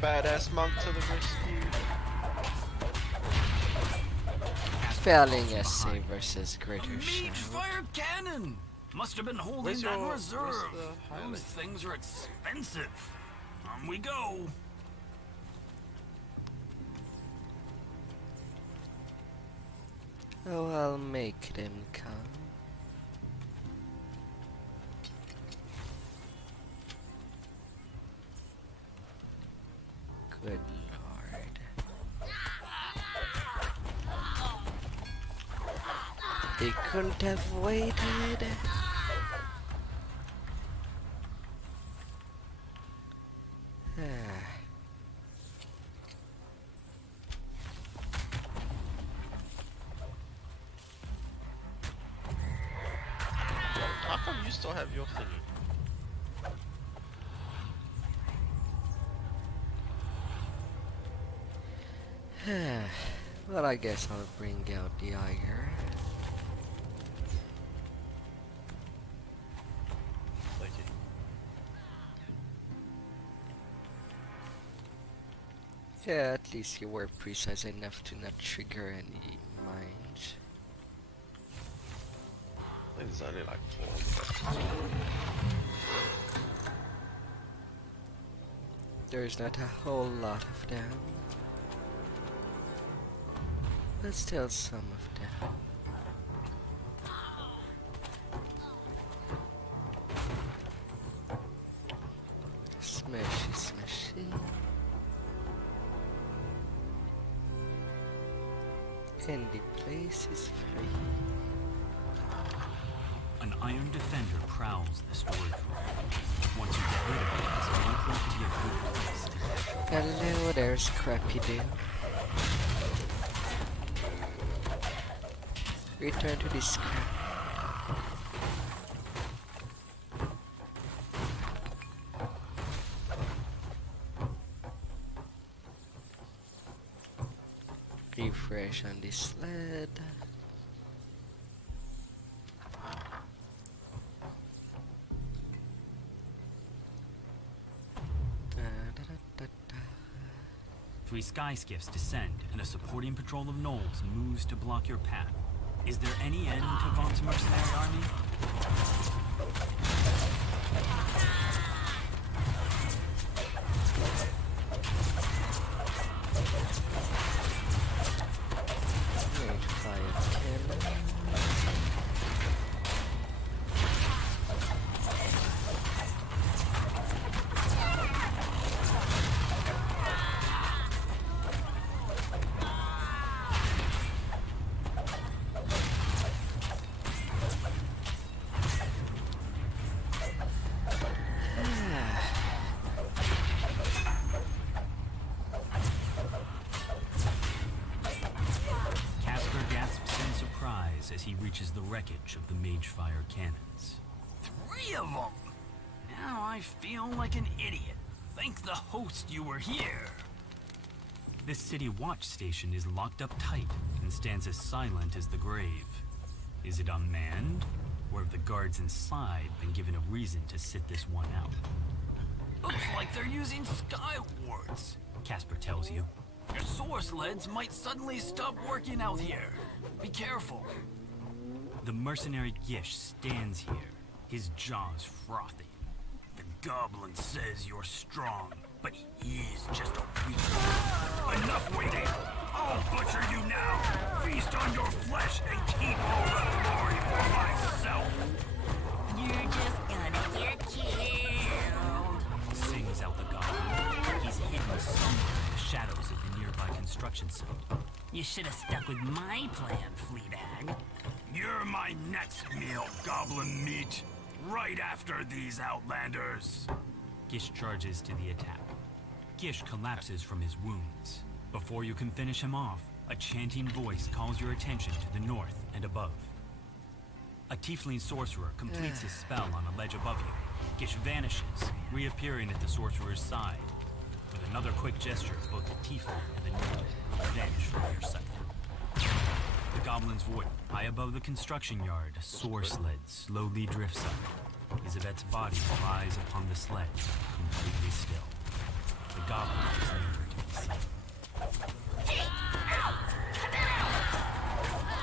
Badass monk to the rescue. Failing essay versus greater Mage shout. fire cannon! Must have been holding Where's that in your- reserve. where's the Those highlight? things are expensive. On we go. Oh, I'll make them come. Good lord. They couldn't have waited. How come you still have your thingy? Well, I guess I'll bring out the Iger. Thank you. Yeah, at least you were precise enough to not trigger any mines. I think there's only like 4 of them. There's not a whole lot of them, but still some of them. Smashy, smashy. And the place is free. An iron defender prowls the storage room. Once you get rid of it, this may prove to be a good place to cache. Hello, there's Crappy Dude. Return to the scrap. Refresh on the sled. Three sky skiffs descend, and a supporting patrol of gnolls moves to block your path. Is there any end to Vaughn's mercenary army? As he reaches the wreckage of the Magefire cannons. 3 of them! Now I feel like an idiot. Thank the host you were here. This city watch station is locked up tight and stands as silent as the grave. Is it unmanned? Or have the guards inside been given a reason to sit this one out? Looks like they're using sky wards. Casper tells you. Your source leads might suddenly stop working out here. Be careful. The mercenary Gish stands here, his jaws frothing. The goblin says you're strong, but he's just a weak. Enough waiting! I'll butcher you now! Feast on your flesh and keep all the glory for myself! You're just gonna get killed. Sings out the goblin. He's hidden somewhere in the shadows of the nearby construction site. You should have stuck with my plan, Fleabag. You're my next meal, goblin meat. Right after these outlanders. Gish charges to the attack. Gish collapses from his wounds. Before you can finish him off, a chanting voice calls your attention to the north and above. A tiefling sorcerer completes his spell on a ledge above you. Gish vanishes, reappearing at the sorcerer's side. With another quick gesture, both the tiefling and the gnome vanish from your sight. The goblin's void, high above the construction yard, a soar sled slowly drifts up. Isabet's body lies upon the sled, completely still. The goblin is nowhere to be seen.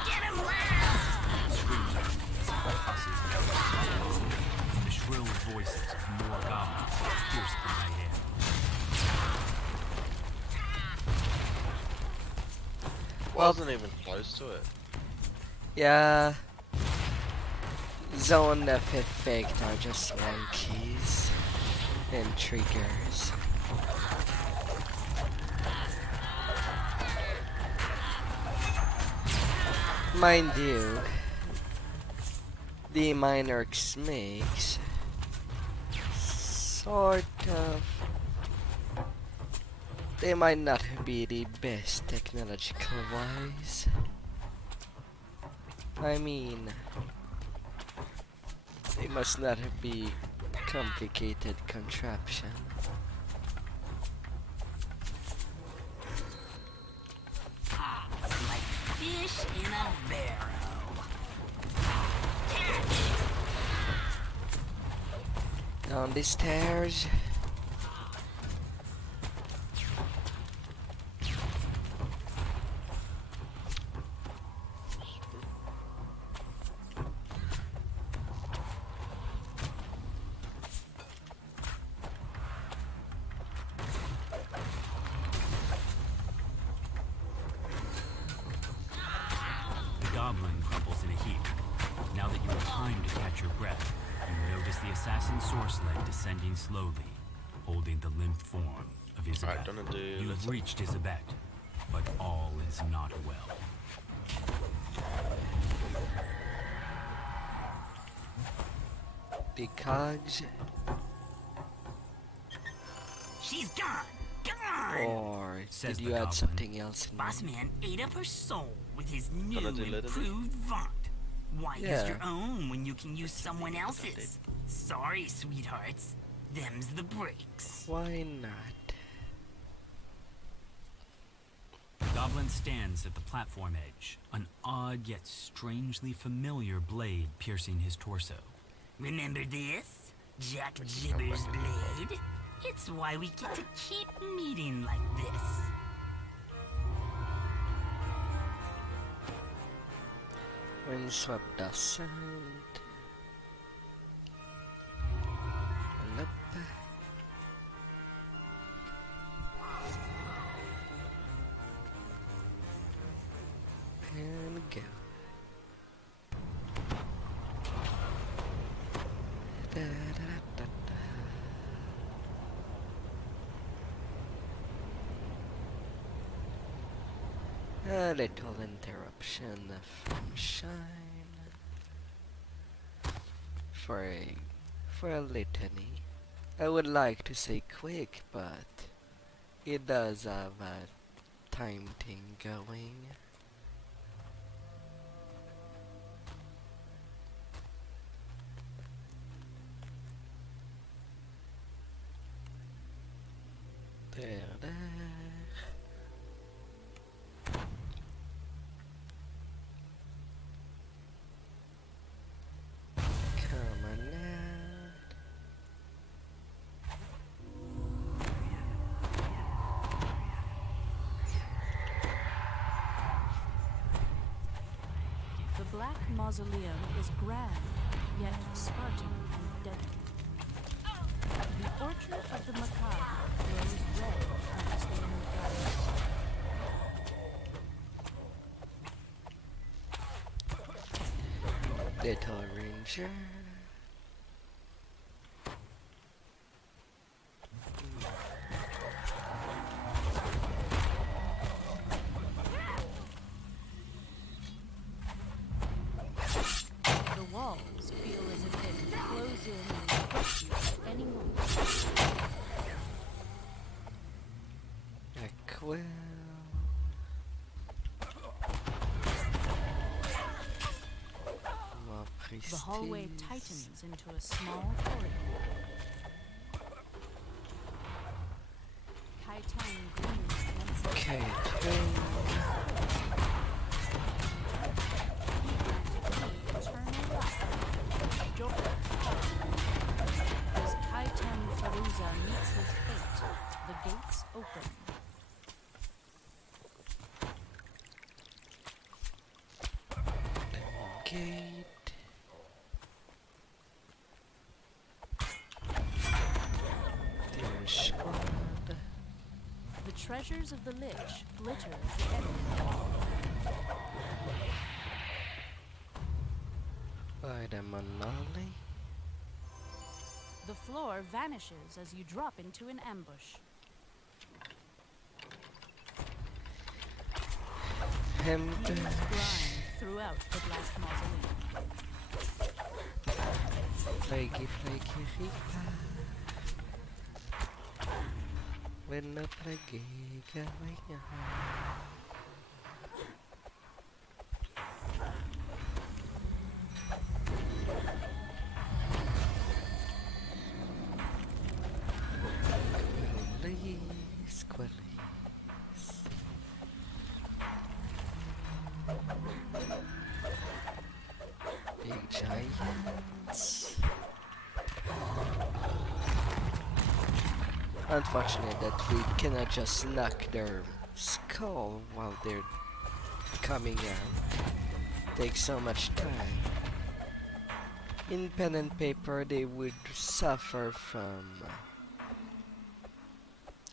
Get him last! Screams out as he tosses and the shrill voices of more goblins pierce the night air. Wasn't even close to it. Yeah. Zone of effect are just monkeys and triggers. Mind you, the Minorx makes sort of. They might not be the best technological wise. I mean, they must not be complicated contraption. Like fish in a barrel. Down the stairs. time to catch your breath, you notice the assassin Sourcelet descending slowly, holding the limp form of Isabeth. You've reached Isabeth, but all is not well. Because... She's gone! Gone! Or Says did the you add goblin. something else in Boss there? man ate up her soul with his new Gonna delete it? improved font. Why use Yeah. your own when you can use someone else's? Sorry, sweethearts. Them's the breaks. Why not? The goblin stands at the platform edge, an odd yet strangely familiar blade piercing his torso. Remember this? Jack Jibber's blade? It's why we get to keep meeting like this. Windswept ascent. And up. And go. Da, da, da, da. A little interruption from shine for a litany. I would like to say quick, but it does have a time thing going. There. Come on now. The Black Mausoleum is grand, yet Spartan and deadly. The orchard of the macabre glows red under stained glass. Little Ranger. The walls feel as if they could close in and crush you at any moment. A quill. More The hallway prestige. tightens into a small corridor. Kaitan gleams Okay, eternal life. Joker. As Kaitan Faruza meets his fate, the gates open. gate. Dear squad. The treasures of the Lich glitter at the end of the hall. By the Manali. The floor vanishes as you drop into an ambush. Him. Beams grind throughout the Black Mausoleum. Flaky, flaky, ripa. When the plague going on. Squillies, squillies. Big giants. Unfortunate that we cannot just knock their skull while they're coming out. Takes so much time. In pen and paper they would suffer from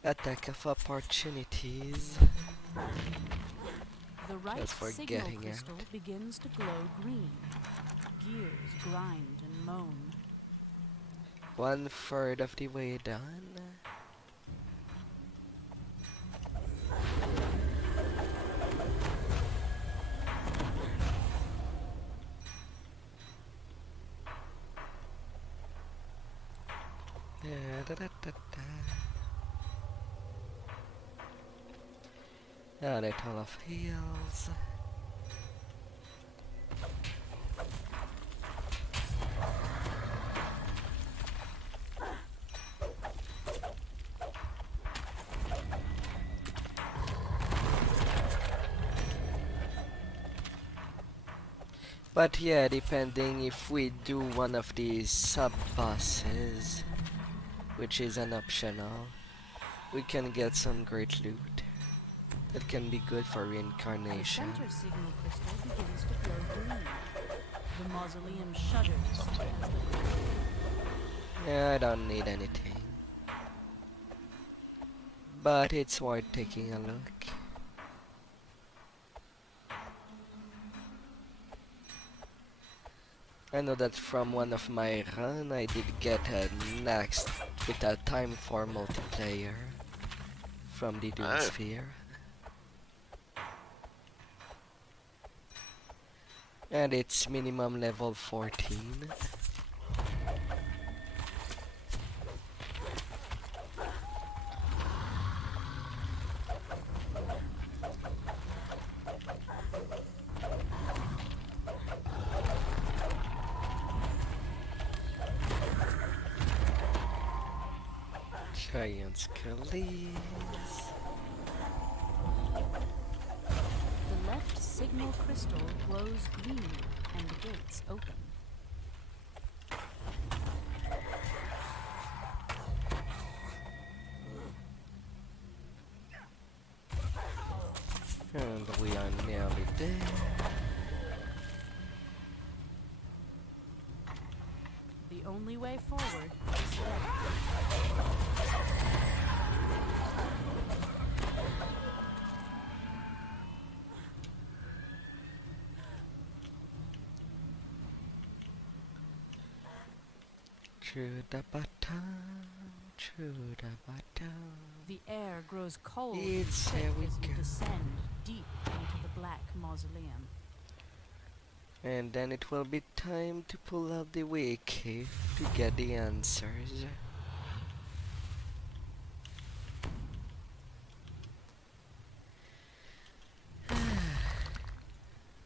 attack of opportunities. The right Just for signal getting crystal out. begins to glow green. gears grind and moan. 1/3 of the way done. Yeah, da, da, da, da. Down a ton of hills. But yeah, depending if we do one of these sub-bosses, which is an optional, we can get some great loot that can be good for The reincarnation. center signal crystal begins to glow green. The mausoleum shudders as the Yeah, I don't need anything. But it's worth taking a look. I know that from one of my run I did get a next with a time for multiplayer from the Doom Sphere. And it's minimum level 14. Giant skellies. The left signal crystal glows green and the gates open. And we are nearly there. The only way forward is left. Through the bottom, through the bottom. The air grows cold It's and thick here we as you go. descend deep into the black mausoleum. And then it will be time to pull out the wiki to get the answers.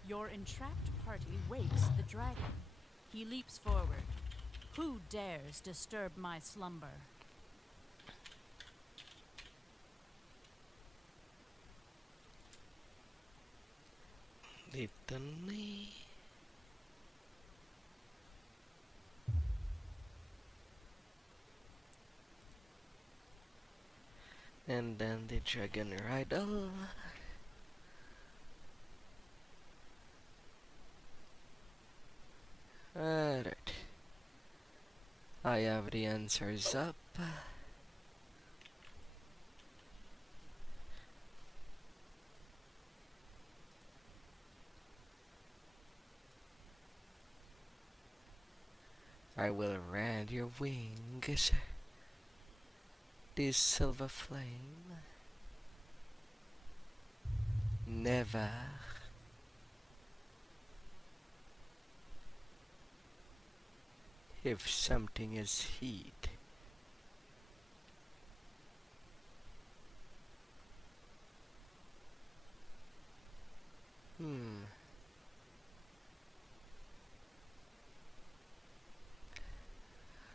Your entrapped party wakes the dragon. He leaps forward. Who dares disturb my slumber? Litany. And then the dragon rider. Alright. I have the answers up. I will rend your wings, this silver flame. Never. If something is heat,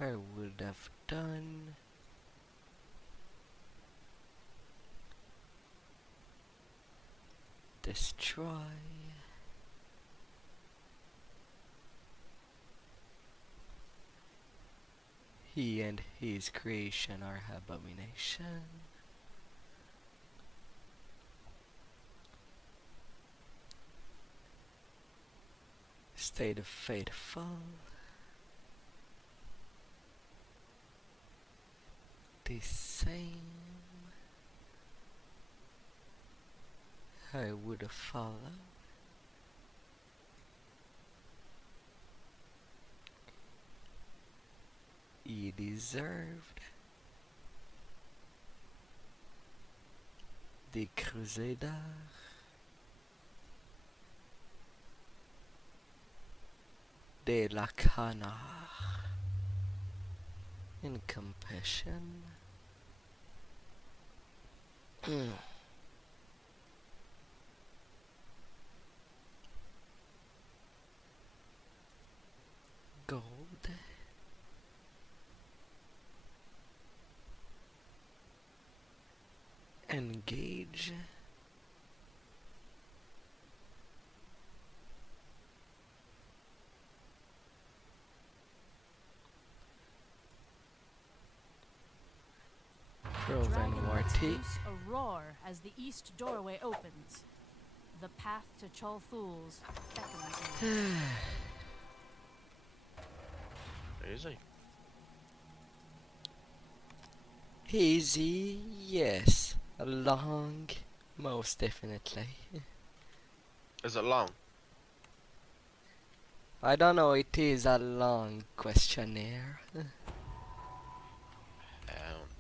I would have done destroy. He and his creation are abomination. Stay the faithful. The same. I would follow. deserved. The Crusader. De la Cana. In compassion. Gold. Engage. Proven Warty. Loose a roar as the east doorway opens. The path to Cholthul's beckons you. Easy. Easy, yes. Long, most definitely. Is it long? I don't know, it is a long questionnaire.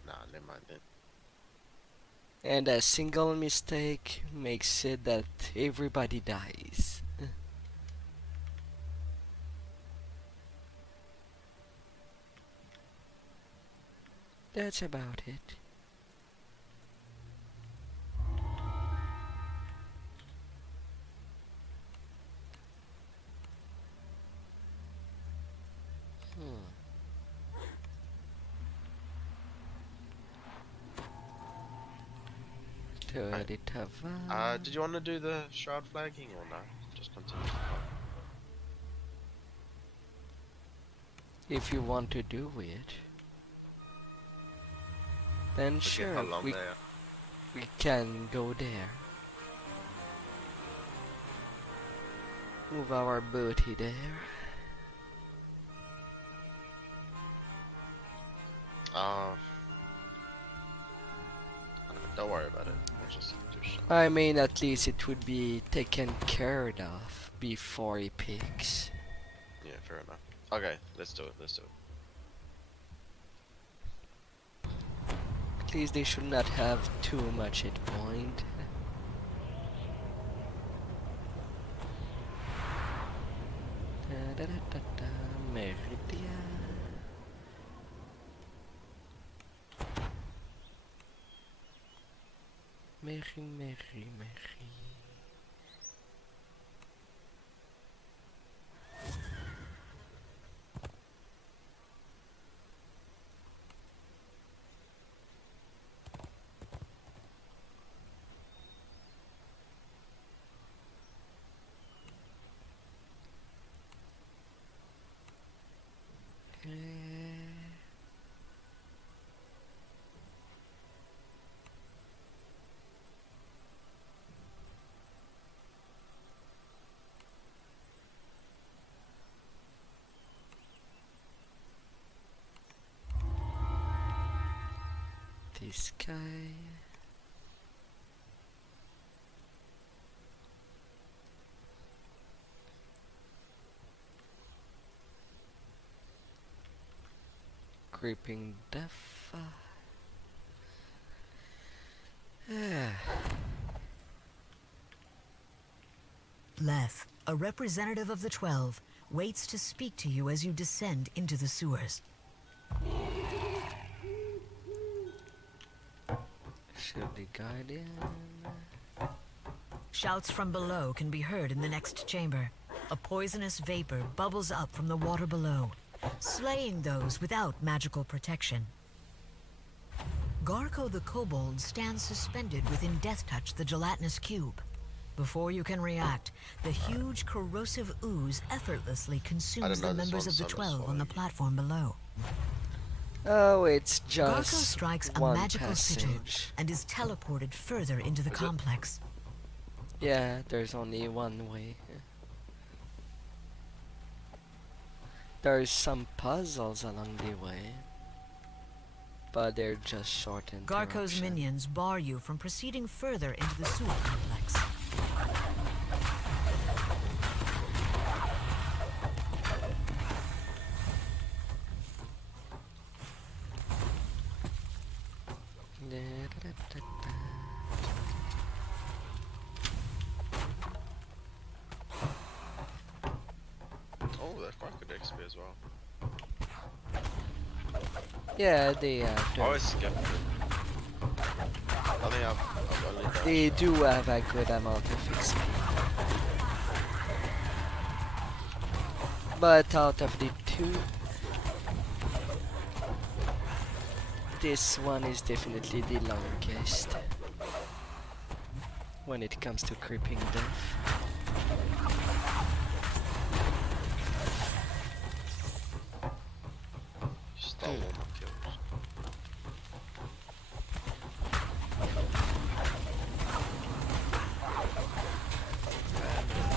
Nah, never mind then. And a single mistake makes it that everybody dies. That's about it. Did you want to do the shroud flagging or no? Just continue. If you want to do it, then sure, how long we can go there. Move our booty there. Don't worry about it. We'll just do shit. I mean, at least it would be taken care of before he picks. Yeah, fair enough. Okay, let's do it. Let's do it. At least they should not have too much hit point. Meridian. Meri. This guy. Creeping death. Leth, a representative of the 12, waits to speak to you as you descend into the sewers. Should the Guardian. Shouts from below can be heard in the next chamber. A poisonous vapor bubbles up from the water below, slaying those without magical protection. Garko the Kobold stands suspended within Death Touch the gelatinous cube. Before you can react, the huge corrosive ooze effortlessly consumes the members of the 12 on the platform below. Oh, it's Garko just strikes a one magical sigil passage. and is teleported further into the complex. Yeah, there's only one way. There's some puzzles along the way, but they're just short Garko's interruption. minions bar you from proceeding further into the sewer complex. Oh, they're quite good XP as well. Yeah, they I have. always skip it. I think I've only done They do have a good amount of XP. But out of the two, this one is definitely the longest when it comes to creeping death. Stole all my kills.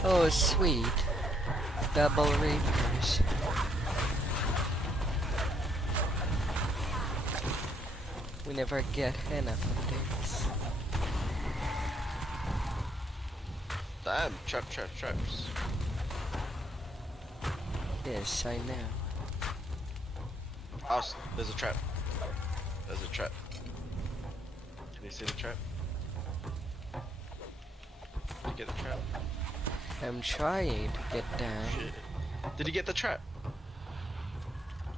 Oh, sweet. Double Reapers. We never get enough of this. Damn, traps. Yes, I know. Oh, there's a trap. There's a trap. Can you see the trap? Did you get the trap? I'm trying to get down. Shit. Did you get the trap?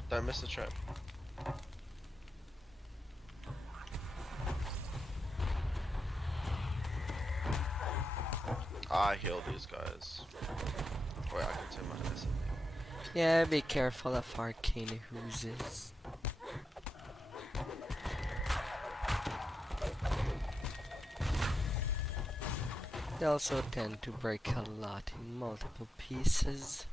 Don't miss the trap. I heal these guys. Wait, I can turn my S. Yeah, be careful of arcane oozes. They also tend to break a lot in multiple pieces.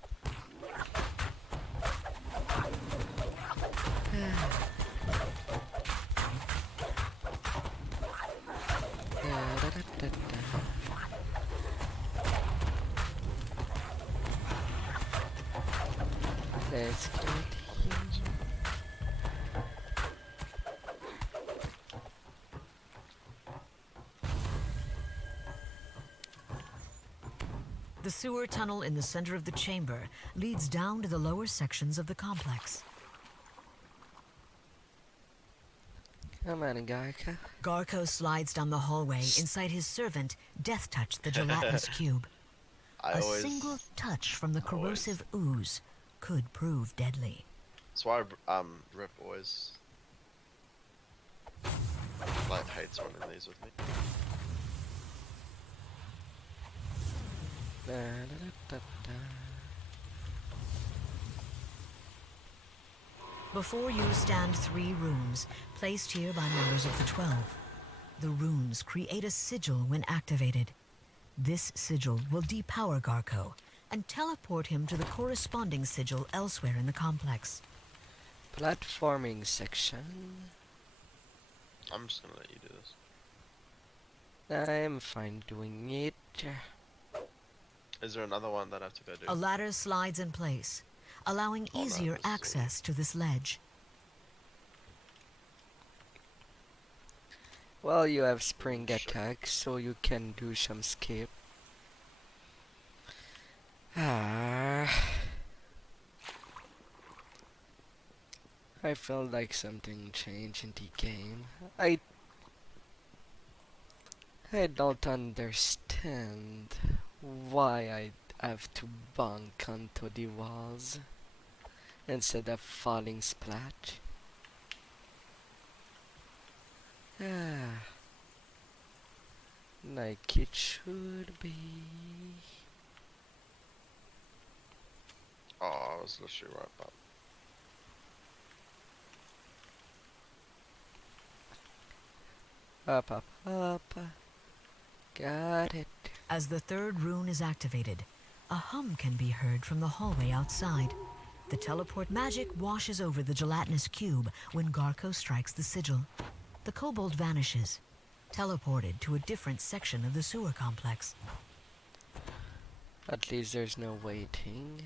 Let's get here. The sewer tunnel in the center of the chamber leads down to the lower sections of the complex. Come on, Garka. Garko slides down the hallway inside his servant, Death Touch the gelatinous cube. A single touch from the corrosive ooze could prove deadly. That's why Rip always like hates running these with me. Before you stand 3 rooms, placed here by members of the 12. The runes create a sigil when activated. This sigil will depower Garko and teleport him to the corresponding sigil elsewhere in the complex. Platforming section. I'm just gonna let you do this. I'm fine doing it. Is there another one that I have to go do? A ladder slides in place, allowing easier access to this ledge. Well, you have spring attack, so you can do some skip. I felt like something changed in the game. I don't understand why I have to bunk onto the walls instead of falling splat. Like it should be. Oh, I was literally right back. Up. Got it. As the 3rd rune is activated, a hum can be heard from the hallway outside. The teleport magic washes over the gelatinous cube when Garko strikes the sigil. The kobold vanishes, teleported to a different section of the sewer complex. At least there's no waiting.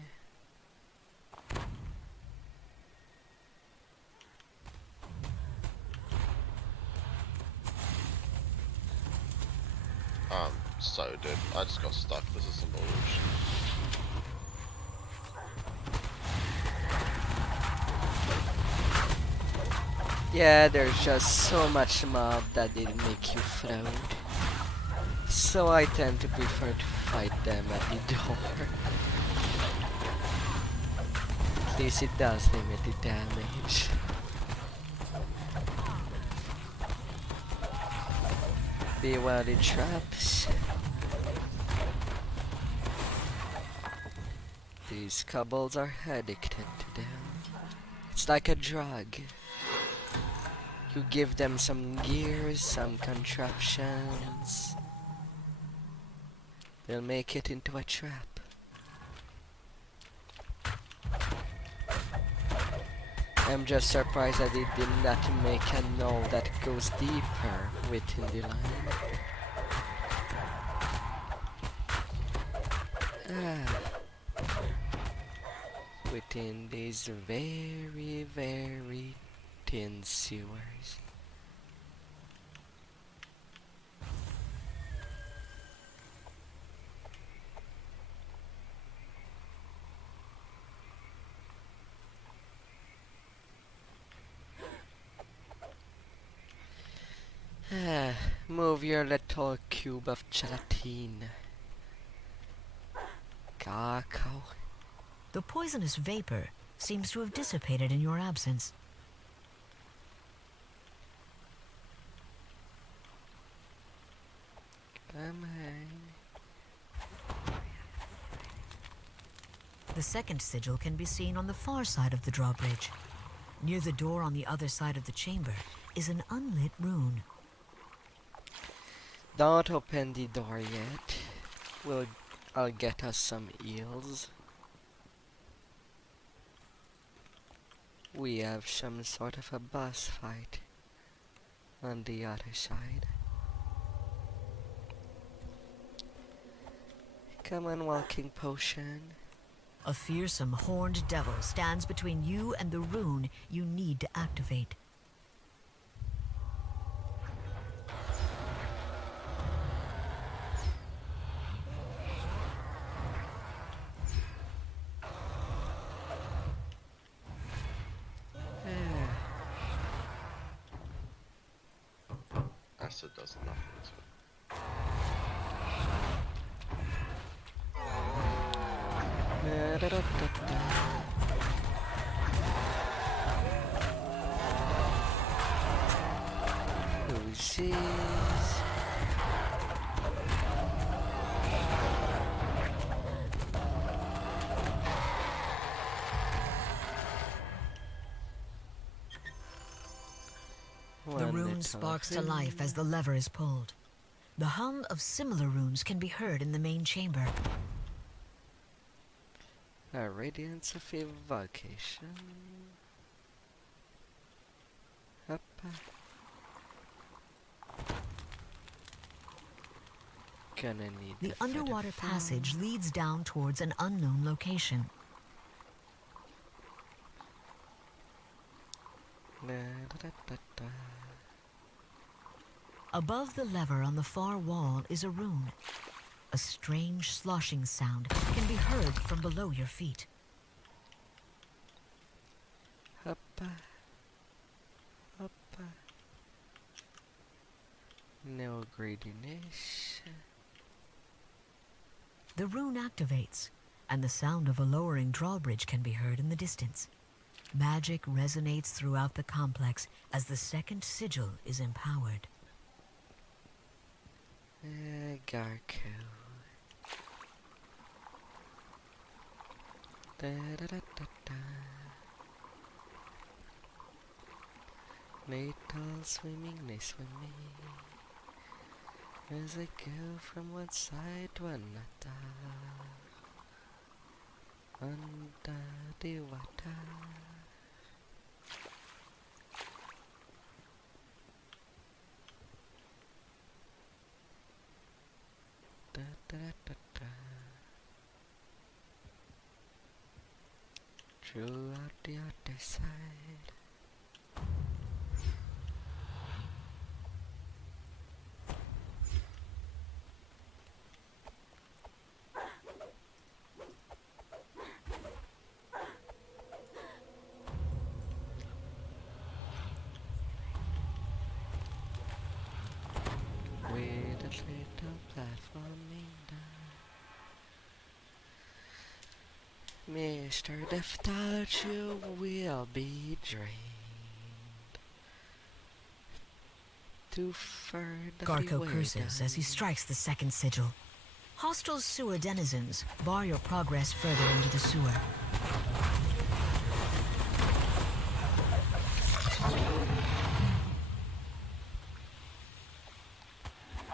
So dude, I just got stuck. This is some bullshit. Yeah, there's just so much mob that they make you float. So I tend to prefer to fight them at the door. At least it does limited damage. Beware the traps. These kobolds are addicted to them. It's like a drug. You give them some gears, some contraptions, they'll make it into a trap. I'm just surprised that they did not make a knoll that goes deeper within the line. Within these very, very thin sewers. Move your little cube of gelatine. Cacao. The poisonous vapor seems to have dissipated in your absence. Come on. The second sigil can be seen on the far side of the drawbridge. Near the door on the other side of the chamber is an unlit rune. Don't open the door yet. I'll get us some eels. We have some sort of a boss fight on the other side. Come on, walking potion. A fearsome horned devil stands between you and the rune you need to activate. Acid does nothing to it. Oozes. The rune sparks to life as the lever is pulled. The hum of similar runes can be heard in the main chamber. A radiance of evocation. Up. Gonna need The underwater passage leads down towards an unknown location. Above the lever on the far wall is a rune. A strange sloshing sound can be heard from below your feet. Up. Up. No greediness. The rune activates, and the sound of a lowering drawbridge can be heard in the distance. Magic resonates throughout the complex as the second sigil is empowered. Garco. Little swimming, as I go from one side to another, under the water. Throughout the other side. With a little platforming down. Mr. Death thought you will be drained. Too far the Garko way curses down. as he strikes the second sigil. Hostile sewer denizens bar your progress further into the sewer.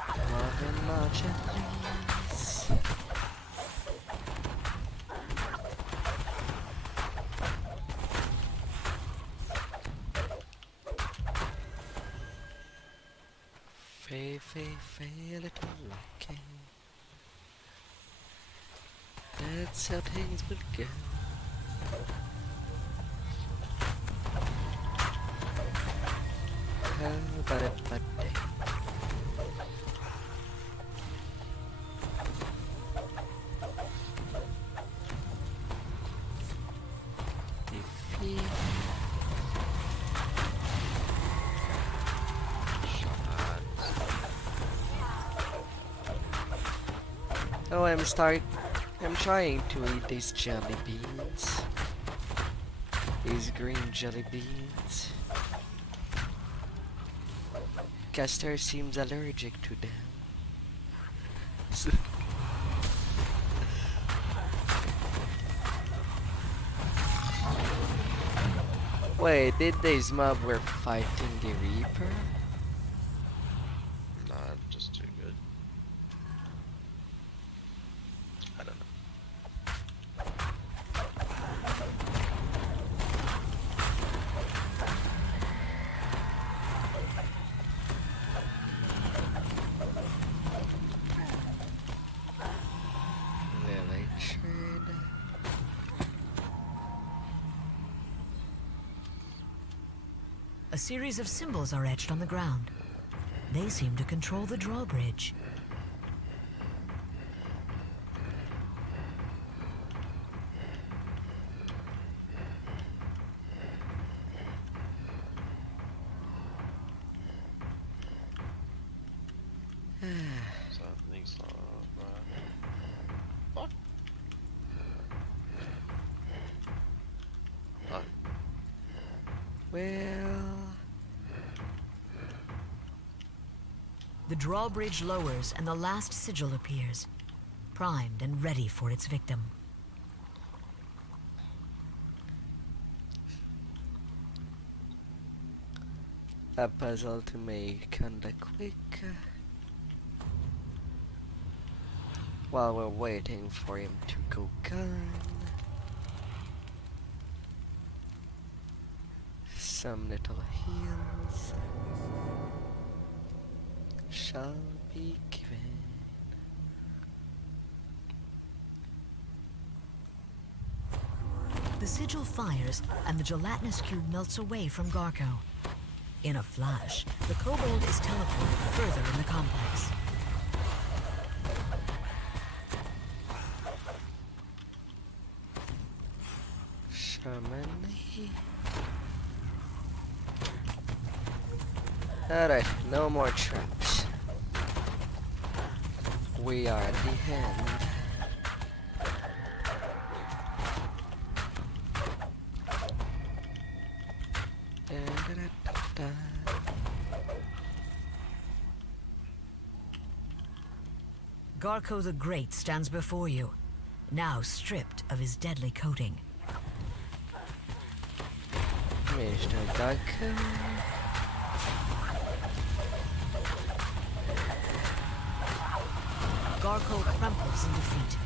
Marvin March at least. Fay, little lucky. That's how things would go. How about it, buddy? Defeat. Oh, I'm trying to eat these jelly beans. These green jelly beans. Castor seems allergic to them. Wait, did these mob were fighting the Reaper? Nah, just too good. I don't know. Lily trade. A series of symbols are etched on the ground. They seem to control the drawbridge. Something's not right. Fuck. Oh. Well, The drawbridge lowers and the last sigil appears, primed and ready for its victim. a puzzle to make kinda quick. While we're waiting for him to go gone. Some little heals shall be given. The sigil fires, and the gelatinous cube melts away from Garko. In a flash, the kobold is teleported further in the complex. Shaman. Alright, no more traps. We are at the end. Garko the Great stands before you, now stripped of his deadly coating. Mr. Garko. Garko crumples in defeat.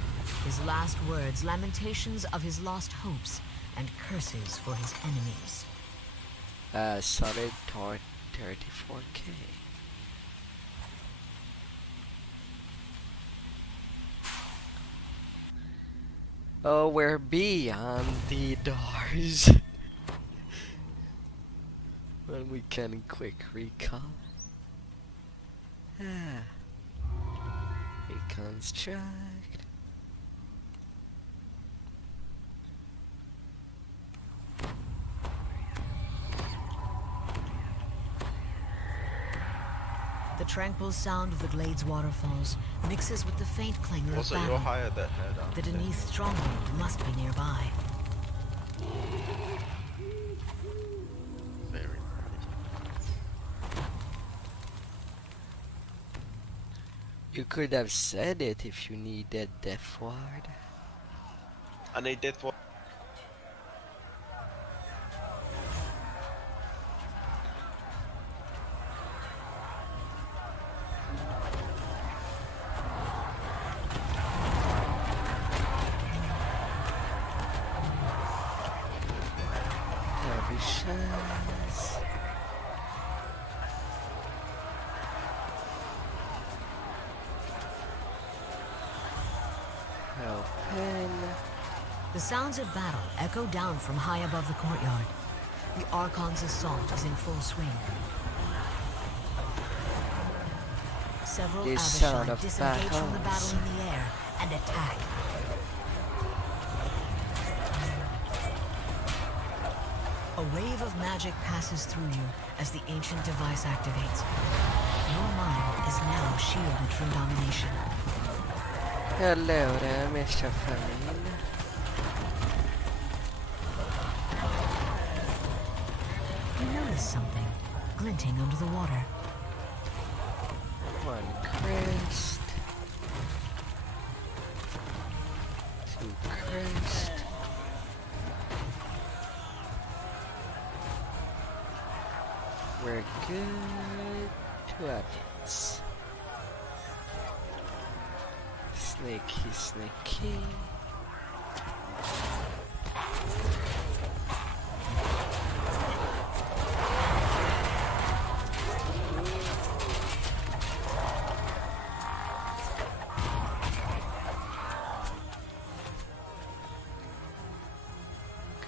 His last words, lamentations of his lost hopes and curses for his enemies. Solid 34k. Oh, we're beyond the doors. When we can quick recall. Reconstruct. The tranquil sound of the glade's waterfalls mixes with the faint clangor of Also, you're battle. higher than her. The Denise stronghold must be nearby. Very pretty. You could have said it if you needed Death Ward. I need Death Ward. Ambitions. Open. The sounds of battle echo down from high above the courtyard. The Archon's assault is in full swing. Several The sound Abishai of disengage from the battles. battle in the air and attack. A wave of magic passes through you as the ancient device activates. Your mind is now shielded from domination. Hello there, Mr. Fleming. You notice something glinting under the water. One crest. Two crest. We're good. Two evidence. Sneaky, sneaky.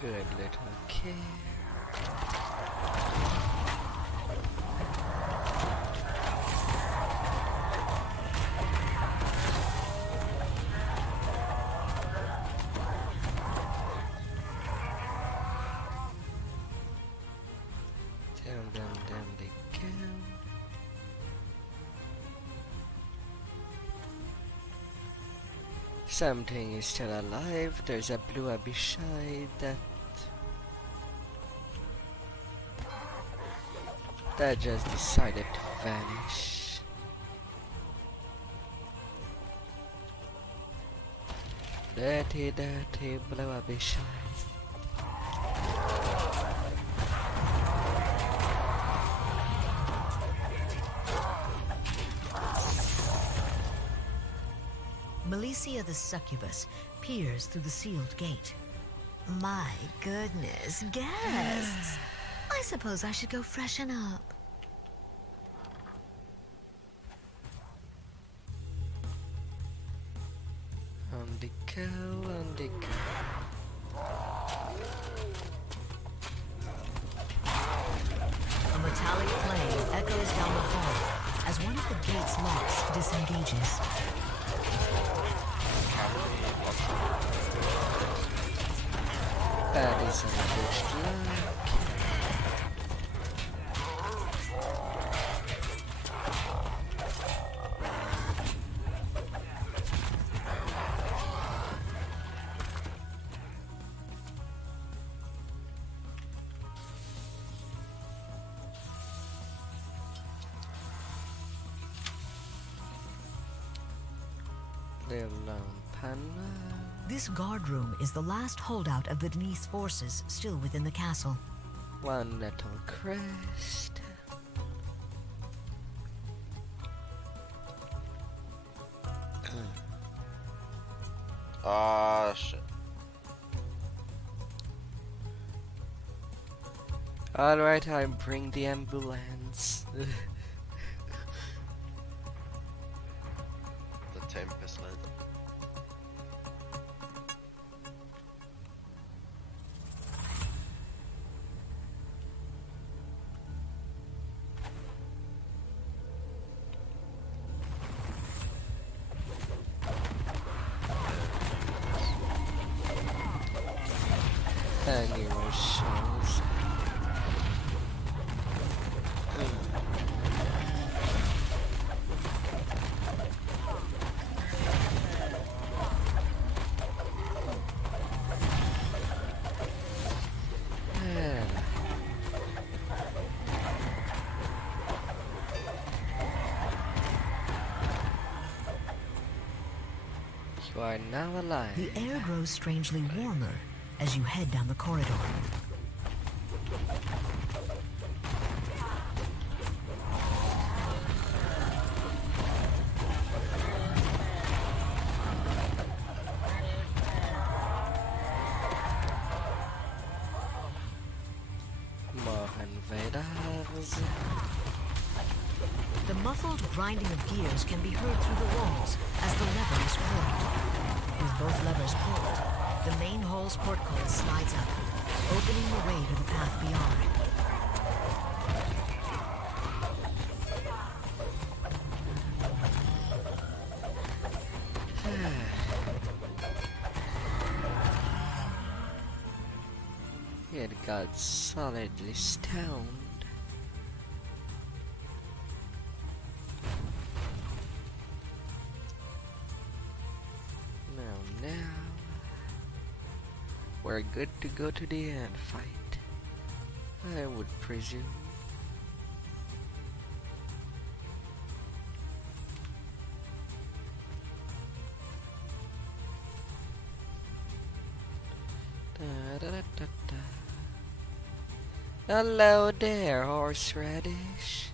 Good little kid. Down they go. Something is still alive. There's a blue Abishai that just decided to vanish. Dirty, dirty blue Abishai. Malicia the succubus peers through the sealed gate. My goodness, guests! I suppose I should go freshen up. On the go, on the go. A metallic flame echoes down the hall as one of the gate's locks disengages. That is an good luck. This guard room is the last holdout of the Denise forces still within the castle. One little crest. Ah, shit. Alright, I bring the ambulance. The Tempest land. Annual shows. You are now alive. The air grows strangely warmer as you head down the corridor. More invaders. The muffled grinding of gears can be heard through the walls as the lever is pulled. With both levers pulled, the main hall's portcullis slides up, opening the way to the path beyond. It got solidly stoned. Now, we're good to go to the end fight, I would presume. Da-da-da-da-da. Hello there, horseradish.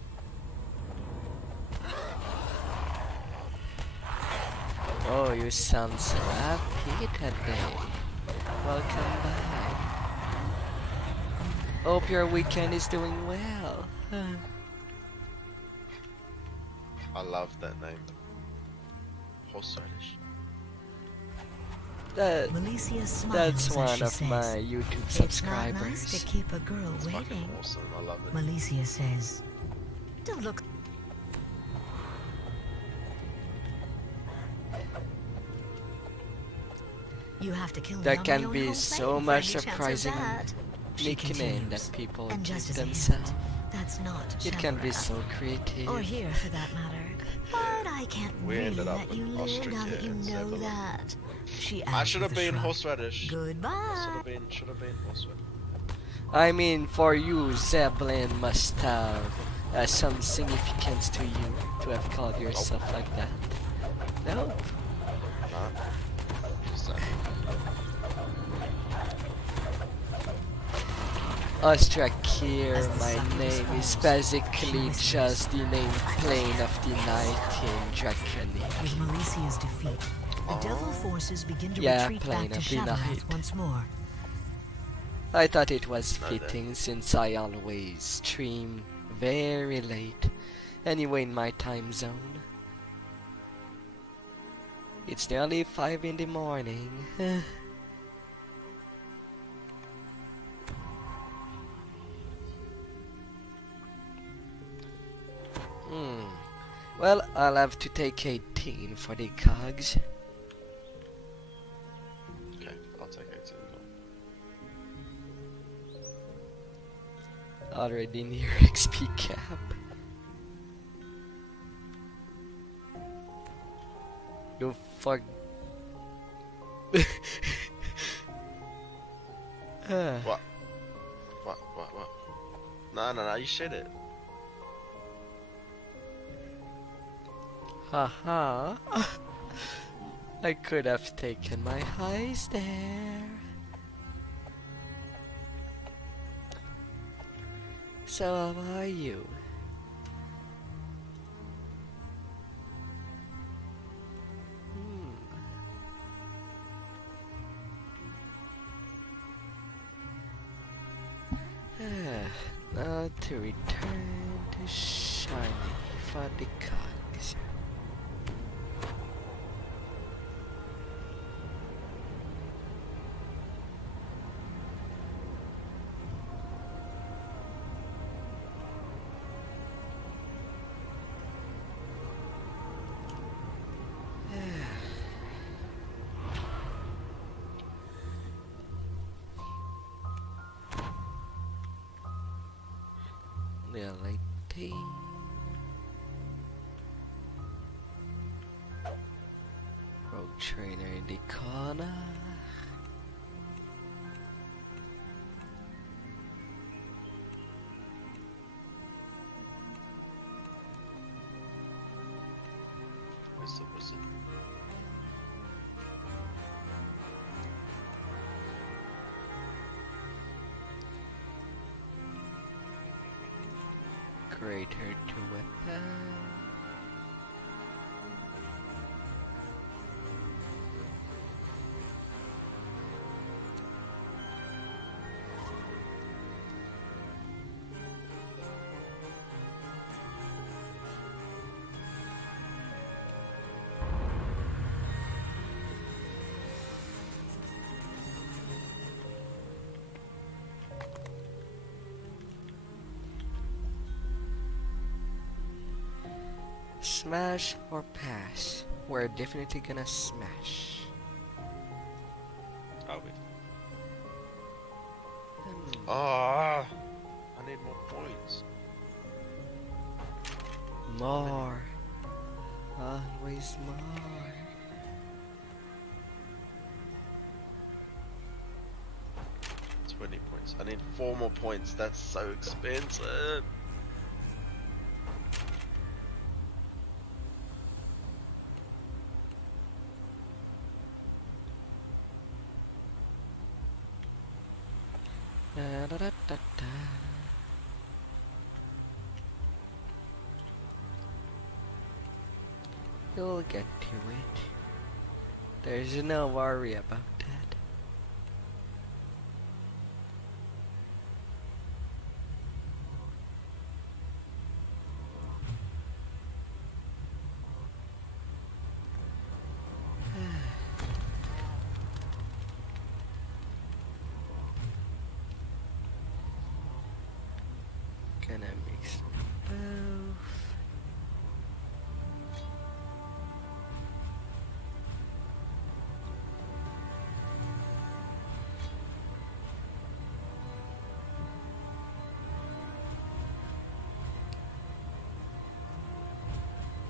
Oh, you sound so happy today. Welcome back. Hope your weekend is doing well. I love that name. Horseradish. That's one of my YouTube subscribers. It's not nice to keep a girl It's waiting. fucking awesome. I love it. Malicia says, "Don't look." You have to kill me There on my can own be home so plane for much any chance of surprising that. She nickname continues, that people and give just as a hint, themselves. that's not It can be Shambhala. so creative. Or here, for that matter. But I can't We really ended up let you with live now that Austrakear you instead know of- that. She I adds should have with a been shrug. horseradish. Goodbye. Should have been horseradish. I mean, for you, Zeppelin must have some significance to you to have called yourself like that. No? Nah. Just saying. Austrakear, my name is basically just the nameplate of the night in Draconic. With Malicia's defeat, the devil forces begin to Yeah, retreat plane back to of the night. Shavarath once more. I thought it was No, fitting since I always stream very late, anyway in my time zone. It's nearly 5 in the morning. Well, I'll have to take 18 for the cogs. Okay, I'll take 18. Already near XP cap. You fuck. What? What? No, you said it. Haha. I could have taken my highs there. So how are you? Now to return to shiny for the cogs. The lighting. Rogue trainer in the corner. Where's the wizard? Upgrade her to weapon. Smash or pass? We're definitely gonna smash. Are we? Ah, I need more points. More. Always more. $20 points. I need 4 more points. That's so expensive. Da, da, da, da, da. You'll get to it. There's no worry about that. Gonna mix both.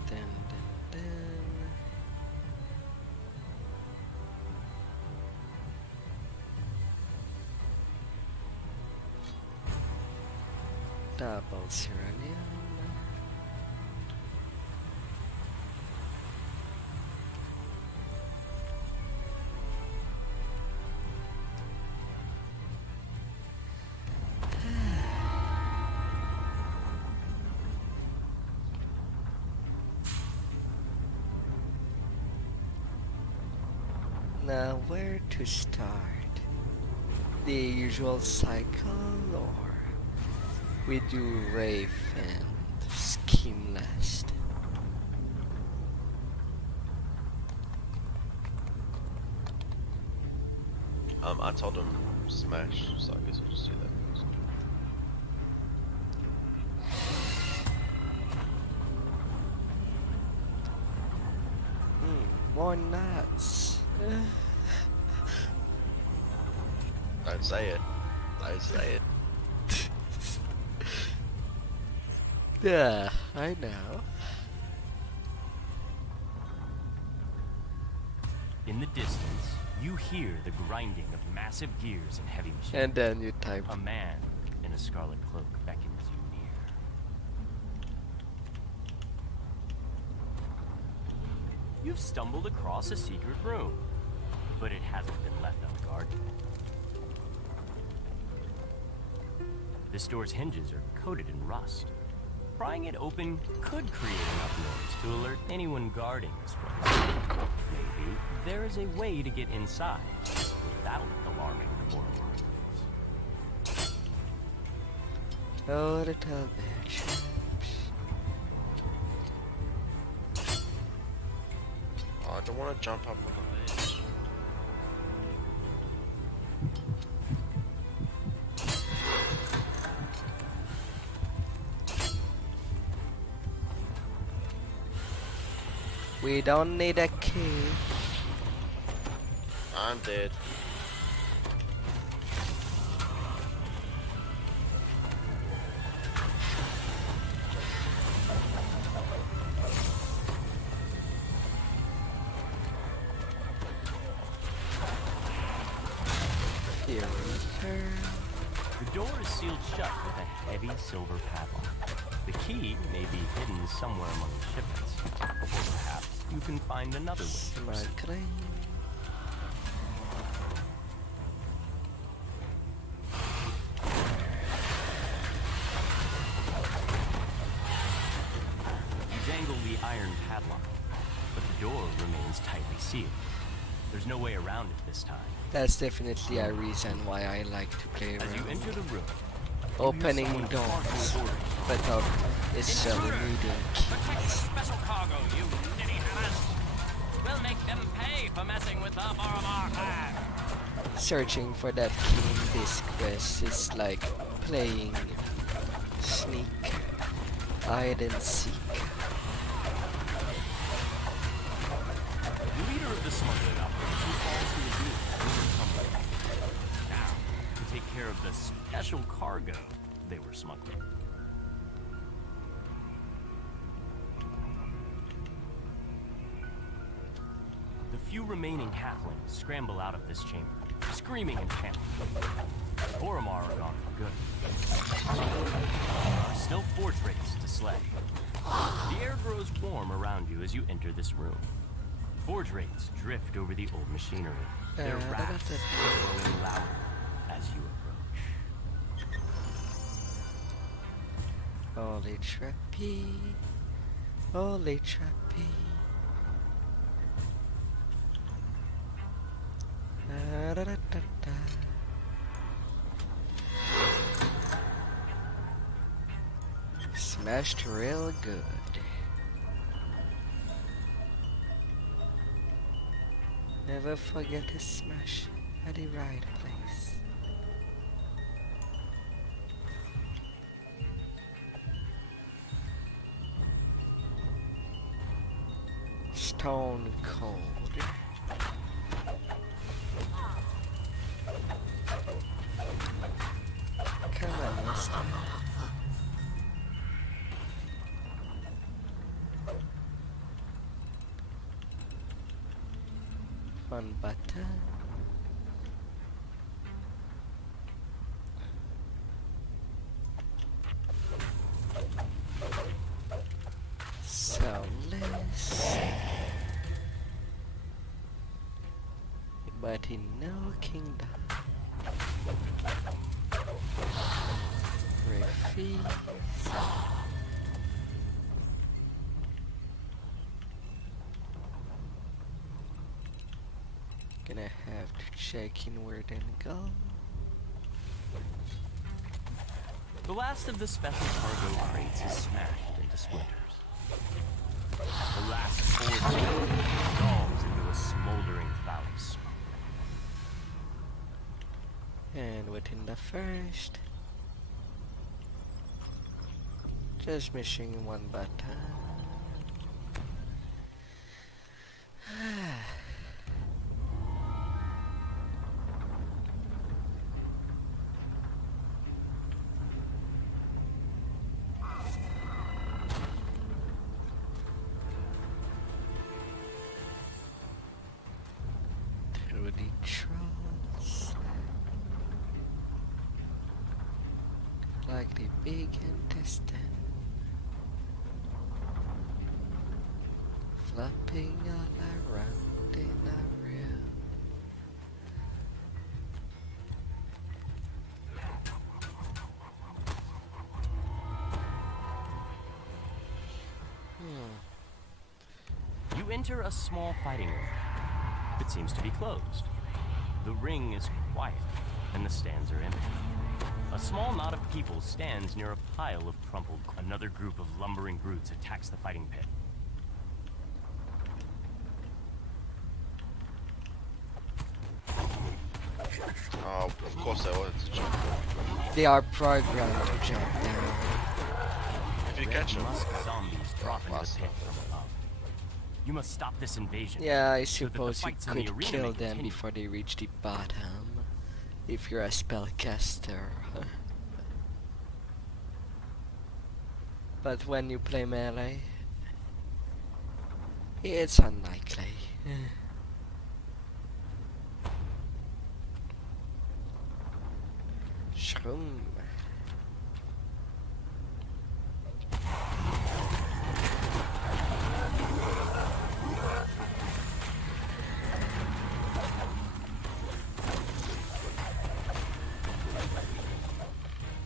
Dun, dun, dun. Double Serenium. Now where to start? The usual cycle, or we do Wraith and Scheme last? I told him smash, so I guess I'll just do that first. More nuts. Don't say it. Don't say it. Yeah, I know. In the distance, you hear the grinding of massive gears and heavy machines. And then you type. A man in a scarlet cloak beckons you near. You've stumbled across a secret room, but it hasn't been left unguarded. This door's hinges are coated in rust. Prying it open could create enough noise to alert anyone guarding this place. Maybe there is a way to get inside without alarming the Boromar. Oh, little bitch. Oh, I don't want to jump up on the ledge. We don't need a key. I'm dead. Here we turn. The door is sealed shut with a heavy silver padlock. The key may be hidden somewhere among the shipments. Or perhaps you can find another way. Smuggling. concealed. There's no way around it this time. That's definitely a reason why I like to play As you around. enter the room, Opening doors without necessarily needing keys. special cargo, you nitty hammers. We'll make them pay for messing with the Boromar clan. Searching for that key in this quest is like playing sneak, hide and seek. The leader of the smuggling operation falls to the deep overcome. Now, to take care of the special cargo they were smuggling. The few remaining halflings scramble out of this chamber, screaming in panic. The Boromar are gone for good. There are still forge wraiths to slay. The air grows warm around you as you enter this room. Forge wraiths drift over the old machinery. Their wrath growing louder as you approach. Holy trappy, holy trappy. Da-da-da-da-da. Smashed real good. Never forget to smash at the right place. Stone cold. Come on, mister. One button. So less. But in no kingdom. Refuse. Gonna have to check inward and go. The last of the special cargo crates is smashed into splinters. The last forge dissolves into a smoldering cloud of smoke. And within the first, just missing one button. Through the trolls, like the big intestine, flopping all around in a room. You enter a small fighting ring. It seems to be closed. The ring is quiet, and the stands are empty. A small knot of people stands near a pile of crumpled. Another group of lumbering brutes attacks the fighting pit. Oh, of course they wanted to jump. They are programmed to jump down. If you catch them, Zombies drop into the pit from above. You must stop this invasion. Yeah, I so that the suppose you fights in the could arena kill may them continue. before they reach the bottom, if you're a spellcaster. But when you play melee, it's unlikely. Shroom.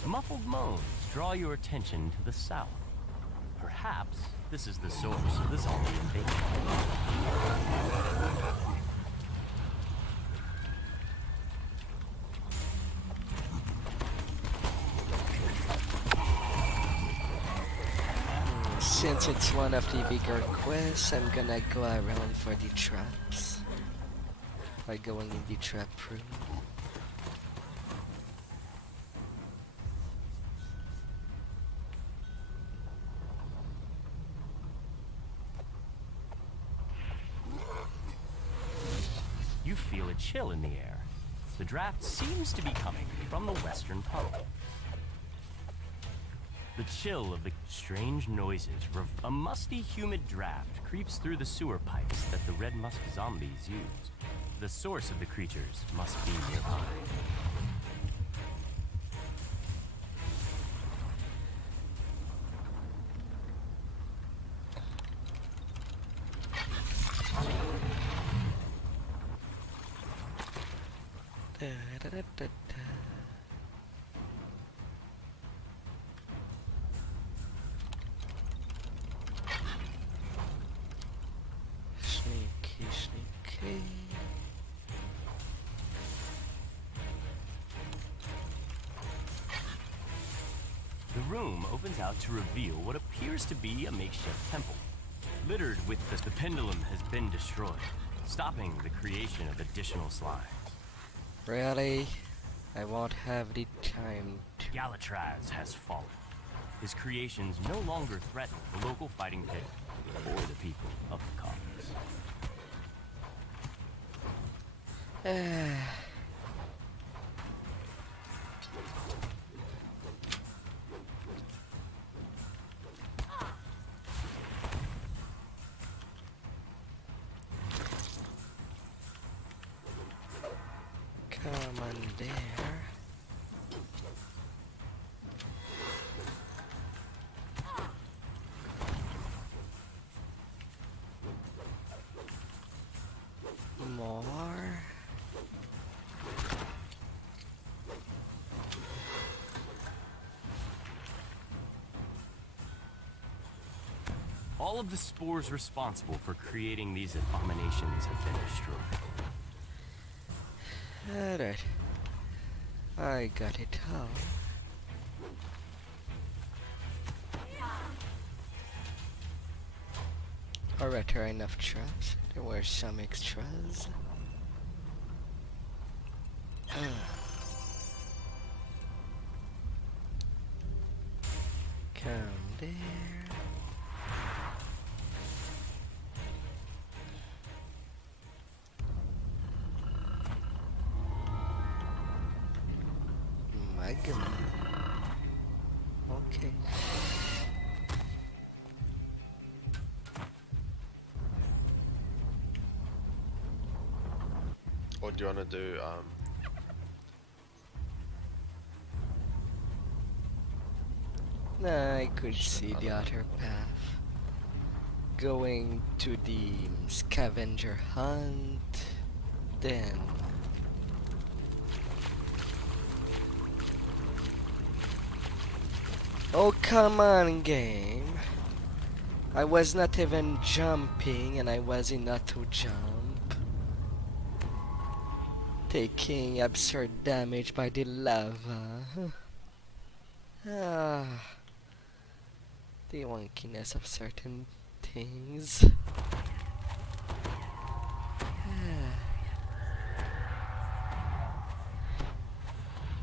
Muffled moans draw your attention to the south. Perhaps this is the source of the zombie invasion. since it's one of the bigger quests, I'm gonna go around for the traps. By going in the trap room. You feel a chill in the air. The draft seems to be coming from the western pole. The chill of the strange noises. A musty, humid draft creeps through the sewer pipes that the Red Musk zombies use. The source of the creatures must be nearby. Sneaky, sneaky. The room opens out to reveal what appears to be a makeshift temple. Littered with the pendulum has been destroyed, stopping the creation of additional slimes. Really? I won't have the time to... Galatraz has fallen. His creations no longer threaten the local fighting pit or the people of the cause. Come on there. More. All of the spores responsible for creating these abominations have been destroyed. Alright. I got it all. Alright, there are enough traps. There were some extras. Come there. Magma. Okay. Or do you want to do I could see the other path. Going to the scavenger hunt, then oh come on, game. I was not even jumping and I was in auto jump. Taking absurd damage by the lava. The wonkiness of certain things.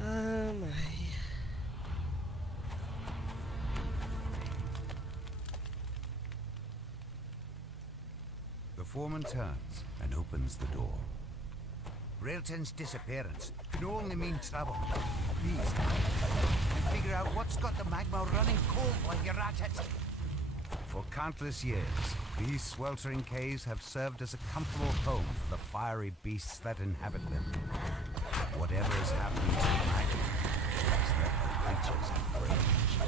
Oh my. The foreman turns and opens the door. Railton's disappearance can only mean trouble. Please, figure out what's got the magma running cold while you're at it. For countless years, these sweltering caves have served as a comfortable home for the fiery beasts that inhabit them. Whatever is happening to the magma has left the creatures enraged.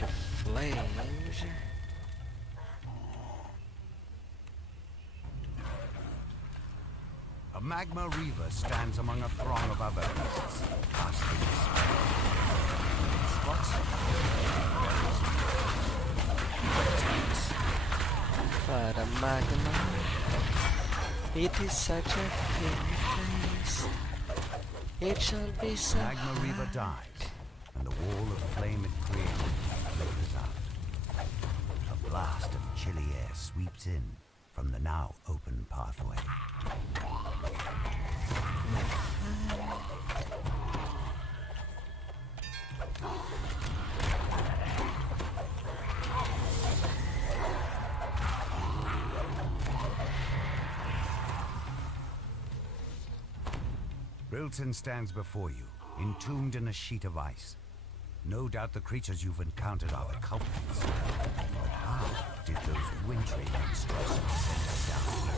The flames. A magma reaver stands among a throng of other beasts, casting a spell. But a magma. It is such a pretty place. It shall be so Magma reaver dies, and the wall of flame it created flickers out. blast of chilly air sweeps in from the now open pathway. Brilton stands before you, entombed in a sheet of ice. No doubt the creatures you've encountered are the culprits. But how did those wintry monstrosities send down?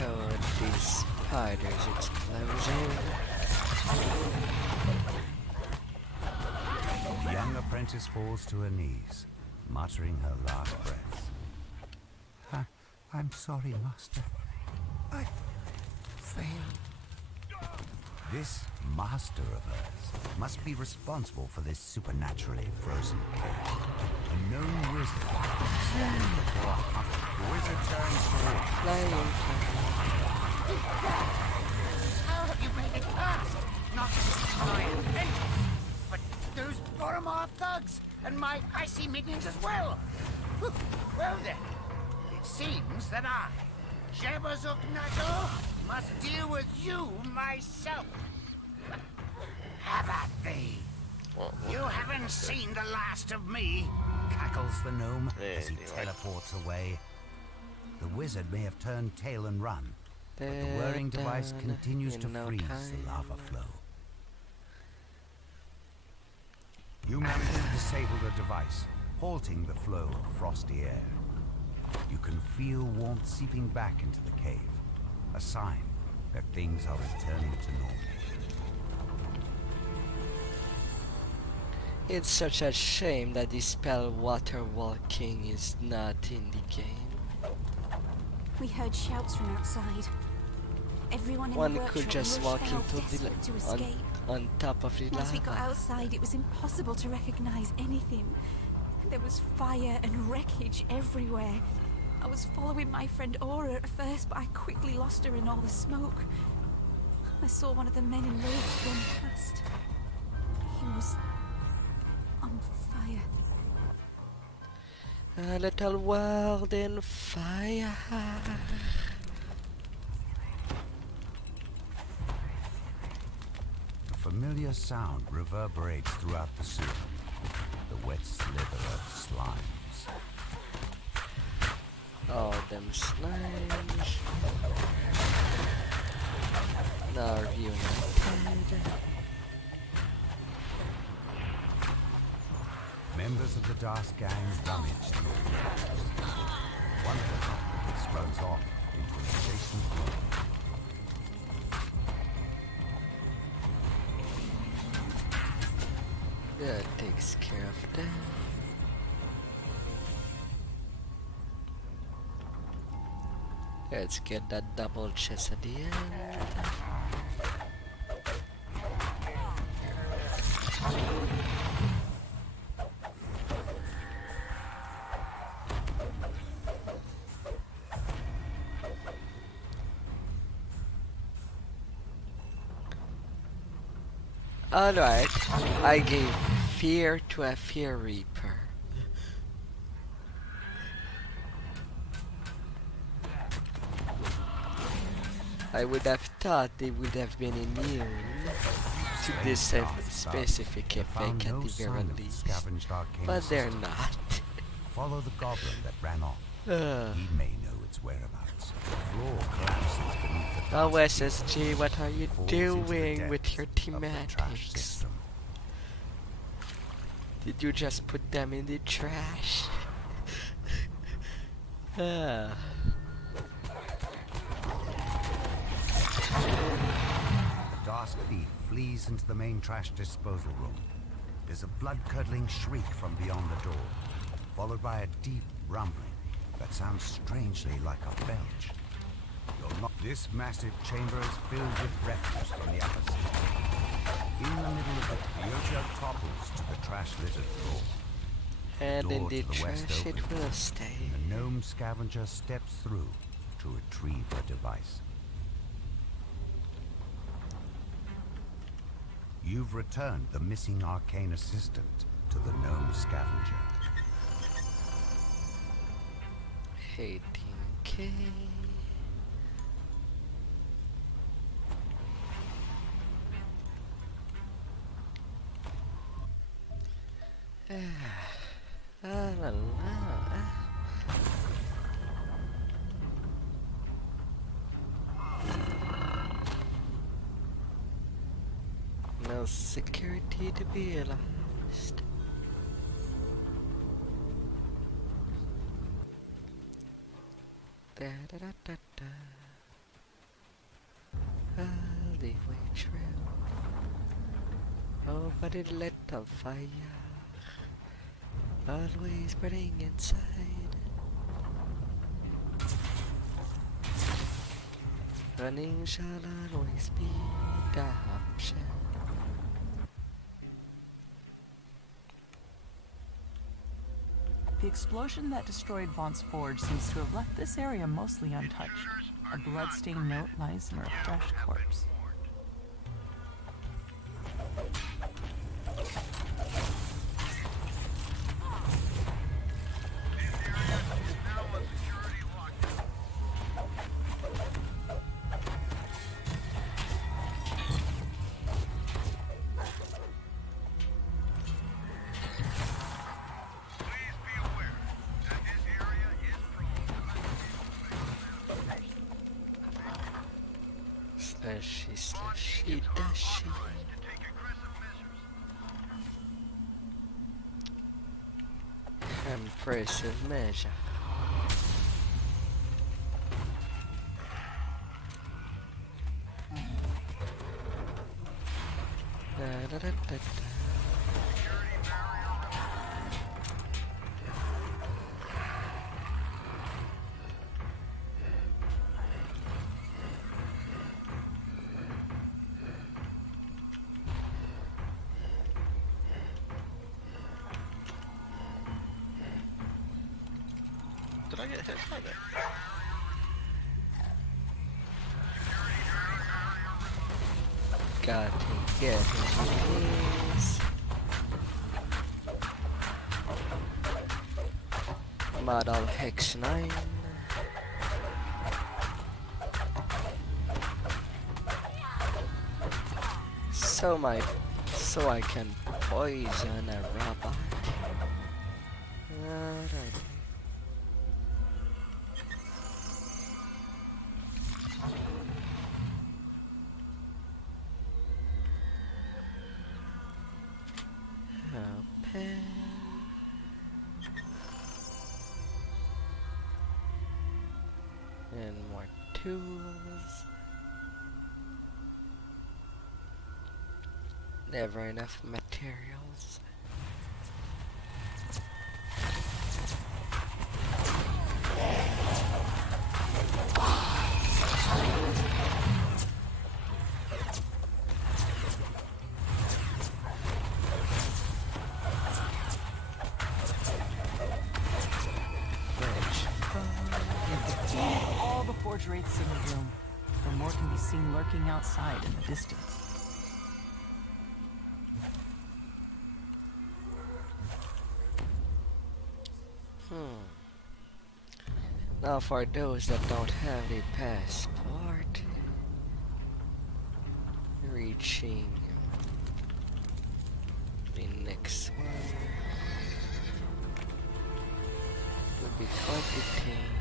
Oh, these spiders exploding. The young apprentice falls to her knees, muttering her last breaths. I'm sorry, Master. I failed. This master of hers must be responsible for this supernaturally frozen cave. A known wizard stands before a the wizard turns towards How have you made it past? Not just my apprentice, but those Boromar thugs and my icy minions as well. Well then, it seems that I, Jabazuk Nago, must deal with you myself. Have at thee. You haven't seen the last of me, cackles the gnome as he teleports away. The wizard may have turned tail and run, but the whirring device continues to freeze the lava flow. You manage to disable the device, halting the flow of frosty air. You can feel warmth seeping back into the cave, a sign that things are returning to normal. It's such a shame that the spell water walking is not in the game. We heard shouts from outside. Everyone in One the could workshop just rushed walk out, into the desperate to on escape. top of the Once we got lava. outside, it was impossible to recognize anything. There was fire and wreckage everywhere. I was following my friend Aura at first, but I quickly lost her in all the smoke. I saw one of the men in robes run past. He was on fire. A little world in fire. A familiar sound reverberates throughout the sewer. The wet slither of slimes. Oh, them slimes. Now reunited. Members of the Das gang rummage through the walls. One of the cockpits runs off into an adjacent room. That takes care of that. Let's get that double chest at the end. Alright, I gave fear to a fear reaper. I would have thought they would have been immune to this specific effect at the very least, but they're not. Follow the goblin that ran off. He may know its whereabouts. The floor collapses beneath the Oh, SSG, what are you doing with your thematics? Did you just put them in the trash? The Dark Thief flees into the main trash disposal room. There's a blood-curdling shriek from beyond the door, followed by a deep rumbling that sounds strangely like a belch. This massive chamber is filled with refuse from the upper city. In the middle of it, the Ojo topples to the trash-littered floor. And in Door the to west trash it opens, will stay. and the gnome scavenger steps through to retrieve her device. You've returned the missing arcane assistant to the gnome scavenger. 18K. La la. No security to be lost. Da da da da da. Alleyway trail. Oh, but it lit on fire. Always burning inside. Running shall always be the option. The explosion that destroyed Vaughn's Forge seems to have left this area mostly untouched. A blood-stained note lies near a fresh corpse. Slashy dashy. Impressive measure. Da da da da da. Did I get hit by that? Got to get these. Model Hex 9. So I can poison a robot. Alright. Pen. And more tools. Never enough materials. All the forge wraiths in the room, though more can be seen lurking outside in the distance. Now for those that don't have a passport, reaching the next one will be quite detained.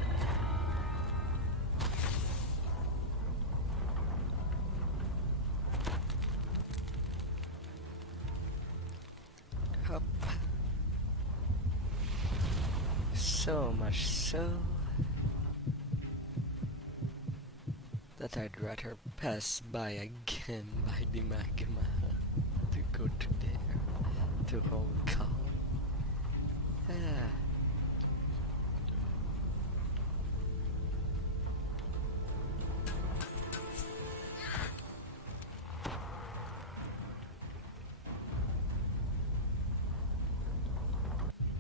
Up. So much so that I'd rather pass by again by the magma to go to there, to Hong Kong.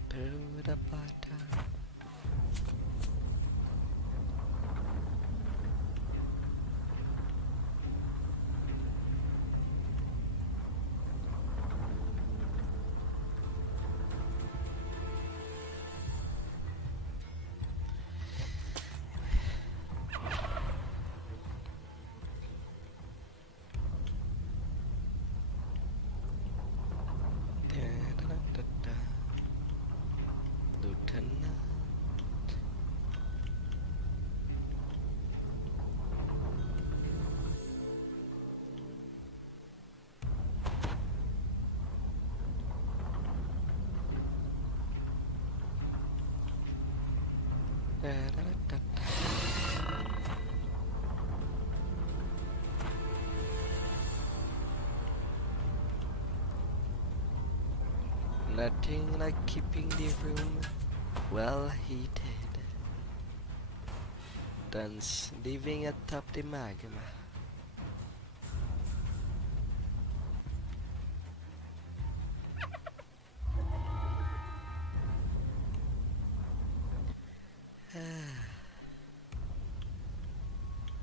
To the bottom. Nothing like keeping the room well heated. Thence living atop the magma.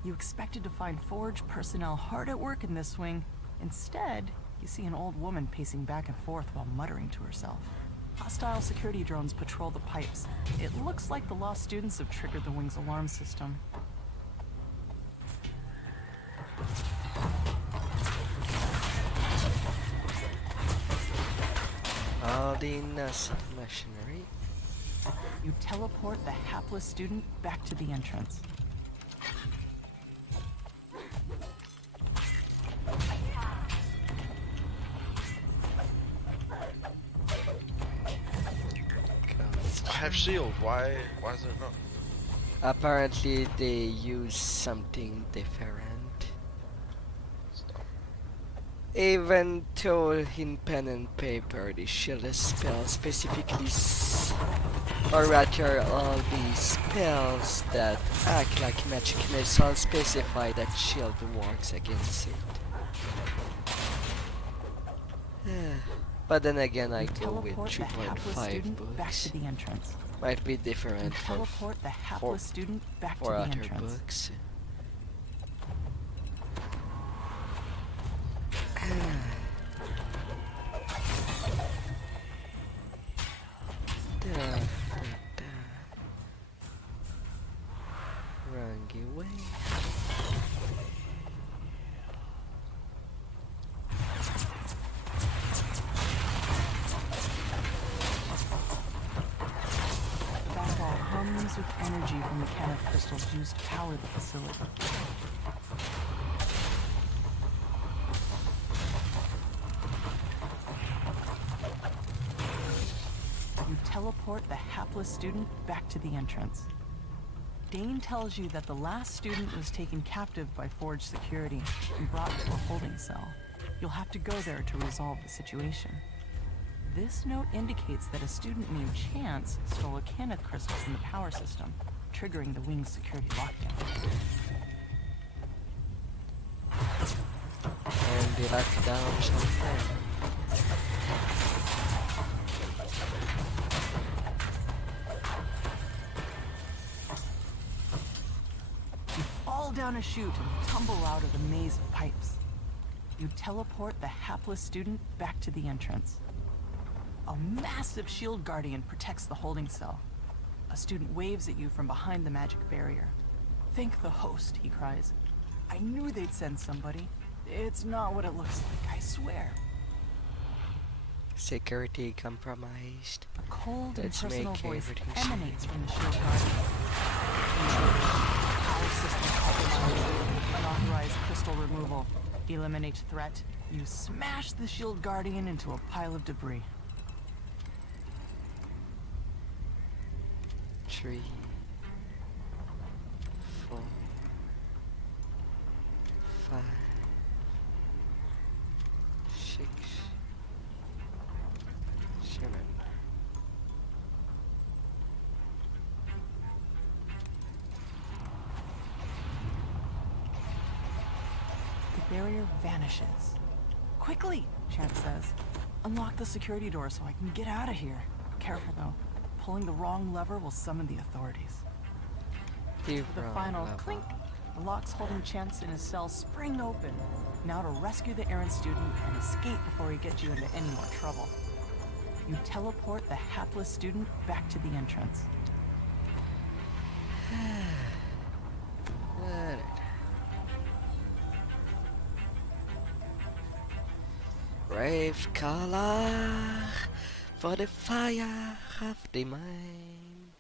You expected to find Forge personnel hard at work in this wing. Instead, you see an old woman pacing back and forth while muttering to herself. Hostile security drones patrol the pipes. It looks like the lost students have triggered the wing's alarm system. All the innocent machinery. You teleport the hapless student back to the entrance. I have shield. Why is it not? Apparently they use something different. Even though in pen and paper the shield spell specifically or rather all the spells that act like magic missiles specify that shield works against it. But then again, I go with 3.5 books. Back to the entrance. Might be different for teleport the hapless student back to for the other entrance. books. Wrong way. Hums with energy from mechanic crystals used to power the facility. You teleport the hapless student back to the entrance. Dane tells you that the last student was taken captive by Forge security and brought to a holding cell. You'll have to go there to resolve the situation. This note indicates that a student named Chance stole a can of crystals from the power system, triggering the wing's security lockdown. And the lockdown something. You fall down a chute and tumble out of the maze of pipes. You teleport the hapless student back to the entrance. A massive shield guardian protects the holding cell. A student waves at you from behind the magic barrier. "Thank the host," he cries. "I knew they'd send somebody. It's not what it looks like, I swear." Security compromised. A cold and Let's personal make voice everything emanates from the shield guardian. Power system compromised. Unauthorized crystal removal. Eliminate threat. You smash the shield guardian into a pile of debris. 3, 4, 5, 6, 7. The barrier vanishes. "Quickly," Chance says. "Unlock the security door so I can get out of here. Careful though. Pulling the wrong lever will summon the authorities." With a final clink, the locks holding Chance in his cell spring open. Now to rescue the errant student and escape before he gets you into any more trouble. You teleport the hapless student back to the entrance. Brave color for the fire of the mind.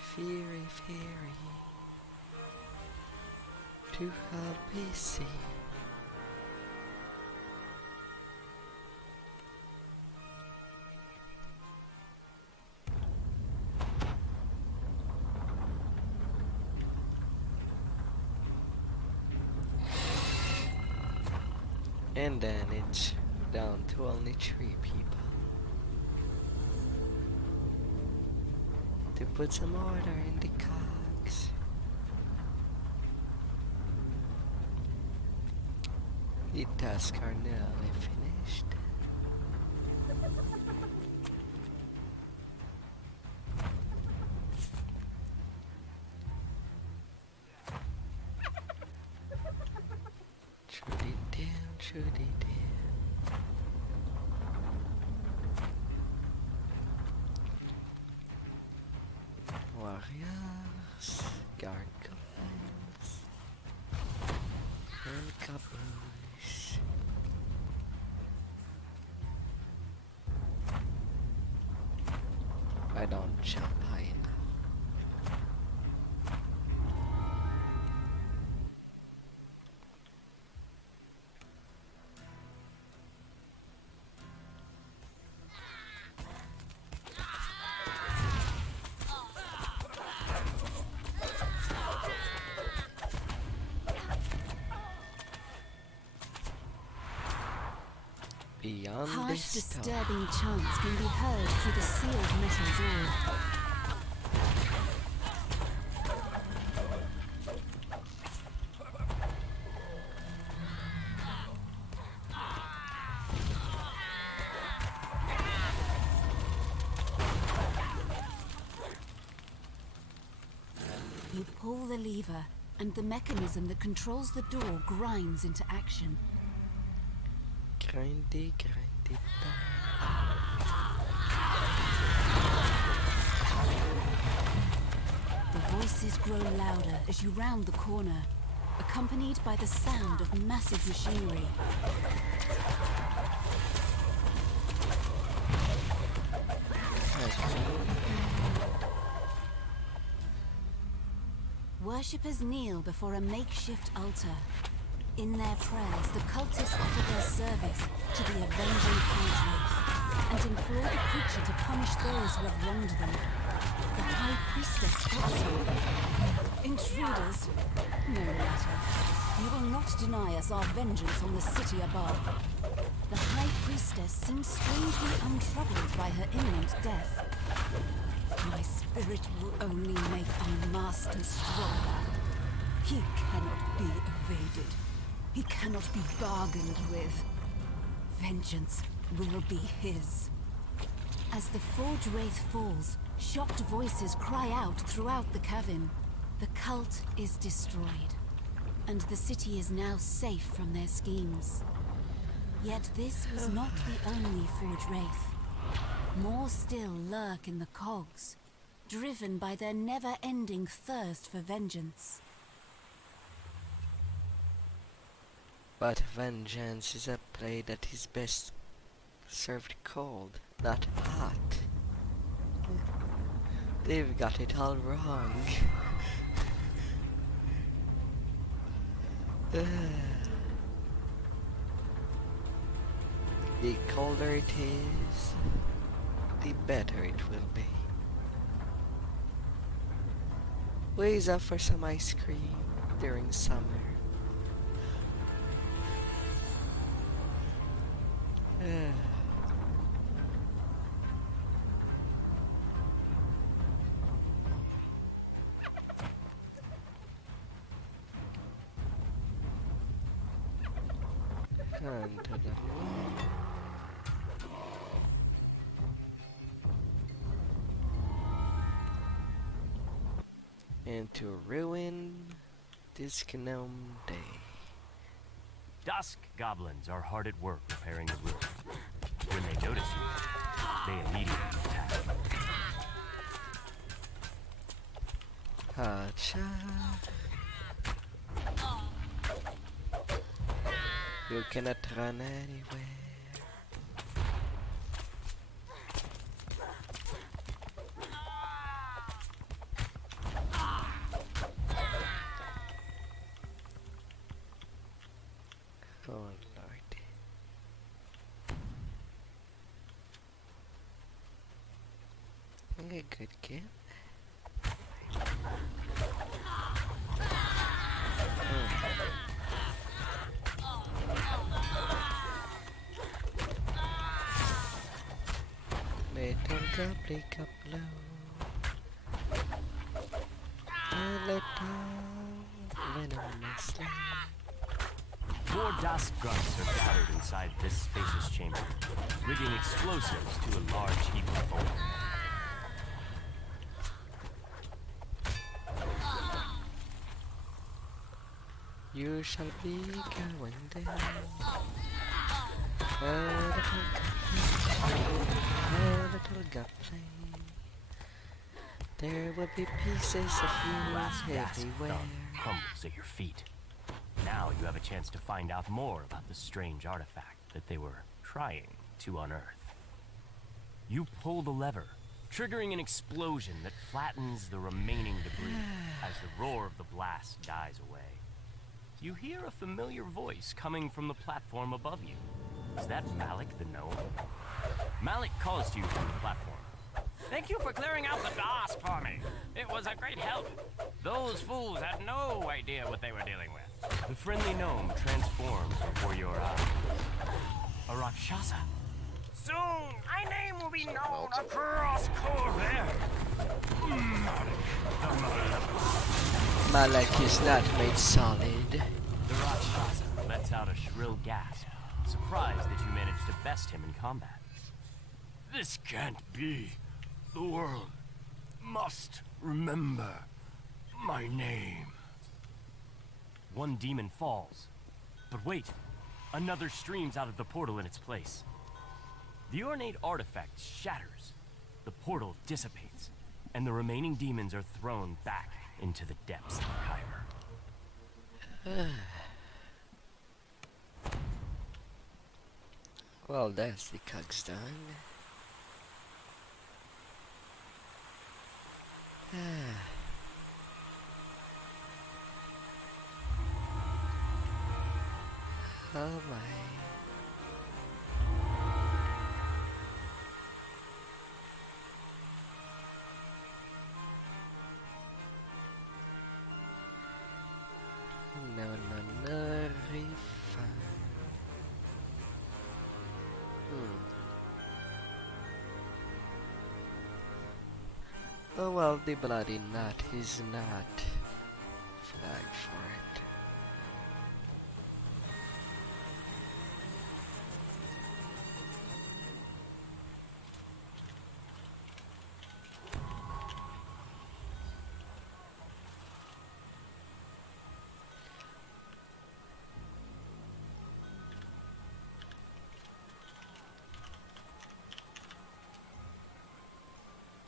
Fiery, fiery, to help me see. And then it's down to only 3 people. To put some order in the cogs. The tasks are nearly finished. Through the dam. Warriors, gargoyles, and caboose. I don't jump high enough. Beyond Harsh, this storm. disturbing chants can be heard through the sealed metal door. You pull the lever, and the mechanism that controls the door grinds into action. Grindy. The voices grow louder as you round the corner, accompanied by the sound of massive machinery. Worshippers kneel before a makeshift altar. In their prayers, the cultists offer their service to the avenging Forge Wraith and implore the creature to punish those who have wronged them. The High Priestess also. Intruders? No matter. You will not deny us our vengeance on the city above. The High Priestess seems strangely untroubled by her imminent death. My spirit will only make our master stronger. He cannot be evaded. He cannot be bargained with. Vengeance will be his. As the Forge Wraith falls, shocked voices cry out throughout the cavern. The cult is destroyed, and the city is now safe from their schemes. Yet this was not the only Forge Wraith. More still lurk in the cogs, driven by their never-ending thirst for vengeance. But vengeance is a play that is best served cold, not hot. They've got it all wrong. The colder it is, the better it will be. Ways up for some ice cream during summer. And to the left. And to ruin this gnome day. Dusk goblins are hard at work repairing the roof. When they notice you, they immediately attack. Hacha. You cannot run anywhere. Oh Lord. A good kid. little gobbly gobblo. A little venomously. More dust grunts are gathered inside this spacious chamber, rigging explosives to a large heap of boulders. You shall be going there. A little goblin. There will be pieces of you everywhere. Crumbles at your feet. Now you have a chance to find out more about the strange artifact that they were trying to unearth. You pull the lever, triggering an explosion that flattens the remaining debris as the roar of the blast dies away. You hear a familiar voice coming from the platform above you. Is that Malik the gnome? Malik calls to you from the platform. Thank you for clearing out the dust for me. It was a great help. Those fools had no idea what they were dealing with. The friendly gnome transforms before your eyes. A Rakshasa. Soon, my name will be known across Corvair. Malak is not made solid. The Rakshasa lets out a shrill gasp, surprised that you managed to best him in combat. This can't be. The world must remember my name. One demon falls. But wait, another streams out of the portal in its place. The ornate artifact shatters. The portal dissipates, and the remaining demons are thrown back into the depths of Kyber. Well, that's the cogs done. Oh my. No, refund. Oh well, the bloody nut is not flag for it.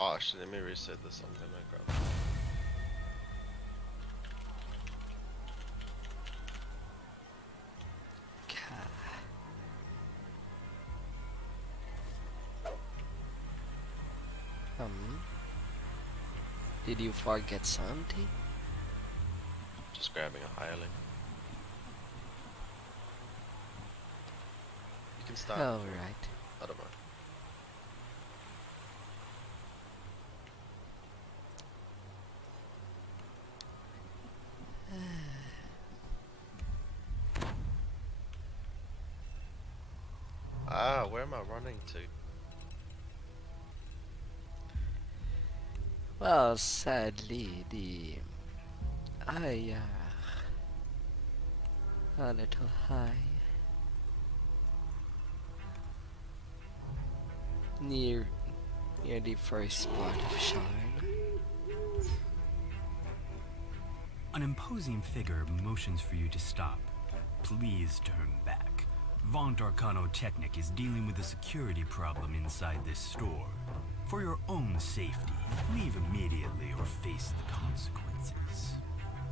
Oh, actually, let me reset this on the grab. Did you forget something? Just grabbing a hireling. You can start. Oh, right. I don't know. Where am I running to? Well, sadly, the I a little high near the first spot of Sharn. An imposing figure motions for you to stop. Please turn back. Vaunt Arcano-Technic is dealing with a security problem inside this store. For your own safety, leave immediately or face the consequences.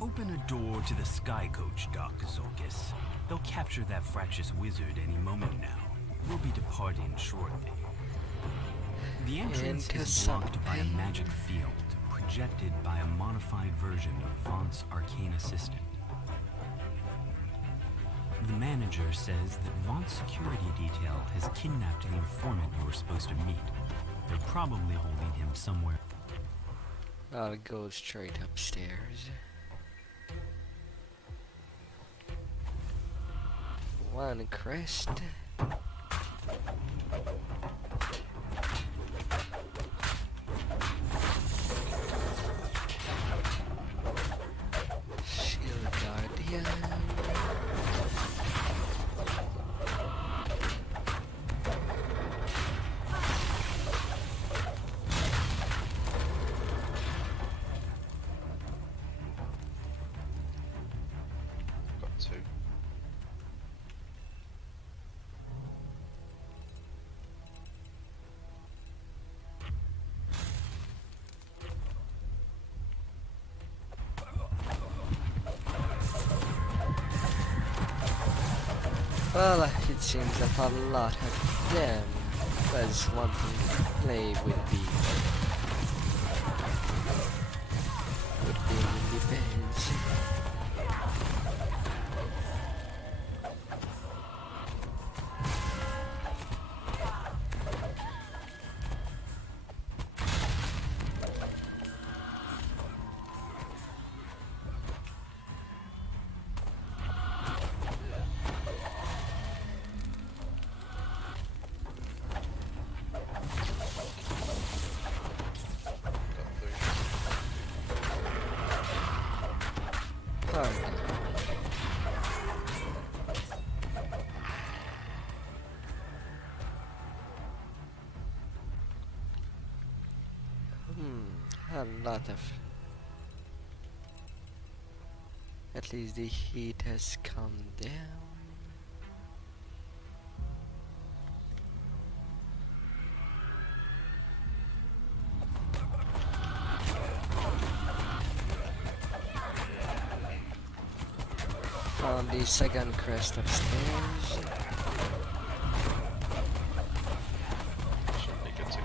Open a door to the Sky Coach, Doc Zolkis. They'll capture that fractious wizard any moment now. We'll be departing shortly. The entrance is blocked by a magic field, projected by a modified version of Vaunt's arcane assistant. The manager says that Vaunt's security detail has kidnapped the informant you were supposed to meet. They're probably holding him somewhere. I'll go straight upstairs. One crest. Well, it seems that a lot of them was wanting to play with being in the beds. A lot of. At least the heat has calmed down. Found the second crest of stairs. Shouldn't be good to go.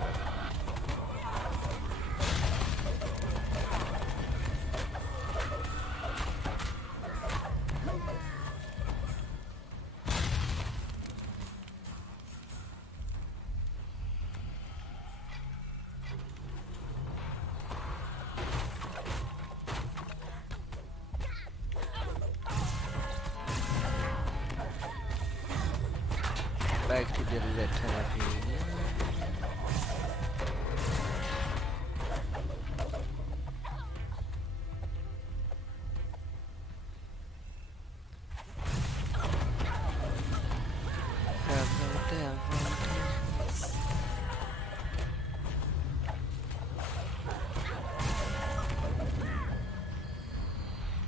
Back to the letter here.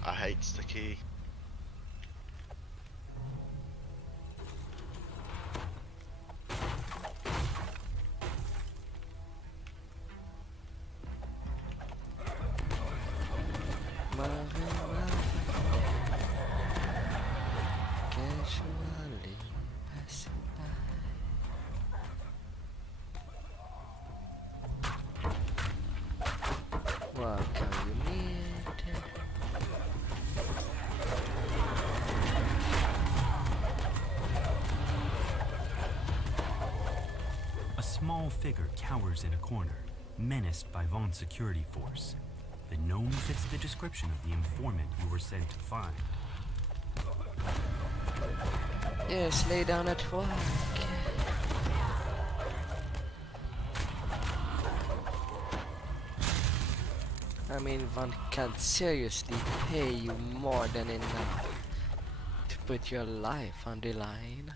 I hate the key. Casually passing by. What can you need? A small figure cowers in a corner, menaced by Vaughn's security force. The gnome fits the description of the informant you were sent to find. Yes, lay down at work. I mean, one can't seriously pay you more than enough to put your life on the line.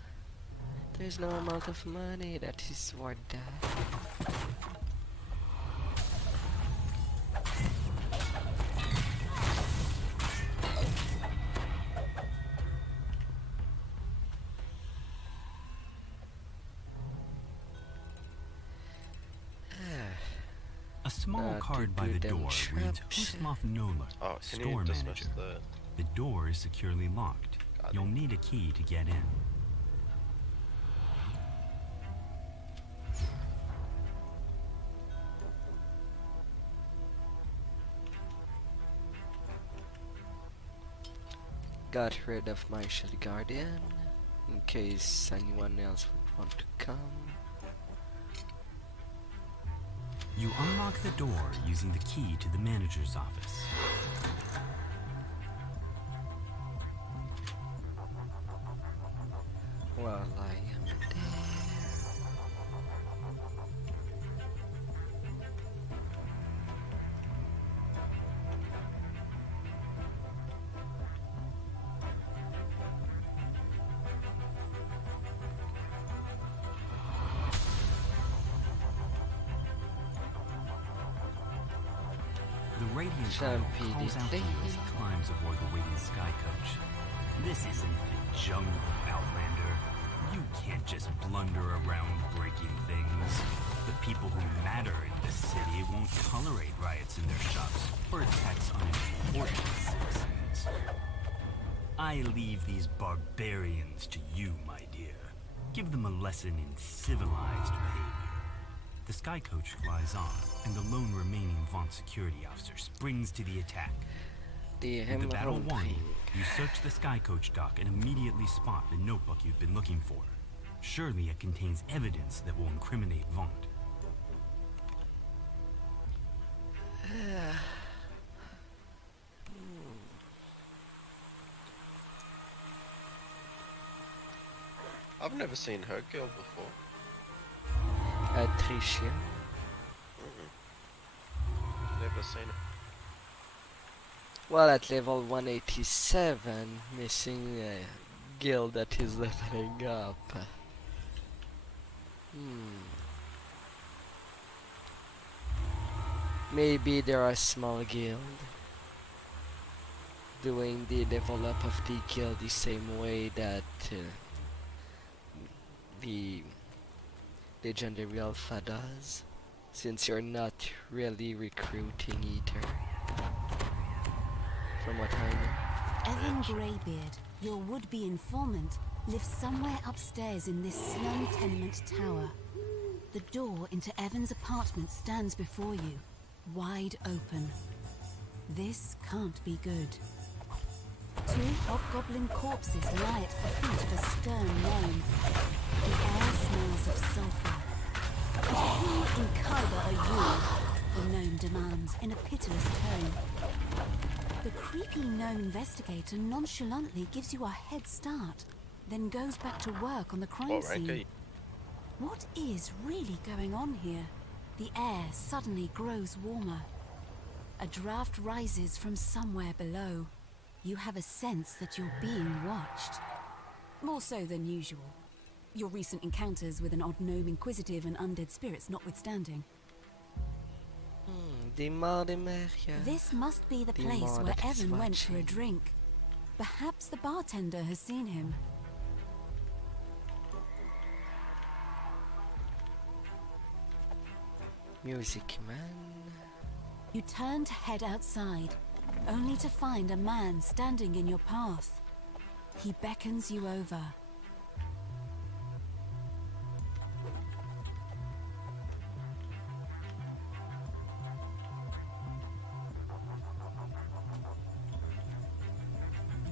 There's no amount of money that is worth that. A small card by the door reads Huslov Nola, store manager. The door is securely locked. You'll need a key to get in. Got rid of my shield guardian in case anyone else would want to come. You unlock the door using the key to the manager's office. Well, I am there. The Radiant Girl calls out to you as he climbs aboard the waiting sky coach. This isn't the jungle, Outlander. You can't just blunder around breaking things. The people who matter in this city won't tolerate riots in their shops or attacks unimportant citizens. I leave these barbarians to you, my dear. Give them a lesson in civilized behavior. The sky coach flies on, and the lone remaining Vaunt security officer springs to the attack. With the battle won, you search the sky coach dock and immediately spot the notebook you've been looking for. Surely it contains evidence that will incriminate Vaunt. I've never seen her girl before. Tricia. Never seen it. Well, at level 187, missing a guild that is leveling up. Maybe there are small guild doing the level up of the guild the same way that the legendary alpha does, since you're not really recruiting either, from what I know. Evan Greybeard, your would-be informant, lives somewhere upstairs in this slum tenement tower. The door into Evan's apartment stands before you, wide open. This can't be good. 2 hobgoblin corpses lie at the feet of a stern gnome. The air smells of sulfur. Who in Khyber are you? The gnome demands in a pitiless tone. The creepy gnome investigator nonchalantly gives you a head start, then goes back to work on the crime scene. What is really going on here? The air suddenly grows warmer. A draft rises from somewhere below. You have a sense that you're being watched. More so than usual. Your recent encounters with an odd gnome inquisitive and undead spirits notwithstanding. This must be the place where Evan went for a drink. Perhaps the bartender has seen him. Music man. You turn to head outside, only to find a man standing in your path. He beckons you over.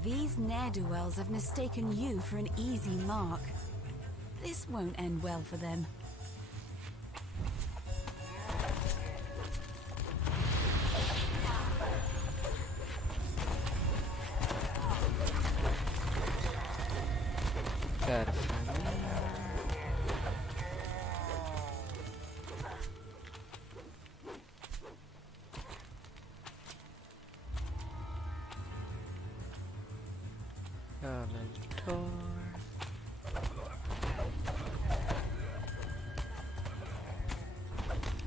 These ne'er-do-wells have mistaken you for an easy mark. This won't end well for them.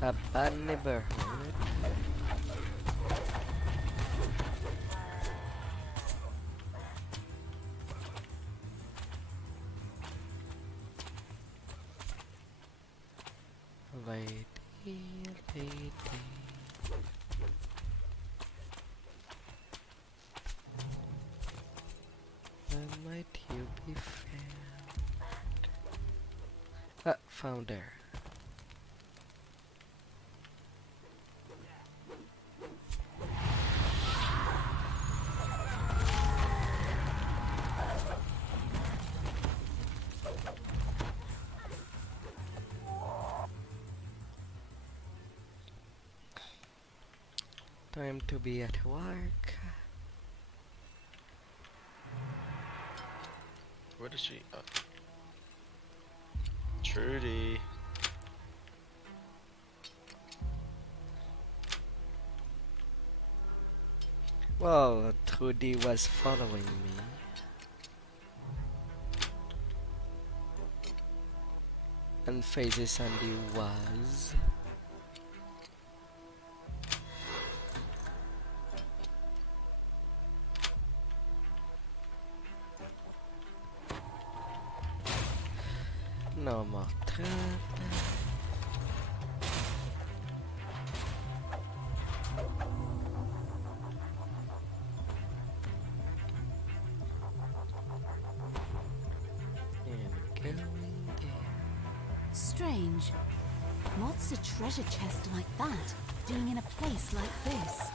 A bad neighborhood. Lady. When might you be found? Found her. Time to be at work. Where is she? Trudy. Well, Trudy was following me. And Phases Andy was. No more trouble. going there. Strange. What's a treasure chest like that doing in a place like this?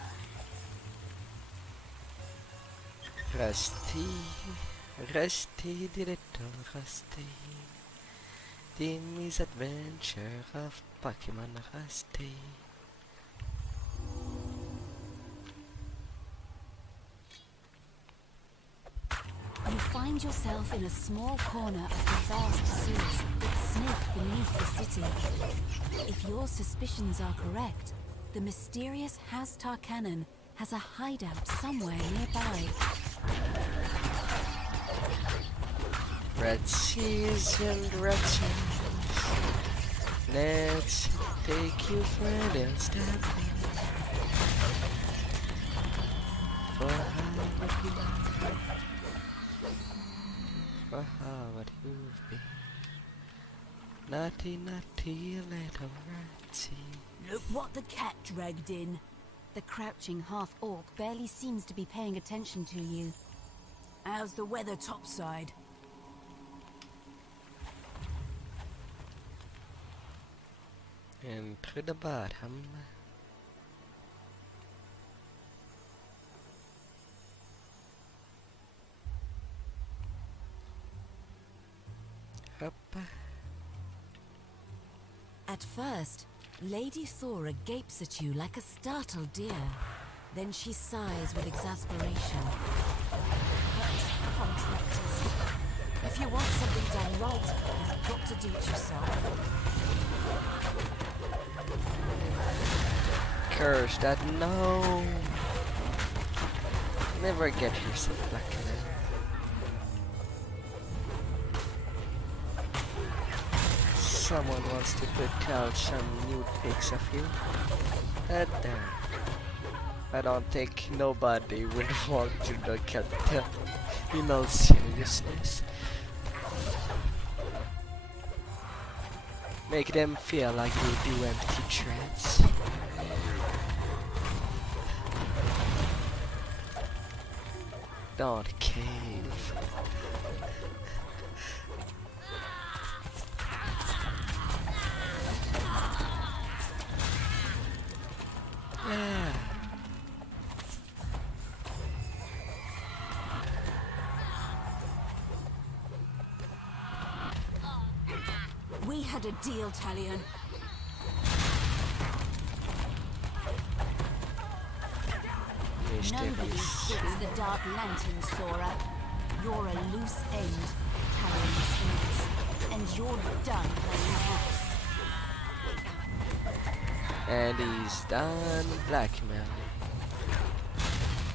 Rusty, Rusty, little Rusty. Din misadventure of Pokemon Rusty. You find yourself in a small corner of the vast sewers that snake beneath the city. If your suspicions are correct, the mysterious House Tarkanan has a hideout somewhere nearby. Red seas and red sands. Let's take you further, step for how would you for how would you've been? Naughty, naughty little ratty. Look what the cat dragged in. The crouching half-orc barely seems to be paying attention to you. How's the weather topside? And to the bottom. Up. At first, Lady Thora gapes at you like a startled deer. Then she sighs with exasperation. Contractors. If you want something done right, you've got to do it yourself. Curse that no. Never get yourself back in it. Someone wants to put out some nude pics of you. That damn. I don't think nobody would want to look at them in all seriousness. Make them feel like you do empty threats. Don't cave. Yeah. We had a deal, Talion. Nobody fits the Dark Lanterns, Thora. You're a loose end, carrying things, and you're done playing house. And he's done blackmailing.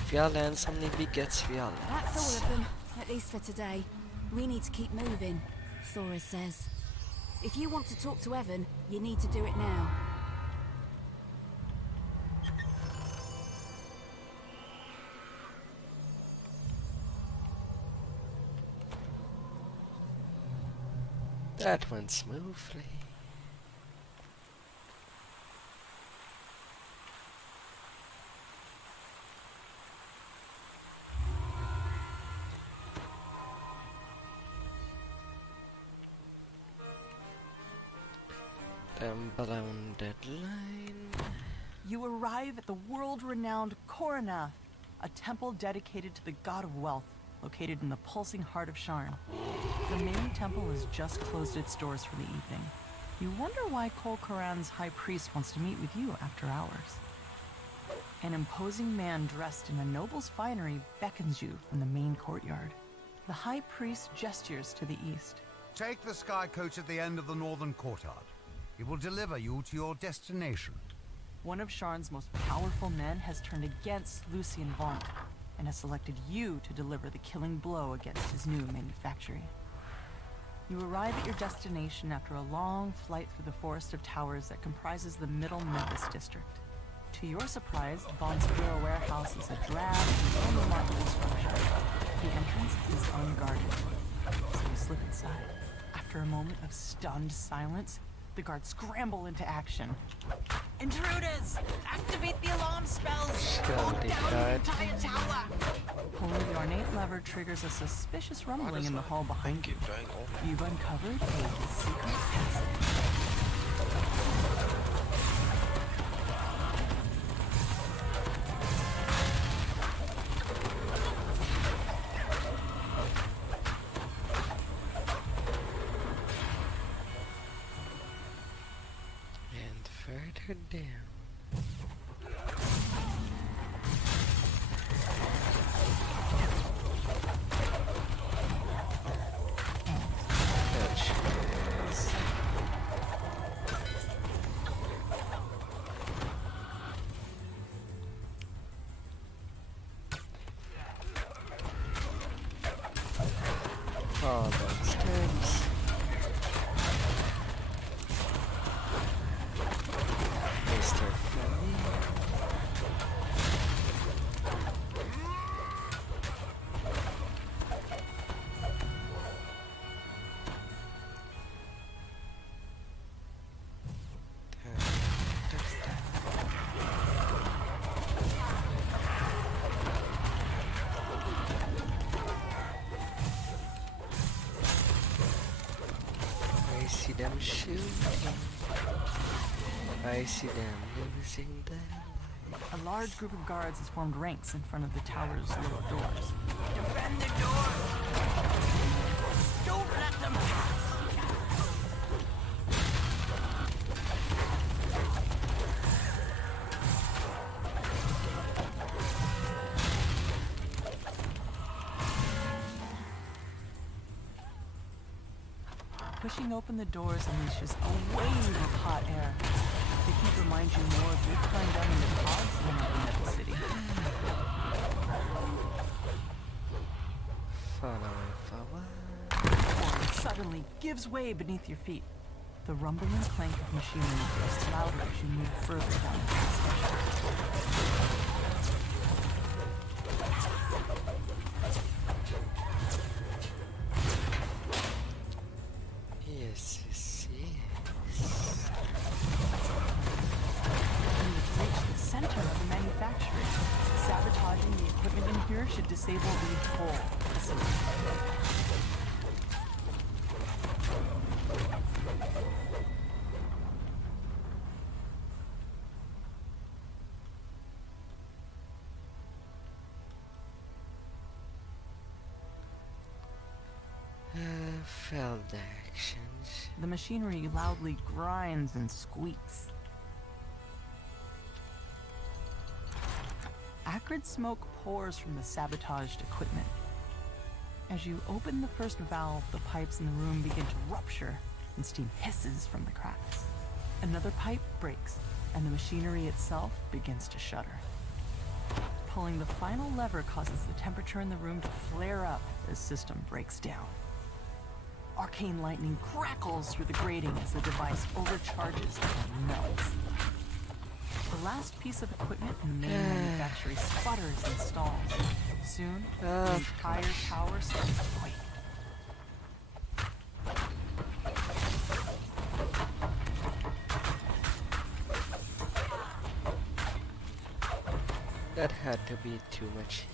Violence only begets violence. That's all of them, at least for today. We need to keep moving, Thora says. If you want to talk to Evan, you need to do it now. That went smoothly. Balloon deadline. You arrive at the world-renowned Coronath, a temple dedicated to the god of wealth, located in the pulsing heart of Sharn. The main temple has just closed its doors for the evening. You wonder why Kol Karan's high priest wants to meet with you after hours. An imposing man dressed in a noble's finery beckons you from the main courtyard. The high priest gestures to the east. Take the sky coach at the end of the northern courtyard. It will deliver you to your destination. One of Sharn's most powerful men has turned against Lucien Vaughn and has selected you to deliver the killing blow against his new manufactory. You arrive at your destination after a long flight through the forest of towers that comprises the Middle Memphis district. To your surprise, Vaughn's bureau warehouse is a drab and unremarkable structure. The entrance is unguarded, so you slip inside. After a moment of stunned silence, the guards scramble into action. Intruders! Activate the alarm spells! Go Surely down the God. entire tower! Pulling the ornate lever triggers a suspicious rumbling in the hall behind you. Going off. You've uncovered a secret passage. And further down. Touch. All those steps. Mr. Funny. I see them shooting. I see them losing their life. A large group of guards has formed ranks in front of the tower's lower doors. Defend the doors! Don't let them pass! Pushing open the doors unleashes a wave of hot air. The heat reminds you more of your time down in the pods than up in the city. Following forward. Form suddenly gives way beneath your feet. The rumbling clank of machinery grows louder as you move further down the passage. Yes, yes, yes. You've reached the center of the manufacturing. Sabotaging the equipment in here should disable the whole facility. Failed actions. The machinery loudly grinds and squeaks. Acrid smoke pours from the sabotaged equipment. As you open the first valve, the pipes in the room begin to rupture and steam hisses from the cracks. Another pipe breaks, and the machinery itself begins to shudder. Pulling the final lever causes the temperature in the room to flare up as system breaks down. Arcane lightning crackles through the grating as the device overcharges and melts. The last piece of equipment in the main manufactory sputters and stalls. Soon, the entire tower starts to quake. That had to be too much.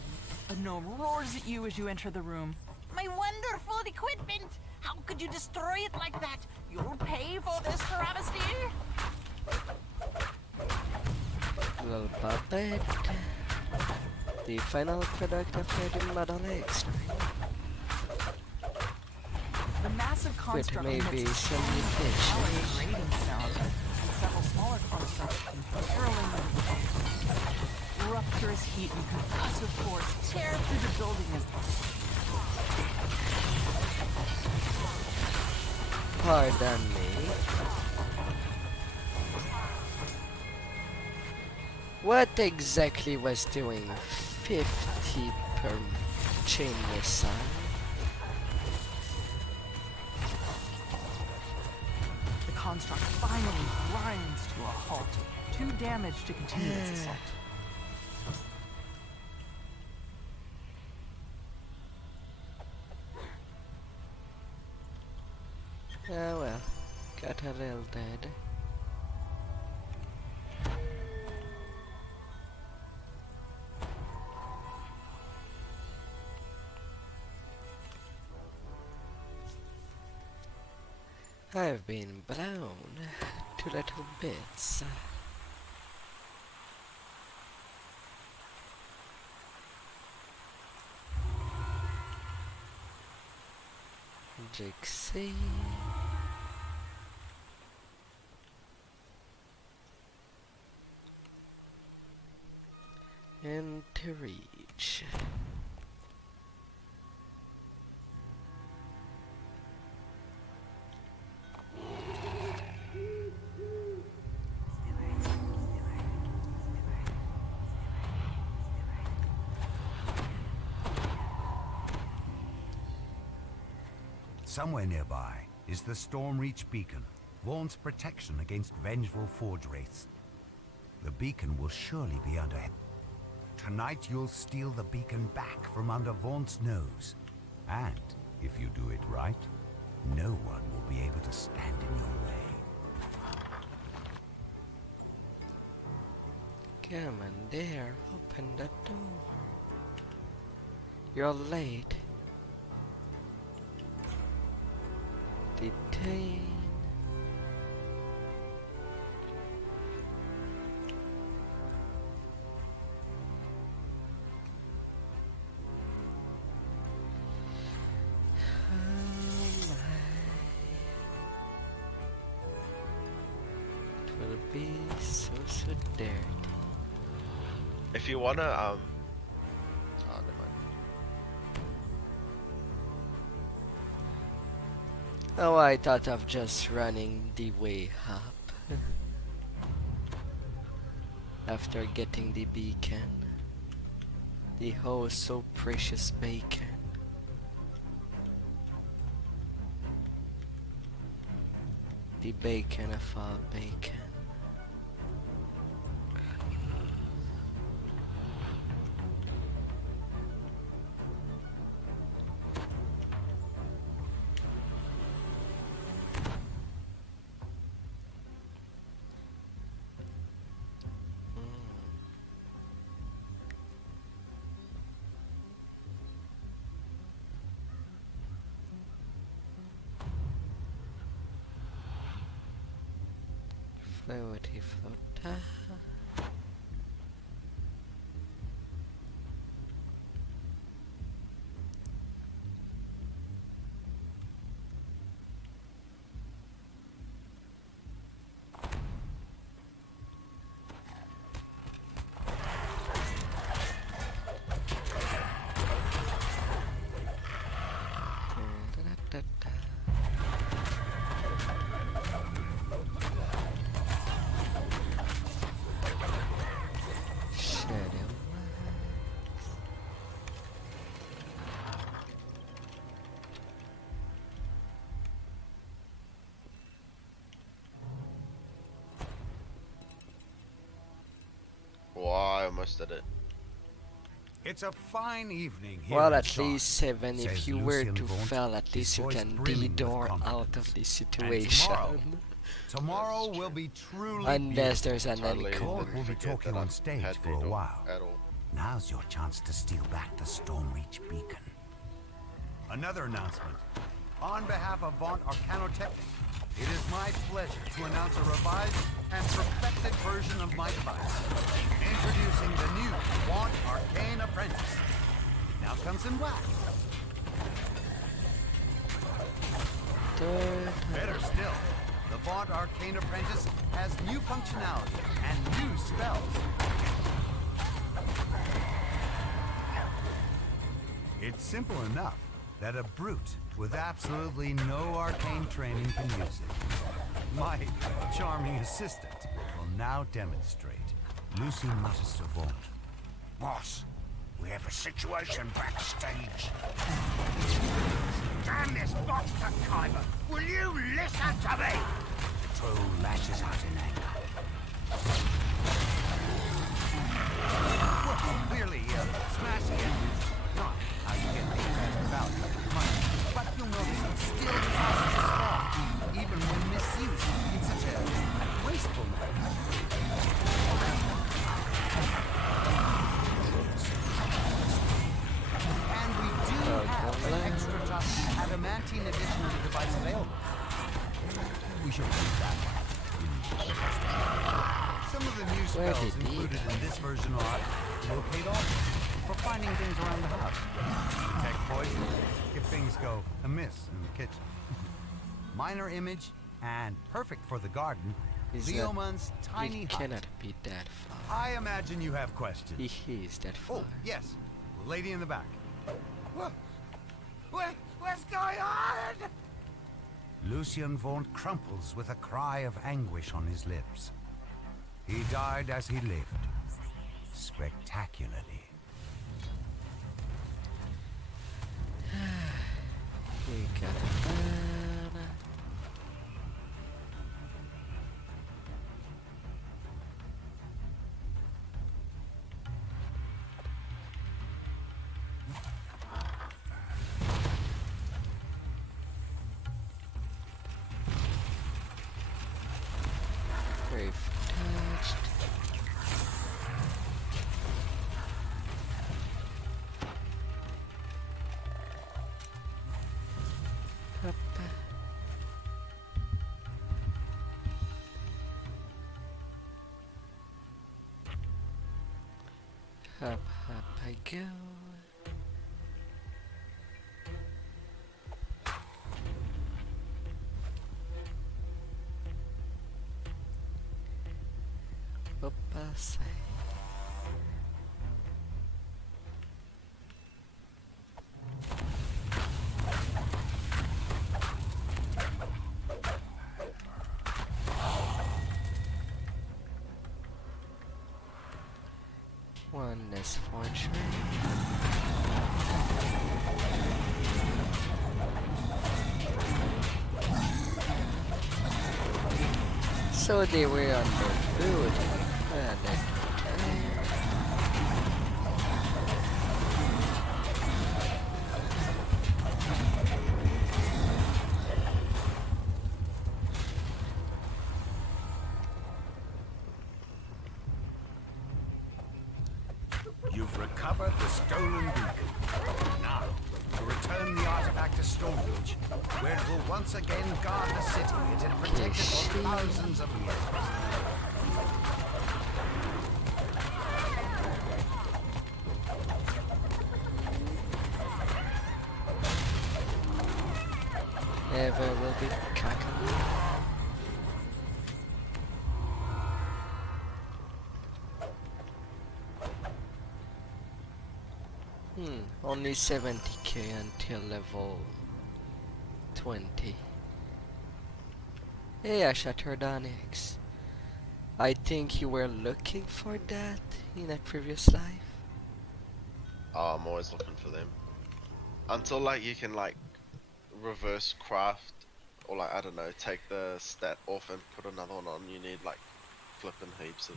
A gnome roars at you as you enter the room. My wonderful equipment! How could you destroy it like that? You'll pay for this travesty! Little puppet. The final product of Virgin Model X. The massive construct With maybe emits some a mutations. grating sound, and several smaller constructs come hurling into the building. Rupturous heat and concussive force tear through the building as Pardon me. What exactly was doing 50 per chain missile? the construct finally grinds to a halt, too damaged to continue its assault. Oh well, got a little dead. I've been blown to little bits. Jixie. And to reach. Somewhere nearby is the Stormreach Beacon, Vaughn's protection against vengeful Forge Wraiths. The beacon will surely be under... Tonight you'll steal the beacon back from under Vaughn's nose. And, if you do it right, no one will be able to stand in your way. Commander, open the door. You're late. Detain. It will be so dirty. If you wanna, oh, never mind. Oh, I thought of just running the way up. After getting the beacon. The oh so precious bacon. The bacon of all bacon. Floaty floater. Wow, I almost did it. It's a fine evening here. Well, in at Sean, least 7. If says you were Lucien to Vaughn, fail, at his least you voice can brimming with D-door out confidence. of the And situation. tomorrow will be truly Unless there's an beautiful. enemy. Court will be talking on stage had for a D-door while. at all. Now's your chance to steal back the Stormreach Beacon. Another announcement. On behalf of Vaughn Arcanotech, it is my pleasure to announce a revised and perfected version of my device. Introducing the new Vaughn Arcane Apprentice. It now comes in black. Better still, the Vaughn Arcane Apprentice has new functionality and new spells. It's simple enough that a brute with absolutely no arcane training can use it. My charming assistant will now demonstrate. Lucy mutters to Vaughn. Boss, we have a situation backstage. Damn this monster Kyber! Will you listen to me? The troll lashes out in anger. Well, clearly, smashing it is not how you get the best value for money. But you'll notice it still causes a spell, even when misused in such a wasteful manner. And we do have an extra tough adamantine edition of the device available. shall keep that one. Some of the new Where spells did he included go? in this version are locate objects for finding things around the house, detect poison if things go amiss in the kitchen, minor image, and perfect for the garden, Leoman's tiny He hut. cannot be that far. I imagine you have questions. He is that far. Oh, yes. Lady in the back. What's going on? Lucian Vaughn crumples with a cry of anguish on his lips. He died as he lived, spectacularly. We got a banana. Grave touched. Up. Up I go. Up I say. One less fortune. So they were on their food. And You've recovered the stolen beacon. Now, to return the artifact to Stormwich, where it will once again guard the city it had protected for thousands of years. Ever will be cackling. Only 70k until level 20. Hey, Ashatordonics. I think you were looking for that in a previous life. Oh, I'm always looking for them. Until like you can like reverse craft or like I don't know, take the stat off and put another one on, you need like flipping heaps of,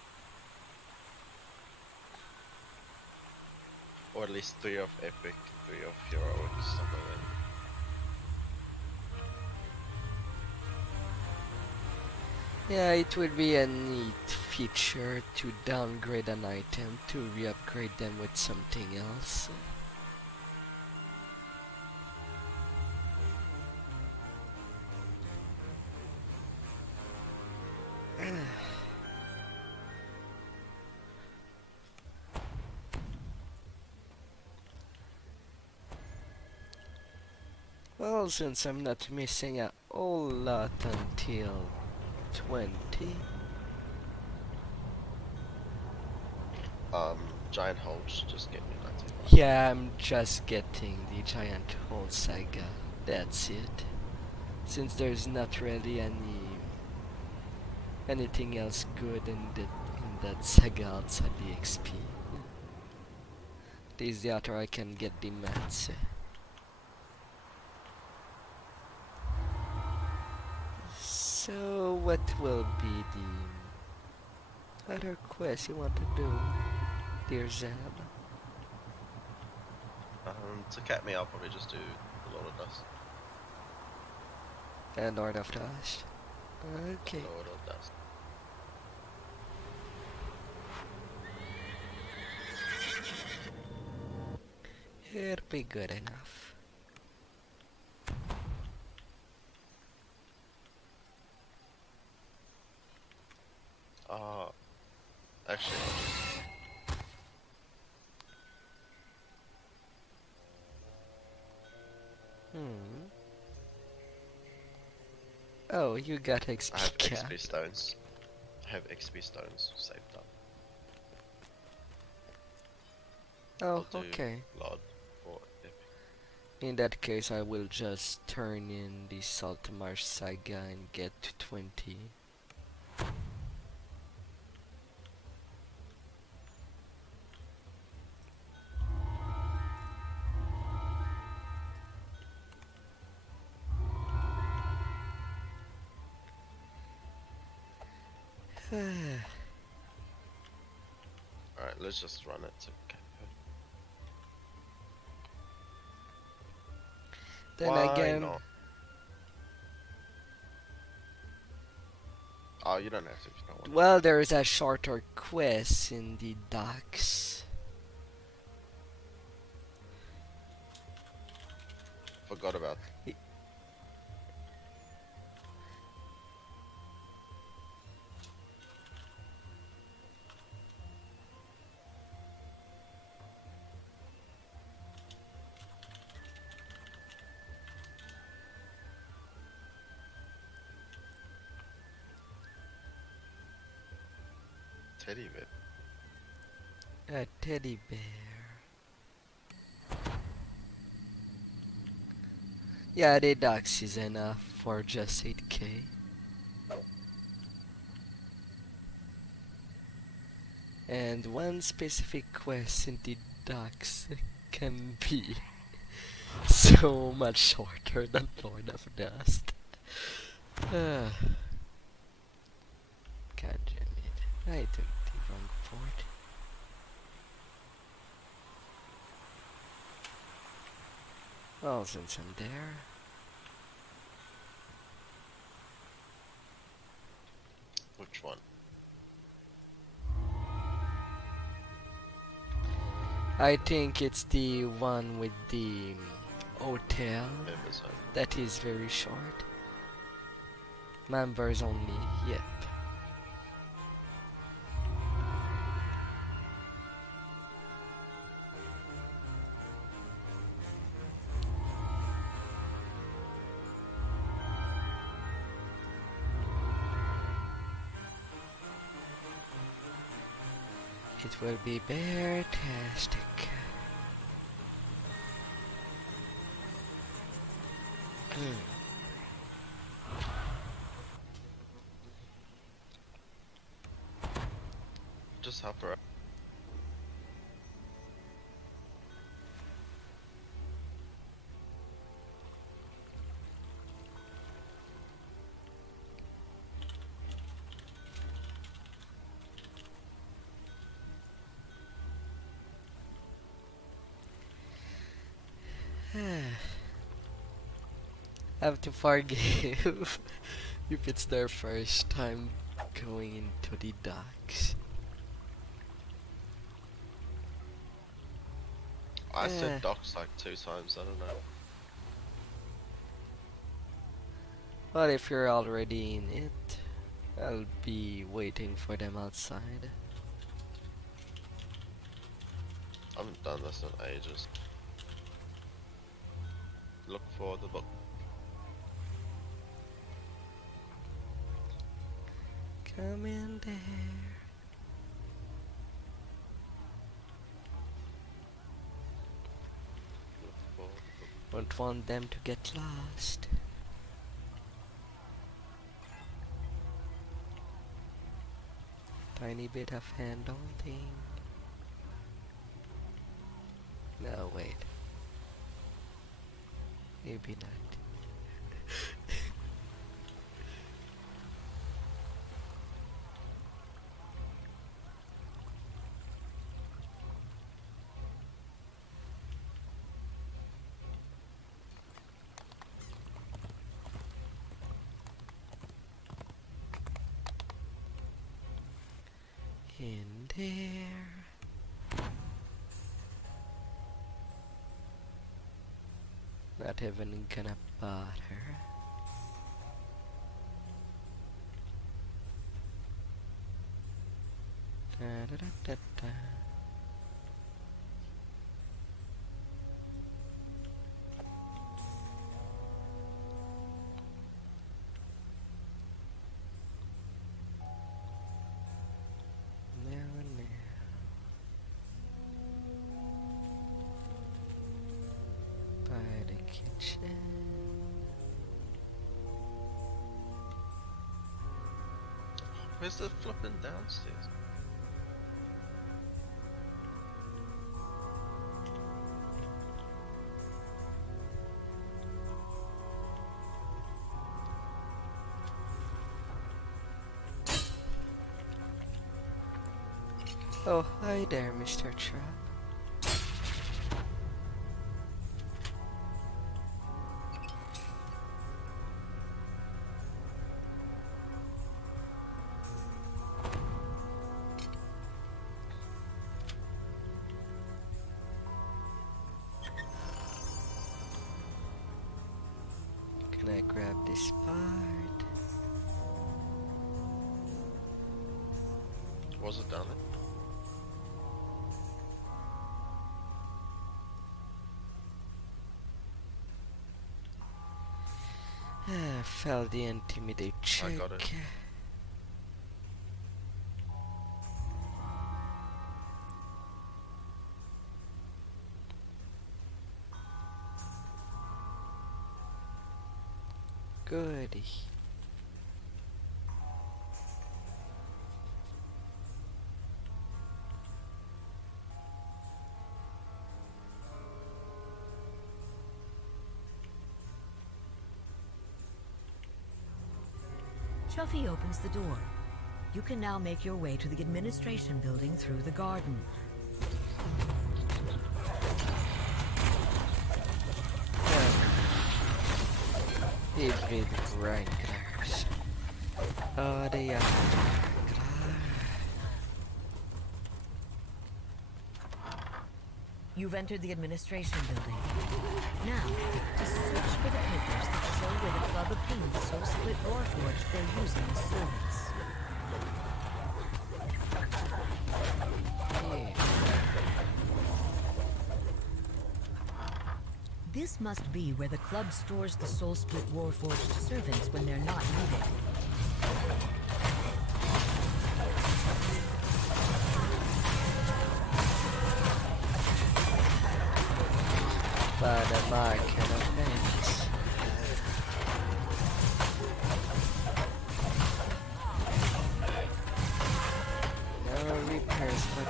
or at least 3 of epic, 3 of heroic, something like that. Yeah, it would be a neat feature to downgrade an item to re-upgrade them with something else. Well, since I'm not missing a whole lot until 20. Giant holes, just get me 19. Yeah, I'm just getting the giant hole saga. That's it. Since there's not really anything else good in that saga outside the XP. This is the author I can get the mats. So what will be the other quest you want to do, dear Zab? To cap me, I'll probably just do a lot of dust. And Lord of Dust. Okay. Lord of Dust. It'll be good enough. Actually, Hmm. Oh, you got I XP have cap. XP stones. I have XP stones saved up. Oh, I'll do okay. Lord or Epic. In that case, I will just turn in the Saltmarsh Saga and get to 20. Alright, let's just run it to Cape. Then Why again, not? Oh, you don't have to if you don't want well, there is a shorter quest in the docks. to. Forgot about. Teddy bear. A teddy bear. Yeah, the docks is enough for just 8k. And one specific quest in the docks can be so much shorter than Lord of Dust. God damn it. I took the wrong port. Well, since I'm there. Which one? I think it's the one with the hotel. That is very short. Members only, yep. It will be bear-tastic. Just hop around. Have to forgive if it's their first time going into the docks. I said docks like 2 times, I don't know. But if you're already in it, I'll be waiting for them outside. I haven't done this in ages. Look for the book. Come in there. Don't want them to get lost. Tiny bit of hand holding. No, wait. Maybe not. In there. Not even gonna bother. Da-da-da-da-da. Now and now. By the kitchen. Where's the flipping downstairs? Oh, hi there, Mr. Trap. Can I grab this part? Was it down there? Failed the intimidate check. I got it. Goody. Chuffy opens the door. You can now make your way to the administration building through the garden. Give me the ranklers. Oh, they are. You've entered the administration building. Now, to search for the papers that show where the club obtained the Soul Split Warforged they're using as servants. This must be where the club stores the Soul Split Warforged servants when they're not needed. By the mark and offense. No repairs, but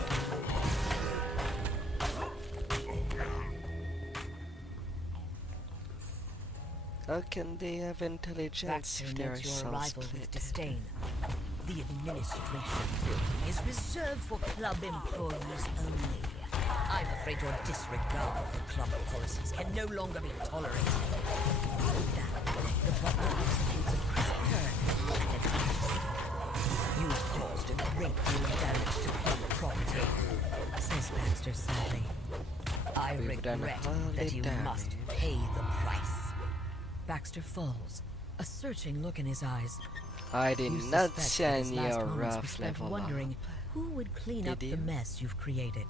how can they have intelligence Baxter if they are notes your so arrival with split? disdain. The administration building is reserved for club employees only. I'm afraid your disregard for club policies can no longer be tolerated. The club executes a crisp turn and attacks. You've caused a great deal of damage to club property, says Baxter sadly. I We've done regret hardly that you damage. must pay the price. Baxter falls, a searching look in his eyes. I did You not suspect that send his last your moments were rough spent level wondering up. who would clean up Did the you? mess you've created.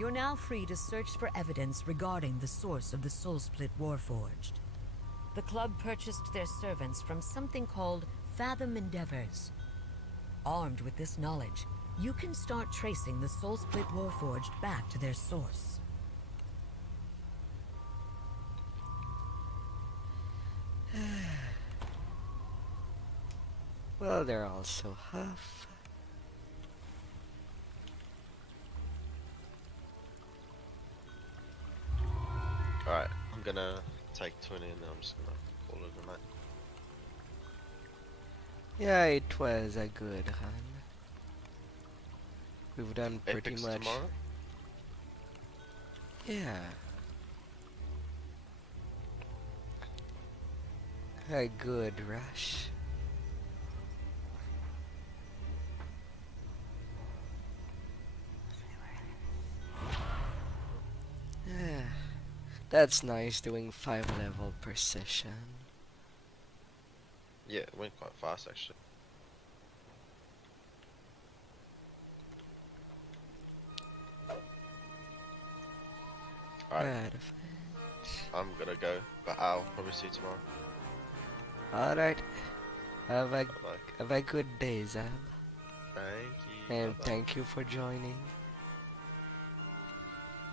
You're now free to search for evidence regarding the source of the Soul Split Warforged. The club purchased their servants from something called Fathom Endeavors. Armed with this knowledge, you can start tracing the Soul Split Warforged back to their source. Well, they're also half. Alright, I'm gonna take 20 and then I'm just gonna call it a night. Yeah, it was a good run. We've done pretty Epics much. tomorrow? Yeah. A good rush. Yeah. That's nice doing 5-level precision. Yeah, it went quite fast actually. Right. I'm gonna go, but I'll probably see you tomorrow. Alright. Have a Bye-bye. have a good day, Zal. Thank you. And Bye-bye. thank you for joining.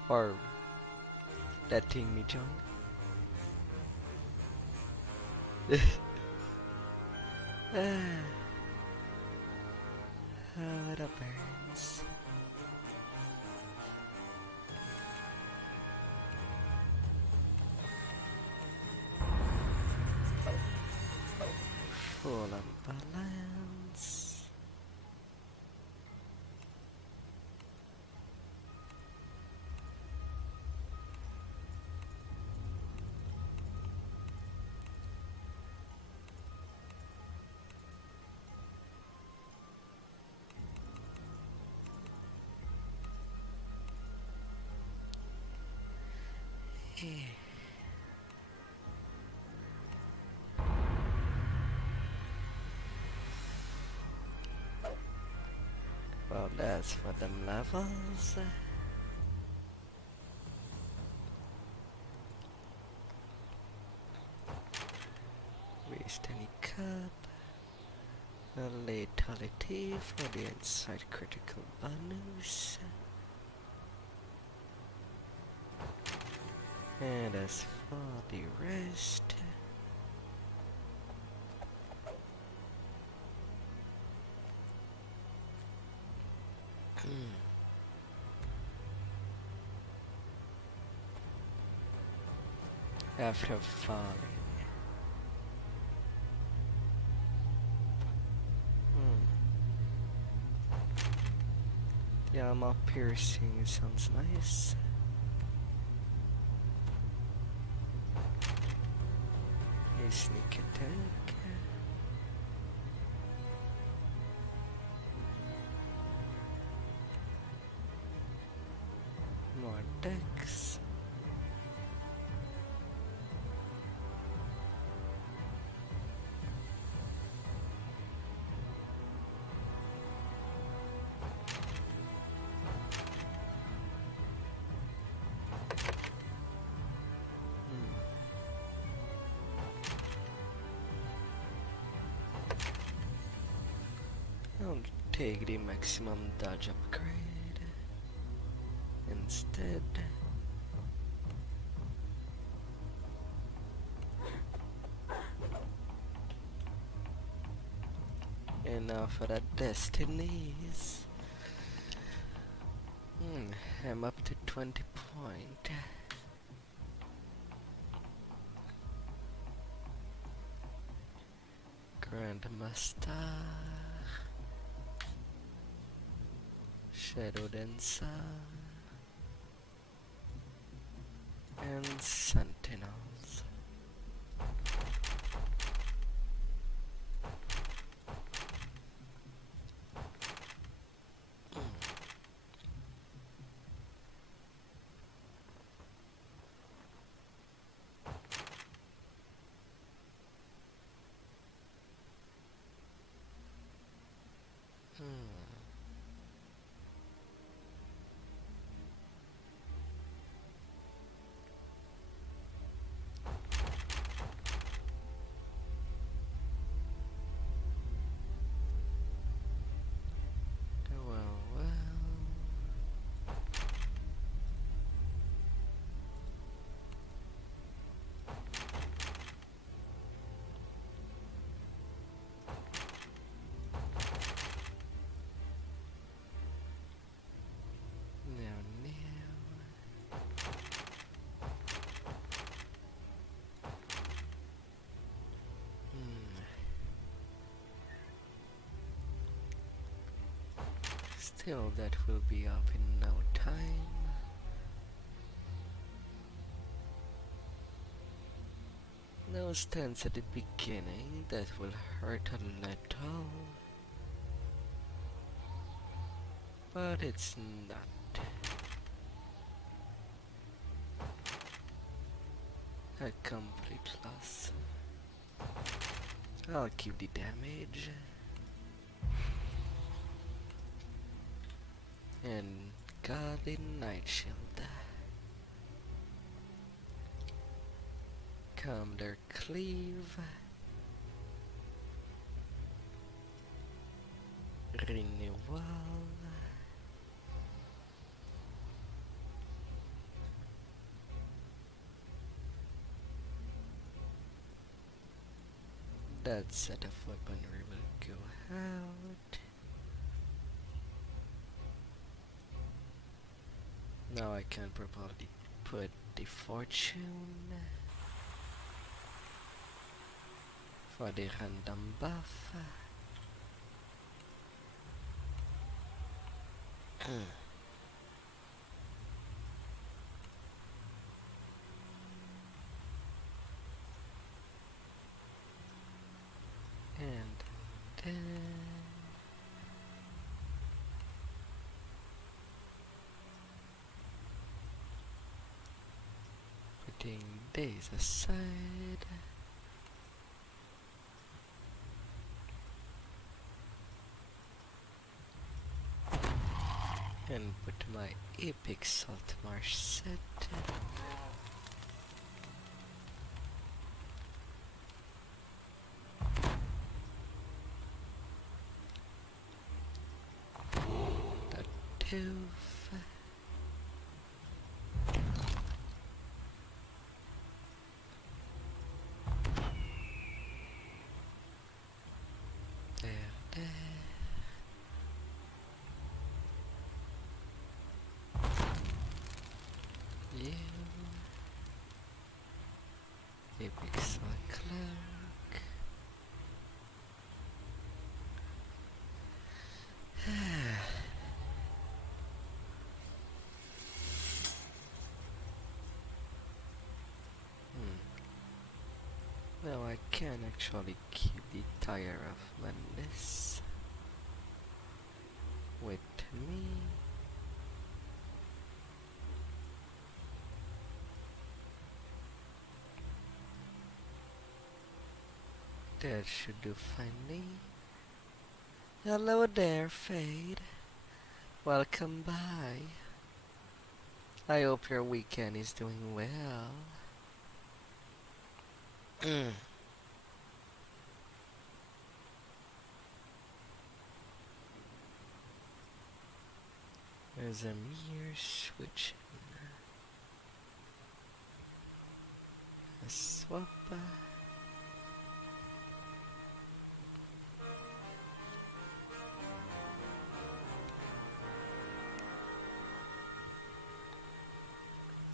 Or letting me join. Oh, the burns. Full of balance. Yeah. Well, that's for them levels. Waste any cup. A lethality for the inside critical bonus. And as for the rest, after falling, the armor piercing sounds nice. A sneak attack. More decks. I'll take the maximum dodge upgrade instead. And now for the destinies. I'm up to 20 point. Grandmaster, Shadow Dancer, and Sentinels. Still, that will be up in no time. No stance at the beginning, that will hurt a little. But it's not a complete loss. I'll keep the damage. And got the night shield. Commander Cleave. Renewal. That set of weaponry will go out. Now I can probably put the fortune for the random buff. And then putting these aside. And put my epic salt marsh set. The tooth. There. You. Epic salt cloak. Now I can actually keep the Tire of Madness with me. That should do finally. Hello there, Fade. Welcome by. I hope your weekend is doing well. There's a mirror switch. A swap.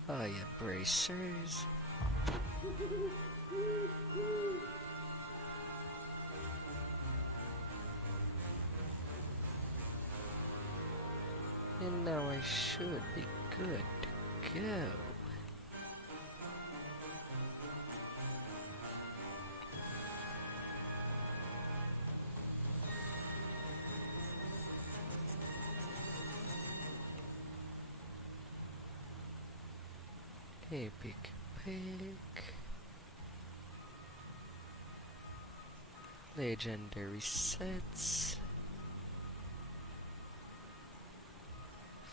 Oh yeah, bracers. And now I should be good to go. Epic pick. Legendary sets.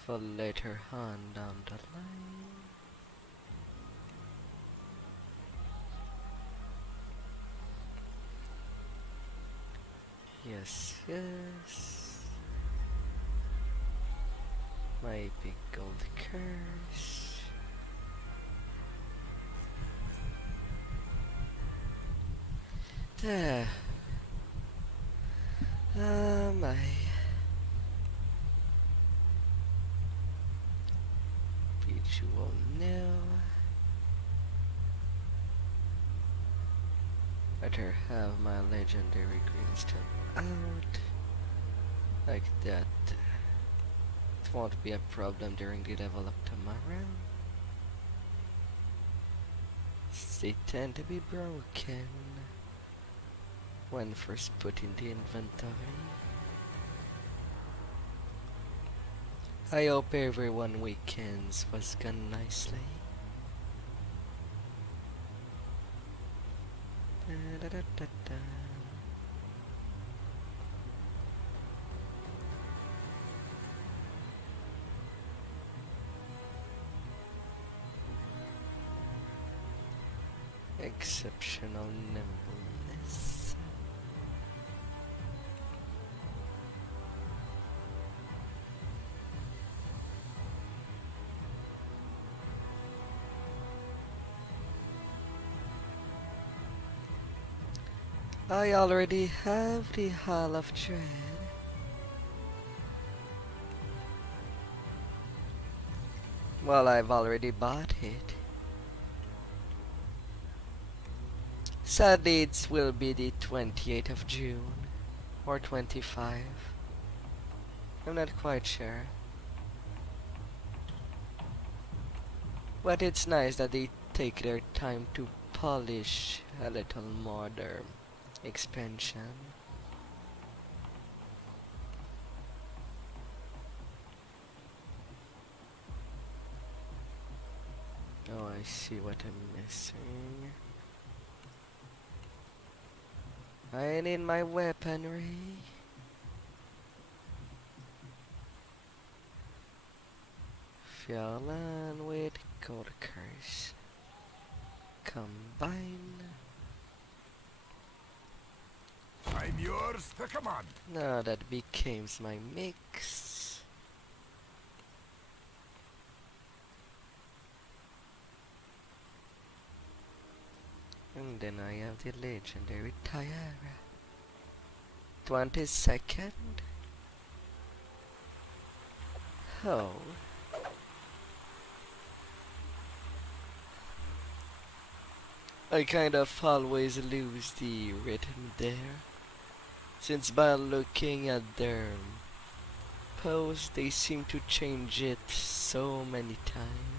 For later on down the line. Yes, yes. My epic gold curse. There. My visual now. Better have my legendary green stuff out. Like that. It won't be a problem during the level up tomorrow. They tend to be broken when first put in the inventory. I hope everyone weekends was gone nicely. Da-da-da-da-da. Exceptional nimbleness. I already have the Hall of Dread. Well, I've already bought it. Sadly, it will be the 28th of June. Or 25. I'm not quite sure. But it's nice that they take their time to polish a little more their expansion. Oh, I see what I'm missing. I need my weaponry. Fiolan with gold curse. Combine. I'm yours to command. Now that becomes my mix. And then I have the legendary Tiara. 22nd? Oh. I kind of always lose the rhythm there. Since by looking at their posts, they seem to change it so many times.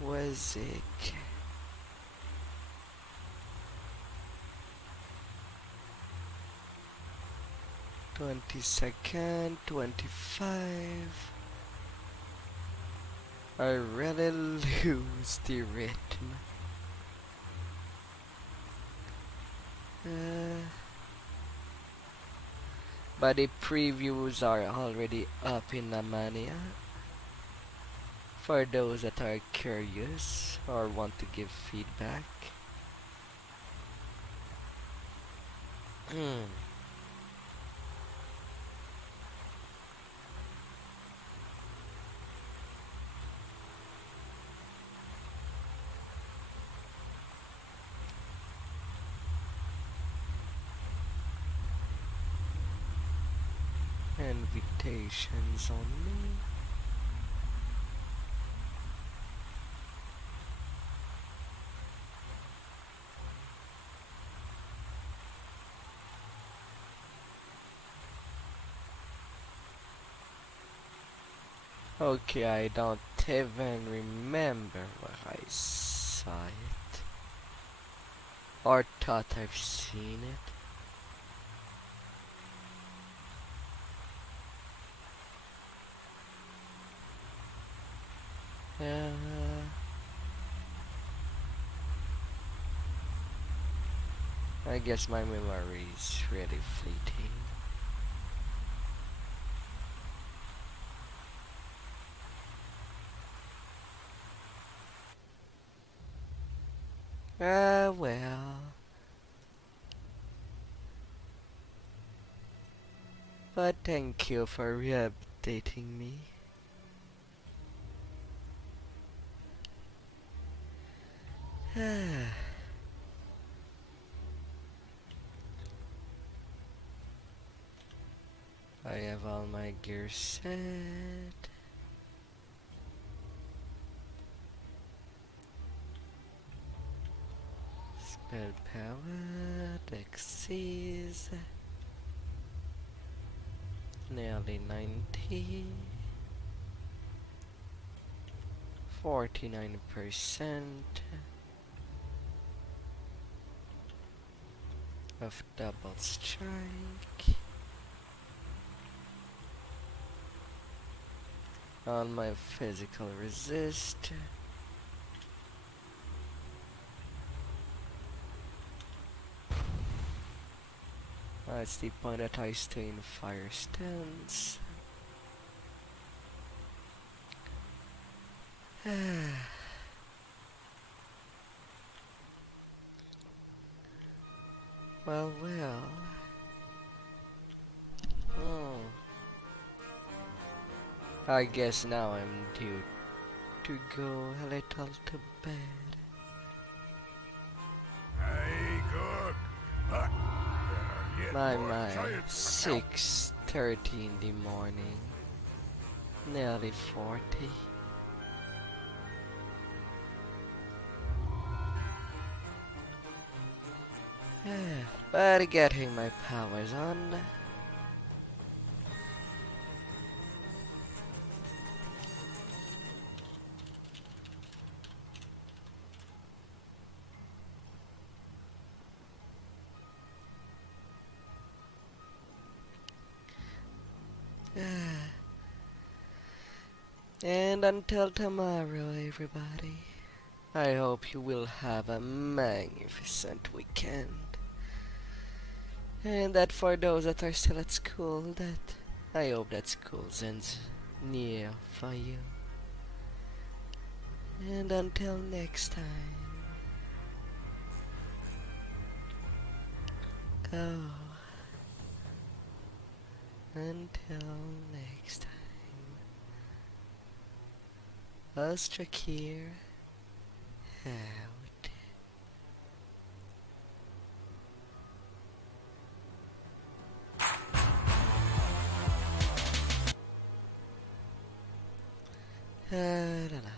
Was it? "22nd, 25." I really lose the rhythm. But the previews are already up in Amania. For those that are curious or want to give feedback. Invitations only. Okay, I don't even remember where I saw it. Or thought I've seen it. I guess my memory is really fleeting. Well. But thank you for re-updating me. I have all my gear set. Spell power, Dexys. Nearly 90. 49% of double strike. On my physical resist. It's the point that I stay in fire stance. Well. I guess now I'm due to go a little to bed. Hey, cook. My, 6:30 in the morning. Nearly 40. But getting my powers on. And until tomorrow, everybody, I hope you will have a magnificent weekend. And that for those that are still at school, that I hope that school ends near for you. And until next time. Oh. Until next time. Austrakear out. La, la, la.